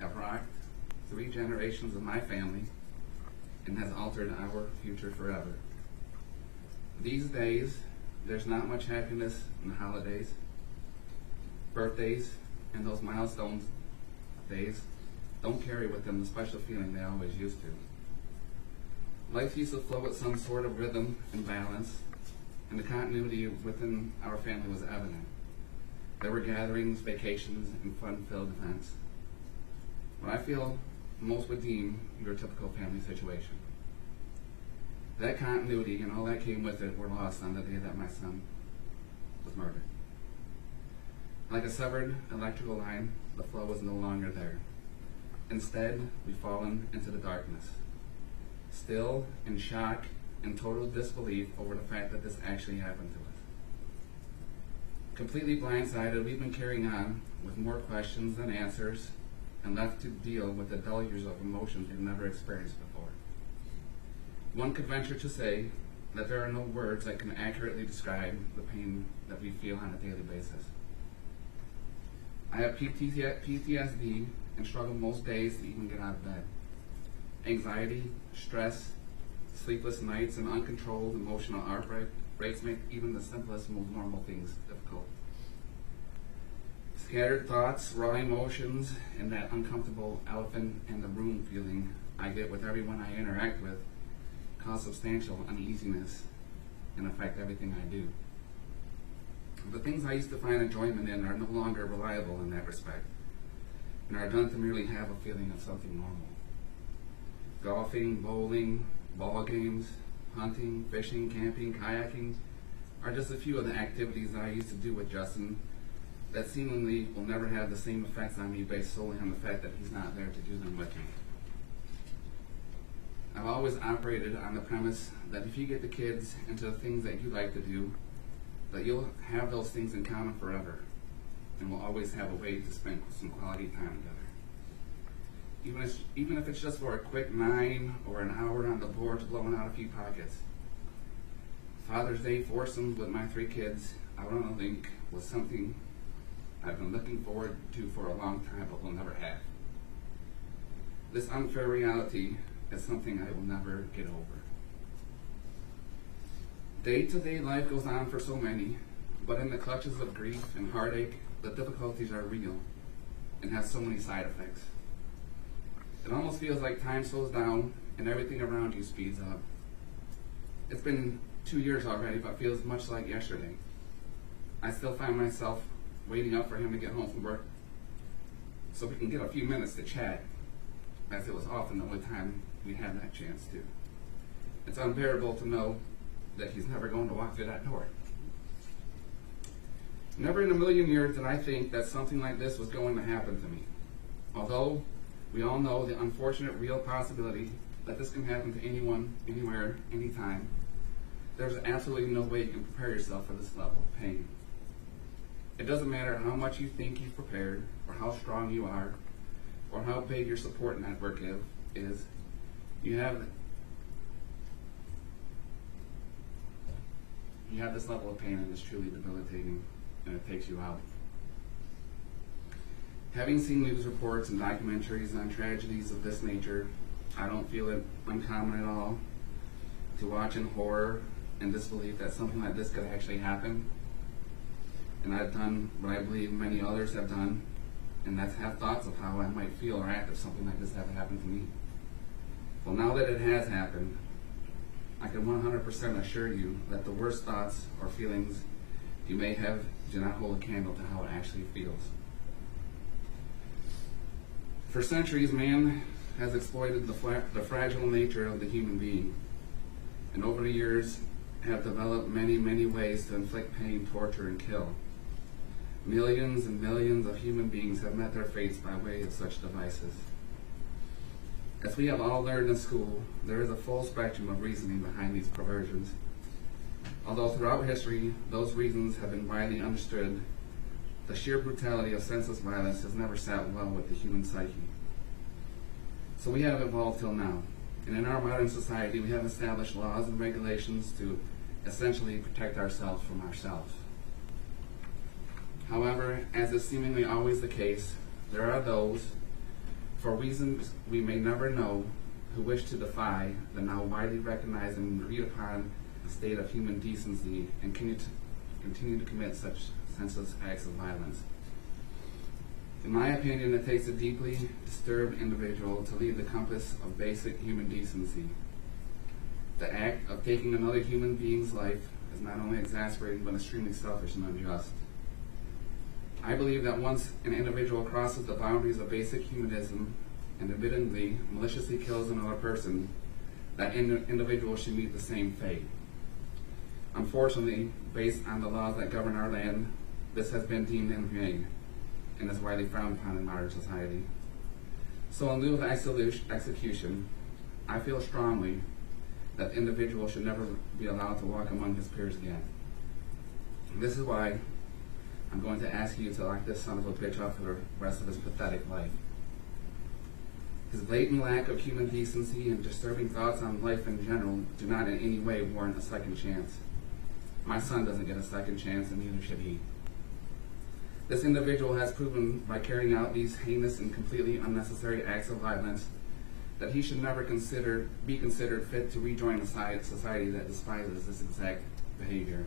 have rocked 3 generations of my family and has altered our future forever. These days, there's not much happiness in the holidays, birthdays, and those milestone days don't carry with them the special feeling they always used to. Life used to flow with some sort of rhythm and balance, and the continuity within our family was evident. There were gatherings, vacations, and fun-filled events. What I feel most would deem your typical family situation. That continuity and all that came with it were lost on the day that my son was murdered. Like a severed electrical line, the flow was no longer there. Instead, we've fallen into the darkness, still in shock and total disbelief over the fact that this actually happened to us. Completely blindsided, we've been carrying on with more questions than answers and left to deal with the deluge of emotions we've never experienced before. One could venture to say that there are no words that can accurately describe the pain that we feel on a daily basis. I have PTSD and struggle most days to even get out of bed. Anxiety, stress, sleepless nights, and uncontrolled emotional outbreaks make even the simplest, most normal things difficult. Scattered thoughts, raw emotions, and that uncomfortable elephant in the room feeling I get with everyone I interact with cause substantial uneasiness and affect everything I do. The things I used to find enjoyment in are no longer reliable in that respect, and are done to merely have a feeling of something normal. Golfing, bowling, ball games, hunting, fishing, camping, kayaking are just a few of the activities that I used to do with Justin that seemingly will never have the same effects on me based solely on the fact that he's not there to do them with me. I've always operated on the premise that if you get the kids into the things that you like to do, that you'll have those things in common forever, and will always have a way to spend some quality time together. Even if it's just for a quick 9 or an hour on the board blowing out a few pockets. Father's Day foursomes with my 3 kids out on a link was something I've been looking forward to for a long time, but will never have. This unfair reality is something I will never get over. Day-to-day life goes on for so many, but in the clutches of grief and heartache, the difficulties are real and have so many side effects. It almost feels like time slows down and everything around you speeds up. It's been 2 years already, but feels much like yesterday. I still find myself waiting up for him to get home from work so we can get a few minutes to chat, as it was often the only time we had that chance to. It's unbearable to know that he's never going to walk through that door. Never in a million years did I think that something like this was going to happen to me. Although we all know the unfortunate real possibility that this can happen to anyone, anywhere, anytime, there's absolutely no way you can prepare yourself for this level of pain. It doesn't matter how much you think you've prepared, or how strong you are, or how big your support network is, you have this level of pain, and it's truly debilitating, and it takes you out. Having seen news reports and documentaries on tragedies of this nature, I don't feel it uncommon at all to watch in horror and disbelief that something like this could actually happen. And I've done what I believe many others have done, and that's have thoughts of how I might feel or act if something like this ever happened to me. Well, now that it has happened, I can 100% assure you that the worst thoughts or feelings you may have do not hold a candle to how it actually feels. For centuries, man has exploited the fragile nature of the human being, and over the years have developed many ways to inflict pain, torture, and kill. Millions and millions of human beings have met their fates by way of such devices. As we have all learned in school, there is a full spectrum of reasoning behind these perversions. Although throughout history, those reasons have been widely understood, the sheer brutality of senseless violence has never sat well with the human psyche. So we have evolved till now, and in our modern society, we have established laws and regulations to essentially protect ourselves from ourselves. However, as is seemingly always the case, there are those, for reasons we may never know, who wish to defy the now widely recognized and agreed upon state of human decency and continue to commit such senseless acts of violence. In my opinion, it takes a deeply disturbed individual to leave the compass of basic human decency. The act of taking another human being's life is not only exasperating but extremely selfish and unjust. I believe that once an individual crosses the boundaries of basic humanism and admittedly maliciously kills another person, that individual should meet the same fate. Unfortunately, based on the laws that govern our land, this has been deemed inhumane and is widely frowned upon in modern society. So in lieu of execution, I feel strongly that the individual should never be allowed to walk among his peers again. This is why I'm going to ask you to lock this son of a bitch up for the rest of his pathetic life. His blatant lack of human decency and disturbing thoughts on life in general do not in any way warrant a second chance. My son doesn't get a second chance, and neither should he. This individual has proven by carrying out these heinous and completely unnecessary acts of violence that he should never be considered fit to rejoin a society that despises this exact behavior.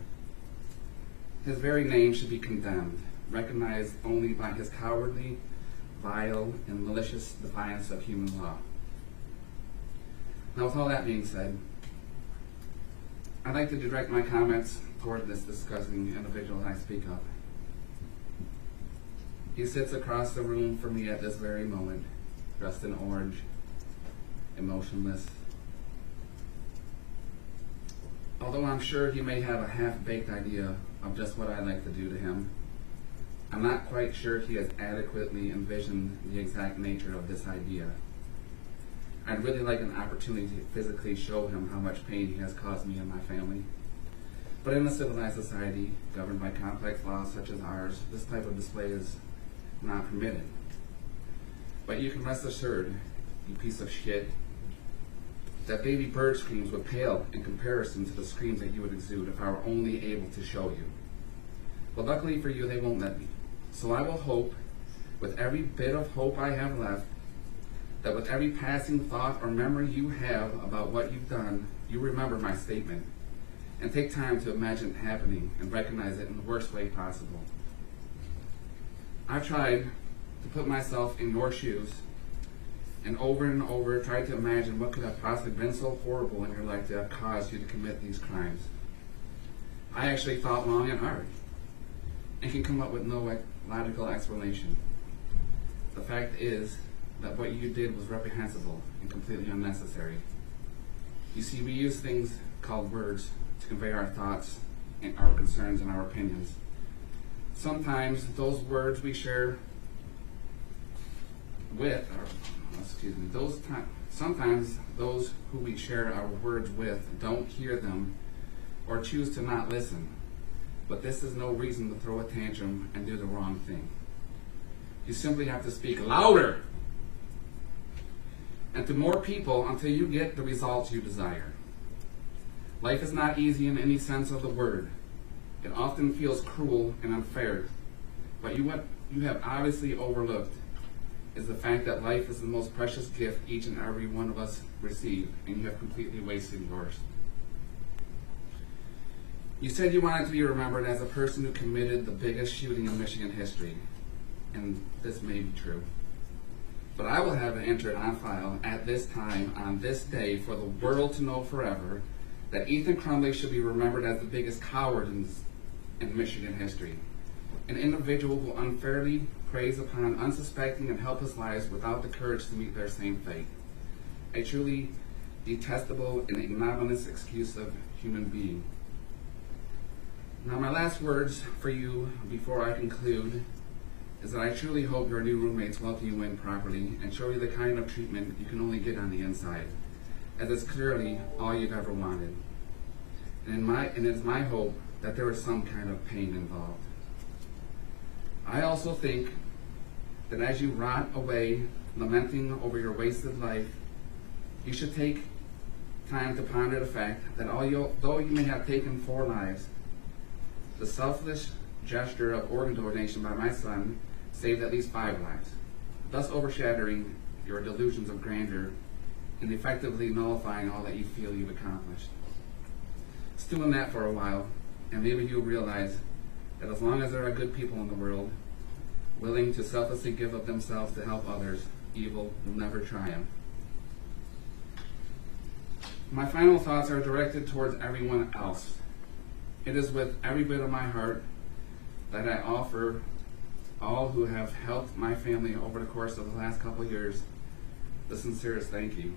His very name should be condemned, recognized only by his cowardly, vile, and malicious defiance of human law. Now, with all that being said, I'd like to direct my comments toward this disgusting individual I speak of. He sits across the room from me at this very moment, dressed in orange, emotionless. Although I'm sure he may have a half-baked idea of just what I'd like to do to him, I'm not quite sure he has adequately envisioned the exact nature of this idea. I'd really like an opportunity to physically show him how much pain he has caused me and my family. But in a civilized society, governed by complex laws such as ours, this type of display is not permitted. But you can rest assured, you piece of shit, that baby bird screams would pale in comparison to the screams that you would exude if I were only able to show you. But luckily for you, they won't let me. So I will hope, with every bit of hope I have left, that with every passing thought or memory you have about what you've done, you remember my statement, and take time to imagine it happening and recognize it in the worst way possible. I've tried to put myself in your shoes, and over tried to imagine what could have possibly been so horrible in your life to have caused you to commit these crimes. I actually thought long and hard, and can come up with no logical explanation. The fact is that what you did was reprehensible and completely unnecessary. You see, we use things called words to convey our thoughts and our concerns and our opinions. Sometimes those words we share with, sometimes those who we share our words with don't hear them or choose to not listen. But this is no reason to throw a tantrum and do the wrong thing. You simply have to speak louder and to more people until you get the results you desire. Life is not easy in any sense of the word. It often feels cruel and unfair, but you have obviously overlooked is the fact that life is the most precious gift each and every one of us receive, and you have completely wasted yours. You said you wanted to be remembered as a person who committed the biggest shooting in Michigan history, and this may be true. But I will have it entered on file at this time, on this day, for the world to know forever that Ethan Crumley should be remembered as the biggest coward in Michigan history, an individual who unfairly preys upon unsuspecting and helpless lives without the courage to meet their same fate. A truly detestable and ignominious excuse of human being. Now, my last words for you before I conclude is that I truly hope your new roommates welcome you in properly and show you the kind of treatment you can only get on the inside, as it's clearly all you've ever wanted. And it's my hope that there is some kind of pain involved. I also think that as you rot away, lamenting over your wasted life, you should take time to ponder the fact that though you may have taken 4 lives, the selfless gesture of organ donation by my son saved at least 5 lives, thus overshadowing your delusions of grandeur and effectively nullifying all that you feel you've accomplished. Stew in that for a while, and maybe you'll realize that as long as there are good people in the world, willing to selflessly give of themselves to help others, evil will never triumph. My final thoughts are directed towards everyone else. It is with every bit of my heart that I offer all who have helped my family over the course of the last couple of years the sincerest thank you.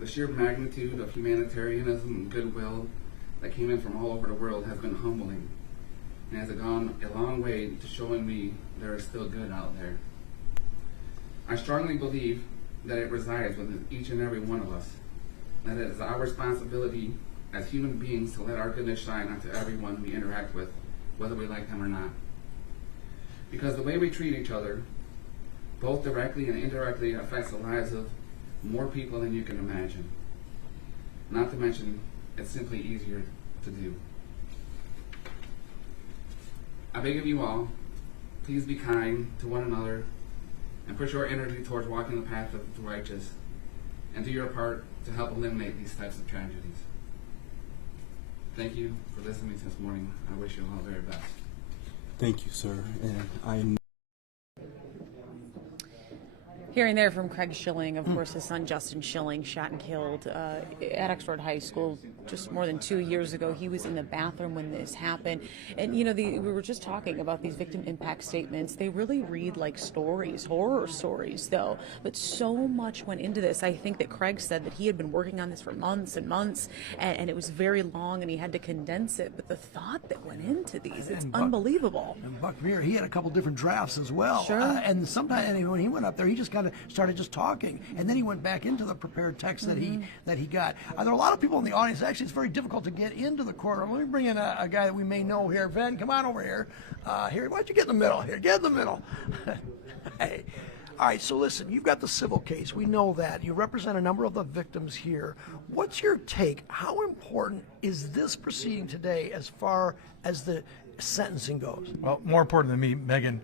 The sheer magnitude of humanitarianism and goodwill that came in from all over the world has been humbling and has gone a long way to showing me there is still good out there. I strongly believe that it resides within each and every one of us, that it is our responsibility as human beings to let our goodness shine onto everyone we interact with, whether we like them or not. Because the way we treat each other, both directly and indirectly, affects the lives of more people than you can imagine. Not to mention, it's simply easier to do. I beg of you all, please be kind to one another and push your energy towards walking the path of the righteous, and do your part to help eliminate these types of tragedies. Thank you for listening this morning. I wish you all the very best. Thank you, sir. And Hearing there from Craig Shilling, of course, his son Justin Shilling, shot and killed at Oxford High School just more than 2 years ago. He was in the bathroom when this happened. And, you know, we were just talking about these victim impact statements. They really read like stories, horror stories, though. But so much went into this. I think that Craig said that he had been working on this for months and months, and it was very long, and he had to condense it. But the thought that went into these, it's unbelievable. And Buck Mir, he had a couple different drafts as well. Sure. And sometimes when he went up there, he just kind of started just talking, and then he went back into the prepared text that he got. There are a lot of people in the audience. Actually, it's very difficult to get into the courtroom. Let me bring in a guy that we may know here. Ben, come on over here. Here, why don't you get in the middle here? Get in the middle. Hey. All right, so listen, you've got the civil case. We know that. You represent a number of the victims here. What's your take? How important is this proceeding today as far as the sentencing goes? Well, more important than me, Megan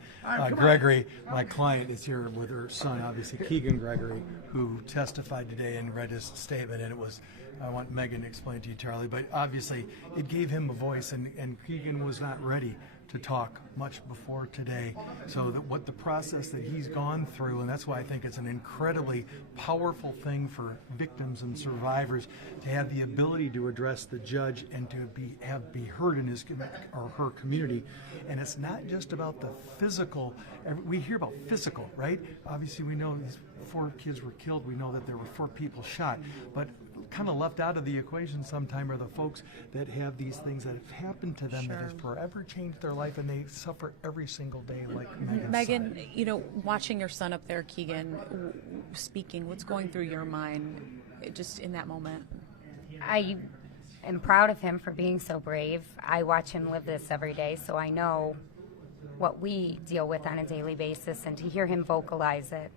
Gregory, my client, is here with her son, obviously, Keegan Gregory, who testified today and read his statement, and it was, I want Megan to explain to you, Charlie, but obviously it gave him a voice, and Keegan was not ready to talk much before today. So that what the process that he's gone through, and that's why I think it's an incredibly powerful thing for victims and survivors to have the ability to address the judge and to be heard in his or her community. And it's not just about the physical. We hear about physical, right? Obviously, we know these 4 kids were killed. We know that there were 4 people shot, but kind of left out of the equation sometime are the folks that have these things that have happened to them that have forever changed their life, and they suffer every single day, like Megan, you know, watching your son up there, Keegan, speaking, what's going through your mind just in that moment? I am proud of him for being so brave. I watch him live this every day, so I know what we deal with on a daily basis, and to hear him vocalize it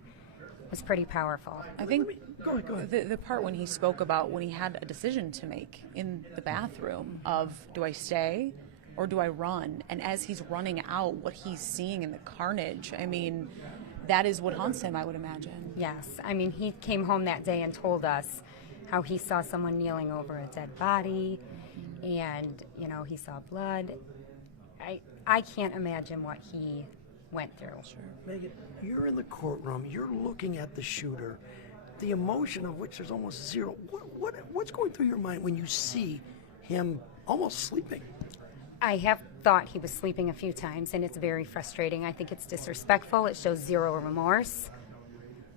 was pretty powerful. I think the part when he spoke about when he had a decision to make in the bathroom of, do I stay or do I run? And as he's running out, what he's seeing in the carnage, I mean, that is what haunts him, I would imagine. Yes. I mean, he came home that day and told us how he saw someone kneeling over a dead body and, you know, he saw blood. I can't imagine what he went through. Megan, you're in the courtroom, you're looking at the shooter, the emotion of which there's almost zero. What's going through your mind when you see him almost sleeping? I have thought he was sleeping a few times, and it's very frustrating. I think it's disrespectful. It shows zero remorse.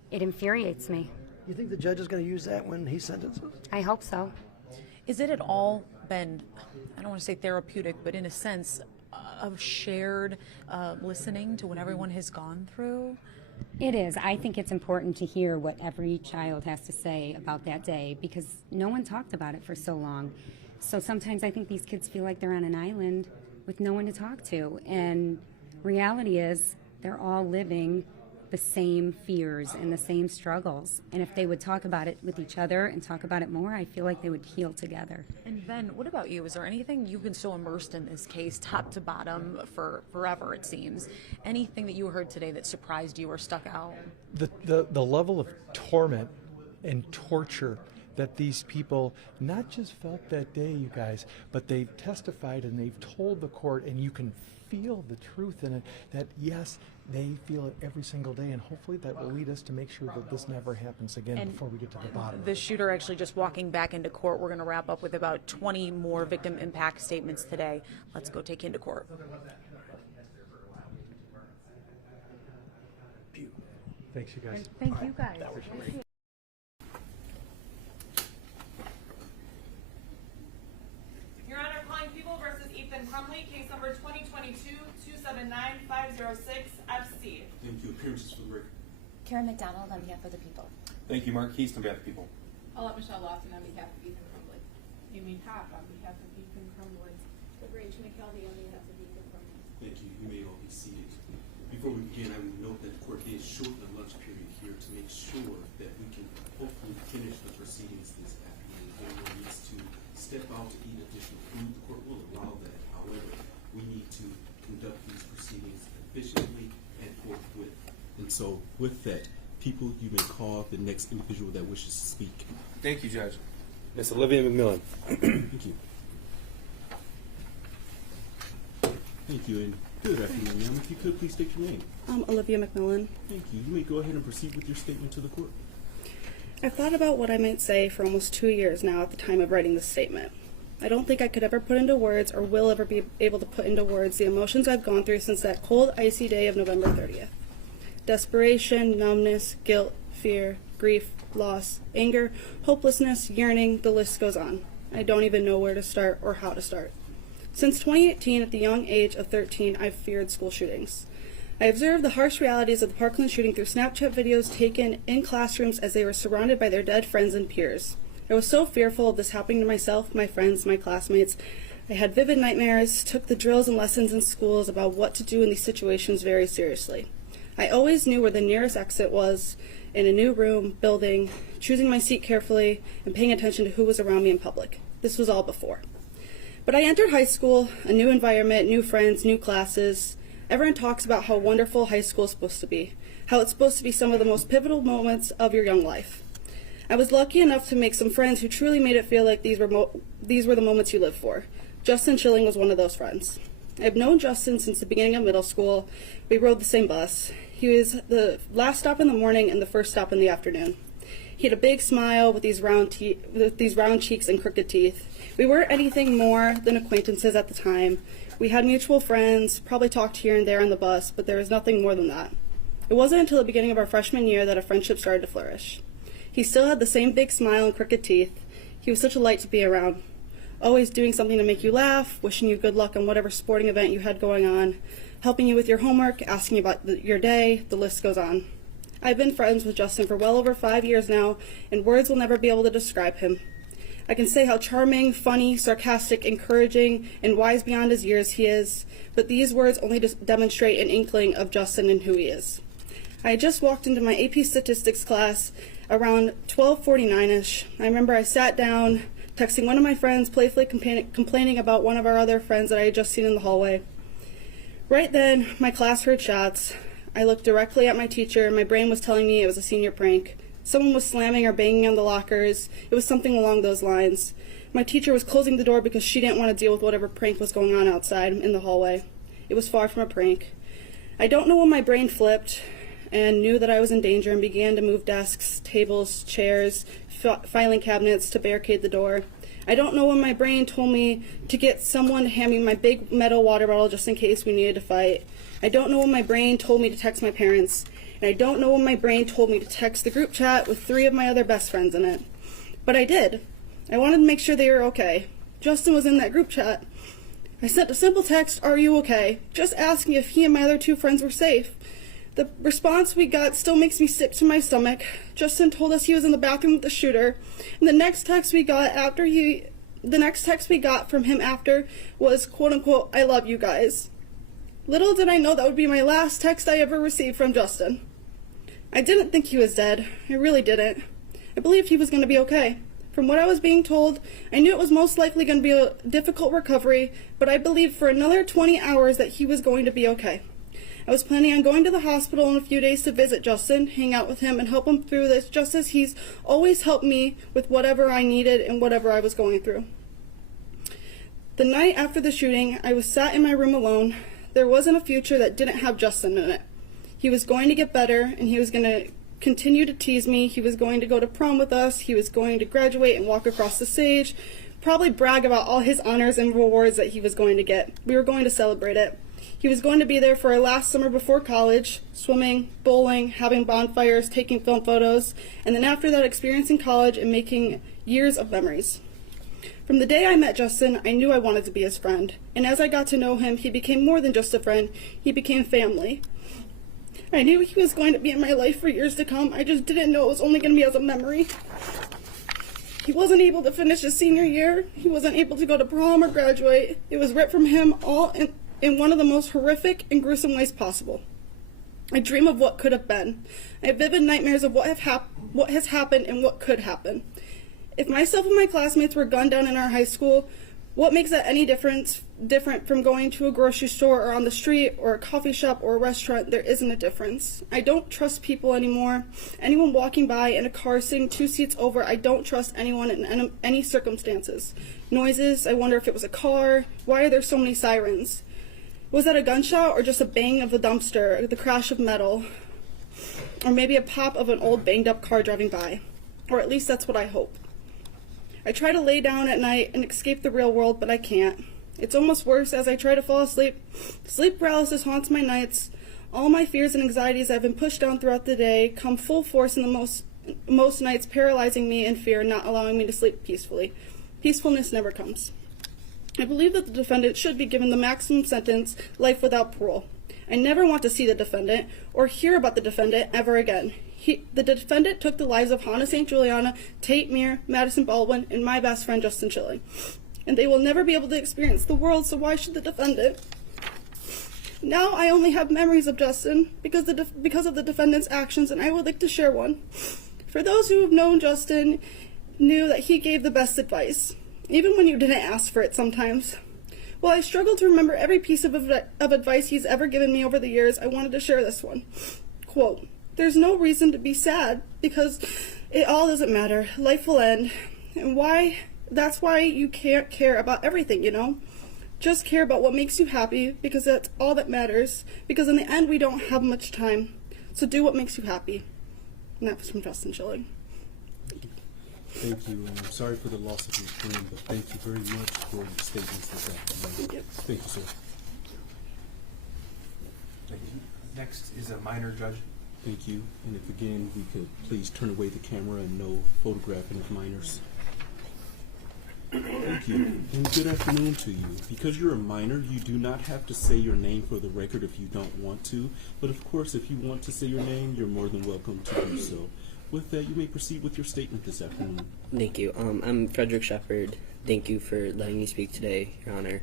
It infuriates me. You think the judge is going to use that when he sentences? I hope so. Is it at all been, I don't want to say therapeutic, but in a sense of shared listening to what everyone has gone through? It is. I think it's important to hear what every child has to say about that day because no one talked about it for so long. So sometimes I think these kids feel like they're on an island with no one to talk to. And reality is they're all living the same fears and the same struggles. And if they would talk about it with each other and talk about it more, I feel like they would heal together. And Ben, what about you? Is there anything you've been so immersed in this case, top to bottom, for forever it seems? Anything that you heard today that surprised you or stuck out? The level of torment and torture that these people not just felt that day, you guys, but they've testified and they've told the court, and you can feel the truth in it, that yes, they feel it every single day, and hopefully that will lead us to make sure that this never happens again before we get to the bottom. The shooter actually just walking back into court. We're going to wrap up with about 20 more victim impact statements today. Let's go take you into court. Thanks, you guys. Thank you guys. That was great. Your Honor, calling People versus Ethan Crumley, case number 2022-279-506 FC. Thank you. Appearances for the record. Karen McDonald on behalf of the people. Thank you, Mark Keast on behalf of the people. I'll let Michelle Lawson on behalf of Ethan Crumley. Amy Pop on behalf of Ethan Crumley. Rachel McKelvey on behalf of Ethan Crumley. Thank you. You may all be seated. Before we begin, I would note that the court did shorten the lunch period here to make sure that we can hopefully finish the proceedings this afternoon. If anyone needs to step out to eat additional food, the court will allow that. However, we need to conduct these proceedings efficiently and forthwith. And so, with that, people, you may call the next individual that wishes to speak. Thank you, Judge. Miss Olivia McMillan. Thank you. Thank you, and good afternoon, ma'am. If you could, please state your name. Olivia McMillan. Thank you. You may go ahead and proceed with your statement to the court. I've thought about what I might say for almost 2 years now at the time of writing this statement. I don't think I could ever put into words or will ever be able to put into words the emotions I've gone through since that cold, icy day of November 30th. Desperation, numbness, guilt, fear, grief, loss, anger, hopelessness, yearning, the list goes on. I don't even know where to start or how to start. Since 2018, at the young age of 13, I've feared school shootings. I observed the harsh realities of the Parkland shooting through Snapchat videos taken in classrooms as they were surrounded by their dead friends and peers. I was so fearful of this happening to myself, my friends, my classmates. I had vivid nightmares, took the drills and lessons in schools about what to do in these situations very seriously. I always knew where the nearest exit was, in a new room, building, choosing my seat carefully, and paying attention to who was around me in public. This was all before. But I entered high school, a new environment, new friends, new classes. Everyone talks about how wonderful high school is supposed to be, how it's supposed to be some of the most pivotal moments of your young life. I was lucky enough to make some friends who truly made it feel like these were the moments you live for. Justin Schilling was one of those friends. I've known Justin since the beginning of middle school. We rode the same bus. He was the last stop in the morning and the first stop in the afternoon. He had a big smile with these round cheeks and crooked teeth. We weren't anything more than acquaintances at the time. We had mutual friends, probably talked here and there on the bus, but there was nothing more than that. It wasn't until the beginning of our freshman year that a friendship started to flourish. He still had the same big smile and crooked teeth. He was such a light to be around, always doing something to make you laugh, wishing you good luck on whatever sporting event you had going on, helping you with your homework, asking you about your day, the list goes on. I've been friends with Justin for well over 5 years now, and words will never be able to describe him. I can say how charming, funny, sarcastic, encouraging, and wise beyond his years he is, but these words only demonstrate an inkling of Justin and who he is. I had just walked into my AP statistics class around 12:49-ish. I remember I sat down, texting one of my friends, playfully complaining about one of our other friends that I had just seen in the hallway. Right then, my class heard shots. I looked directly at my teacher, and my brain was telling me it was a senior prank. Someone was slamming or banging on the lockers. It was something along those lines. My teacher was closing the door because she didn't want to deal with whatever prank was going on outside in the hallway. It was far from a prank. I don't know when my brain flipped and knew that I was in danger and began to move desks, tables, chairs, filing cabinets to barricade the door. I don't know when my brain told me to get someone to hand me my big metal water bottle just in case we needed to fight. I don't know when my brain told me to text my parents. And I don't know when my brain told me to text the group chat with 3 of my other best friends in it. But I did. I wanted to make sure they were okay. Justin was in that group chat. I sent a simple text, "Are you okay?" just asking if he and my other 2 friends were safe. The response we got still makes me sick to my stomach. Justin told us he was in the bathroom with the shooter, and the next text we got from him after was, quote unquote, "I love you guys." Little did I know that would be my last text I ever received from Justin. I didn't think he was dead. I really didn't. I believed he was going to be okay. From what I was being told, I knew it was most likely going to be a difficult recovery, but I believed for another 20 hours that he was going to be okay. I was planning on going to the hospital in a few days to visit Justin, hang out with him, and help him through this, just as he's always helped me with whatever I needed and whatever I was going through. The night after the shooting, I was sat in my room alone. There wasn't a future that didn't have Justin in it. He was going to get better, and he was going to continue to tease me. He was going to go to prom with us. He was going to graduate and walk across the stage, probably brag about all his honors and rewards that he was going to get. We were going to celebrate it. He was going to be there for our last summer before college, swimming, bowling, having bonfires, taking film photos, and then after that experiencing college and making years of memories. From the day I met Justin, I knew I wanted to be his friend, and as I got to know him, he became more than just a friend. He became family. I knew he was going to be in my life for years to come. I just didn't know it was only going to be as a memory. He wasn't able to finish his senior year. He wasn't able to go to prom or graduate. It was ripped from him all in one of the most horrific and gruesome ways possible. I dream of what could have been. I have vivid nightmares of what has happened and what could happen. If myself and my classmates were gunned down in our high school, what makes that any different from going to a grocery store or on the street or a coffee shop or a restaurant? There isn't a difference. I don't trust people anymore. Anyone walking by in a car sitting 2 seats over, I don't trust anyone in any circumstances. Noises, I wonder if it was a car. Why are there so many sirens? Was that a gunshot or just a bang of a dumpster, the crash of metal? Or maybe a pop of an old banged up car driving by? Or at least that's what I hope. I try to lay down at night and escape the real world, but I can't. It's almost worse as I try to fall asleep. Sleep paralysis haunts my nights. All my fears and anxieties I've been pushed down throughout the day come full force in the most nights, paralyzing me in fear, not allowing me to sleep peacefully. Peacefulness never comes. I believe that the defendant should be given the maximum sentence, life without parole. I never want to see the defendant or hear about the defendant ever again. The defendant took the lives of Hannah St. Juliana, Tate Mir, Madison Baldwin, and my best friend Justin Schilling. And they will never be able to experience the world, so why should the defendant? Now I only have memories of Justin because of the defendant's actions, and I would like to share one. For those who have known Justin, knew that he gave the best advice, even when you didn't ask for it sometimes. While I struggle to remember every piece of advice he's ever given me over the years, I wanted to share this one. Quote, "There's no reason to be sad because it all doesn't matter. Life will end. And that's why you can't care about everything, you know? Just care about what makes you happy because that's all that matters. Because in the end, we don't have much time. So do what makes you happy." And that was from Justin Schilling. Thank you, and I'm sorry for the loss of your friend, but thank you very much for your statements this afternoon. Thank you. Thank you, sir. Thank you. Next is a minor judge. Thank you, and if again we could please turn away the camera and no photographing of minors. Thank you, and good afternoon to you. Because you're a minor, you do not have to say your name for the record if you don't want to, but of course if you want to say your name, you're more than welcome to do so. With that, you may proceed with your statement this afternoon. Thank you. I'm Frederick Shepard. Thank you for letting me speak today, Your Honor.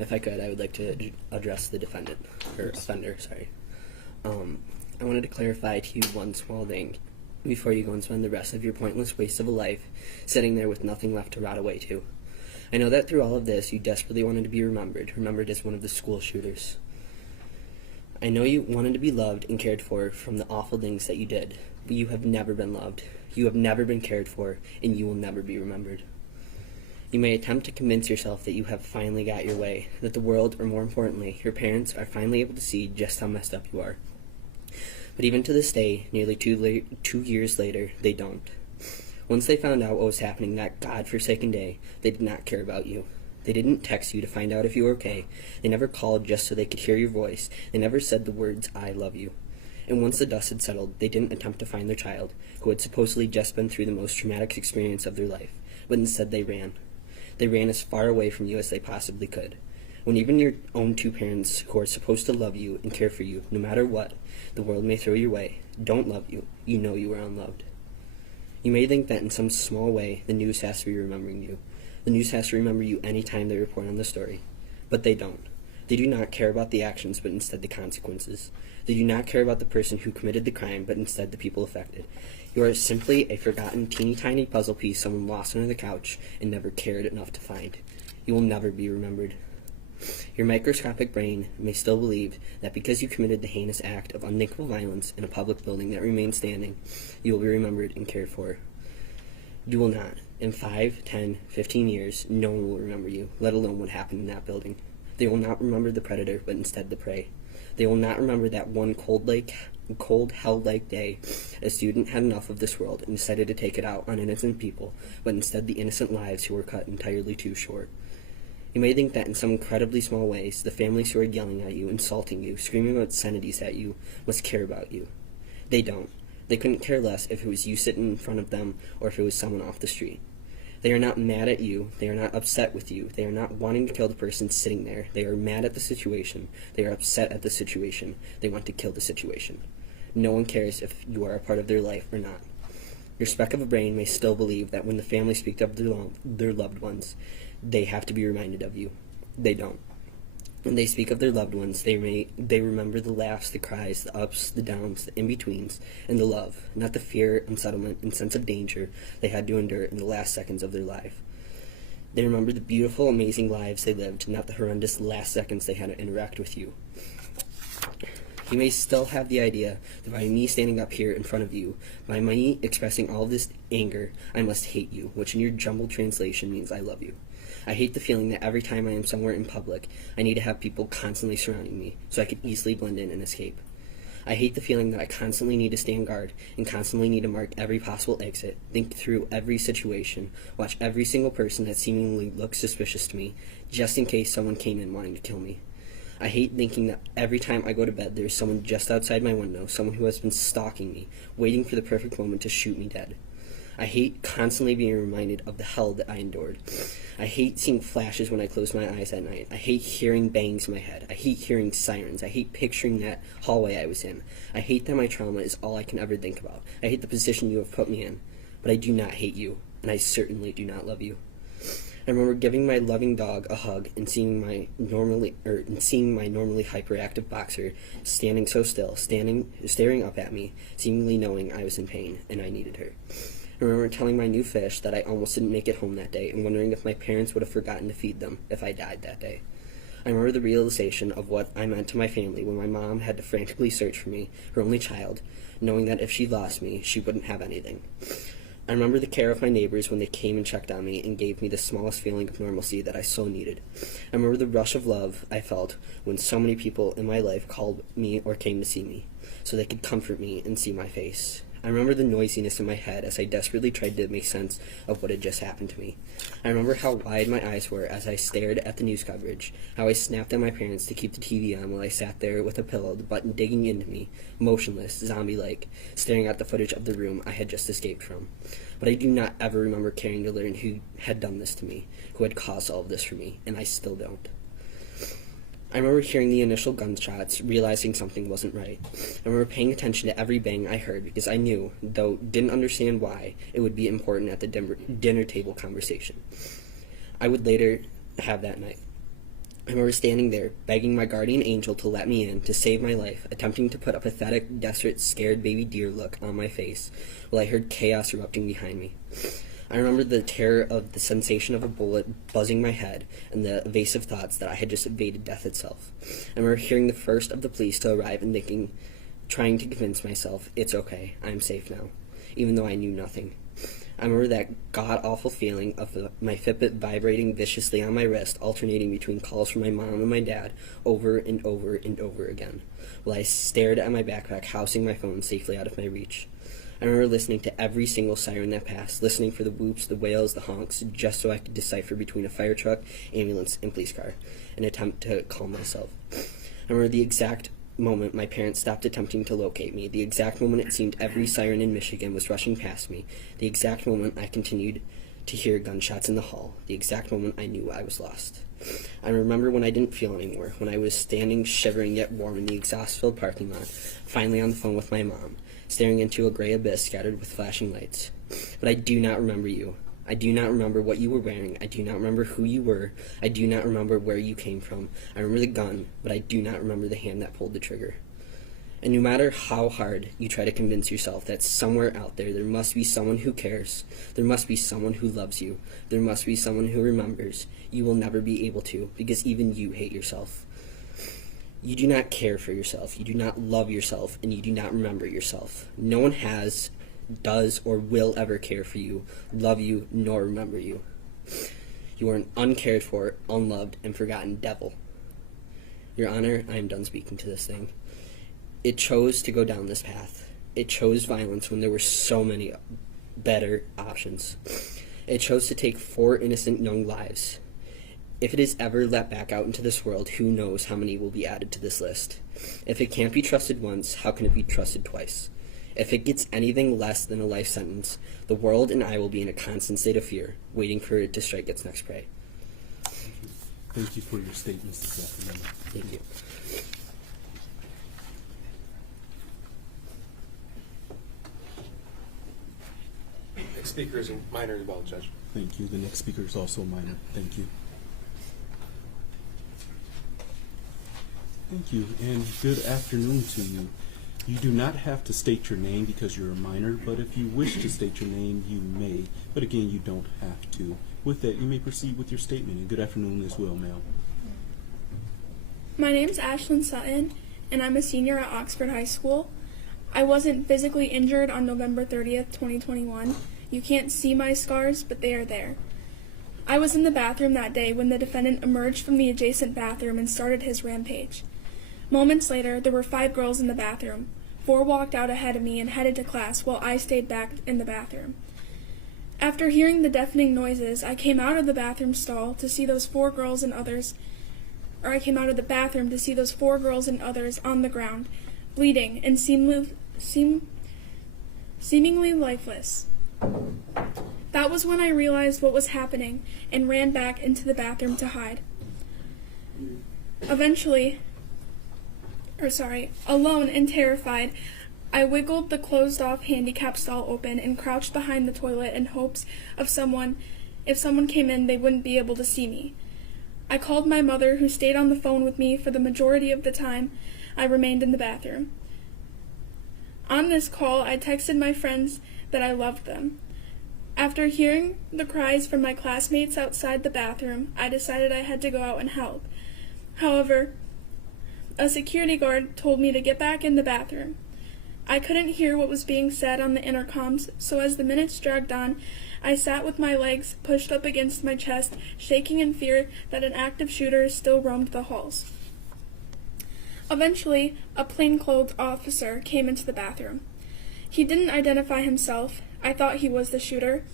If I could, I would like to address the defendant, or offender, sorry. I wanted to clarify to you one small thing before you go and spend the rest of your pointless waste of a life sitting there with nothing left to rot away to. I know that through all of this, you desperately wanted to be remembered as one of the school shooters. I know you wanted to be loved and cared for from the awful things that you did, but you have never been loved. You have never been cared for, and you will never be remembered. You may attempt to convince yourself that you have finally got your way, that the world, or more importantly, your parents, are finally able to see just how messed up you are. But even to this day, nearly 2 years later, they don't. Once they found out what was happening that God-forsaken day, they did not care about you. They didn't text you to find out if you were okay. They never called just so they could hear your voice. They never said the words, "I love you." And once the dust had settled, they didn't attempt to find their child, who had supposedly just been through the most traumatic experience of their life, but instead they ran. They ran as far away from you as they possibly could. When even your own two parents, who are supposed to love you and care for you, no matter what the world may throw your way, don't love you, you know you are unloved. You may think that in some small way, the news has to be remembering you. The news has to remember you any time they report on the story. But they don't. They do not care about the actions, but instead the consequences. They do not care about the person who committed the crime, but instead the people affected. You are simply a forgotten teeny-tiny puzzle piece someone lost under the couch and never cared enough to find. You will never be remembered. Your microscopic brain may still believe that because you committed the heinous act of unthinkable violence in a public building that remains standing, you will be remembered and cared for. You will not. In 5, 10, 15 years, no one will remember you, let alone what happened in that building. They will not remember the predator, but instead the prey. They will not remember that one cold, hell-like day a student had enough of this world and decided to take it out on innocent people, but instead the innocent lives who were cut entirely too short. You may think that in some incredibly small ways, the families who are yelling at you, insulting you, screaming obscenities at you, must care about you. They don't. They couldn't care less if it was you sitting in front of them or if it was someone off the street. They are not mad at you. They are not upset with you. They are not wanting to kill the person sitting there. They are mad at the situation. They are upset at the situation. They want to kill the situation. No one cares if you are a part of their life or not. Your speck of a brain may still believe that when the family speaks of their loved ones, they have to be reminded of you. They don't. When they speak of their loved ones, they remember the laughs, the cries, the ups, the downs, the in-betweens, and the love, not the fear, unsettlement, and sense of danger they had to endure in the last seconds of their life. They remember the beautiful, amazing lives they lived, not the horrendous last seconds they had to interact with you. You may still have the idea that by me standing up here in front of you, by me expressing all of this anger, I must hate you, which in your jumbled translation means I love you. I hate the feeling that every time I am somewhere in public, I need to have people constantly surrounding me, so I could easily blend in and escape. I hate the feeling that I constantly need to stand guard, and constantly need to mark every possible exit, think through every situation, watch every single person that seemingly looks suspicious to me, just in case someone came in wanting to kill me. I hate thinking that every time I go to bed there is someone just outside my window, someone who has been stalking me, waiting for the perfect moment to shoot me dead. I hate constantly being reminded of the hell that I endured. I hate seeing flashes when I close my eyes at night. I hate hearing bangs in my head. I hate hearing sirens. I hate picturing that hallway I was in. I hate that my trauma is all I can ever think about. I hate the position you have put me in. But I do not hate you, and I certainly do not love you. I remember giving my loving dog a hug and seeing my normally hyperactive boxer standing so still, staring up at me, seemingly knowing I was in pain and I needed her. I remember telling my new fish that I almost didn't make it home that day and wondering if my parents would have forgotten to feed them if I died that day. I remember the realization of what I meant to my family when my mom had to frantically search for me, her only child, knowing that if she lost me, she wouldn't have anything. I remember the care of my neighbors when they came and checked on me and gave me the smallest feeling of normalcy that I so needed. I remember the rush of love I felt when so many people in my life called me or came to see me, so they could comfort me and see my face. I remember the noisiness in my head as I desperately tried to make sense of what had just happened to me. I remember how wide my eyes were as I stared at the news coverage, how I snapped at my parents to keep the TV on while I sat there with a pillow, the button digging into me, motionless, zombie-like, staring at the footage of the room I had just escaped from. But I do not ever remember caring to learn who had done this to me, who had caused all of this for me, and I still don't. I remember hearing the initial gunshots, realizing something wasn't right. I remember paying attention to every bang I heard because I knew, though didn't understand why, it would be important at the dinner table conversation I would later have that night. I remember standing there, begging my guardian angel to let me in, to save my life, attempting to put a pathetic, desperate, scared baby deer look on my face, while I heard chaos erupting behind me. I remember the terror of the sensation of a bullet buzzing my head and the evasive thoughts that I had just evaded death itself. I remember hearing the first of the police to arrive and trying to convince myself, it's okay, I'm safe now, even though I knew nothing. I remember that god-awful feeling of my Fitbit vibrating viciously on my wrist, alternating between calls from my mom and my dad over and over and over again, while I stared at my backpack, housing my phone safely out of my reach. I remember listening to every single siren that passed, listening for the whoops, the wails, the honks, just so I could decipher between a fire truck, ambulance, and police car, and attempt to calm myself. I remember the exact moment my parents stopped attempting to locate me, the exact moment it seemed every siren in Michigan was rushing past me, the exact moment I continued to hear gunshots in the hall, the exact moment I knew I was lost. I remember when I didn't feel anymore, when I was standing shivering yet warm in the exhaust-filled parking lot, finally on the phone with my mom, staring into a gray abyss scattered with flashing lights. But I do not remember you. I do not remember what you were wearing. I do not remember who you were. I do not remember where you came from. I remember the gun, but I do not remember the hand that pulled the trigger. And no matter how hard you try to convince yourself that somewhere out there must be someone who cares, there must be someone who loves you, there must be someone who remembers, you will never be able to, because even you hate yourself. You do not care for yourself, you do not love yourself, and you do not remember yourself. No one has, does, or will ever care for you, love you, nor remember you. You are an uncared for, unloved, and forgotten devil. Your Honor, I am done speaking to this thing. It chose to go down this path. It chose violence when there were so many better options. It chose to take 4 innocent young lives. If it is ever let back out into this world, who knows how many will be added to this list. If it can't be trusted once, how can it be trusted twice? If it gets anything less than a life sentence, the world and I will be in a constant state of fear, waiting for it to strike its next prey. Thank you for your statements this afternoon. Thank you. Next speaker is a minor as well, Judge. Thank you. The next speaker is also a minor. Thank you. Thank you, and good afternoon to you. You do not have to state your name because you're a minor, but if you wish to state your name, you may. But again, you don't have to. With that, you may proceed with your statement, and good afternoon as well, ma'am. My name's Ashlyn Sutton, and I'm a senior at Oxford High School. I wasn't physically injured on November 30th, 2021. You can't see my scars, but they are there. I was in the bathroom that day when the defendant emerged from the adjacent bathroom and started his rampage. Moments later, there were 5 girls in the bathroom. 4 walked out ahead of me and headed to class while I stayed back in the bathroom. After hearing the deafening noises, I came out of the bathroom stall to see those 4 girls and others, or I came out of the bathroom to see those 4 girls and others on the ground, bleeding and seemingly lifeless. That was when I realized what was happening and ran back into the bathroom to hide. Alone and terrified, I wiggled the closed-off handicap stall open and crouched behind the toilet in hopes of if someone came in, they wouldn't be able to see me. I called my mother, who stayed on the phone with me for the majority of the time I remained in the bathroom. On this call, I texted my friends that I loved them. After hearing the cries from my classmates outside the bathroom, I decided I had to go out and help. However, a security guard told me to get back in the bathroom. I couldn't hear what was being said on the intercoms, so as the minutes dragged on, I sat with my legs pushed up against my chest, shaking in fear that an active shooter still roamed the halls. Eventually, a plainclothes officer came into the bathroom. He didn't identify himself. I thought he was the shooter,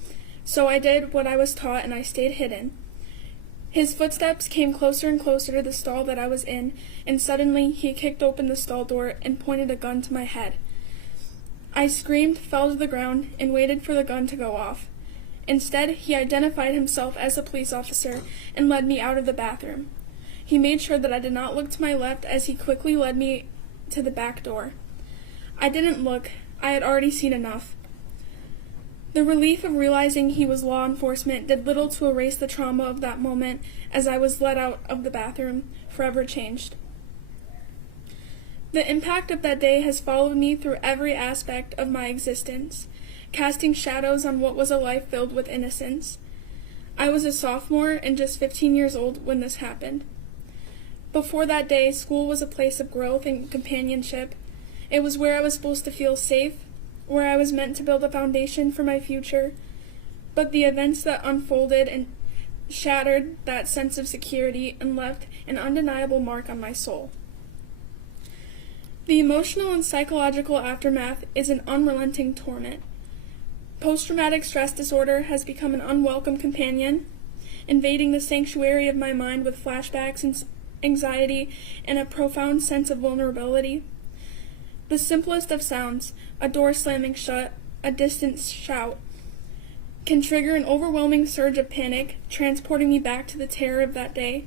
so I did what I was taught and I stayed hidden. His footsteps came closer and closer to the stall that I was in, and suddenly he kicked open the stall door and pointed a gun to my head. I screamed, fell to the ground, and waited for the gun to go off. Instead, he identified himself as a police officer and led me out of the bathroom. He made sure that I did not look to my left as he quickly led me to the back door. I didn't look. I had already seen enough. The relief of realizing he was law enforcement did little to erase the trauma of that moment as I was led out of the bathroom, forever changed. The impact of that day has followed me through every aspect of my existence. casting shadows on what was a life filled with innocence. I was a sophomore and just 15 years old when this happened. Before that day, school was a place of growth and companionship. It was where I was supposed to feel safe, where I was meant to build a foundation for my future. But the events that unfolded and shattered that sense of security and left an undeniable mark on my soul. The emotional and psychological aftermath is an unrelenting torment. Post-traumatic stress disorder has become an unwelcome companion, invading the sanctuary of my mind with flashbacks and anxiety and a profound sense of vulnerability. The simplest of sounds, a door slamming shut, a distant shout, can trigger an overwhelming surge of panic, transporting me back to the terror of that day.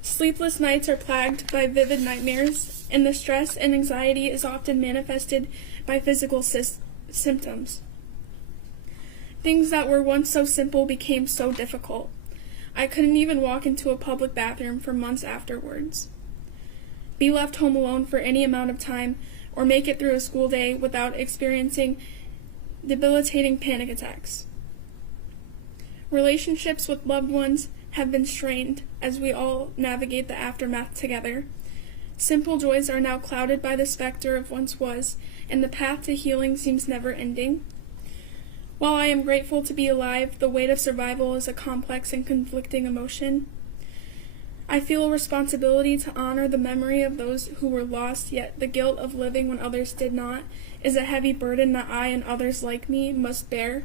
Sleepless nights are plagued by vivid nightmares, and the stress and anxiety is often manifested by physical symptoms. Things that were once so simple became so difficult. I couldn't even walk into a public bathroom for months afterwards. Be left home alone for any amount of time, or make it through a school day without experiencing debilitating panic attacks. Relationships with loved ones have been strained as we all navigate the aftermath together. Simple joys are now clouded by the specter of once was, and the path to healing seems never ending. While I am grateful to be alive, the weight of survival is a complex and conflicting emotion. I feel a responsibility to honor the memory of those who were lost, yet the guilt of living when others did not is a heavy burden that I and others like me must bear.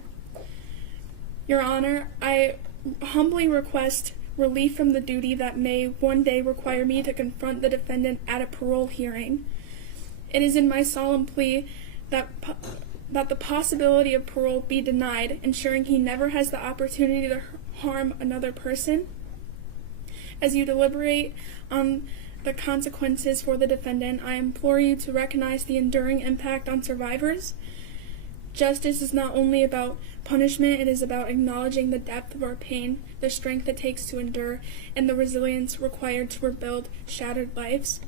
Your Honor, I humbly request relief from the duty that may one day require me to confront the defendant at a parole hearing. It is in my solemn plea that the possibility of parole be denied, ensuring he never has the opportunity to harm another person. As you deliberate on the consequences for the defendant, I implore you to recognize the enduring impact on survivors. Justice is not only about punishment, it is about acknowledging the depth of our pain, the strength it takes to endure, and the resilience required to rebuild shattered lives.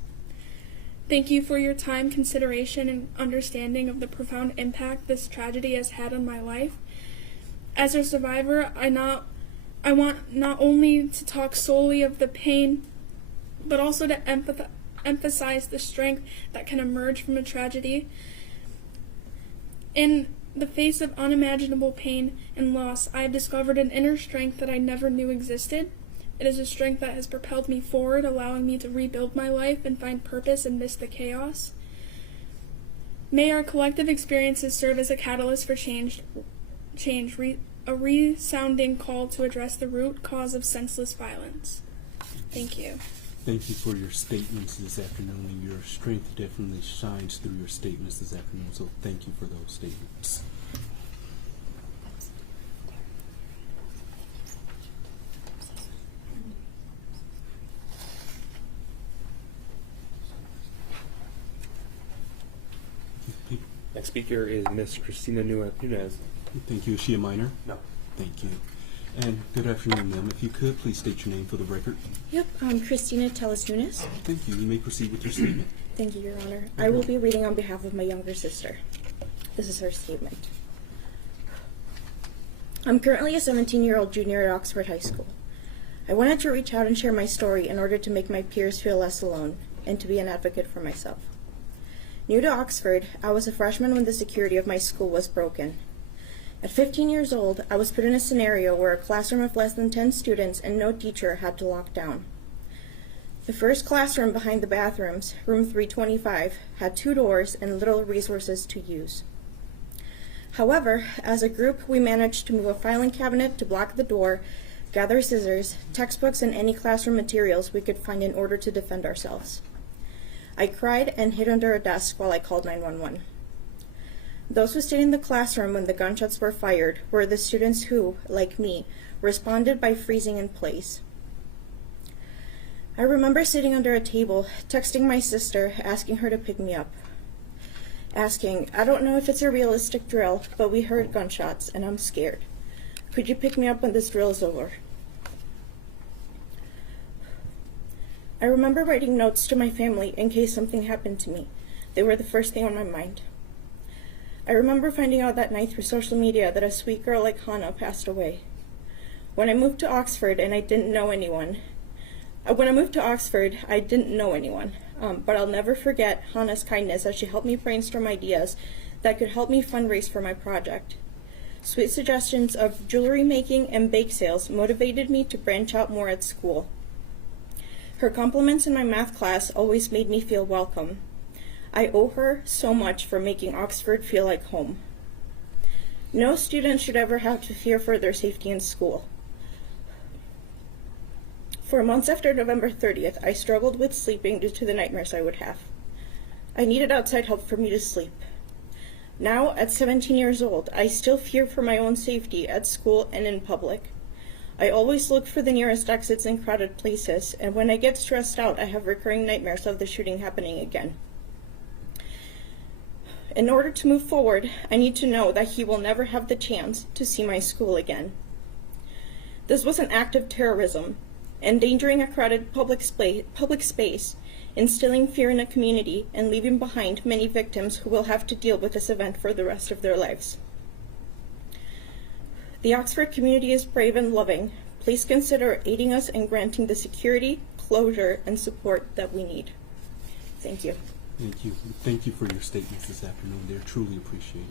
Thank you for your time, consideration, and understanding of the profound impact this tragedy has had on my life. As a survivor, I want not only to talk solely of the pain, but also to emphasize the strength that can emerge from a tragedy. In the face of unimaginable pain and loss, I have discovered an inner strength that I never knew existed. It is a strength that has propelled me forward, allowing me to rebuild my life and find purpose amidst the chaos. May our collective experiences serve as a catalyst for change, a resounding call to address the root cause of senseless violence. Thank you. Thank you for your statements this afternoon, and your strength definitely shines through your statements this afternoon, so thank you for those statements. Next speaker is Miss Christina Nunez. Thank you. Is she a minor? No. Thank you. And good afternoon, ma'am. If you could, please state your name for the record. Yep, I'm Christina Teles-Nunes. Thank you. You may proceed with your statement. Thank you, Your Honor. I will be reading on behalf of my younger sister. This is her statement. I'm currently a 17-year-old junior at Oxford High School. I wanted to reach out and share my story in order to make my peers feel less alone and to be an advocate for myself. New to Oxford, I was a freshman when the security of my school was broken. At 15 years old, I was put in a scenario where a classroom of less than 10 students and no teacher had to lock down. The first classroom behind the bathrooms, room 325, had 2 doors and little resources to use. However, as a group, we managed to move a filing cabinet to block the door, gather scissors, textbooks, and any classroom materials we could find in order to defend ourselves. I cried and hid under a desk while I called 911. Those who stayed in the classroom when the gunshots were fired were the students who, like me, responded by freezing in place. I remember sitting under a table, texting my sister, asking her to pick me up. Asking, I don't know if it's a realistic drill, but we heard gunshots and I'm scared. Could you pick me up when this drill is over? I remember writing notes to my family in case something happened to me. They were the first thing on my mind. I remember finding out that night through social media that a sweet girl like Hannah passed away. When I moved to Oxford, I didn't know anyone, but I'll never forget Hannah's kindness as she helped me brainstorm ideas that could help me fundraise for my project. Sweet suggestions of jewelry making and bake sales motivated me to branch out more at school. Her compliments in my math class always made me feel welcome. I owe her so much for making Oxford feel like home. No student should ever have to fear for their safety in school. For months after November 30th, I struggled with sleeping due to the nightmares I would have. I needed outside help for me to sleep. Now, at 17 years old, I still fear for my own safety at school and in public. I always look for the nearest exits in crowded places, and when I get stressed out, I have recurring nightmares of the shooting happening again. In order to move forward, I need to know that he will never have the chance to see my school again. This was an act of terrorism, endangering a crowded public space, instilling fear in a community, and leaving behind many victims who will have to deal with this event for the rest of their lives. The Oxford community is brave and loving. Please consider aiding us in granting the security, closure, and support that we need. Thank you. Thank you. Thank you for your statements this afternoon. They're truly appreciated.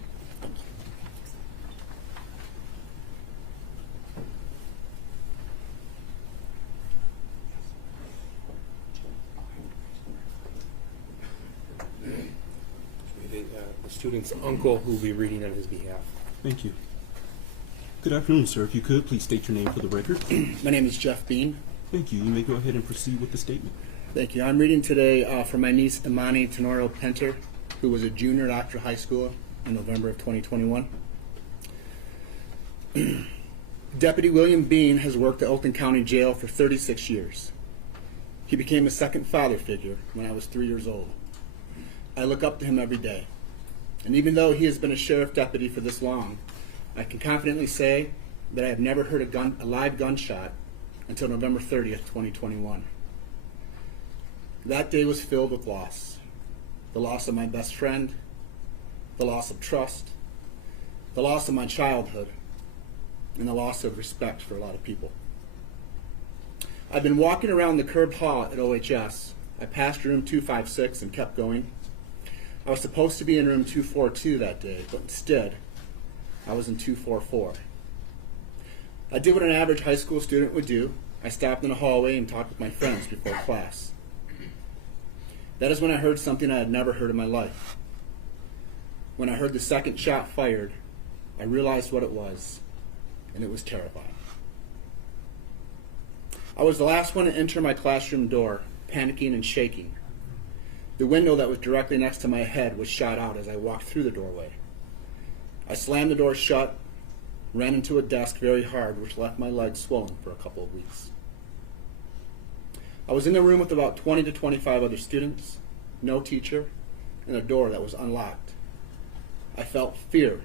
The student's uncle who will be reading on his behalf. Thank you. Good afternoon, sir. If you could, please state your name for the record. My name is Jeff Bean. Thank you. You may go ahead and proceed with the statement. Thank you. I'm reading today for my niece Imani Tenorio Penter, who was a junior at Oxford High School in November of 2021. Deputy William Bean has worked at Oakland County Jail for 36 years. He became a second father figure when I was 3 years old. I look up to him every day. And even though he has been a sheriff deputy for this long, I can confidently say that I have never heard a live gunshot until November 30th, 2021. That day was filled with loss. The loss of my best friend, the loss of trust, the loss of my childhood, and the loss of respect for a lot of people. I've been walking around the curb hall at OHS. I passed room 256 and kept going. I was supposed to be in room 242 that day, but instead, I was in 244. I did what an average high school student would do. I stopped in the hallway and talked with my friends before class. That is when I heard something I had never heard in my life. When I heard the second shot fired, I realized what it was, and it was terrifying. I was the last one to enter my classroom door, panicking and shaking. The window that was directly next to my head was shot out as I walked through the doorway. I slammed the door shut, ran into a desk very hard, which left my legs swollen for a couple of weeks. I was in the room with about 20 to 25 other students, no teacher, and a door that was unlocked. I felt fear,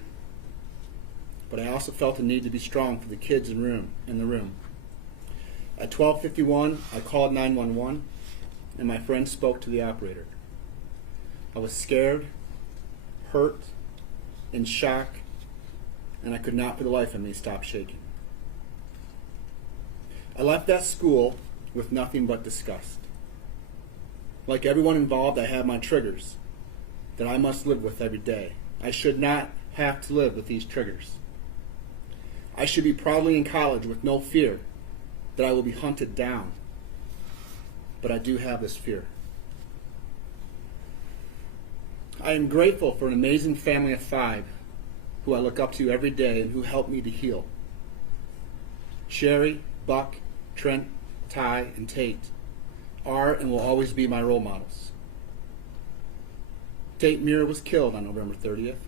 but I also felt the need to be strong for the kids in the room. At 12:51, I called 911, and my friend spoke to the operator. I was scared, hurt, in shock, and I could not for the life of me stop shaking. I left that school with nothing but disgust. Like everyone involved, I have my triggers that I must live with every day. I should not have to live with these triggers. I should be proudly in college with no fear that I will be hunted down. But I do have this fear. I am grateful for an amazing family of 5 who I look up to every day and who help me to heal. Sherry, Buck, Trent, Ty, and Tate are and will always be my role models. Tate Mir was killed on November 30th.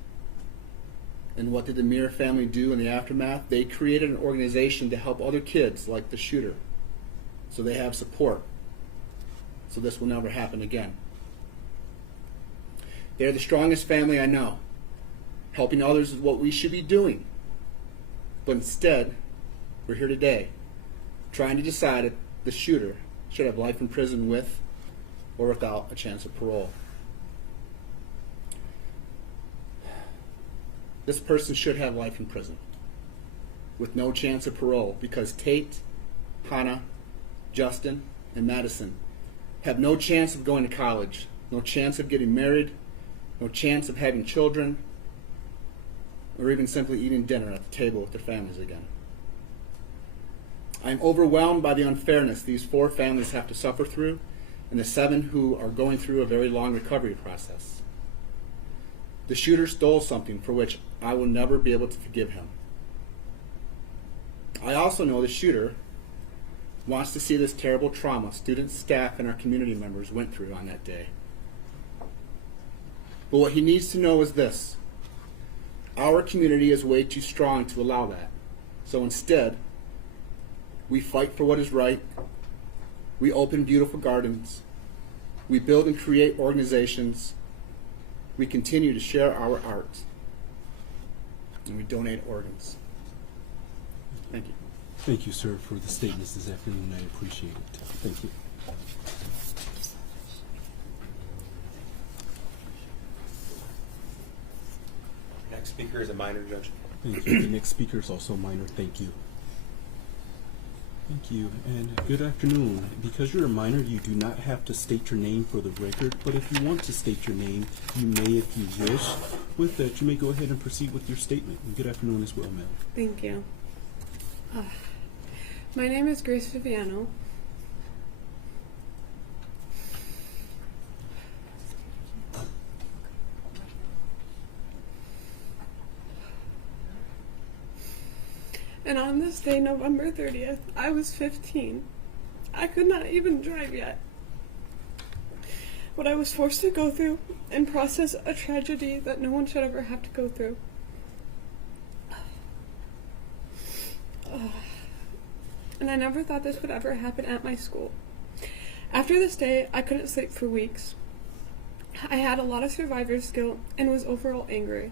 And what did the Mir family do in the aftermath? They created an organization to help other kids like the shooter, so they have support, so this will never happen again. They are the strongest family I know. Helping others is what we should be doing. But instead, we're here today, trying to decide if the shooter should have life in prison with or without a chance of parole. this person should have life in prison with no chance of parole because Tate, Hannah, Justin, and Madison have no chance of going to college, no chance of getting married, no chance of having children, or even simply eating dinner at the table with their families again. I am overwhelmed by the unfairness these 4 families have to suffer through and the 7 who are going through a very long recovery process. The shooter stole something for which I will never be able to forgive him. I also know the shooter wants to see this terrible trauma students, staff, and our community members went through on that day. But what he needs to know is this: our community is way too strong to allow that. So instead, we fight for what is right, we open beautiful gardens, we build and create organizations, we continue to share our art, and we donate organs. Thank you. Thank you, sir, for the statements this afternoon. I appreciate it. Thank you. Next speaker is a minor, Judge. Thank you. The next speaker is also a minor. Thank you. Thank you, and good afternoon. Because you're a minor, you do not have to state your name for the record, but if you want to state your name, you may if you wish. With that, you may go ahead and proceed with your statement. And good afternoon as well, ma'am. Thank you. My name is Grace Viviano. And on this day, November 30th, I was 15. I could not even drive yet. What I was forced to go through and process a tragedy that no one should ever have to go through. And I never thought this would ever happen at my school. After this day, I couldn't sleep for weeks. I had a lot of survivor's guilt and was overall angry.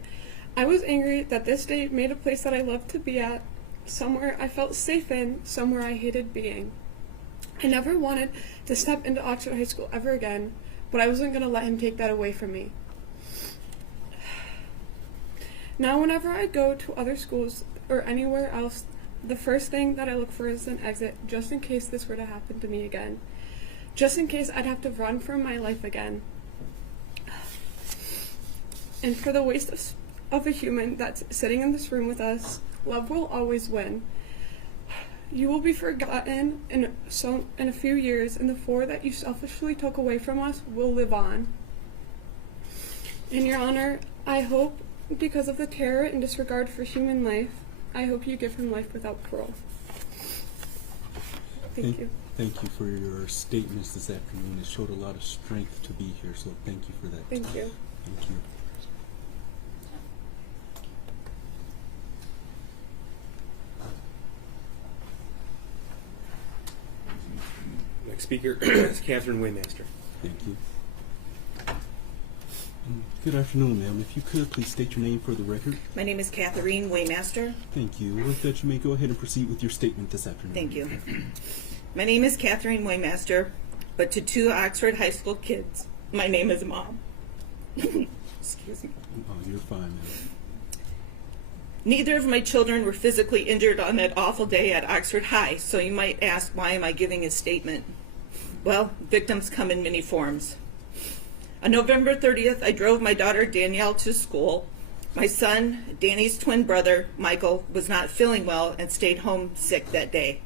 I was angry that this day made a place that I loved to be at, somewhere I felt safe in, somewhere I hated being. I never wanted to step into Oxford High School ever again, but I wasn't going to let him take that away from me. Now whenever I go to other schools or anywhere else, the first thing that I look for is an exit, just in case this were to happen to me again. Just in case I'd have to run for my life again. And for the waste of a human that's sitting in this room with us, love will always win. You will be forgotten in a few years, and the 4 that you selfishly took away from us will live on. In your honor, I hope, because of the terror and disregard for human life, I hope you give him life without parole. Thank you. Thank you for your statements this afternoon. It showed a lot of strength to be here, so thank you for that. Thank you. Thank you. Next speaker is Catherine Waymaster. Thank you. Good afternoon, ma'am. If you could, please state your name for the record. My name is Catherine Waymaster. Thank you. With that, you may go ahead and proceed with your statement this afternoon. Thank you. My name is Catherine Waymaster, but to 2 Oxford High School kids, my name is Mom. Excuse me. Oh, you're fine, ma'am. Neither of my children were physically injured on that awful day at Oxford High, so you might ask, why am I giving a statement? Well, victims come in many forms. On November 30th, I drove my daughter Danielle to school. My son, Danny's twin brother, Michael, was not feeling well and stayed home sick that day.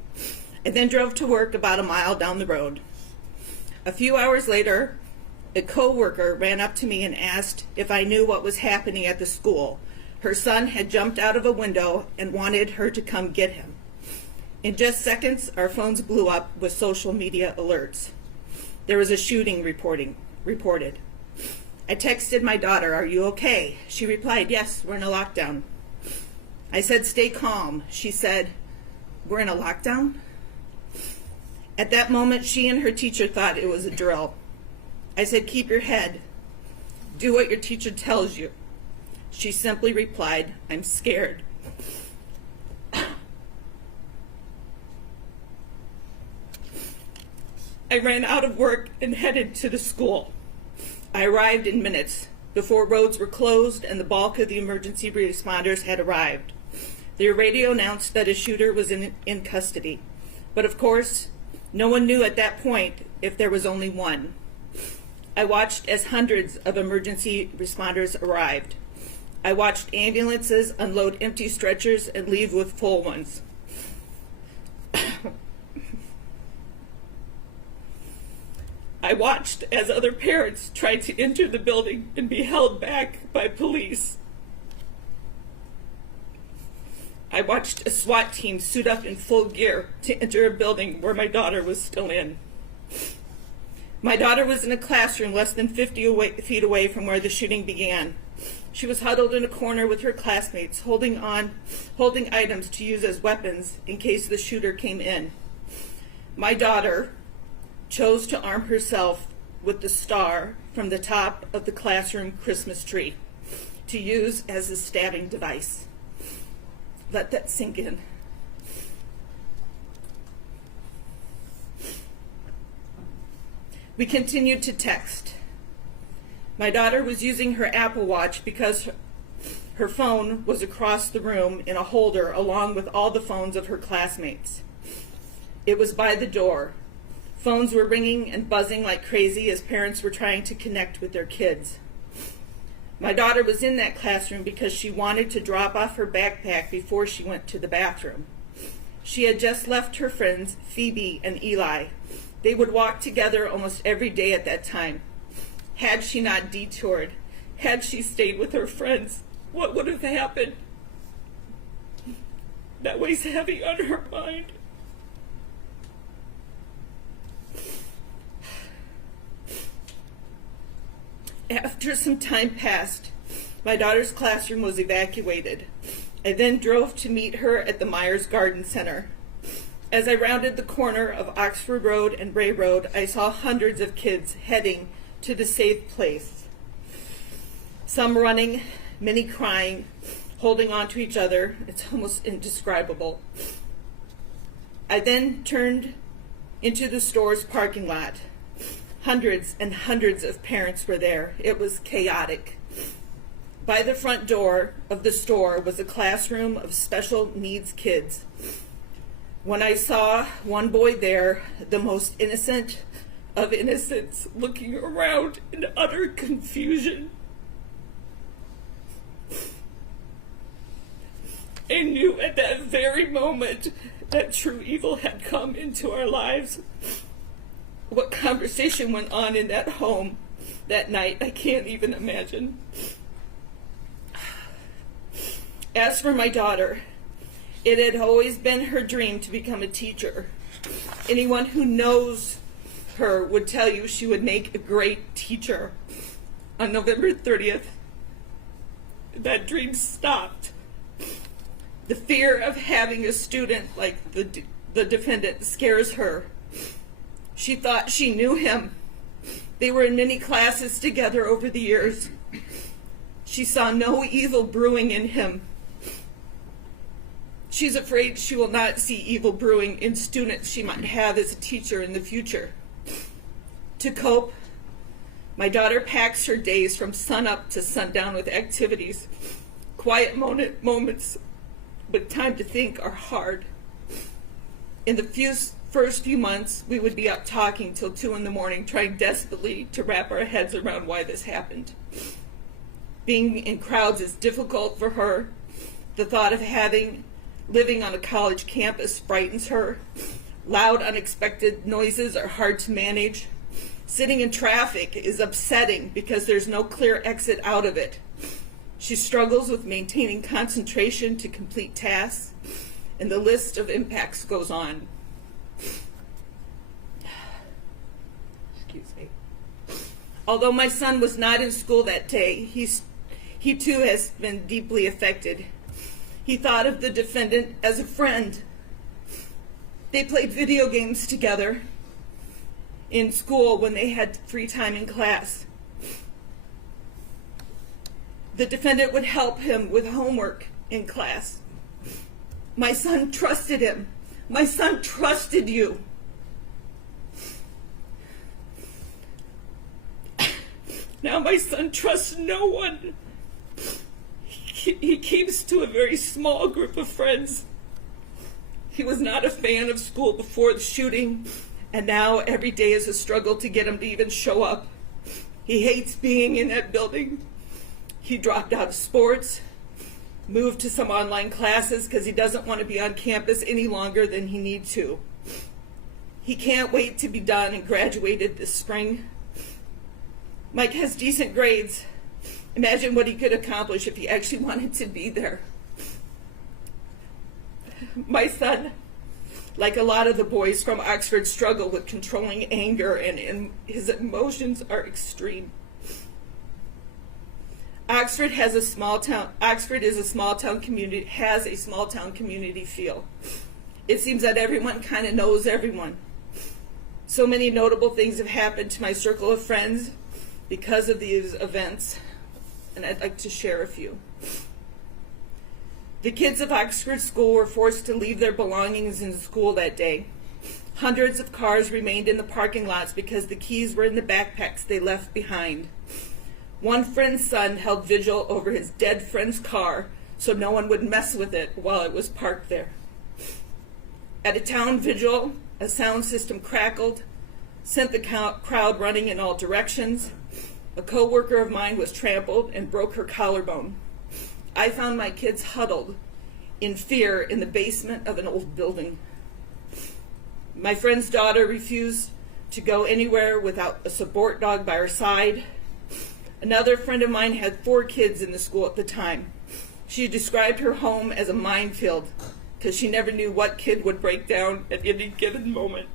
I then drove to work about a mile down the road. A few hours later, a co-worker ran up to me and asked if I knew what was happening at the school. Her son had jumped out of a window and wanted her to come get him. In just seconds, our phones blew up with social media alerts. There was a shooting reported. I texted my daughter, "Are you okay?" She replied, "Yes, we're in a lockdown." I said, "Stay calm." She said, "We're in a lockdown?" At that moment, she and her teacher thought it was a drill. I said, "Keep your head. Do what your teacher tells you." She simply replied, "I'm scared." I ran out of work and headed to the school. I arrived in minutes. before roads were closed and the bulk of the emergency responders had arrived. The radio announced that a shooter was in custody. But of course, no one knew at that point if there was only one. I watched as hundreds of emergency responders arrived. I watched ambulances unload empty stretchers and leave with full ones. I watched as other parents tried to enter the building and be held back by police. I watched a SWAT team suit up in full gear to enter a building where my daughter was still in. My daughter was in a classroom less than 50 feet away from where the shooting began. She was huddled in a corner with her classmates, holding items to use as weapons in case the shooter came in. My daughter chose to arm herself with the star from the top of the classroom Christmas tree to use as a stabbing device. Let that sink in. We continued to text. My daughter was using her Apple Watch because her phone was across the room in a holder along with all the phones of her classmates. It was by the door. Phones were ringing and buzzing like crazy as parents were trying to connect with their kids. My daughter was in that classroom because she wanted to drop off her backpack before she went to the bathroom. She had just left her friends, Phoebe and Eli. They would walk together almost every day at that time. Had she not detoured, had she stayed with her friends, what would have happened? That weighs heavy on her mind. After some time passed, my daughter's classroom was evacuated. I then drove to meet her at the Myers Garden Center. As I rounded the corner of Oxford Road and Bray Road, I saw hundreds of kids heading to the safe place. Some running, many crying, holding on to each other. It's almost indescribable. I then turned into the store's parking lot. Hundreds and hundreds of parents were there. It was chaotic. By the front door of the store was a classroom of special needs kids. When I saw one boy there, the most innocent of innocents, looking around in utter confusion, I knew at that very moment that true evil had come into our lives. What conversation went on in that home that night, I can't even imagine. As for my daughter, it had always been her dream to become a teacher. Anyone who knows her would tell you she would make a great teacher. On November 30th, that dream stopped. The fear of having a student like the defendant scares her. She thought she knew him. They were in many classes together over the years. She saw no evil brewing in him. She's afraid she will not see evil brewing in students she might have as a teacher in the future. To cope, my daughter packs her days from sunup to sundown with activities. Quiet moments with time to think are hard. In the first few months, we would be up talking till 2 a.m, trying desperately to wrap our heads around why this happened. Being in crowds is difficult for her. The thought of living on a college campus frightens her. Loud, unexpected noises are hard to manage. Sitting in traffic is upsetting because there's no clear exit out of it. She struggles with maintaining concentration to complete tasks, and the list of impacts goes on. Excuse me. Although my son was not in school that day, he too has been deeply affected. He thought of the defendant as a friend. They played video games together in school when they had free time in class. The defendant would help him with homework in class. My son trusted him. My son trusted you. Now my son trusts no one. He keeps to a very small group of friends. He was not a fan of school before the shooting, and now every day is a struggle to get him to even show up. He hates being in that building. He dropped out of sports, moved to some online classes because he doesn't want to be on campus any longer than he needs to. He can't wait to be done and graduated this spring. Mike has decent grades. Imagine what he could accomplish if he actually wanted to be there. My son, like a lot of the boys from Oxford, struggle with controlling anger, and his emotions are extreme. Oxford is a small town community, has a small town community feel. It seems that everyone kind of knows everyone. So many notable things have happened to my circle of friends because of these events, and I'd like to share a few. The kids of Oxford School were forced to leave their belongings in school that day. Hundreds of cars remained in the parking lots because the keys were in the backpacks they left behind. One friend's son held vigil over his dead friend's car so no one would mess with it while it was parked there. At a town vigil, a sound system crackled, sent the crowd running in all directions. A co-worker of mine was trampled and broke her collarbone. I found my kids huddled in fear in the basement of an old building. My friend's daughter refused to go anywhere without a support dog by her side. Another friend of mine had 4 kids in the school at the time. She described her home as a minefield because she never knew what kid would break down at any given moment.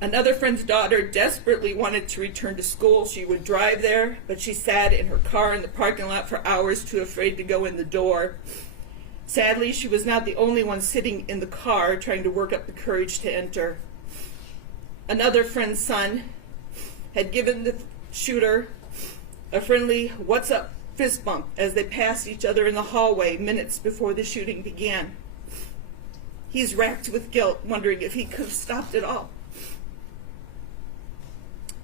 Another friend's daughter desperately wanted to return to school. She would drive there, but she sat in her car in the parking lot for hours, too afraid to go in the door. Sadly, she was not the only one sitting in the car trying to work up the courage to enter. Another friend's son had given the shooter a friendly "what's up" fist bump as they passed each other in the hallway minutes before the shooting began. He's racked with guilt, wondering if he could have stopped it all.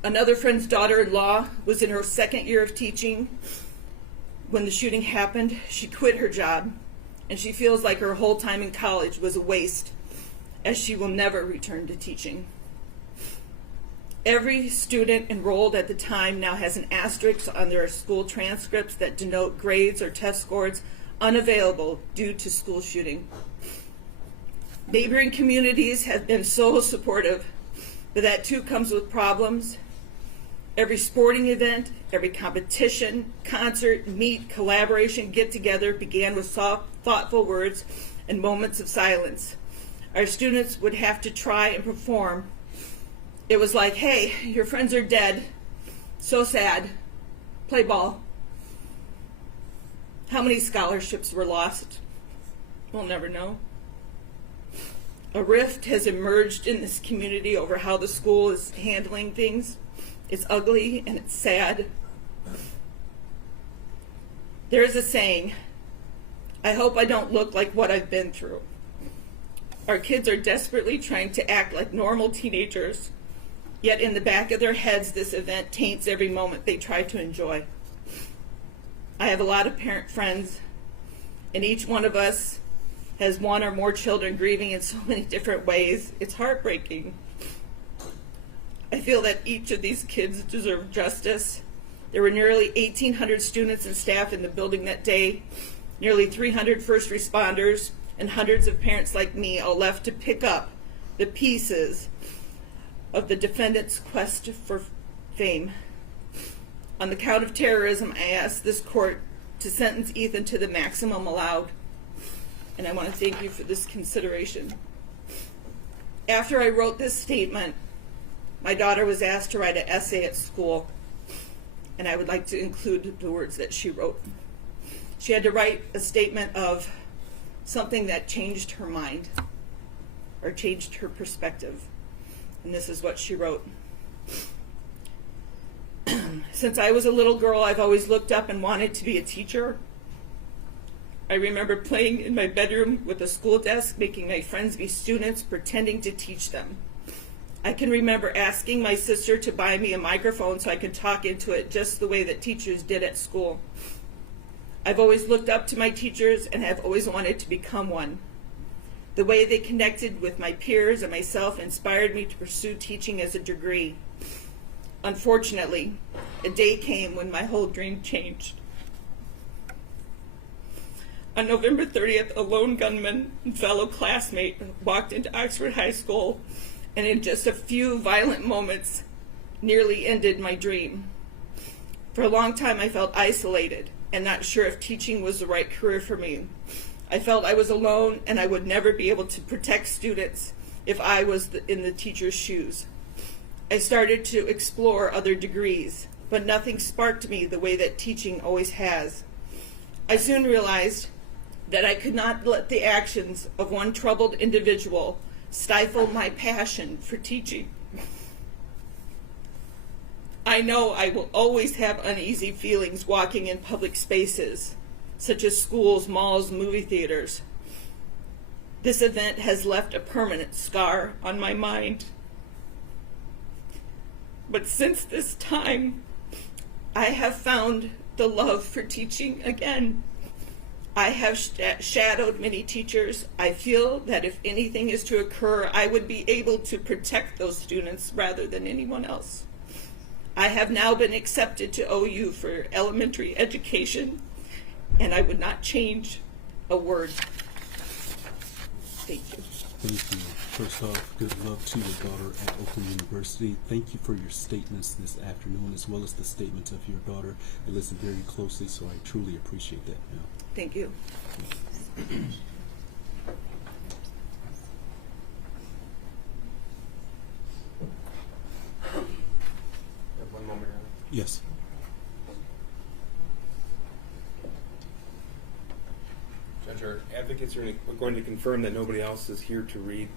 Another friend's daughter-in-law was in her 2nd year of teaching when the shooting happened. She quit her job, and she feels like her whole time in college was a waste, as she will never return to teaching. Every student enrolled at the time now has an asterisk on their school transcripts that denote grades or test scores unavailable due to school shooting. Neighboring communities have been so supportive, but that too comes with problems. Every sporting event, every competition, concert, meet, collaboration, get-together began with soft, thoughtful words and moments of silence. Our students would have to try and perform. It was like, "Hey, your friends are dead. So sad. Play ball." How many scholarships were lost? We'll never know. A rift has emerged in this community over how the school is handling things. It's ugly and it's sad. There is a saying, "I hope I don't look like what I've been through." Our kids are desperately trying to act like normal teenagers, yet in the back of their heads, this event taints every moment they try to enjoy. I have a lot of parent friends, and each one of us has one or more children grieving in so many different ways. It's heartbreaking. I feel that each of these kids deserve justice. There were nearly 1,800 students and staff in the building that day, nearly 300 first responders, and hundreds of parents like me all left to pick up the pieces of the defendant's quest for fame. On the count of terrorism, I ask this court to sentence Ethan to the maximum allowed, and I want to thank you for this consideration. After I wrote this statement, my daughter was asked to write an essay at school, and I would like to include the words that she wrote. She had to write a statement of something that changed her mind or changed her perspective, and this is what she wrote. "Since I was a little girl, I've always looked up and wanted to be a teacher. I remember playing in my bedroom with a school desk, making my friends be students, pretending to teach them. I can remember asking my sister to buy me a microphone so I could talk into it just the way that teachers did at school. I've always looked up to my teachers and have always wanted to become one. The way they connected with my peers and myself inspired me to pursue teaching as a degree. Unfortunately, a day came when my whole dream changed. On November 30th, a lone gunman and fellow classmate walked into Oxford High School and in just a few violent moments nearly ended my dream. For a long time I felt isolated and not sure if teaching was the right career for me. I felt I was alone and I would never be able to protect students if I was in the teacher's shoes. I started to explore other degrees, but nothing sparked me the way that teaching always has. I soon realized that I could not let the actions of one troubled individual stifle my passion for teaching. I know I will always have uneasy feelings walking in public spaces, such as schools, malls, movie theaters. This event has left a permanent scar on my mind. But since this time, I have found the love for teaching again. I have shadowed many teachers. I feel that if anything is to occur, I would be able to protect those students rather than anyone else. I have now been accepted to OU for elementary education, and I would not change a word. Thank you. Thank you. First off, good luck to your daughter at Oakland University. Thank you for your statements this afternoon, as well as the statements of your daughter. I listened very closely, so I truly appreciate that. Yeah. Thank you. One moment. Yes. Judge, our advocates are going to confirm that nobody else is here to read.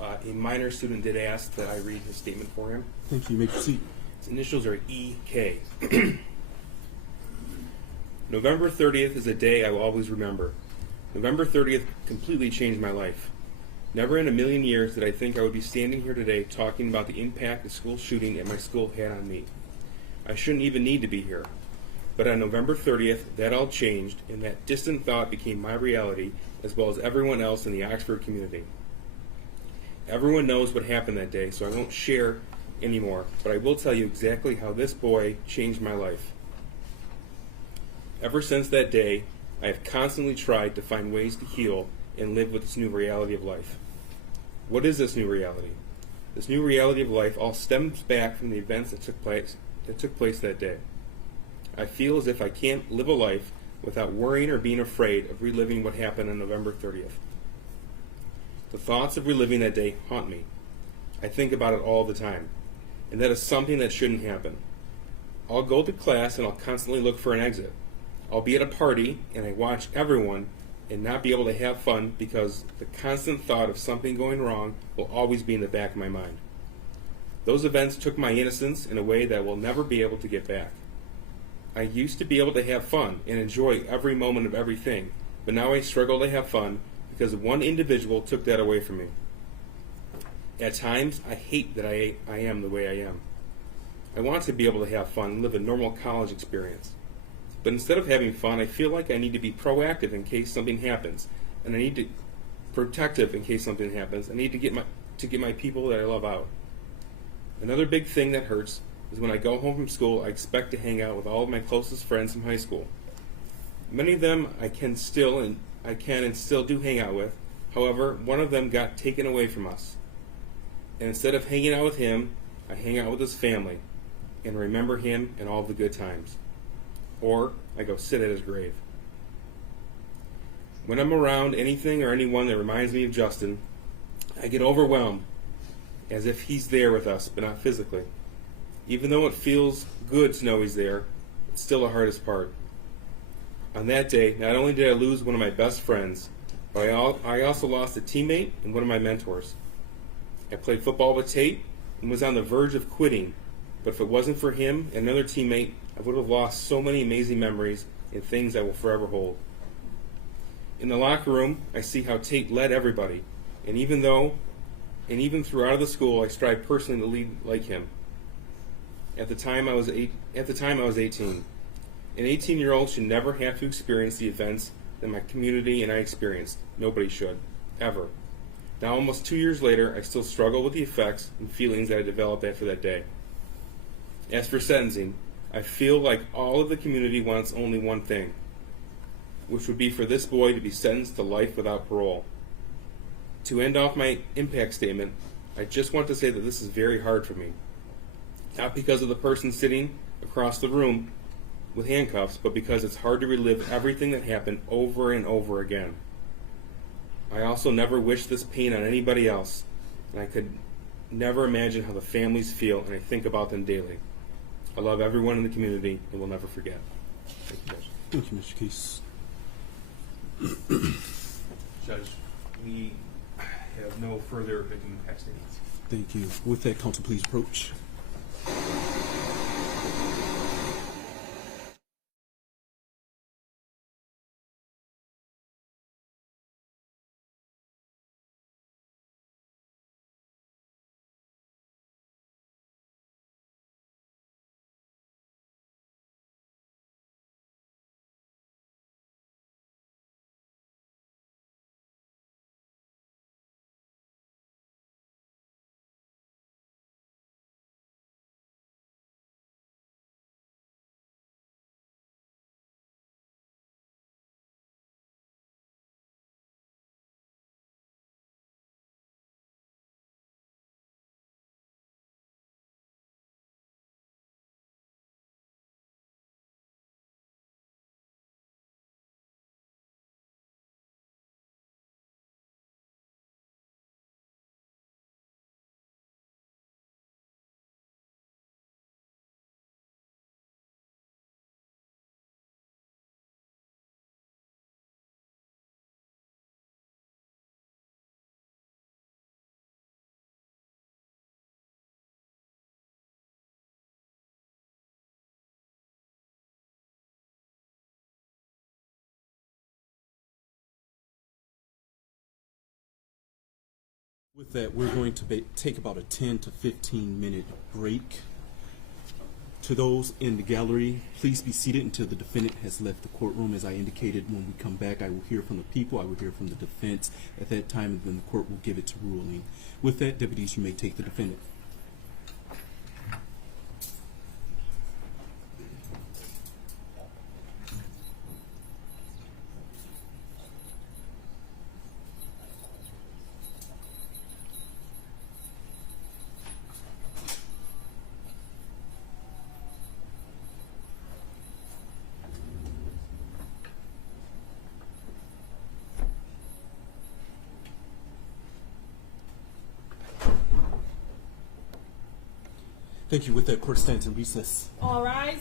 A minor student did ask that I read his statement for him. Thank you. You may proceed. His initials are E.K. November 30th is a day I will always remember. November 30th completely changed my life. Never in a million years did I think I would be standing here today talking about the impact the school shooting at my school had on me. I shouldn't even need to be here. But on November 30th, that all changed, and that distant thought became my reality, as well as everyone else in the Oxford community. Everyone knows what happened that day, so I won't share anymore, but I will tell you exactly how this boy changed my life. Ever since that day, I have constantly tried to find ways to heal and live with this new reality of life. What is this new reality? This new reality of life all stems back from the events that took place that day. I feel as if I can't live a life without worrying or being afraid of reliving what happened on November 30th. The thoughts of reliving that day haunt me. I think about it all the time, and that is something that shouldn't happen. I'll go to class and I'll constantly look for an exit. I'll be at a party and I watch everyone and not be able to have fun because the constant thought of something going wrong will always be in the back of my mind. Those events took my innocence in a way that I will never be able to get back. I used to be able to have fun and enjoy every moment of everything, but now I struggle to have fun because one individual took that away from me. At times, I hate that I am the way I am. I want to be able to have fun and live a normal college experience. But instead of having fun, I feel like I need to be proactive in case something happens, and I need to protective in case something happens. I need to get my people that I love out. Another big thing that hurts is when I go home from school, I expect to hang out with all of my closest friends from high school. Many of them I can and still do hang out with. However, one of them got taken away from us. And instead of hanging out with him, I hang out with his family and remember him and all the good times. Or I go sit at his grave. When I'm around anything or anyone that reminds me of Justin, I get overwhelmed, as if he's there with us, but not physically. Even though it feels good to know he's there, it's still the hardest part. On that day, not only did I lose one of my best friends, but I also lost a teammate and one of my mentors. I played football with Tate and was on the verge of quitting, but if it wasn't for him and another teammate, I would have lost so many amazing memories and things I will forever hold. In the locker room, I see how Tate led everybody, and even though and even throughout the school, I strive personally to lead like him. At the time, I was 18. An 18-year-old should never have to experience the events that my community and I experienced. Nobody should, ever. Now, almost 2 years later, I still struggle with the effects and feelings that I developed after that day. As for sentencing, I feel like all of the community wants only one thing, which would be for this boy to be sentenced to life without parole. To end off my impact statement, I just want to say that this is very hard for me. Not because of the person sitting across the room with handcuffs, but because it's hard to relive everything that happened over and over again. I also never wish this pain on anybody else, and I could never imagine how the families feel, and I think about them daily. I love everyone in the community and will never forget. Thank you, Judge. Thank you, Mr. Case. Judge, we have no further victim impact statements. Thank you. With that, counsel, please approach. With that, we're going to take about a 10 to 15 minute break. To those in the gallery, please be seated until the defendant has left the courtroom. As I indicated, when we come back, I will hear from the people, I will hear from the defense. At that time, then the court will give it to ruling. With that, deputies, you may take the defendant. Thank you. With that, court stands in recess. All rise.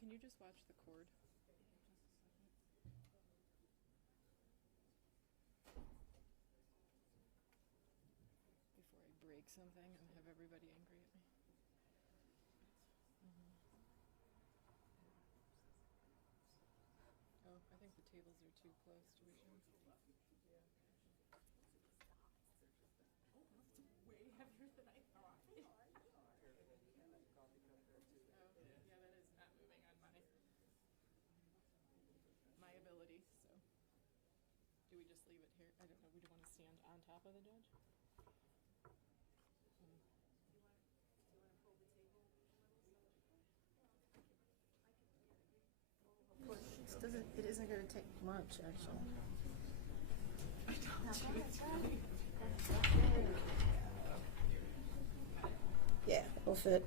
can you just watch the cord? Before I break something and have everybody angry at me. Oh, I think the tables are too close to each other. Oh, that's way heavier than I thought. Oh, yeah, that is not moving on my ability, so. Do we just leave it here? I don't know. We don't want to stand on top of the judge? It isn't going to take much, actually. Yeah, it'll fit.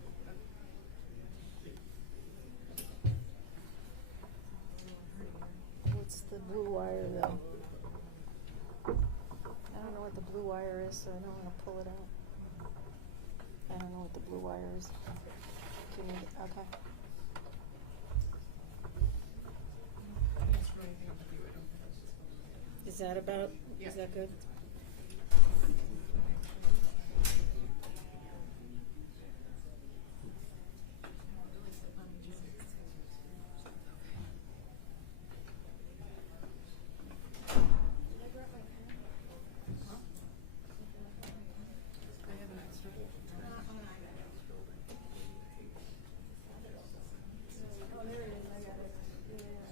What's the blue wire, though? I don't know what the blue wire is, so I don't want to pull it out. I don't know what the blue wire is. Can you, okay. Is that about, is that good? Oh, there it is. I got it. Yeah.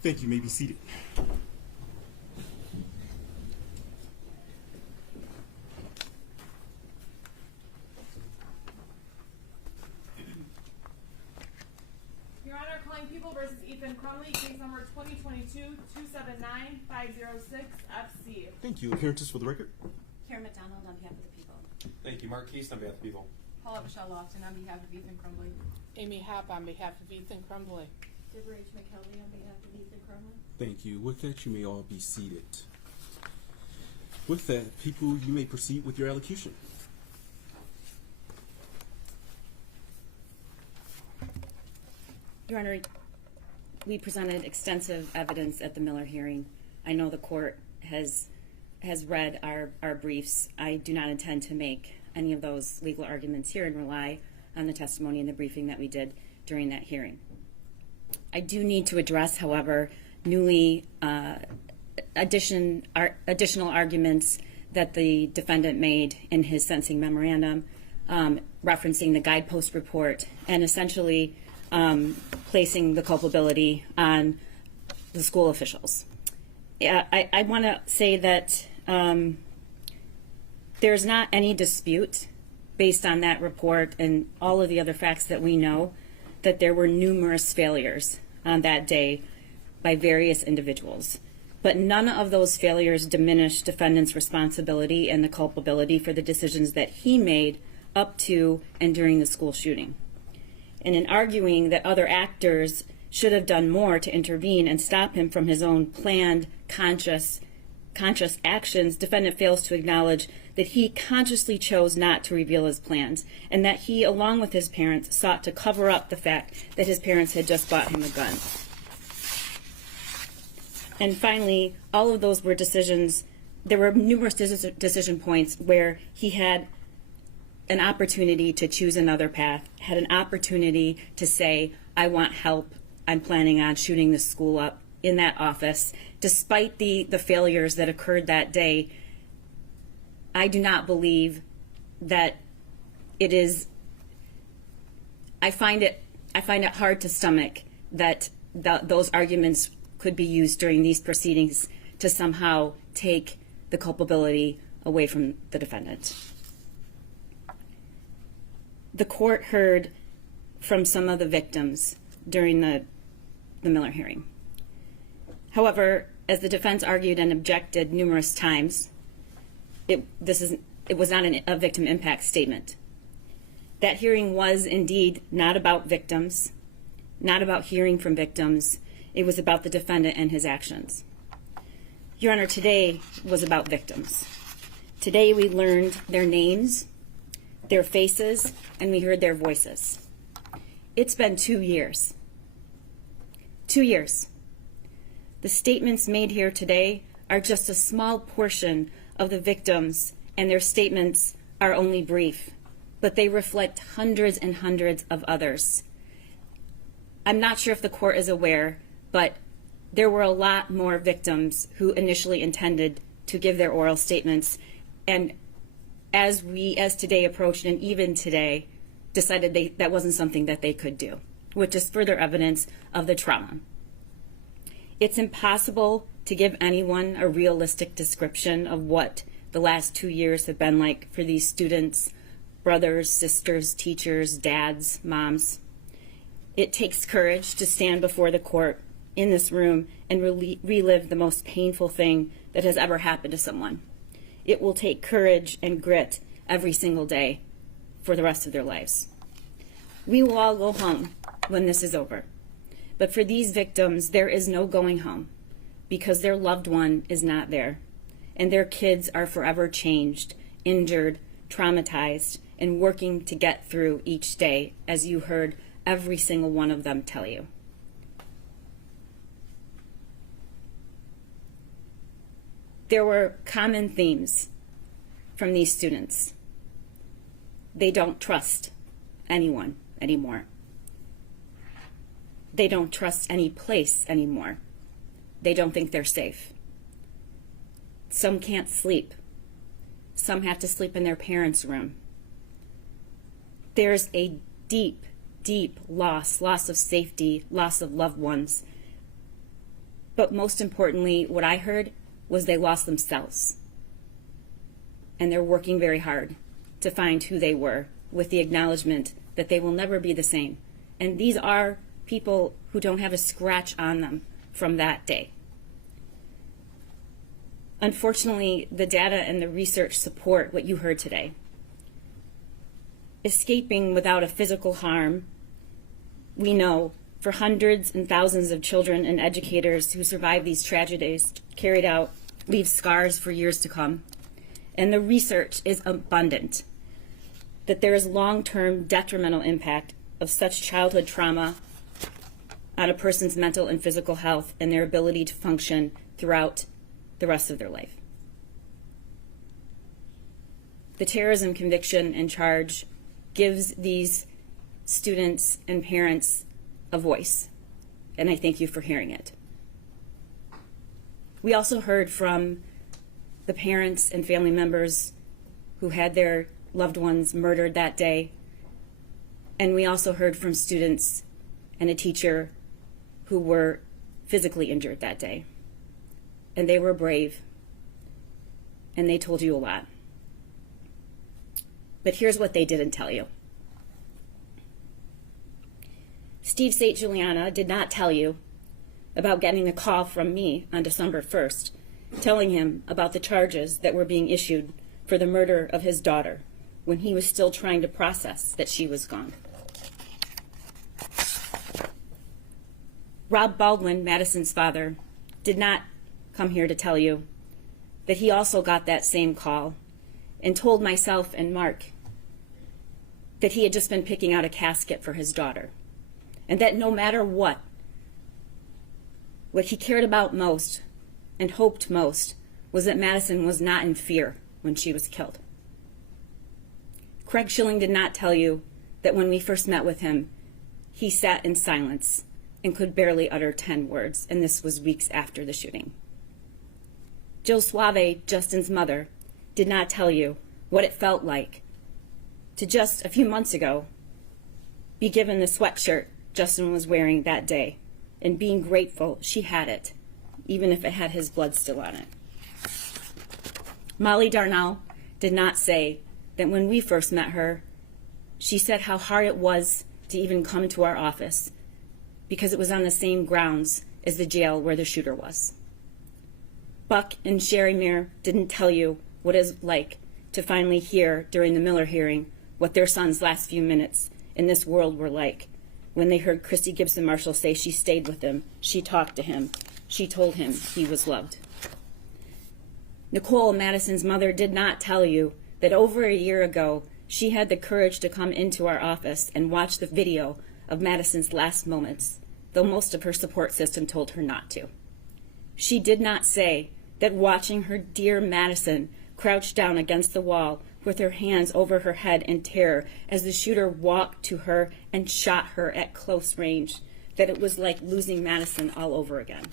Thank you. You may be seated. Your Honor, calling People versus Ethan Crumley, case number 2022-279-506-FC. Thank you. Appearances for the record. Karen McDonald on behalf of the people. Thank you. Mark Keast on behalf of the people. Paula Michelle Lofton on behalf of Ethan Crumley. Amy Happ on behalf of Ethan Crumley. Deborah H. McKelvey on behalf of Ethan Crumley. Thank you. With that, you may all be seated. With that, people, you may proceed with your allocution. Your Honor, we presented extensive evidence at the Miller hearing. I know the court has read our briefs. I do not intend to make any of those legal arguments here and rely on the testimony and the briefing that we did during that hearing. I do need to address, however, newly additional arguments that the defendant made in his sentencing memorandum, referencing the guidepost report and essentially placing the culpability on the school officials. I want to say that there's not any dispute based on that report and all of the other facts that we know that there were numerous failures on that day by various individuals. But none of those failures diminished defendant's responsibility and the culpability for the decisions that he made up to and during the school shooting. And in arguing that other actors should have done more to intervene and stop him from his own planned, conscious actions, defendant fails to acknowledge that he consciously chose not to reveal his plans and that he, along with his parents, sought to cover up the fact that his parents had just bought him a gun. And finally, all of those were decisions, there were numerous decision points where he had an opportunity to choose another path, had an opportunity to say, I want help, I'm planning on shooting the school up in that office. Despite the failures that occurred that day, I do not believe that it is, I find it hard to stomach that those arguments could be used during these proceedings to somehow take the culpability away from the defendant. The court heard from some of the victims during the Miller hearing. However, as the defense argued and objected numerous times, it was not a victim impact statement. That hearing was indeed not about victims, not about hearing from victims. It was about the defendant and his actions. Your Honor, today was about victims. Today we learned their names, their faces, and we heard their voices. It's been 2 years. 2 years. The statements made here today are just a small portion of the victims, and their statements are only brief, but they reflect hundreds and hundreds of others. I'm not sure if the court is aware, but there were a lot more victims who initially intended to give their oral statements, and as today approached, and even today, decided that wasn't something that they could do, which is further evidence of the trauma. It's impossible to give anyone a realistic description of what the last 2 years have been like for these students, brothers, sisters, teachers, dads, moms. It takes courage to stand before the court in this room and relive the most painful thing that has ever happened to someone. It will take courage and grit every single day for the rest of their lives. We will all go home when this is over. But for these victims, there is no going home because their loved one is not there. And their kids are forever changed, injured, traumatized, and working to get through each day, as you heard every single one of them tell you. There were common themes from these students. They don't trust anyone anymore. They don't trust any place anymore. They don't think they're safe. Some can't sleep. Some have to sleep in their parents' room. There's a deep, deep loss of safety, loss of loved ones. But most importantly, what I heard was they lost themselves. And they're working very hard to find who they were, with the acknowledgement that they will never be the same. And these are people who don't have a scratch on them from that day. Unfortunately, the data and the research support what you heard today. Escaping without a physical harm, we know, for hundreds and thousands of children and educators who survive these tragedies carried out, leave scars for years to come. And the research is abundant that there is long-term detrimental impact of such childhood trauma on a person's mental and physical health and their ability to function throughout the rest of their life. The terrorism conviction and charge gives these students and parents a voice, and I thank you for hearing it. We also heard from the parents and family members who had their loved ones murdered that day, and we also heard from students and a teacher who were physically injured that day. And they were brave, and they told you a lot. But here's what they didn't tell you. Steve St. Juliana did not tell you about getting a call from me on December 1st, telling him about the charges that were being issued for the murder of his daughter when he was still trying to process that she was gone. Rob Baldwin, Madison's father, did not come here to tell you that he also got that same call and told myself and Mark that he had just been picking out a casket for his daughter, and that no matter what he cared about most and hoped most was that Madison was not in fear when she was killed. Craig Schilling did not tell you that when we first met with him, he sat in silence and could barely utter 10 words, and this was weeks after the shooting. Jill Suave, Justin's mother, did not tell you what it felt like to just a few months ago be given the sweatshirt Justin was wearing that day, and being grateful she had it, even if it had his blood still on it. Molly Darnell did not say that when we first met her, she said how hard it was to even come to our office because it was on the same grounds as the jail where the shooter was. Buck and Sherry Mir didn't tell you what it was like to finally hear during the Miller hearing what their son's last few minutes in this world were like when they heard Christy Gibson Marshall say she stayed with him, she talked to him, she told him he was loved. Nicole, Madison's mother, did not tell you that over a year ago she had the courage to come into our office and watch the video of Madison's last moments, though most of her support system told her not to. She did not say that watching her dear Madison crouch down against the wall with her hands over her head in terror as the shooter walked to her and shot her at close range, that it was like losing Madison all over again.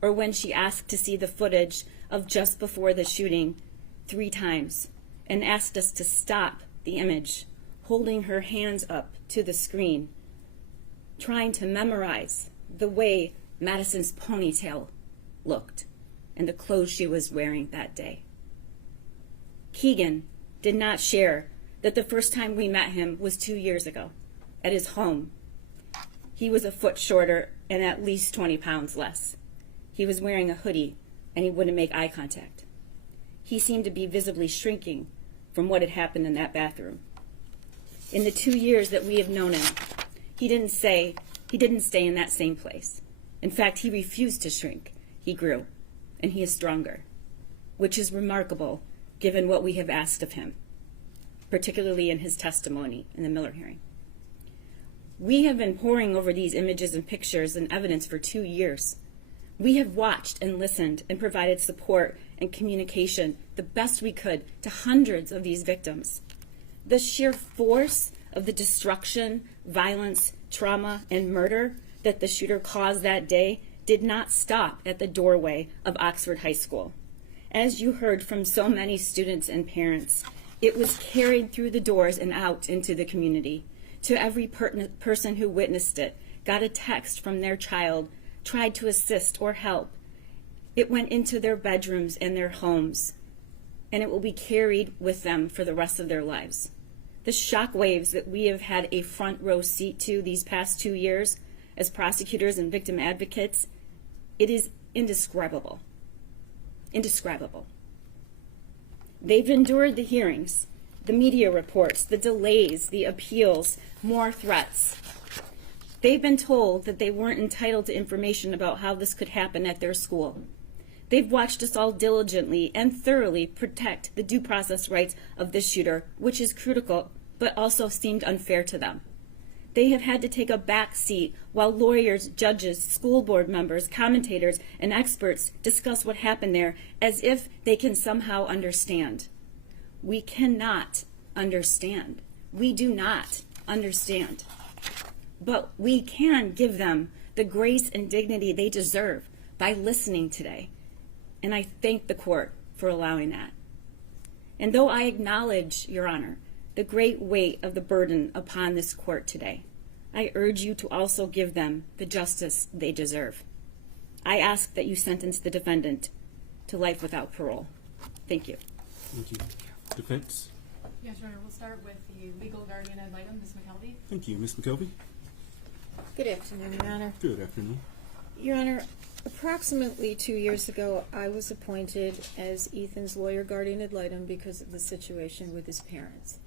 Or when she asked to see the footage of just before the shooting 3 times and asked us to stop the image, holding her hands up to the screen, trying to memorize the way Madison's ponytail looked and the clothes she was wearing that day. Keegan did not share that the first time we met him was 2 years ago at his home. He was a foot shorter and at least 20 pounds less. He was wearing a hoodie and he wouldn't make eye contact. He seemed to be visibly shrinking from what had happened in that bathroom. In the 2 years that we have known him, he didn't stay in that same place. In fact, he refused to shrink. He grew, and he is stronger, which is remarkable given what we have asked of him, particularly in his testimony in the Miller hearing. We have been poring over these images and pictures and evidence for 2 years. We have watched and listened and provided support and communication the best we could to hundreds of these victims. The sheer force of the destruction, violence, trauma, and murder that the shooter caused that day did not stop at the doorway of Oxford High School. As you heard from so many students and parents, it was carried through the doors and out into the community. To every person who witnessed it, got a text from their child tried to assist or help. It went into their bedrooms and their homes, and it will be carried with them for the rest of their lives. The shockwaves that we have had a front row seat to these past 2 years as prosecutors and victim advocates, it is indescribable. Indescribable. They've endured the hearings, the media reports, the delays, the appeals, more threats. They've been told that they weren't entitled to information about how this could happen at their school. They've watched us all diligently and thoroughly protect the due process rights of this shooter, which is critical, but also seemed unfair to them. They have had to take a back seat while lawyers, judges, school board members, commentators, and experts discuss what happened there as if they can somehow understand. We cannot understand. We do not understand. But we can give them the grace and dignity they deserve by listening today. And I thank the court for allowing that. And though I acknowledge, Your Honor, the great weight of the burden upon this court today, I urge you to also give them the justice they deserve. I ask that you sentence the defendant to life without parole. Thank you. Thank you. Defense? Yes, Your Honor. We'll start with the legal guardian ad litem, Ms. McKelvey. Thank you. Ms. McKelvey? Good afternoon, Your Honor. Good afternoon. Your Honor, approximately 2 years ago, I was appointed as Ethan's lawyer guardian ad litem because of the situation with his parents.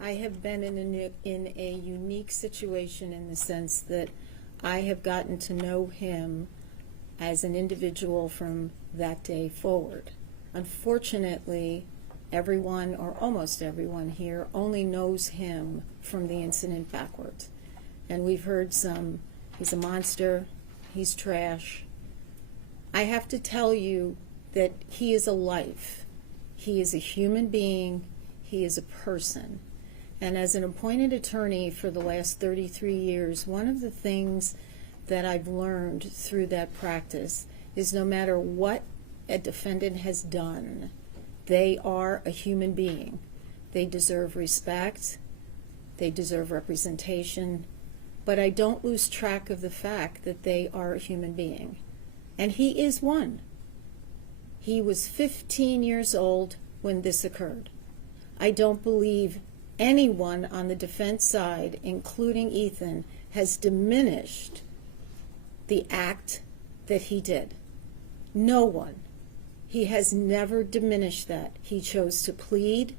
I have been in a unique situation in the sense that I have gotten to know him as an individual from that day forward. Unfortunately, everyone, or almost everyone here, only knows him from the incident backwards. And we've heard some, he's a monster, he's trash. I have to tell you that he is a life. He is a human being. He is a person. And as an appointed attorney for the last 33 years, one of the things that I've learned through that practice is no matter what a defendant has done, they are a human being. They deserve respect. They deserve representation. But I don't lose track of the fact that they are a human being. And he is one. He was 15 years old when this occurred. I don't believe anyone on the defense side, including Ethan, has diminished the act that he did. No one. He has never diminished that. He chose to plead,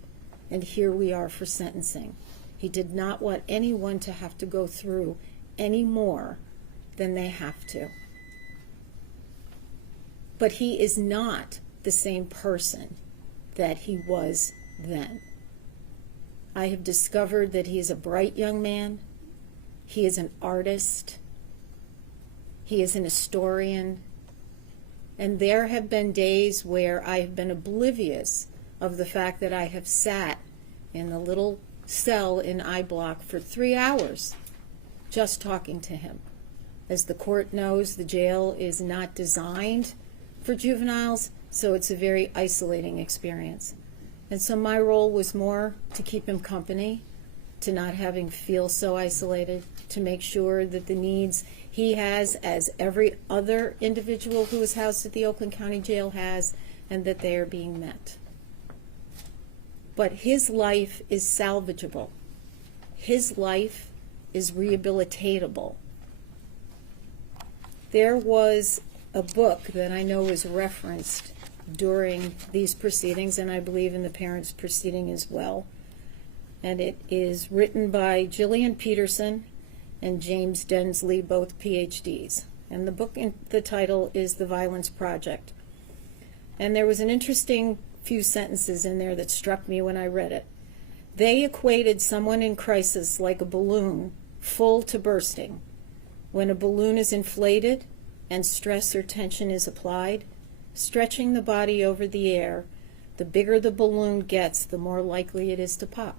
and here we are for sentencing. He did not want anyone to have to go through any more than they have to. But he is not the same person that he was then. I have discovered that he is a bright young man. He is an artist. He is an historian. And there have been days where I have been oblivious of the fact that I have sat in the little cell in I Block for 3 hours just talking to him. As the court knows, the jail is not designed for juveniles, so it's a very isolating experience. And so my role was more to keep him company, to not have him feel so isolated, to make sure that the needs he has, as every other individual who is housed at the Oakland County Jail has, and that they are being met. But his life is salvageable. His life is rehabilitatable. There was a book that I know was referenced during these proceedings, and I believe in the parents' proceeding as well. And it is written by Gillian Peterson and James Densley, both PhDs. And the book, the title is The Violence Project. And there was an interesting few sentences in there that struck me when I read it. They equated someone in crisis like a balloon full to bursting. When a balloon is inflated and stress or tension is applied, stretching the body over the air, the bigger the balloon gets, the more likely it is to pop.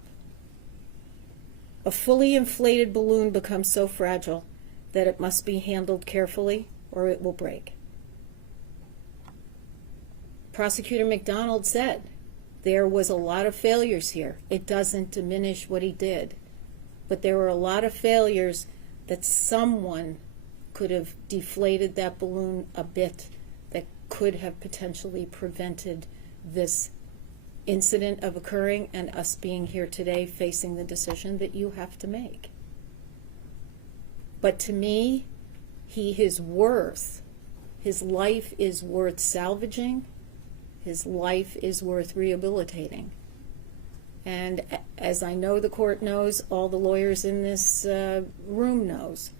A fully inflated balloon becomes so fragile that it must be handled carefully or it will break. Prosecutor McDonald said there was a lot of failures here. It doesn't diminish what he did, but there were a lot of failures that someone could have deflated that balloon a bit, that could have potentially prevented this incident of occurring and us being here today facing the decision that you have to make. But to me, his life is worth salvaging. His life is worth rehabilitating. And as I know the court knows, all the lawyers in this room knows,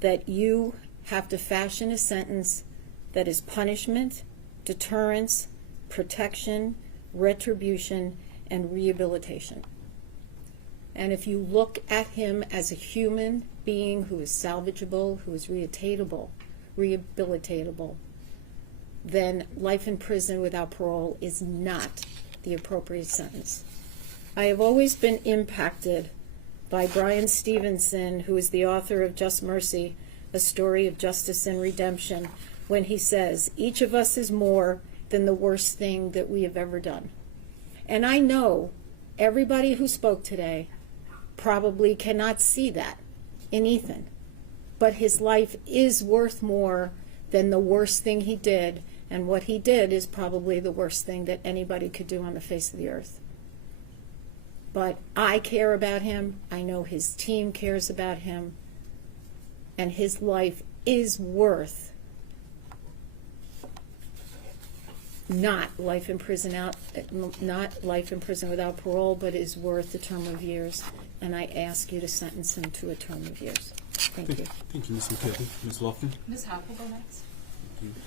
that you have to fashion a sentence that is punishment, deterrence, protection, retribution, and rehabilitation. And if you look at him as a human being who is salvageable, who is rehabilitatable, then life in prison without parole is not the appropriate sentence. I have always been impacted by Brian Stevenson, who is the author of Just Mercy, A Story of Justice and Redemption, when he says, each of us is more than the worst thing that we have ever done. And I know everybody who spoke today probably cannot see that in Ethan, but his life is worth more than the worst thing he did, and what he did is probably the worst thing that anybody could do on the face of the earth. But I care about him, I know his team cares about him, and his life is worth not life in prison without parole, but is worth a term of years. And I ask you to sentence him to a term of years. Thank you. Thank you, Ms. McKelvey. Ms. Lofton? Ms. Hopp will go next. Thank you.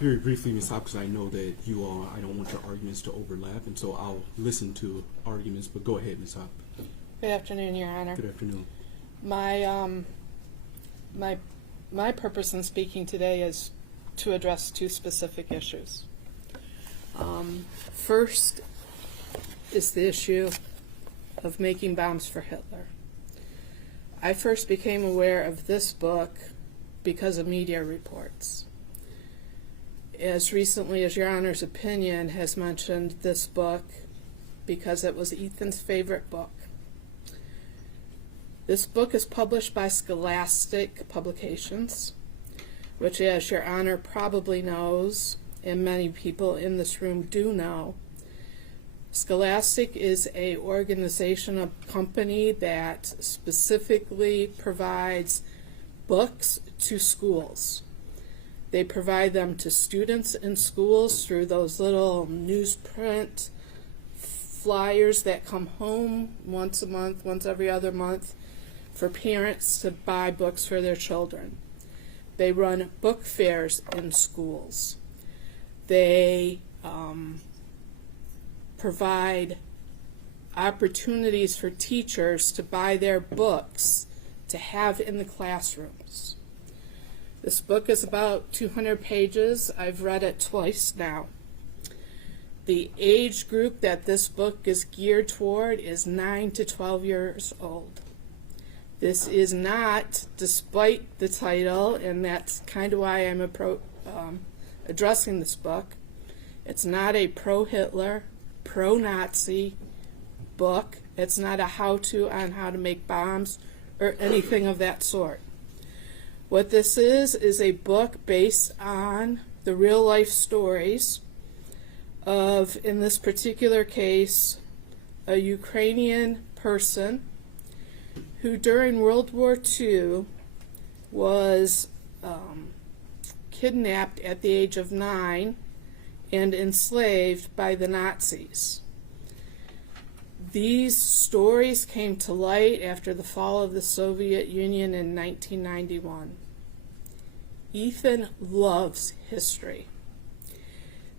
Very briefly, Ms. Hopp, because I know that you all, I don't want your arguments to overlap, and so I'll listen to arguments, but go ahead, Ms. Hopp. Good afternoon, Your Honor. Good afternoon. My purpose in speaking today is to address two specific issues. First is the issue of making bombs for Hitler. I first became aware of this book because of media reports. As recently as Your Honor's opinion has mentioned this book because it was Ethan's favorite book. This book is published by Scholastic Publications, which, as Your Honor probably knows, and many people in this room do know, Scholastic is an organization, a company that specifically provides books to schools. They provide them to students in schools through those little newsprint flyers that come home once a month, once every other month, for parents to buy books for their children. They run book fairs in schools. They provide opportunities for teachers to buy their books to have in the classrooms. This book is about 200 pages. I've read it twice now. The age group that this book is geared toward is 9 to 12 years old. This is not, despite the title, and that's kind of why I'm addressing this book, it's not a pro-Hitler, pro-Nazi book. It's not a how-to on how to make bombs or anything of that sort. What this is a book based on the real-life stories of, in this particular case, a Ukrainian person who during World War II was kidnapped at the age of 9 and enslaved by the Nazis. These stories came to light after the fall of the Soviet Union in 1991. Ethan loves history.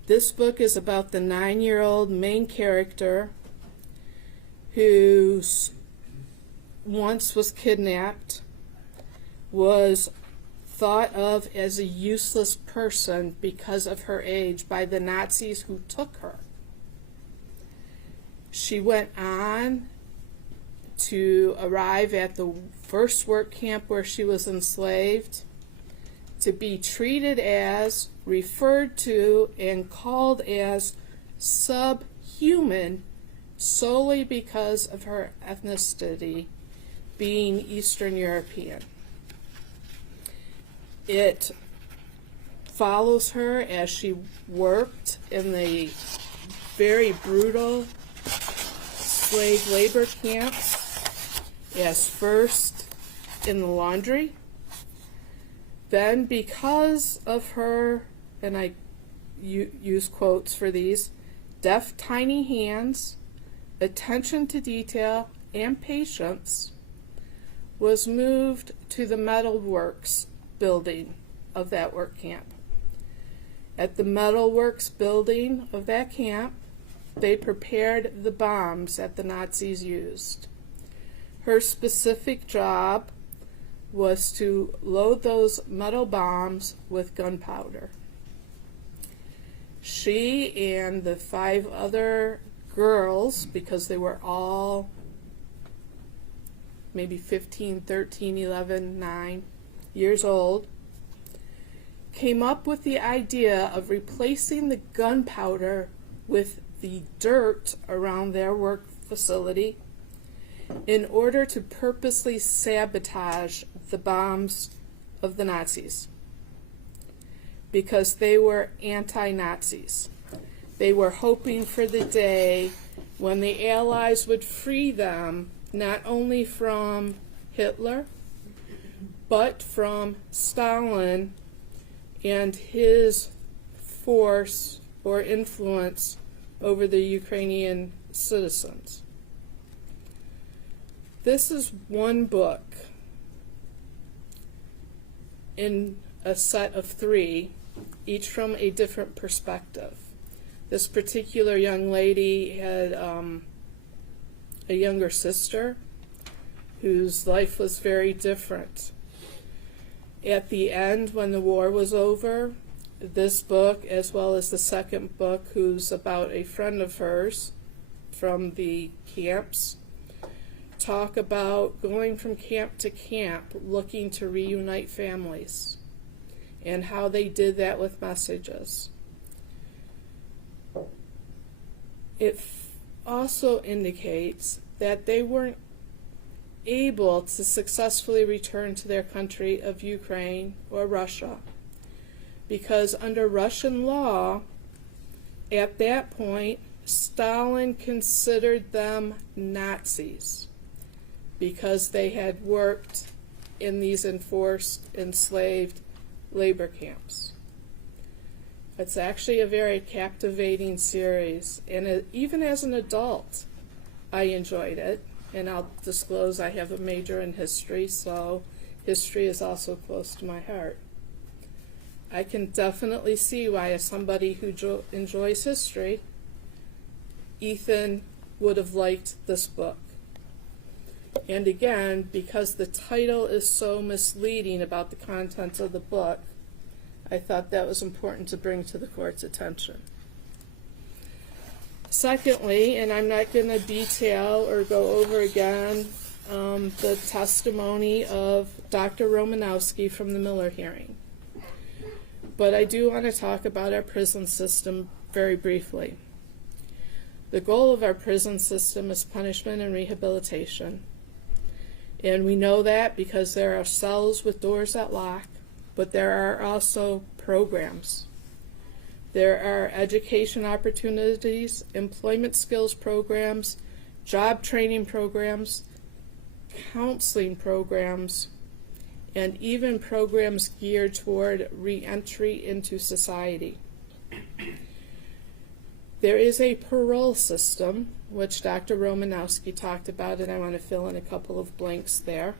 This book is about the 9-year-old main character who once was kidnapped, was thought of as a useless person because of her age by the Nazis who took her. She went on to arrive at the first work camp where she was enslaved, to be treated as, referred to, and called as subhuman solely because of her ethnicity, being Eastern European. It follows her as she worked in the very brutal slave labor camps, as first in the laundry, then because of her, and I use quotes for these, deft tiny hands, attention to detail, and patience, was moved to the metalworks building of that work camp. At the metalworks building of that camp, they prepared the bombs that the Nazis used. Her specific job was to load those metal bombs with gunpowder. She and the 5 other girls, because they were all maybe 15, 13, 11, 9 years old, came up with the idea of replacing the gunpowder with the dirt around their work facility in order to purposely sabotage the bombs of the Nazis, because they were anti-Nazis. They were hoping for the day when the Allies would free them not only from Hitler, but from Stalin and his force or influence over the Ukrainian citizens. This is one book in a set of 3, each from a different perspective. This particular young lady had a younger sister whose life was very different. At the end, when the war was over, this book, as well as the second book, who's about a friend of hers from the camps, talk about going from camp to camp, looking to reunite families, and how they did that with messages. It also indicates that they weren't able to successfully return to their country of Ukraine or Russia, because under Russian law, at that point, Stalin considered them Nazis because they had worked in these enforced, enslaved labor camps. It's actually a very captivating series, and even as an adult, I enjoyed it. And I'll disclose I have a major in history, so history is also close to my heart. I can definitely see why, as somebody who enjoys history, Ethan would have liked this book. And again, because the title is so misleading about the contents of the book, I thought that was important to bring to the court's attention. Secondly, and I'm not going to detail or go over again the testimony of Dr. Romanowski from the Miller hearing, but I do want to talk about our prison system very briefly. The goal of our prison system is punishment and rehabilitation, and we know that because there are cells with doors that lock, but there are also programs. There are education opportunities, employment skills programs, job training programs, counseling programs, and even programs geared toward re-entry into society. There is a parole system, which Dr. Romanowski talked about, and I want to fill in a couple of blanks there.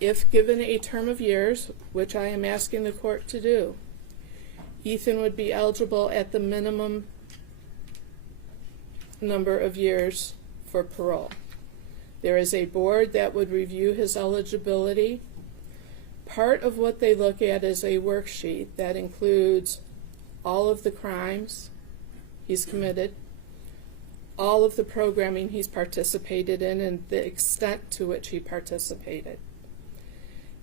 If given a term of years, which I am asking the court to do, Ethan would be eligible at the minimum number of years for parole. There is a board that would review his eligibility. Part of what they look at is a worksheet that includes all of the crimes he's committed, all of the programming he's participated in, and the extent to which he participated.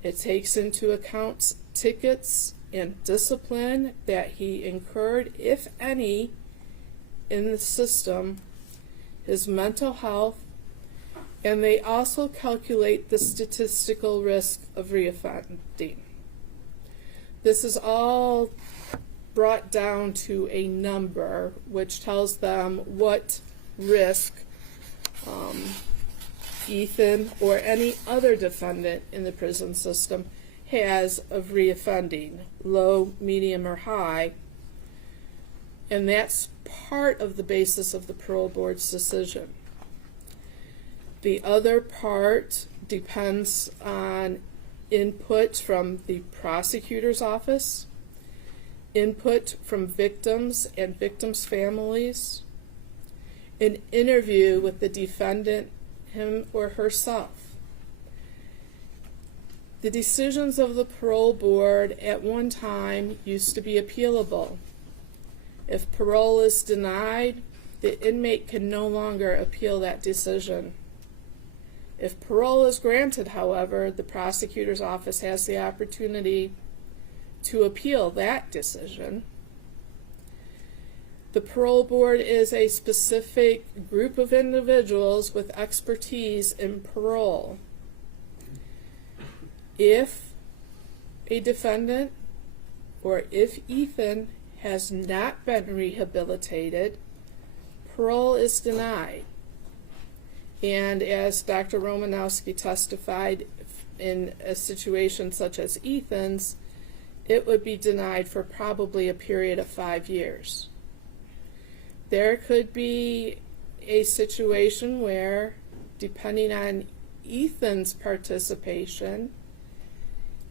It takes into account tickets and discipline that he incurred, if any, in the system, his mental health, And they also calculate the statistical risk of reoffending. This is all brought down to a number which tells them what risk Ethan or any other defendant in the prison system has of reoffending, low, medium, or high. And that's part of the basis of the parole board's decision. The other part depends on input from the prosecutor's office, input from victims and victims' families, an interview with the defendant, him or herself. The decisions of the parole board at one time used to be appealable. If parole is denied, the inmate can no longer appeal that decision. If parole is granted, however, the prosecutor's office has the opportunity to appeal that decision. The parole board is a specific group of individuals with expertise in parole. If a defendant or if Ethan has not been rehabilitated, parole is denied. And as Dr. Romanowski testified, in a situation such as Ethan's, it would be denied for probably a period of 5 years. There could be a situation where, depending on Ethan's participation,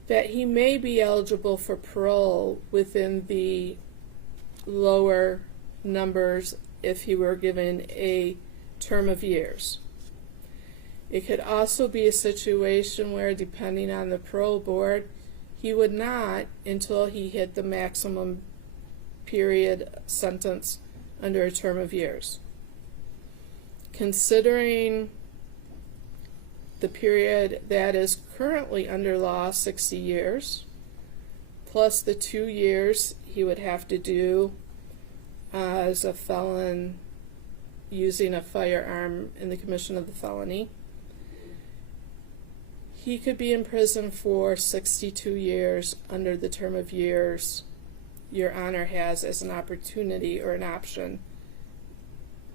that he may be eligible for parole within the lower numbers if he were given a term of years. It could also be a situation where, depending on the parole board, he would not until he hit the maximum period sentence under a term of years. Considering the period that is currently under law, 60 years, plus the 2 years he would have to do as a felon using a firearm in the commission of the felony, he could be in prison for 62 years under the term of years Your Honor has as an opportunity or an option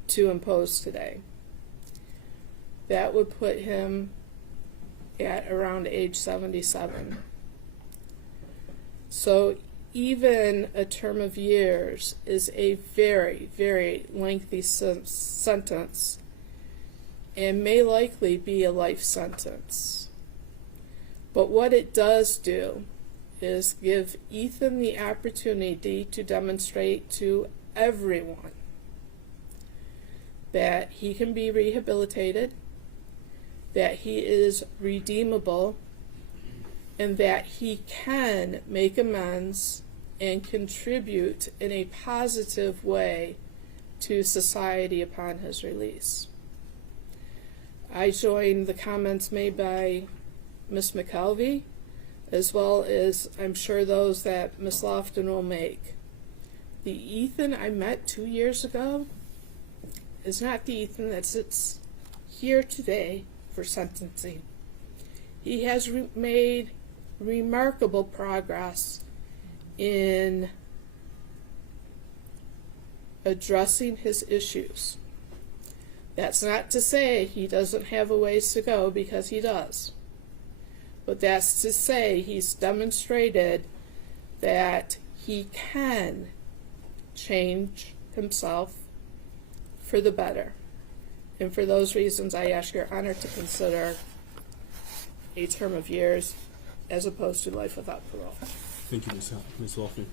to impose today. That would put him at around age 77. So even a term of years is a very, very lengthy sentence and may likely be a life sentence. But what it does do is give Ethan the opportunity to demonstrate to everyone that he can be rehabilitated, that he is redeemable, and that he can make amends and contribute in a positive way to society upon his release. I join the comments made by Ms. McKelvey, as well as I'm sure those that Ms. Lofton will make. The Ethan I met 2 years ago is not the Ethan that sits here today for sentencing. He has made remarkable progress in addressing his issues. That's not to say he doesn't have a ways to go, because he does. But that's to say he's demonstrated that he can change himself for the better. And for those reasons, I ask Your Honor to consider a term of years as opposed to life without parole. Thank you, Ms. Hoffman.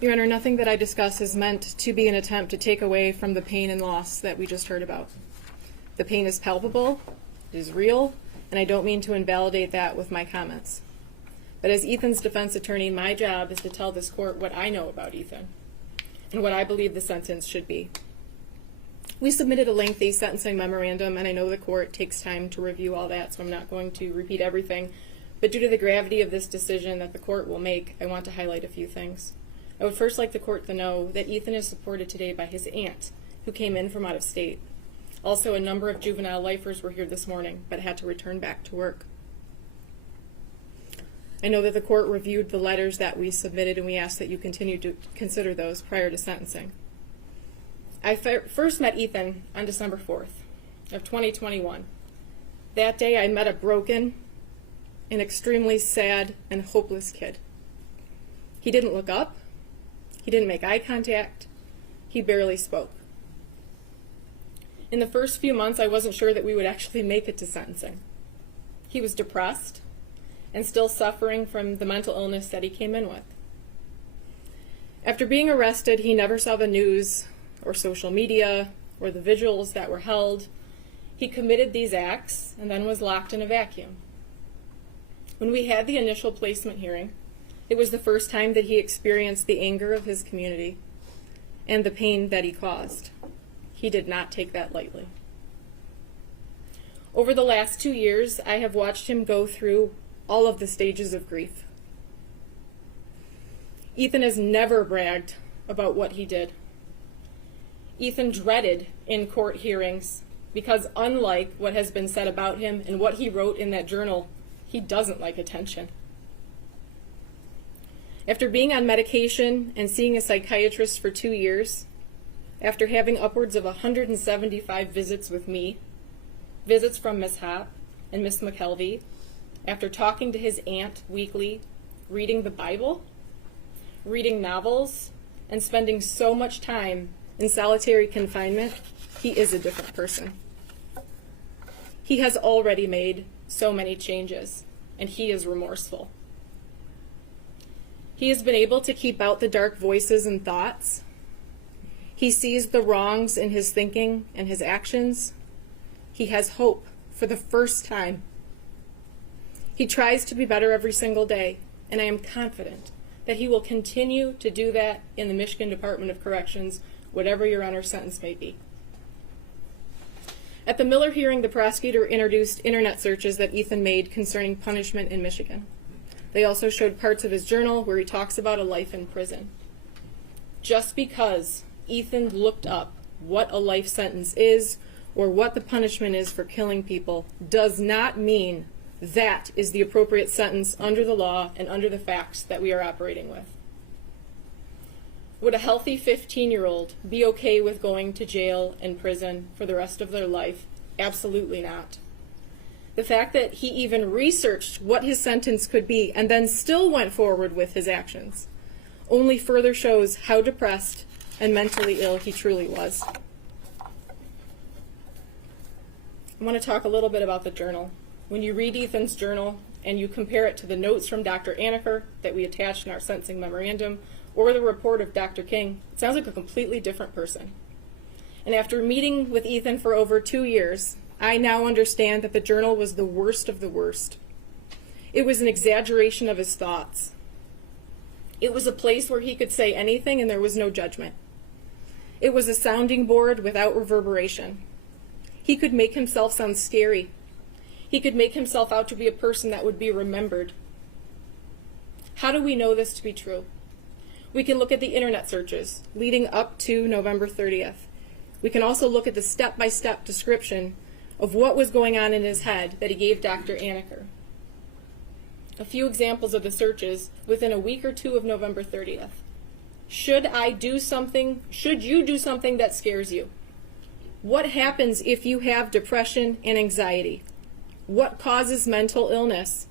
Your Honor, nothing that I discuss is meant to be an attempt to take away from the pain and loss that we just heard about. The pain is palpable, it is real, and I don't mean to invalidate that with my comments. But as Ethan's defense attorney, my job is to tell this court what I know about Ethan and what I believe the sentence should be. We submitted a lengthy sentencing memorandum, and I know the court takes time to review all that, so I'm not going to repeat everything. But due to the gravity of this decision that the court will make, I want to highlight a few things. I would first like the court to know that Ethan is supported today by his aunt who came in from out of state. Also, a number of juvenile lifers were here this morning, but had to return back to work. I know that the court reviewed the letters that we submitted, and we ask that you continue to consider those prior to sentencing. I first met Ethan on December 4th of 2021. That day I met a broken, an extremely sad and hopeless kid. He didn't look up, he didn't make eye contact, he barely spoke. In the first few months, I wasn't sure that we would actually make it to sentencing. He was depressed and still suffering from the mental illness that he came in with. After being arrested, he never saw the news or social media or the vigils that were held. He committed these acts and then was locked in a vacuum. When we had the initial placement hearing, it was the first time that he experienced the anger of his community and the pain that he caused. He did not take that lightly. Over the last 2 years, I have watched him go through all of the stages of grief. Ethan has never bragged about what he did. Ethan dreaded in court hearings because, unlike what has been said about him and what he wrote in that journal, he doesn't like attention. After being on medication and seeing a psychiatrist for 2 years, after having upwards of 175 visits with me, visits from Ms. Hopp and Ms. McKelvey, after talking to his aunt weekly, reading the Bible, reading novels, and spending so much time in solitary confinement, he is a different person. He has already made so many changes, and he is remorseful. He has been able to keep out the dark voices and thoughts. He sees the wrongs in his thinking and his actions. He has hope for the first time. He tries to be better every single day, and I am confident that he will continue to do that in the Michigan Department of Corrections, whatever your Honor's sentence may be. At the Miller hearing, the prosecutor introduced internet searches that Ethan made concerning punishment in Michigan. They also showed parts of his journal where he talks about a life in prison. Just because Ethan looked up what a life sentence is or what the punishment is for killing people does not mean that is the appropriate sentence under the law and under the facts that we are operating with. Would a healthy 15-year-old be okay with going to jail and prison for the rest of their life? Absolutely not. The fact that he even researched what his sentence could be and then still went forward with his actions only further shows how depressed and mentally ill he truly was. I want to talk a little bit about the journal. When you read Ethan's journal and you compare it to the notes from Dr. Anaker that we attached in our sentencing memorandum or the report of Dr. King, it sounds like a completely different person. And after meeting with Ethan for over 2 years, I now understand that the journal was the worst of the worst. It was an exaggeration of his thoughts. It was a place where he could say anything and there was no judgment. It was a sounding board without reverberation. He could make himself sound scary. He could make himself out to be a person that would be remembered. How do we know this to be true? We can look at the internet searches leading up to November 30th. We can also look at the step-by-step description of what was going on in his head that he gave Dr. Anaker. A few examples of the searches within a week or two of November 30th. Should you do something that scares you? What happens if you have depression and anxiety? What causes mental illness?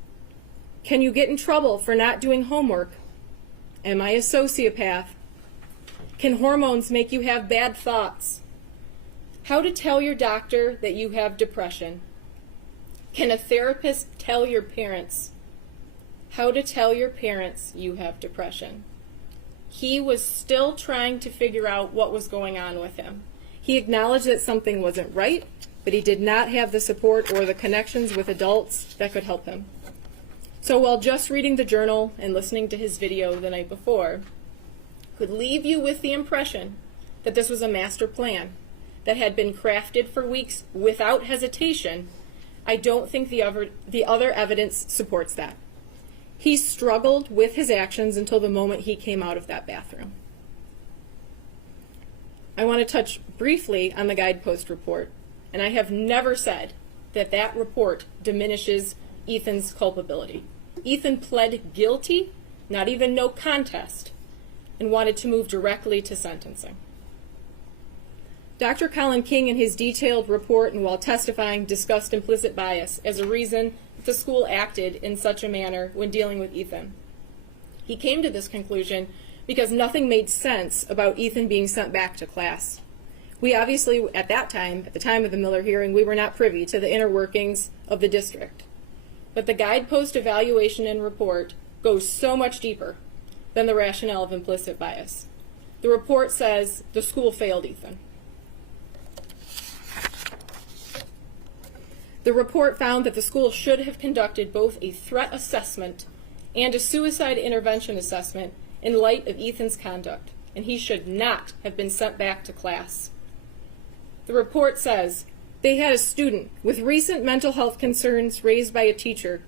Can you get in trouble for not doing homework? Am I a sociopath? Can hormones make you have bad thoughts? How to tell your doctor that you have depression? Can a therapist tell your parents? How to tell your parents you have depression? He was still trying to figure out what was going on with him. He acknowledged that something wasn't right, but he did not have the support or the connections with adults that could help him. So while just reading the journal and listening to his video the night before could leave you with the impression that this was a master plan that had been crafted for weeks without hesitation, I don't think the other evidence supports that. He struggled with his actions until the moment he came out of that bathroom. I want to touch briefly on the guidepost report, and I have never said that that report diminishes Ethan's culpability. Ethan pled guilty, not even no contest, and wanted to move directly to sentencing. Dr. Colin King, in his detailed report and while testifying, discussed implicit bias as a reason that the school acted in such a manner when dealing with Ethan. He came to this conclusion because nothing made sense about Ethan being sent back to class. We obviously, at that time, at the time of the Miller hearing, we were not privy to the inner workings of the district. But the guidepost evaluation and report goes so much deeper than the rationale of implicit bias. The report says the school failed Ethan. The report found that the school should have conducted both a threat assessment and a suicide intervention assessment in light of Ethan's conduct, and he should not have been sent back to class. The report says they had a student with recent mental health concerns raised by a teacher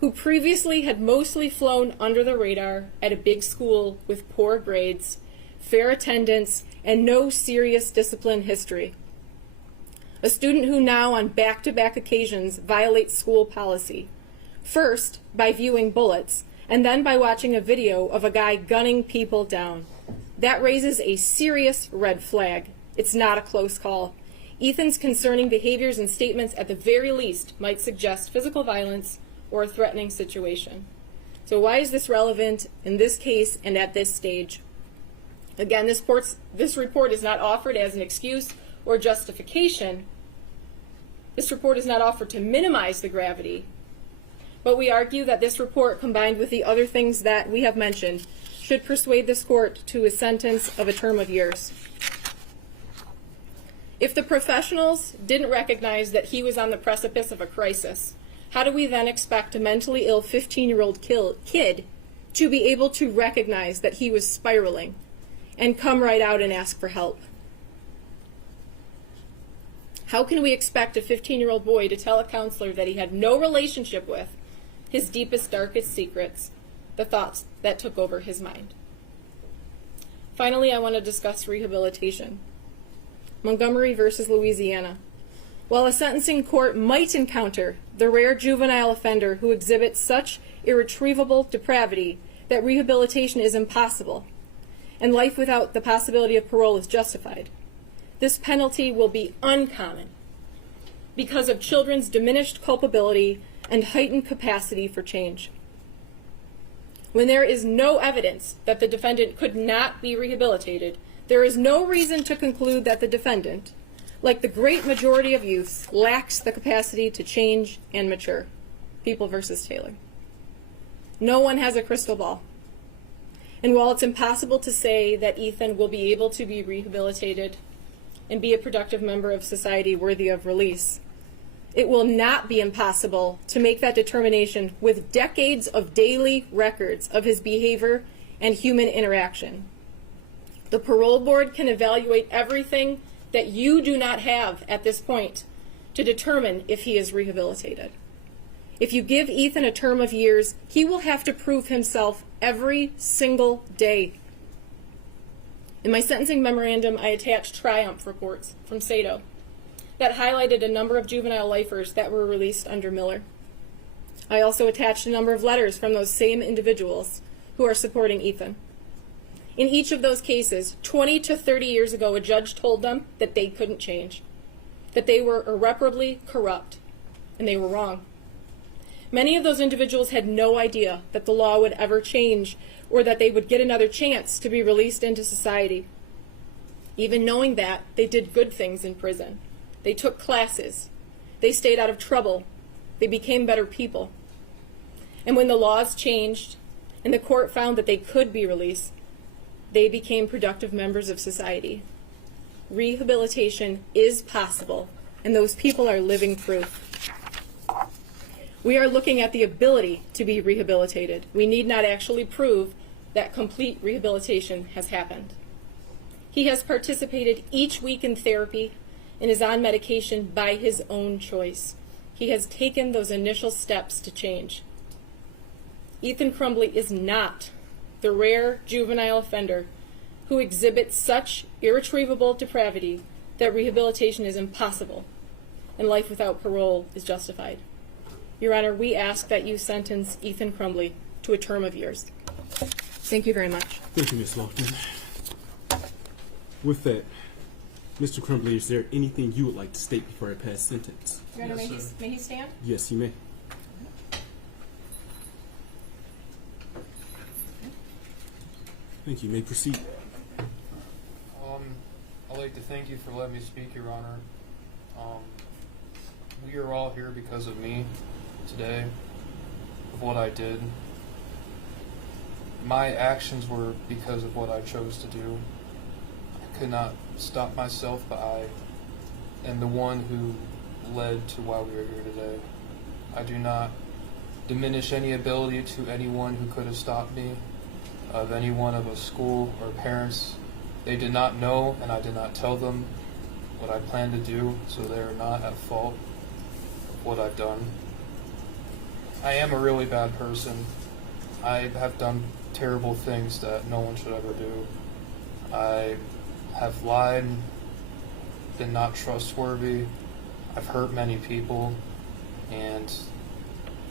who previously had mostly flown under the radar at a big school with poor grades, fair attendance, and no serious discipline history. A student who now on back-to-back occasions violates school policy, first by viewing bullets, and then by watching a video of a guy gunning people down. That raises a serious red flag. It's not a close call. Ethan's concerning behaviors and statements at the very least might suggest physical violence or a threatening situation. So why is this relevant in this case and at this stage? Again, this report is not offered as an excuse or justification. This report is not offered to minimize the gravity, but we argue that this report, combined with the other things that we have mentioned, should persuade this court to a sentence of a term of years. If the professionals didn't recognize that he was on the precipice of a crisis, how do we then expect a mentally ill 15-year-old kid to be able to recognize that he was spiraling and come right out and ask for help? How can we expect a 15-year-old boy to tell a counselor that he had no relationship with his deepest, darkest secrets, the thoughts that took over his mind? Finally, I want to discuss rehabilitation. Montgomery versus Louisiana. While a sentencing court might encounter the rare juvenile offender who exhibits such irretrievable depravity that rehabilitation is impossible and life without the possibility of parole is justified, this penalty will be uncommon because of children's diminished culpability and heightened capacity for change. When there is no evidence that the defendant could not be rehabilitated, there is no reason to conclude that the defendant, like the great majority of youth, lacks the capacity to change and mature. People versus Taylor. No one has a crystal ball. And while it's impossible to say that Ethan will be able to be rehabilitated and be a productive member of society worthy of release, it will not be impossible to make that determination with decades of daily records of his behavior and human interaction. The parole board can evaluate everything that you do not have at this point to determine if he is rehabilitated. If you give Ethan a term of years, he will have to prove himself every single day. In my sentencing memorandum, I attached triumph reports from SATO that highlighted a number of juvenile lifers that were released under Miller. I also attached a number of letters from those same individuals who are supporting Ethan. In each of those cases, 20 to 30 years ago, a judge told them that they couldn't change, that they were irreparably corrupt, and they were wrong. Many of those individuals had no idea that the law would ever change or that they would get another chance to be released into society. Even knowing that, they did good things in prison. They took classes. They stayed out of trouble. They became better people. And when the laws changed and the court found that they could be released, they became productive members of society. Rehabilitation is possible, and those people are living proof. We are looking at the ability to be rehabilitated. We need not actually prove that complete rehabilitation has happened. He has participated each week in therapy and is on medication by his own choice. He has taken those initial steps to change. Ethan Crumbley is not the rare juvenile offender who exhibit such irretrievable depravity that rehabilitation is impossible and life without parole is justified. Your Honor, we ask that you sentence Ethan Crumbly to a term of years. Thank you very much. Thank you, Ms. Lofton. With that, Mr. Crumbly, is there anything you would like to state before I pass sentence? Your Honor, may he stand? Yes, you may. Thank you. You may proceed. I'd like to thank you for letting me speak, Your Honor. We are all here because of me today, of what I did. My actions were because of what I chose to do. I could not stop myself, but I am the one who led to why we are here today. I do not diminish any ability to anyone who could have stopped me, of anyone of a school or parents. They did not know, and I did not tell them what I planned to do, so they are not at fault of what I've done. I am a really bad person. I have done terrible things that no one should ever do. I have lied, been not trustworthy. I've hurt many people, and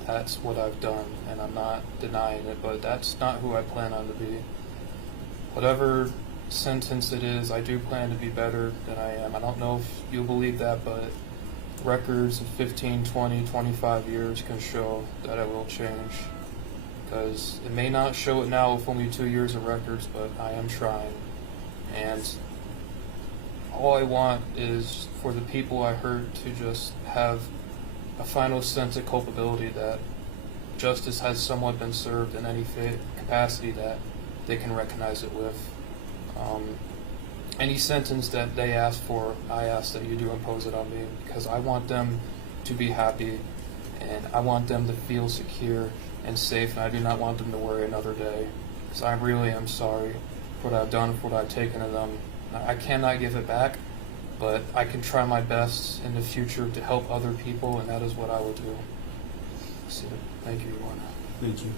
that's what I've done, and I'm not denying it, but that's not who I plan on to be. Whatever sentence it is, I do plan to be better than I am. I don't know if you'll believe that, but records of 15, 20, 25 years can show that I will change. Because it may not show it now with only 2 years of records, but I am trying. And all I want is for the people I hurt to just have a final sense of culpability that justice has somewhat been served in any capacity that they can recognize it with. Any sentence that they ask for, I ask that you do impose it on me, because I want them to be happy and I want them to feel secure and safe, and I do not want them to worry another day, because I really am sorry for what I've done, for what I've taken of them. I cannot give it back, but I can try my best in the future to help other people, and that is what I will do. So, thank you, Your Honor. Thank you.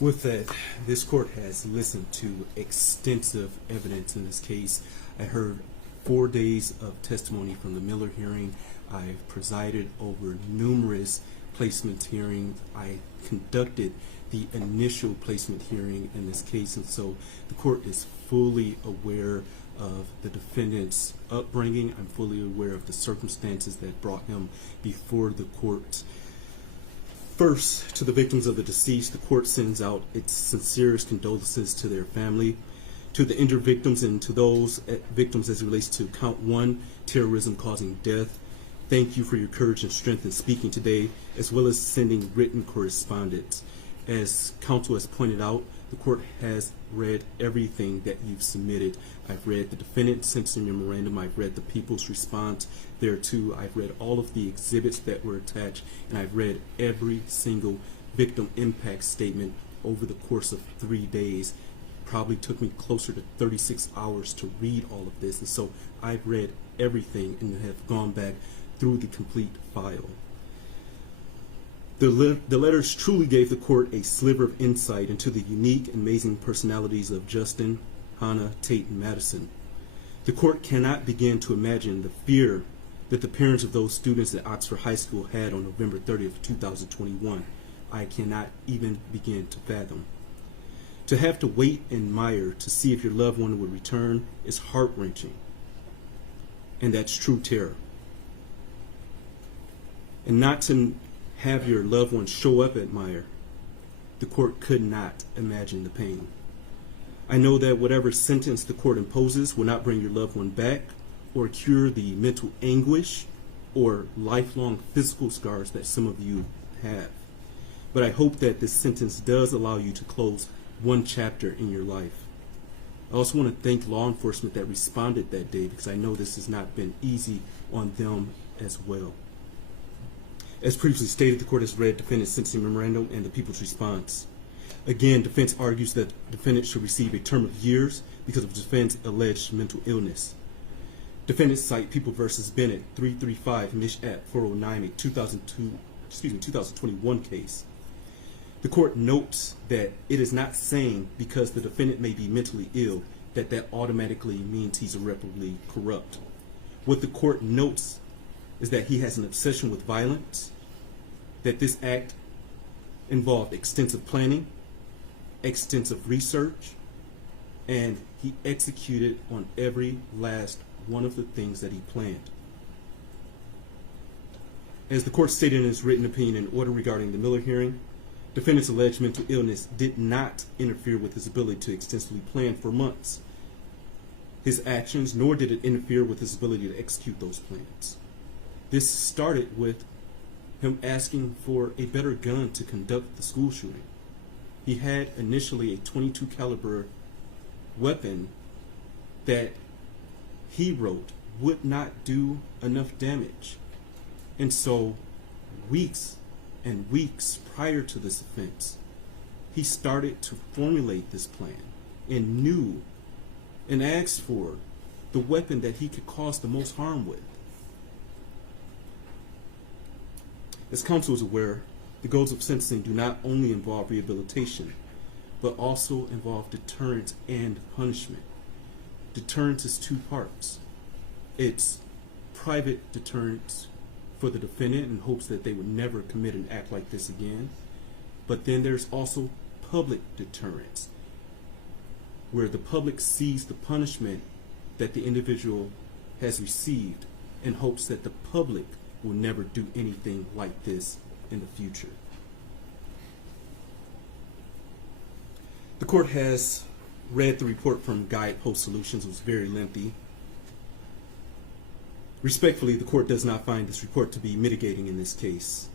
With that, this court has listened to extensive evidence in this case. I heard 4 days of testimony from the Miller hearing. I've presided over numerous placement hearings. I conducted the initial placement hearing in this case, and so the court is fully aware of the defendant's upbringing. I'm fully aware of the circumstances that brought him before the court. First, to the victims of the deceased, the court sends out its sincerest condolences to their family. To the injured victims and to those victims as it relates to Count 1, terrorism causing death, thank you for your courage and strength in speaking today, as well as sending written correspondence. As counsel has pointed out, the court has read everything that you've submitted. I've read the defendant's sentencing memorandum. I've read the people's response thereto. I've read all of the exhibits that were attached, and I've read every single victim impact statement over the course of 3 days. Probably took me closer to 36 hours to read all of this, and so I've read everything and have gone back through the complete file. The letters truly gave the court a sliver of insight into the unique and amazing personalities of Justin, Hannah, Tate, and Madison. The court cannot begin to imagine the fear that the parents of those students at Oxford High School had on November 30th, 2021. I cannot even begin to fathom. To have to wait and mire to see if your loved one would return is heart-wrenching, and that's true terror. And not to have your loved one show up at Mire, the court could not imagine the pain. I know that whatever sentence the court imposes will not bring your loved one back or cure the mental anguish or lifelong physical scars that some of you have. But I hope that this sentence does allow you to close one chapter in your life. I also want to thank law enforcement that responded that day, because I know this has not been easy on them as well. As previously stated, the court has read defendant's sentencing memorandum and the people's response. Again, defense argues that the defendant should receive a term of years because of defendant's alleged mental illness. Defendants cite People v. Bennett, 335 Mich. at 409, a 2021 case. The court notes that it is not saying because the defendant may be mentally ill that automatically means he's irreparably corrupt. What the court notes is that he has an obsession with violence, that this act involved extensive planning, extensive research, and he executed on every last one of the things that he planned. As the court stated in its written opinion and order regarding the Miller hearing, defendant's alleged mental illness did not interfere with his ability to extensively plan for months his actions, nor did it interfere with his ability to execute those plans. This started with him asking for a better gun to conduct the school shooting. He had initially a .22 caliber weapon that he wrote would not do enough damage. And so weeks and weeks prior to this offense, he started to formulate this plan and knew and asked for the weapon that he could cause the most harm with. As counsel is aware, the goals of sentencing do not only involve rehabilitation, but also involve deterrence and punishment. Deterrence is two parts. It's private deterrence for the defendant in hopes that they would never commit an act like this again. But then there's also public deterrence, where the public sees the punishment that the individual has received in hopes that the public will never do anything like this in the future. The court has read the report from Guidepost Solutions. It was very lengthy. Respectfully, the court does not find this report to be mitigating in this case.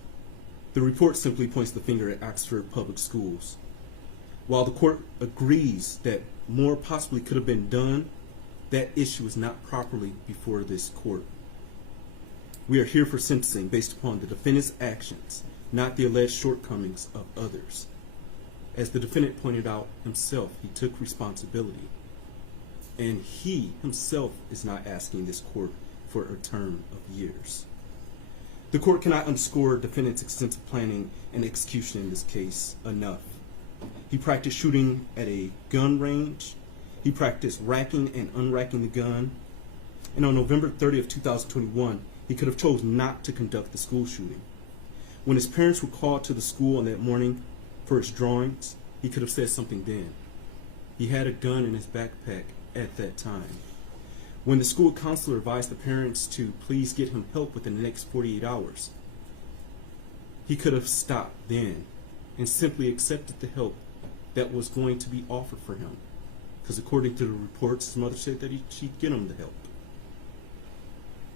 The report simply points the finger at Oxford Public Schools. While the court agrees that more possibly could have been done, that issue is not properly before this court. We are here for sentencing based upon the defendant's actions, not the alleged shortcomings of others. As the defendant pointed out himself, he took responsibility. And he himself is not asking this court for a term of years. The court cannot underscore defendant's extensive planning and execution in this case enough. He practiced shooting at a gun range. He practiced racking and unracking the gun. And on November 30th, 2021, he could have chosen not to conduct the school shooting. When his parents were called to the school on that morning for his drawings, he could have said something then. He had a gun in his backpack at that time. When the school counselor advised the parents to please get him help within the next 48 hours, he could have stopped then and simply accepted the help that was going to be offered for him. Because according to the reports, his mother said that she'd get him the help.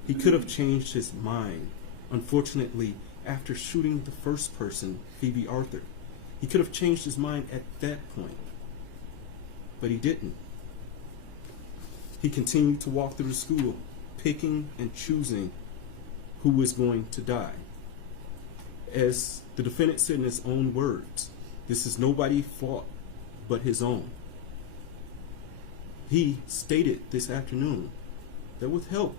He could have changed his mind. Unfortunately, after shooting the first person, Phoebe Arthur, he could have changed his mind at that point. But he didn't. He continued to walk through the school, picking and choosing who was going to die. As the defendant said in his own words, this is nobody's fault but his own. He stated this afternoon that with help,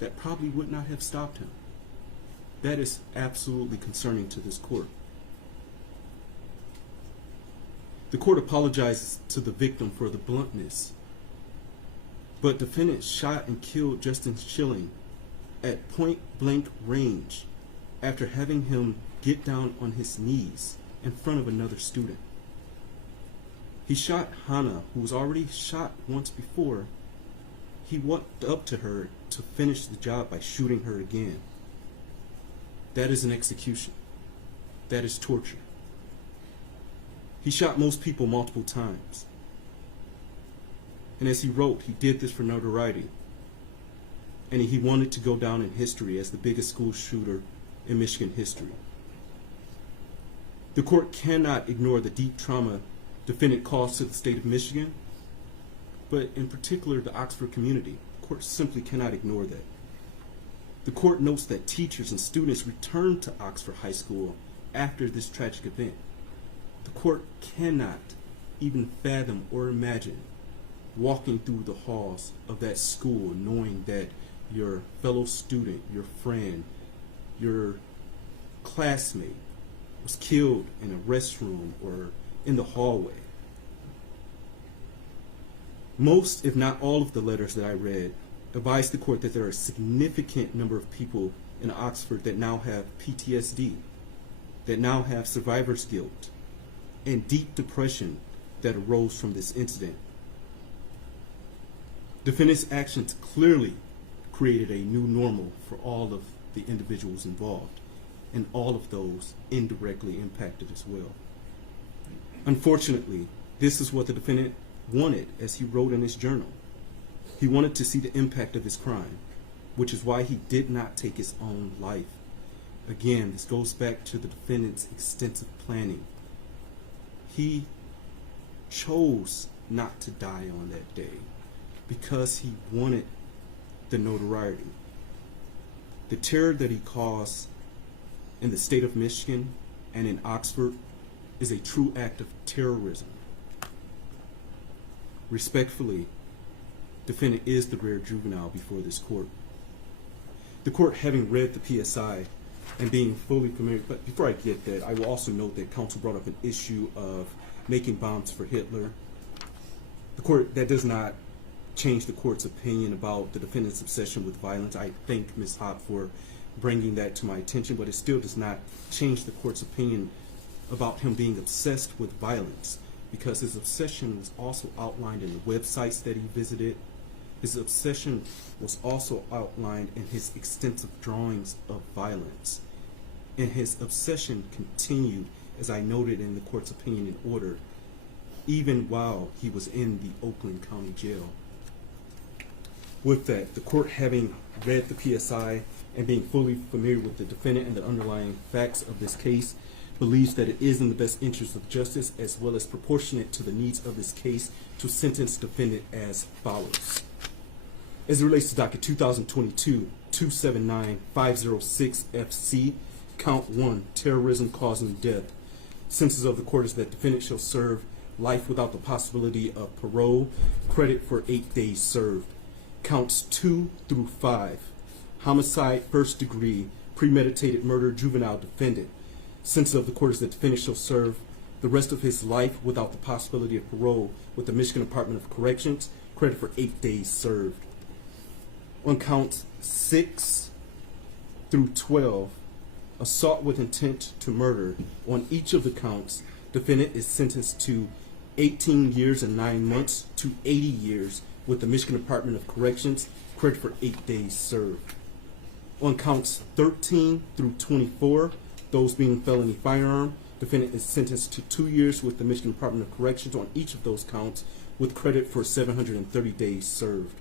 that probably would not have stopped him. That is absolutely concerning to this court. The court apologizes to the victim for the bluntness, but defendant shot and killed Justin Schilling at point-blank range after having him get down on his knees in front of another student. He shot Hannah, who was already shot once before. He walked up to her to finish the job by shooting her again. That is an execution. That is torture. He shot most people multiple times. And as he wrote, he did this for notoriety. And he wanted to go down in history as the biggest school shooter in Michigan history. The court cannot ignore the deep trauma defendant caused to the state of Michigan, but in particular the Oxford community. The court simply cannot ignore that. The court notes that teachers and students returned to Oxford High School after this tragic event. The court cannot even fathom or imagine walking through the halls of that school knowing that your fellow student, your friend, your classmate was killed in a restroom or in the hallway. Most, if not all, of the letters that I read advised the court that there are a significant number of people in Oxford that now have PTSD, that now have survivor's guilt, and deep depression that arose from this incident. Defendant's actions clearly created a new normal for all of the individuals involved, and all of those indirectly impacted as well. Unfortunately, this is what the defendant wanted, as he wrote in his journal. He wanted to see the impact of his crime, which is why he did not take his own life. Again, this goes back to the defendant's extensive planning. He chose not to die on that day because he wanted the notoriety. The terror that he caused in the state of Michigan and in Oxford is a true act of terrorism. Respectfully, defendant is the rare juvenile before this court. The court, having read the PSI and being fully familiar, but before I get that, I will also note that counsel brought up an issue of making bombs for Hitler. The court, that does not change the court's opinion about the defendant's obsession with violence. I thank Ms. Hott for bringing that to my attention, but it still does not change the court's opinion about him being obsessed with violence, because his obsession was also outlined in the websites that he visited. His obsession was also outlined in his extensive drawings of violence. And his obsession continued, as I noted in the court's opinion in order, even while he was in the Oakland County Jail. With that, the court, having read the PSI and being fully familiar with the defendant and the underlying facts of this case, believes that it is in the best interest of justice, as well as proportionate to the needs of this case, to sentence defendant as follows. As it relates to docket 2022-279-506 FC, count 1, terrorism causing death. Sentence of the court is that defendant shall serve life without the possibility of parole, credit for 8 days served. Counts 2 through 5, homicide, first degree, premeditated murder, juvenile defendant. Sentence of the court is that defendant shall serve the rest of his life without the possibility of parole with the Michigan Department of Corrections, credit for 8 days served. On counts 6 through 12, assault with intent to murder. On each of the counts, defendant is sentenced to 18 years and 9 months to 80 years with the Michigan Department of Corrections, credit for 8 days served. On counts 13 through 24, those being felony firearm, defendant is sentenced to 2 years with the Michigan Department of Corrections on each of those counts with credit for 730 days served.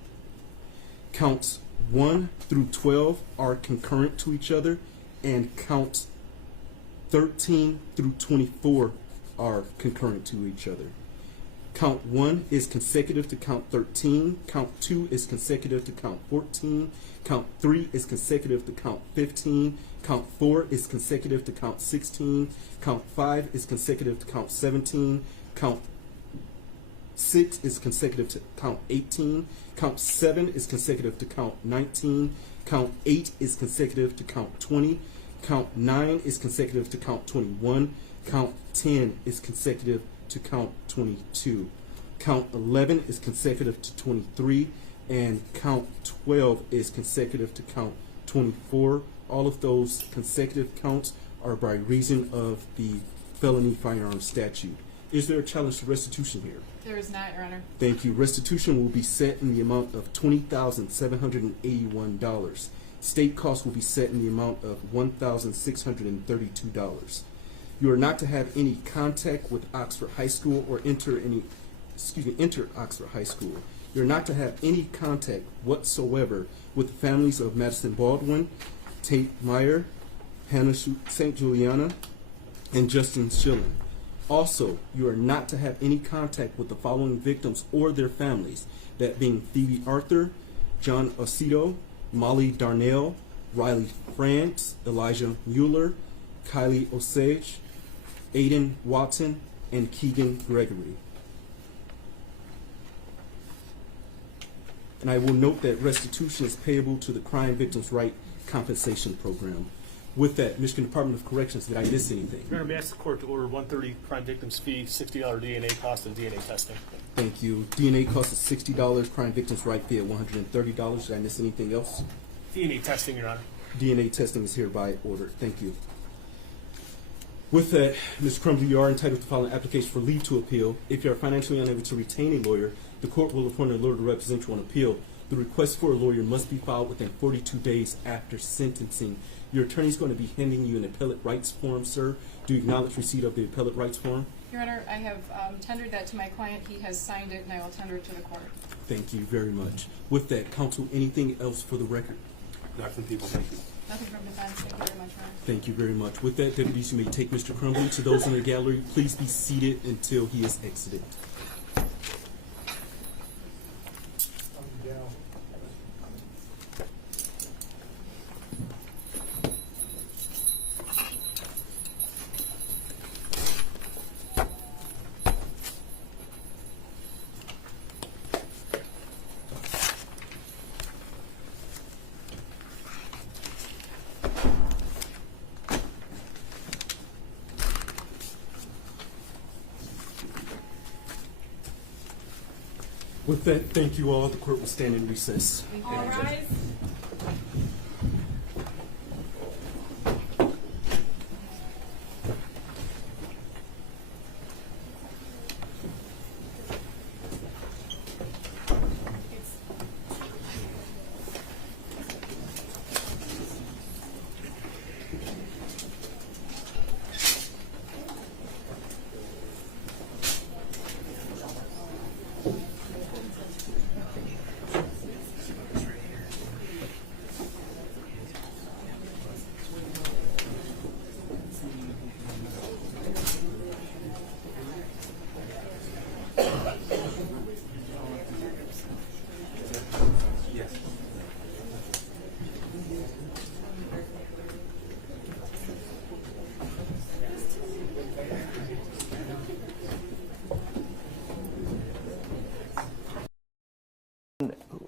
Counts 1 through 12 are concurrent to each other, and counts 13 through 24 are concurrent to each other. Count 1 is consecutive to count 13, count 2 is consecutive to count 14, count 3 is consecutive to count 15, count 4 is consecutive to count 16, count 5 is consecutive to count 17, count 6 is consecutive to count 18, count 7 is consecutive to count 19, count 8 is consecutive to count 20, count 9 is consecutive to count 21, count 10 is consecutive to count 22, count 11 is consecutive to 23, and count 12 is consecutive to count 24. All of those consecutive counts are by reason of the felony firearm statute. Is there a challenge to restitution here? There is not, Your Honor. Thank you. Restitution will be set in the amount of $20,781. State costs will be set in the amount of $1,632. You are not to have any contact with Oxford High School or enter Oxford High School. You're not to have any contact whatsoever with the families of Madison Baldwin, Tate Meyer, Hannah St. Juliana, and Justin Shilling. Also, you are not to have any contact with the following victims or their families, that being Phoebe Arthur, John Osito, Molly Darnell, Riley France, Elijah Mueller, Kylie Osage, Aiden Watson, and Keegan Gregory. And I will note that restitution is payable to the Crime Victims' Right Compensation Program. With that, Michigan Department of Corrections, did I miss anything? Your Honor, may I ask the court to order 130 crime victims fee, $60 DNA cost, and DNA testing? Thank you. DNA cost is $60, Crime Victims' Right fee at $130. Did I miss anything else? DNA testing, Your Honor. DNA testing is hereby ordered. Thank you. With that, Ms. Crumbly, you are entitled to file an application for leave to appeal. If you are financially unable to retain a lawyer, the court will appoint a lawyer to represent you on appeal. The request for a lawyer must be filed within 42 days after sentencing. Your attorney is going to be handing you an appellate rights form, sir. Do you acknowledge receipt of the appellate rights form? Your Honor, I have tendered that to my client. He has signed it, and I will tender it to the court. Thank you very much. With that, counsel, anything else for the record? Not from people, thank you. Nothing from defense. Thank you very much, Your Honor. Thank you very much. With that, deputies, you may take Mr. Crumbly. To those in the gallery, please be seated until he is exited. With that, thank you all. The court will stand in recess. All rise.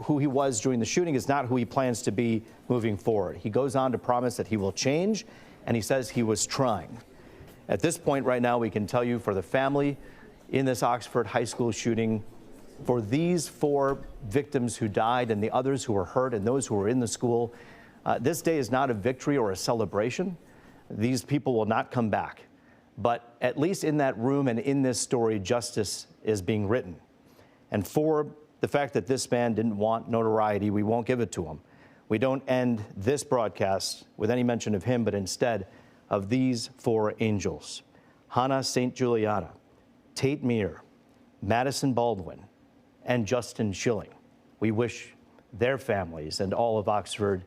Who he was during the shooting is not who he plans to be moving forward. He goes on to promise that he will change, and he says he was trying. At this point right now, we can tell you, for the family in this Oxford high school shooting, for these 4 victims who died and the others who were hurt and those who were in the school, this day is not a victory or a celebration. These people will not come back. But at least in that room and in this story, justice is being written. And for the fact that this man didn't want notoriety, we won't give it to him. We don't end this broadcast with any mention of him, but instead of these 4 angels: Hannah St. Juliana, Tate Mir, Madison Baldwin, and Justin Schilling. We wish their families and all of Oxford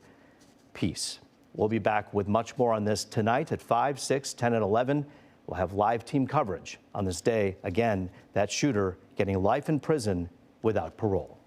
peace. We'll be back with much more on this tonight at 5, 6, 10, and 11. We'll have live team coverage on this day. Again, that shooter getting life in prison without parole.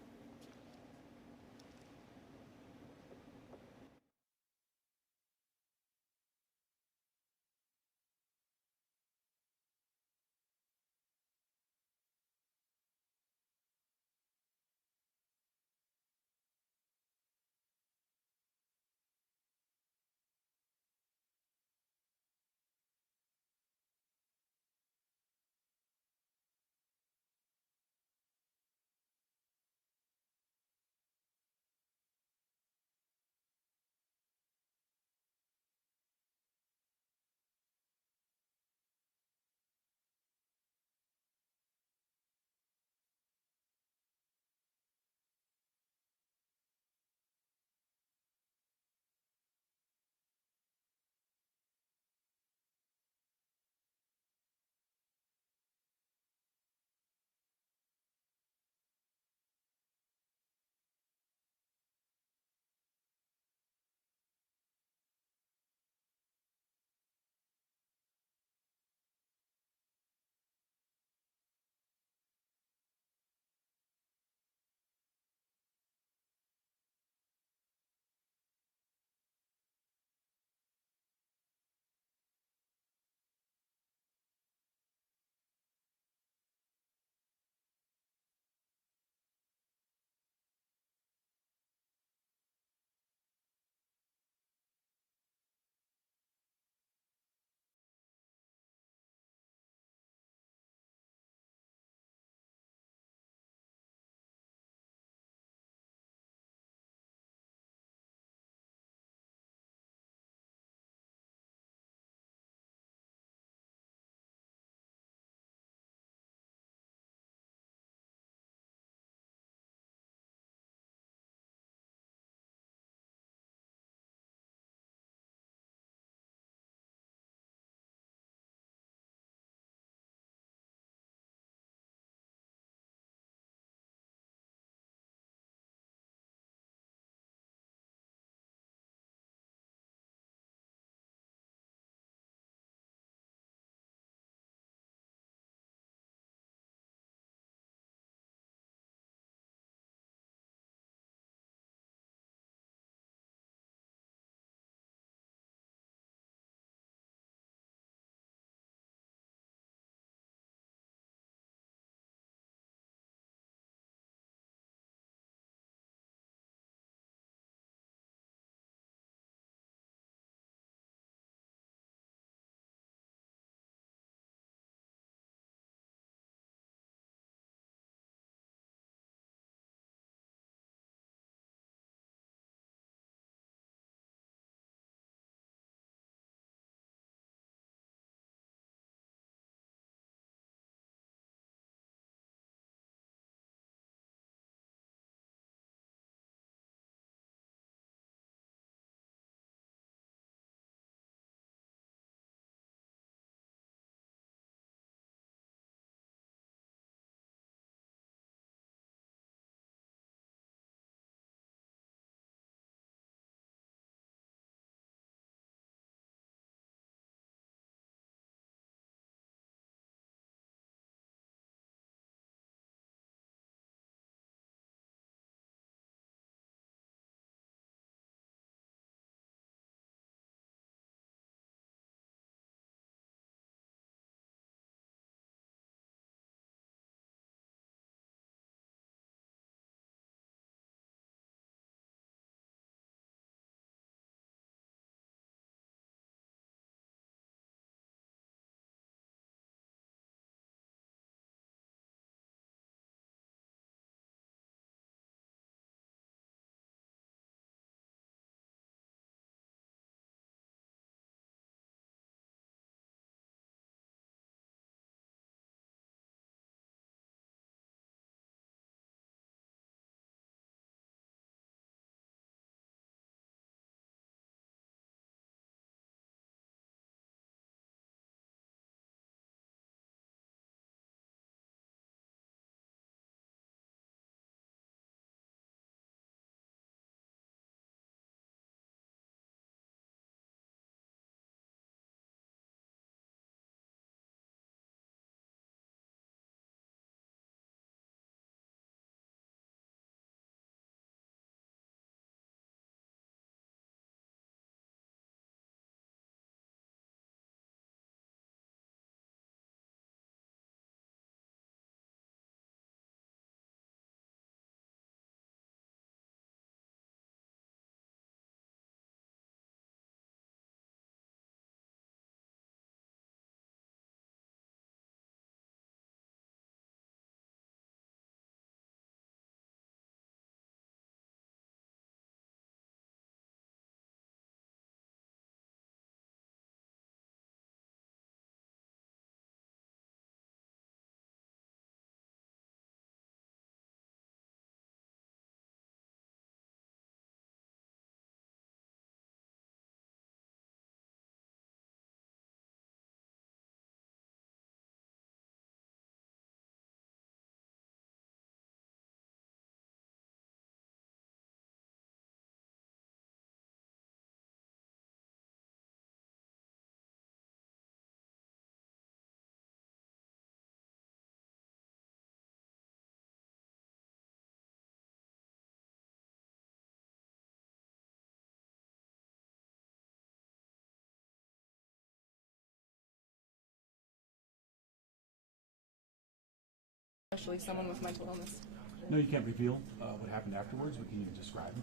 actually someone with mental illness. No, you can't reveal what happened afterwards, but can you describe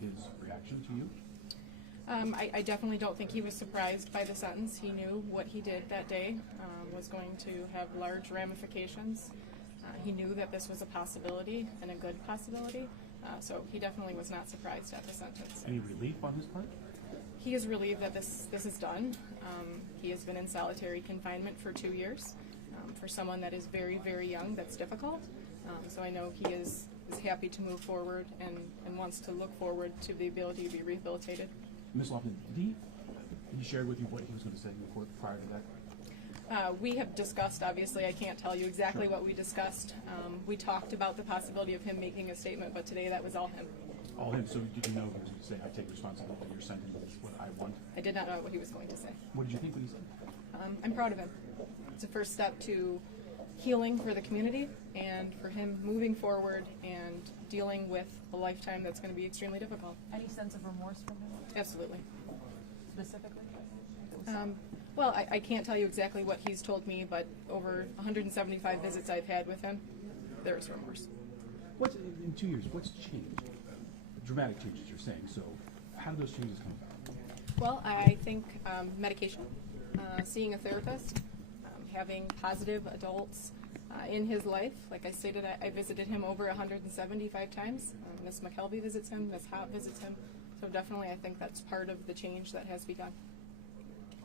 his reaction to you? I definitely don't think he was surprised by the sentence. He knew what he did that day was going to have large ramifications. He knew that this was a possibility and a good possibility, so he definitely was not surprised at the sentence. Any relief on his part? He is relieved that this is done. He has been in solitary confinement for 2 years. For someone that is very, very young, that's difficult. So I know he is happy to move forward and wants to look forward to the ability to be rehabilitated. Ms. Lofton, did he share with you what he was going to say in the court prior to that? We have discussed, obviously, I can't tell you exactly what we discussed. We talked about the possibility of him making a statement, but today that was all him. All him. So did you know he was going to say, I take responsibility, your sentence is what I want? I did not know what he was going to say. What did you think when he said? I'm proud of him. It's a first step to healing for the community and for him moving forward and dealing with a lifetime that's going to be extremely difficult. Any sense of remorse from him? Absolutely. Specifically? Well, I can't tell you exactly what he's told me, but over 175 visits I've had with him, there is remorse. In 2 years, what's changed? Dramatic changes, you're saying. So how do those changes come about? Well, I think medication, seeing a therapist, having positive adults in his life. Like I stated, I visited him over 175 times. Ms. McKelvey visits him, Ms. Hopp visits him. So definitely I think that's part of the change that has begun.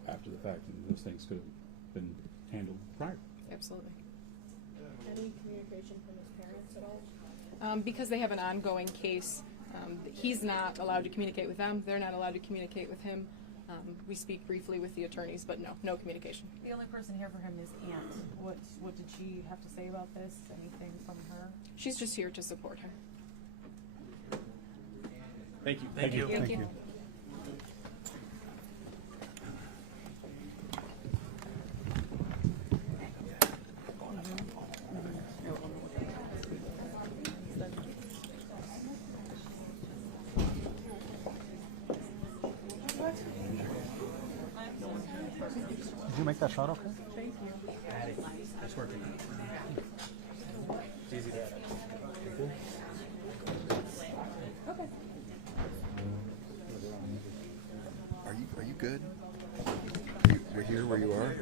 After the fact, and those things could have been handled prior. Absolutely. Any communication from his parents at all? Because they have an ongoing case, he's not allowed to communicate with them. They're not allowed to communicate with him. We speak briefly with the attorneys, but no communication. The only person here for him is Aunt. What did she have to say about this? Anything from her? She's just here to support him. Thank you. Thank you. Thank you. Did you make that shot okay? Thank you. It's working. It's easy to add. Okay. Are you good? You're here where you are?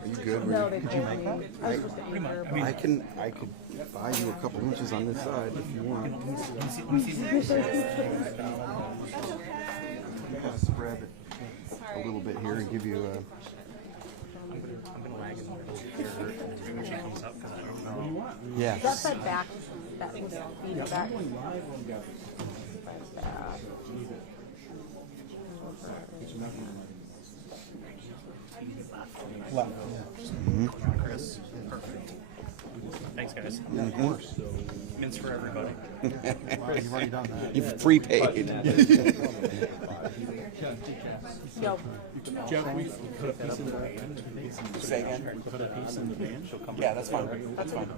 Are you good? No, they told me. I was supposed to I anger. I could buy you a couple inches on this side if you want. Yeah, spread a little bit here and give you a. I'm gonna lag in when she comes up because I don't know. Yeah. That's that back. That was feedback. Chris, perfect. Thanks, guys. Mints for everybody. You've already done that. You've prepaid. Yo. Jeff, we put a piece in the band. Say again? Put a piece in the band. Yeah, that's fine. That's fine.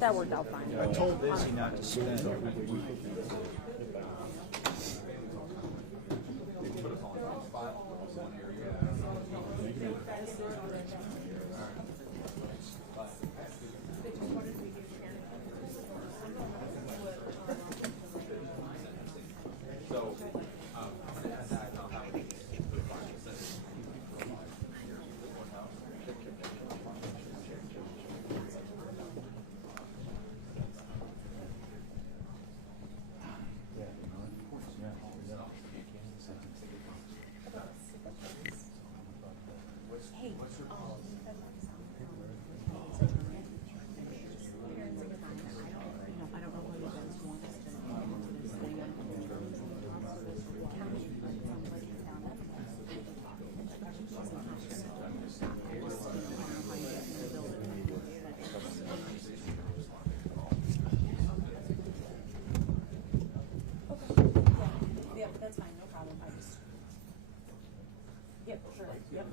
That worked out fine. I told Busy not to spend. Yep, that's fine, no problem. Yep, sure. Yep.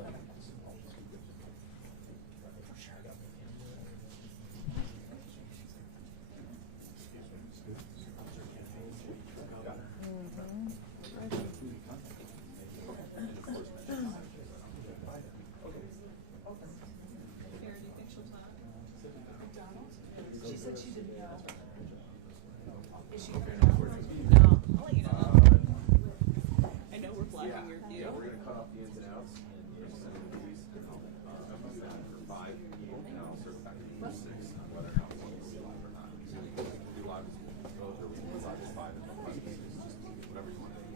Yeah, yeah, we're gonna cut off the ins and outs and just send these and I'll for 5 people and I'll circle back to you for 6 on whether or not we want to see live or not. So we can do live as both or we can do live as 5 and 5 as 6, just whatever you want to do.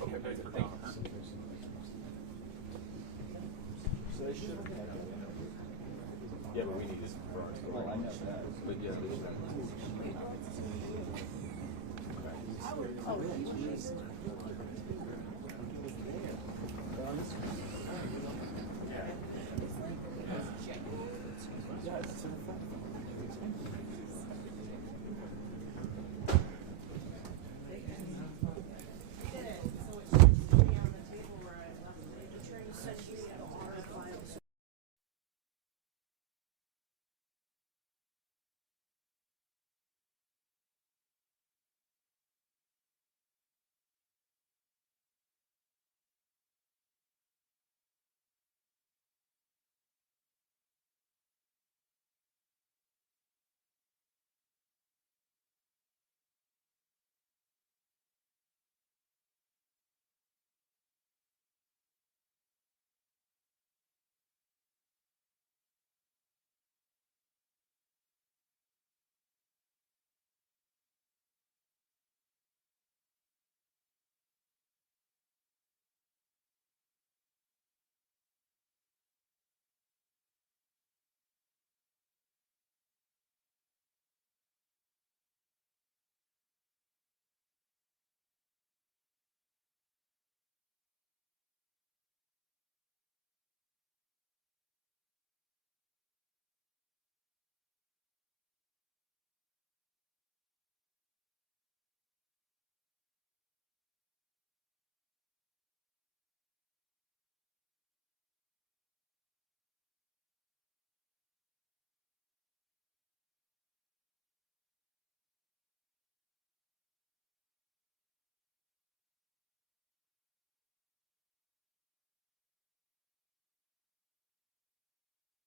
Okay, thanks for coming. So they should have yeah, but we need this for our school. I have that. But yeah, they should have.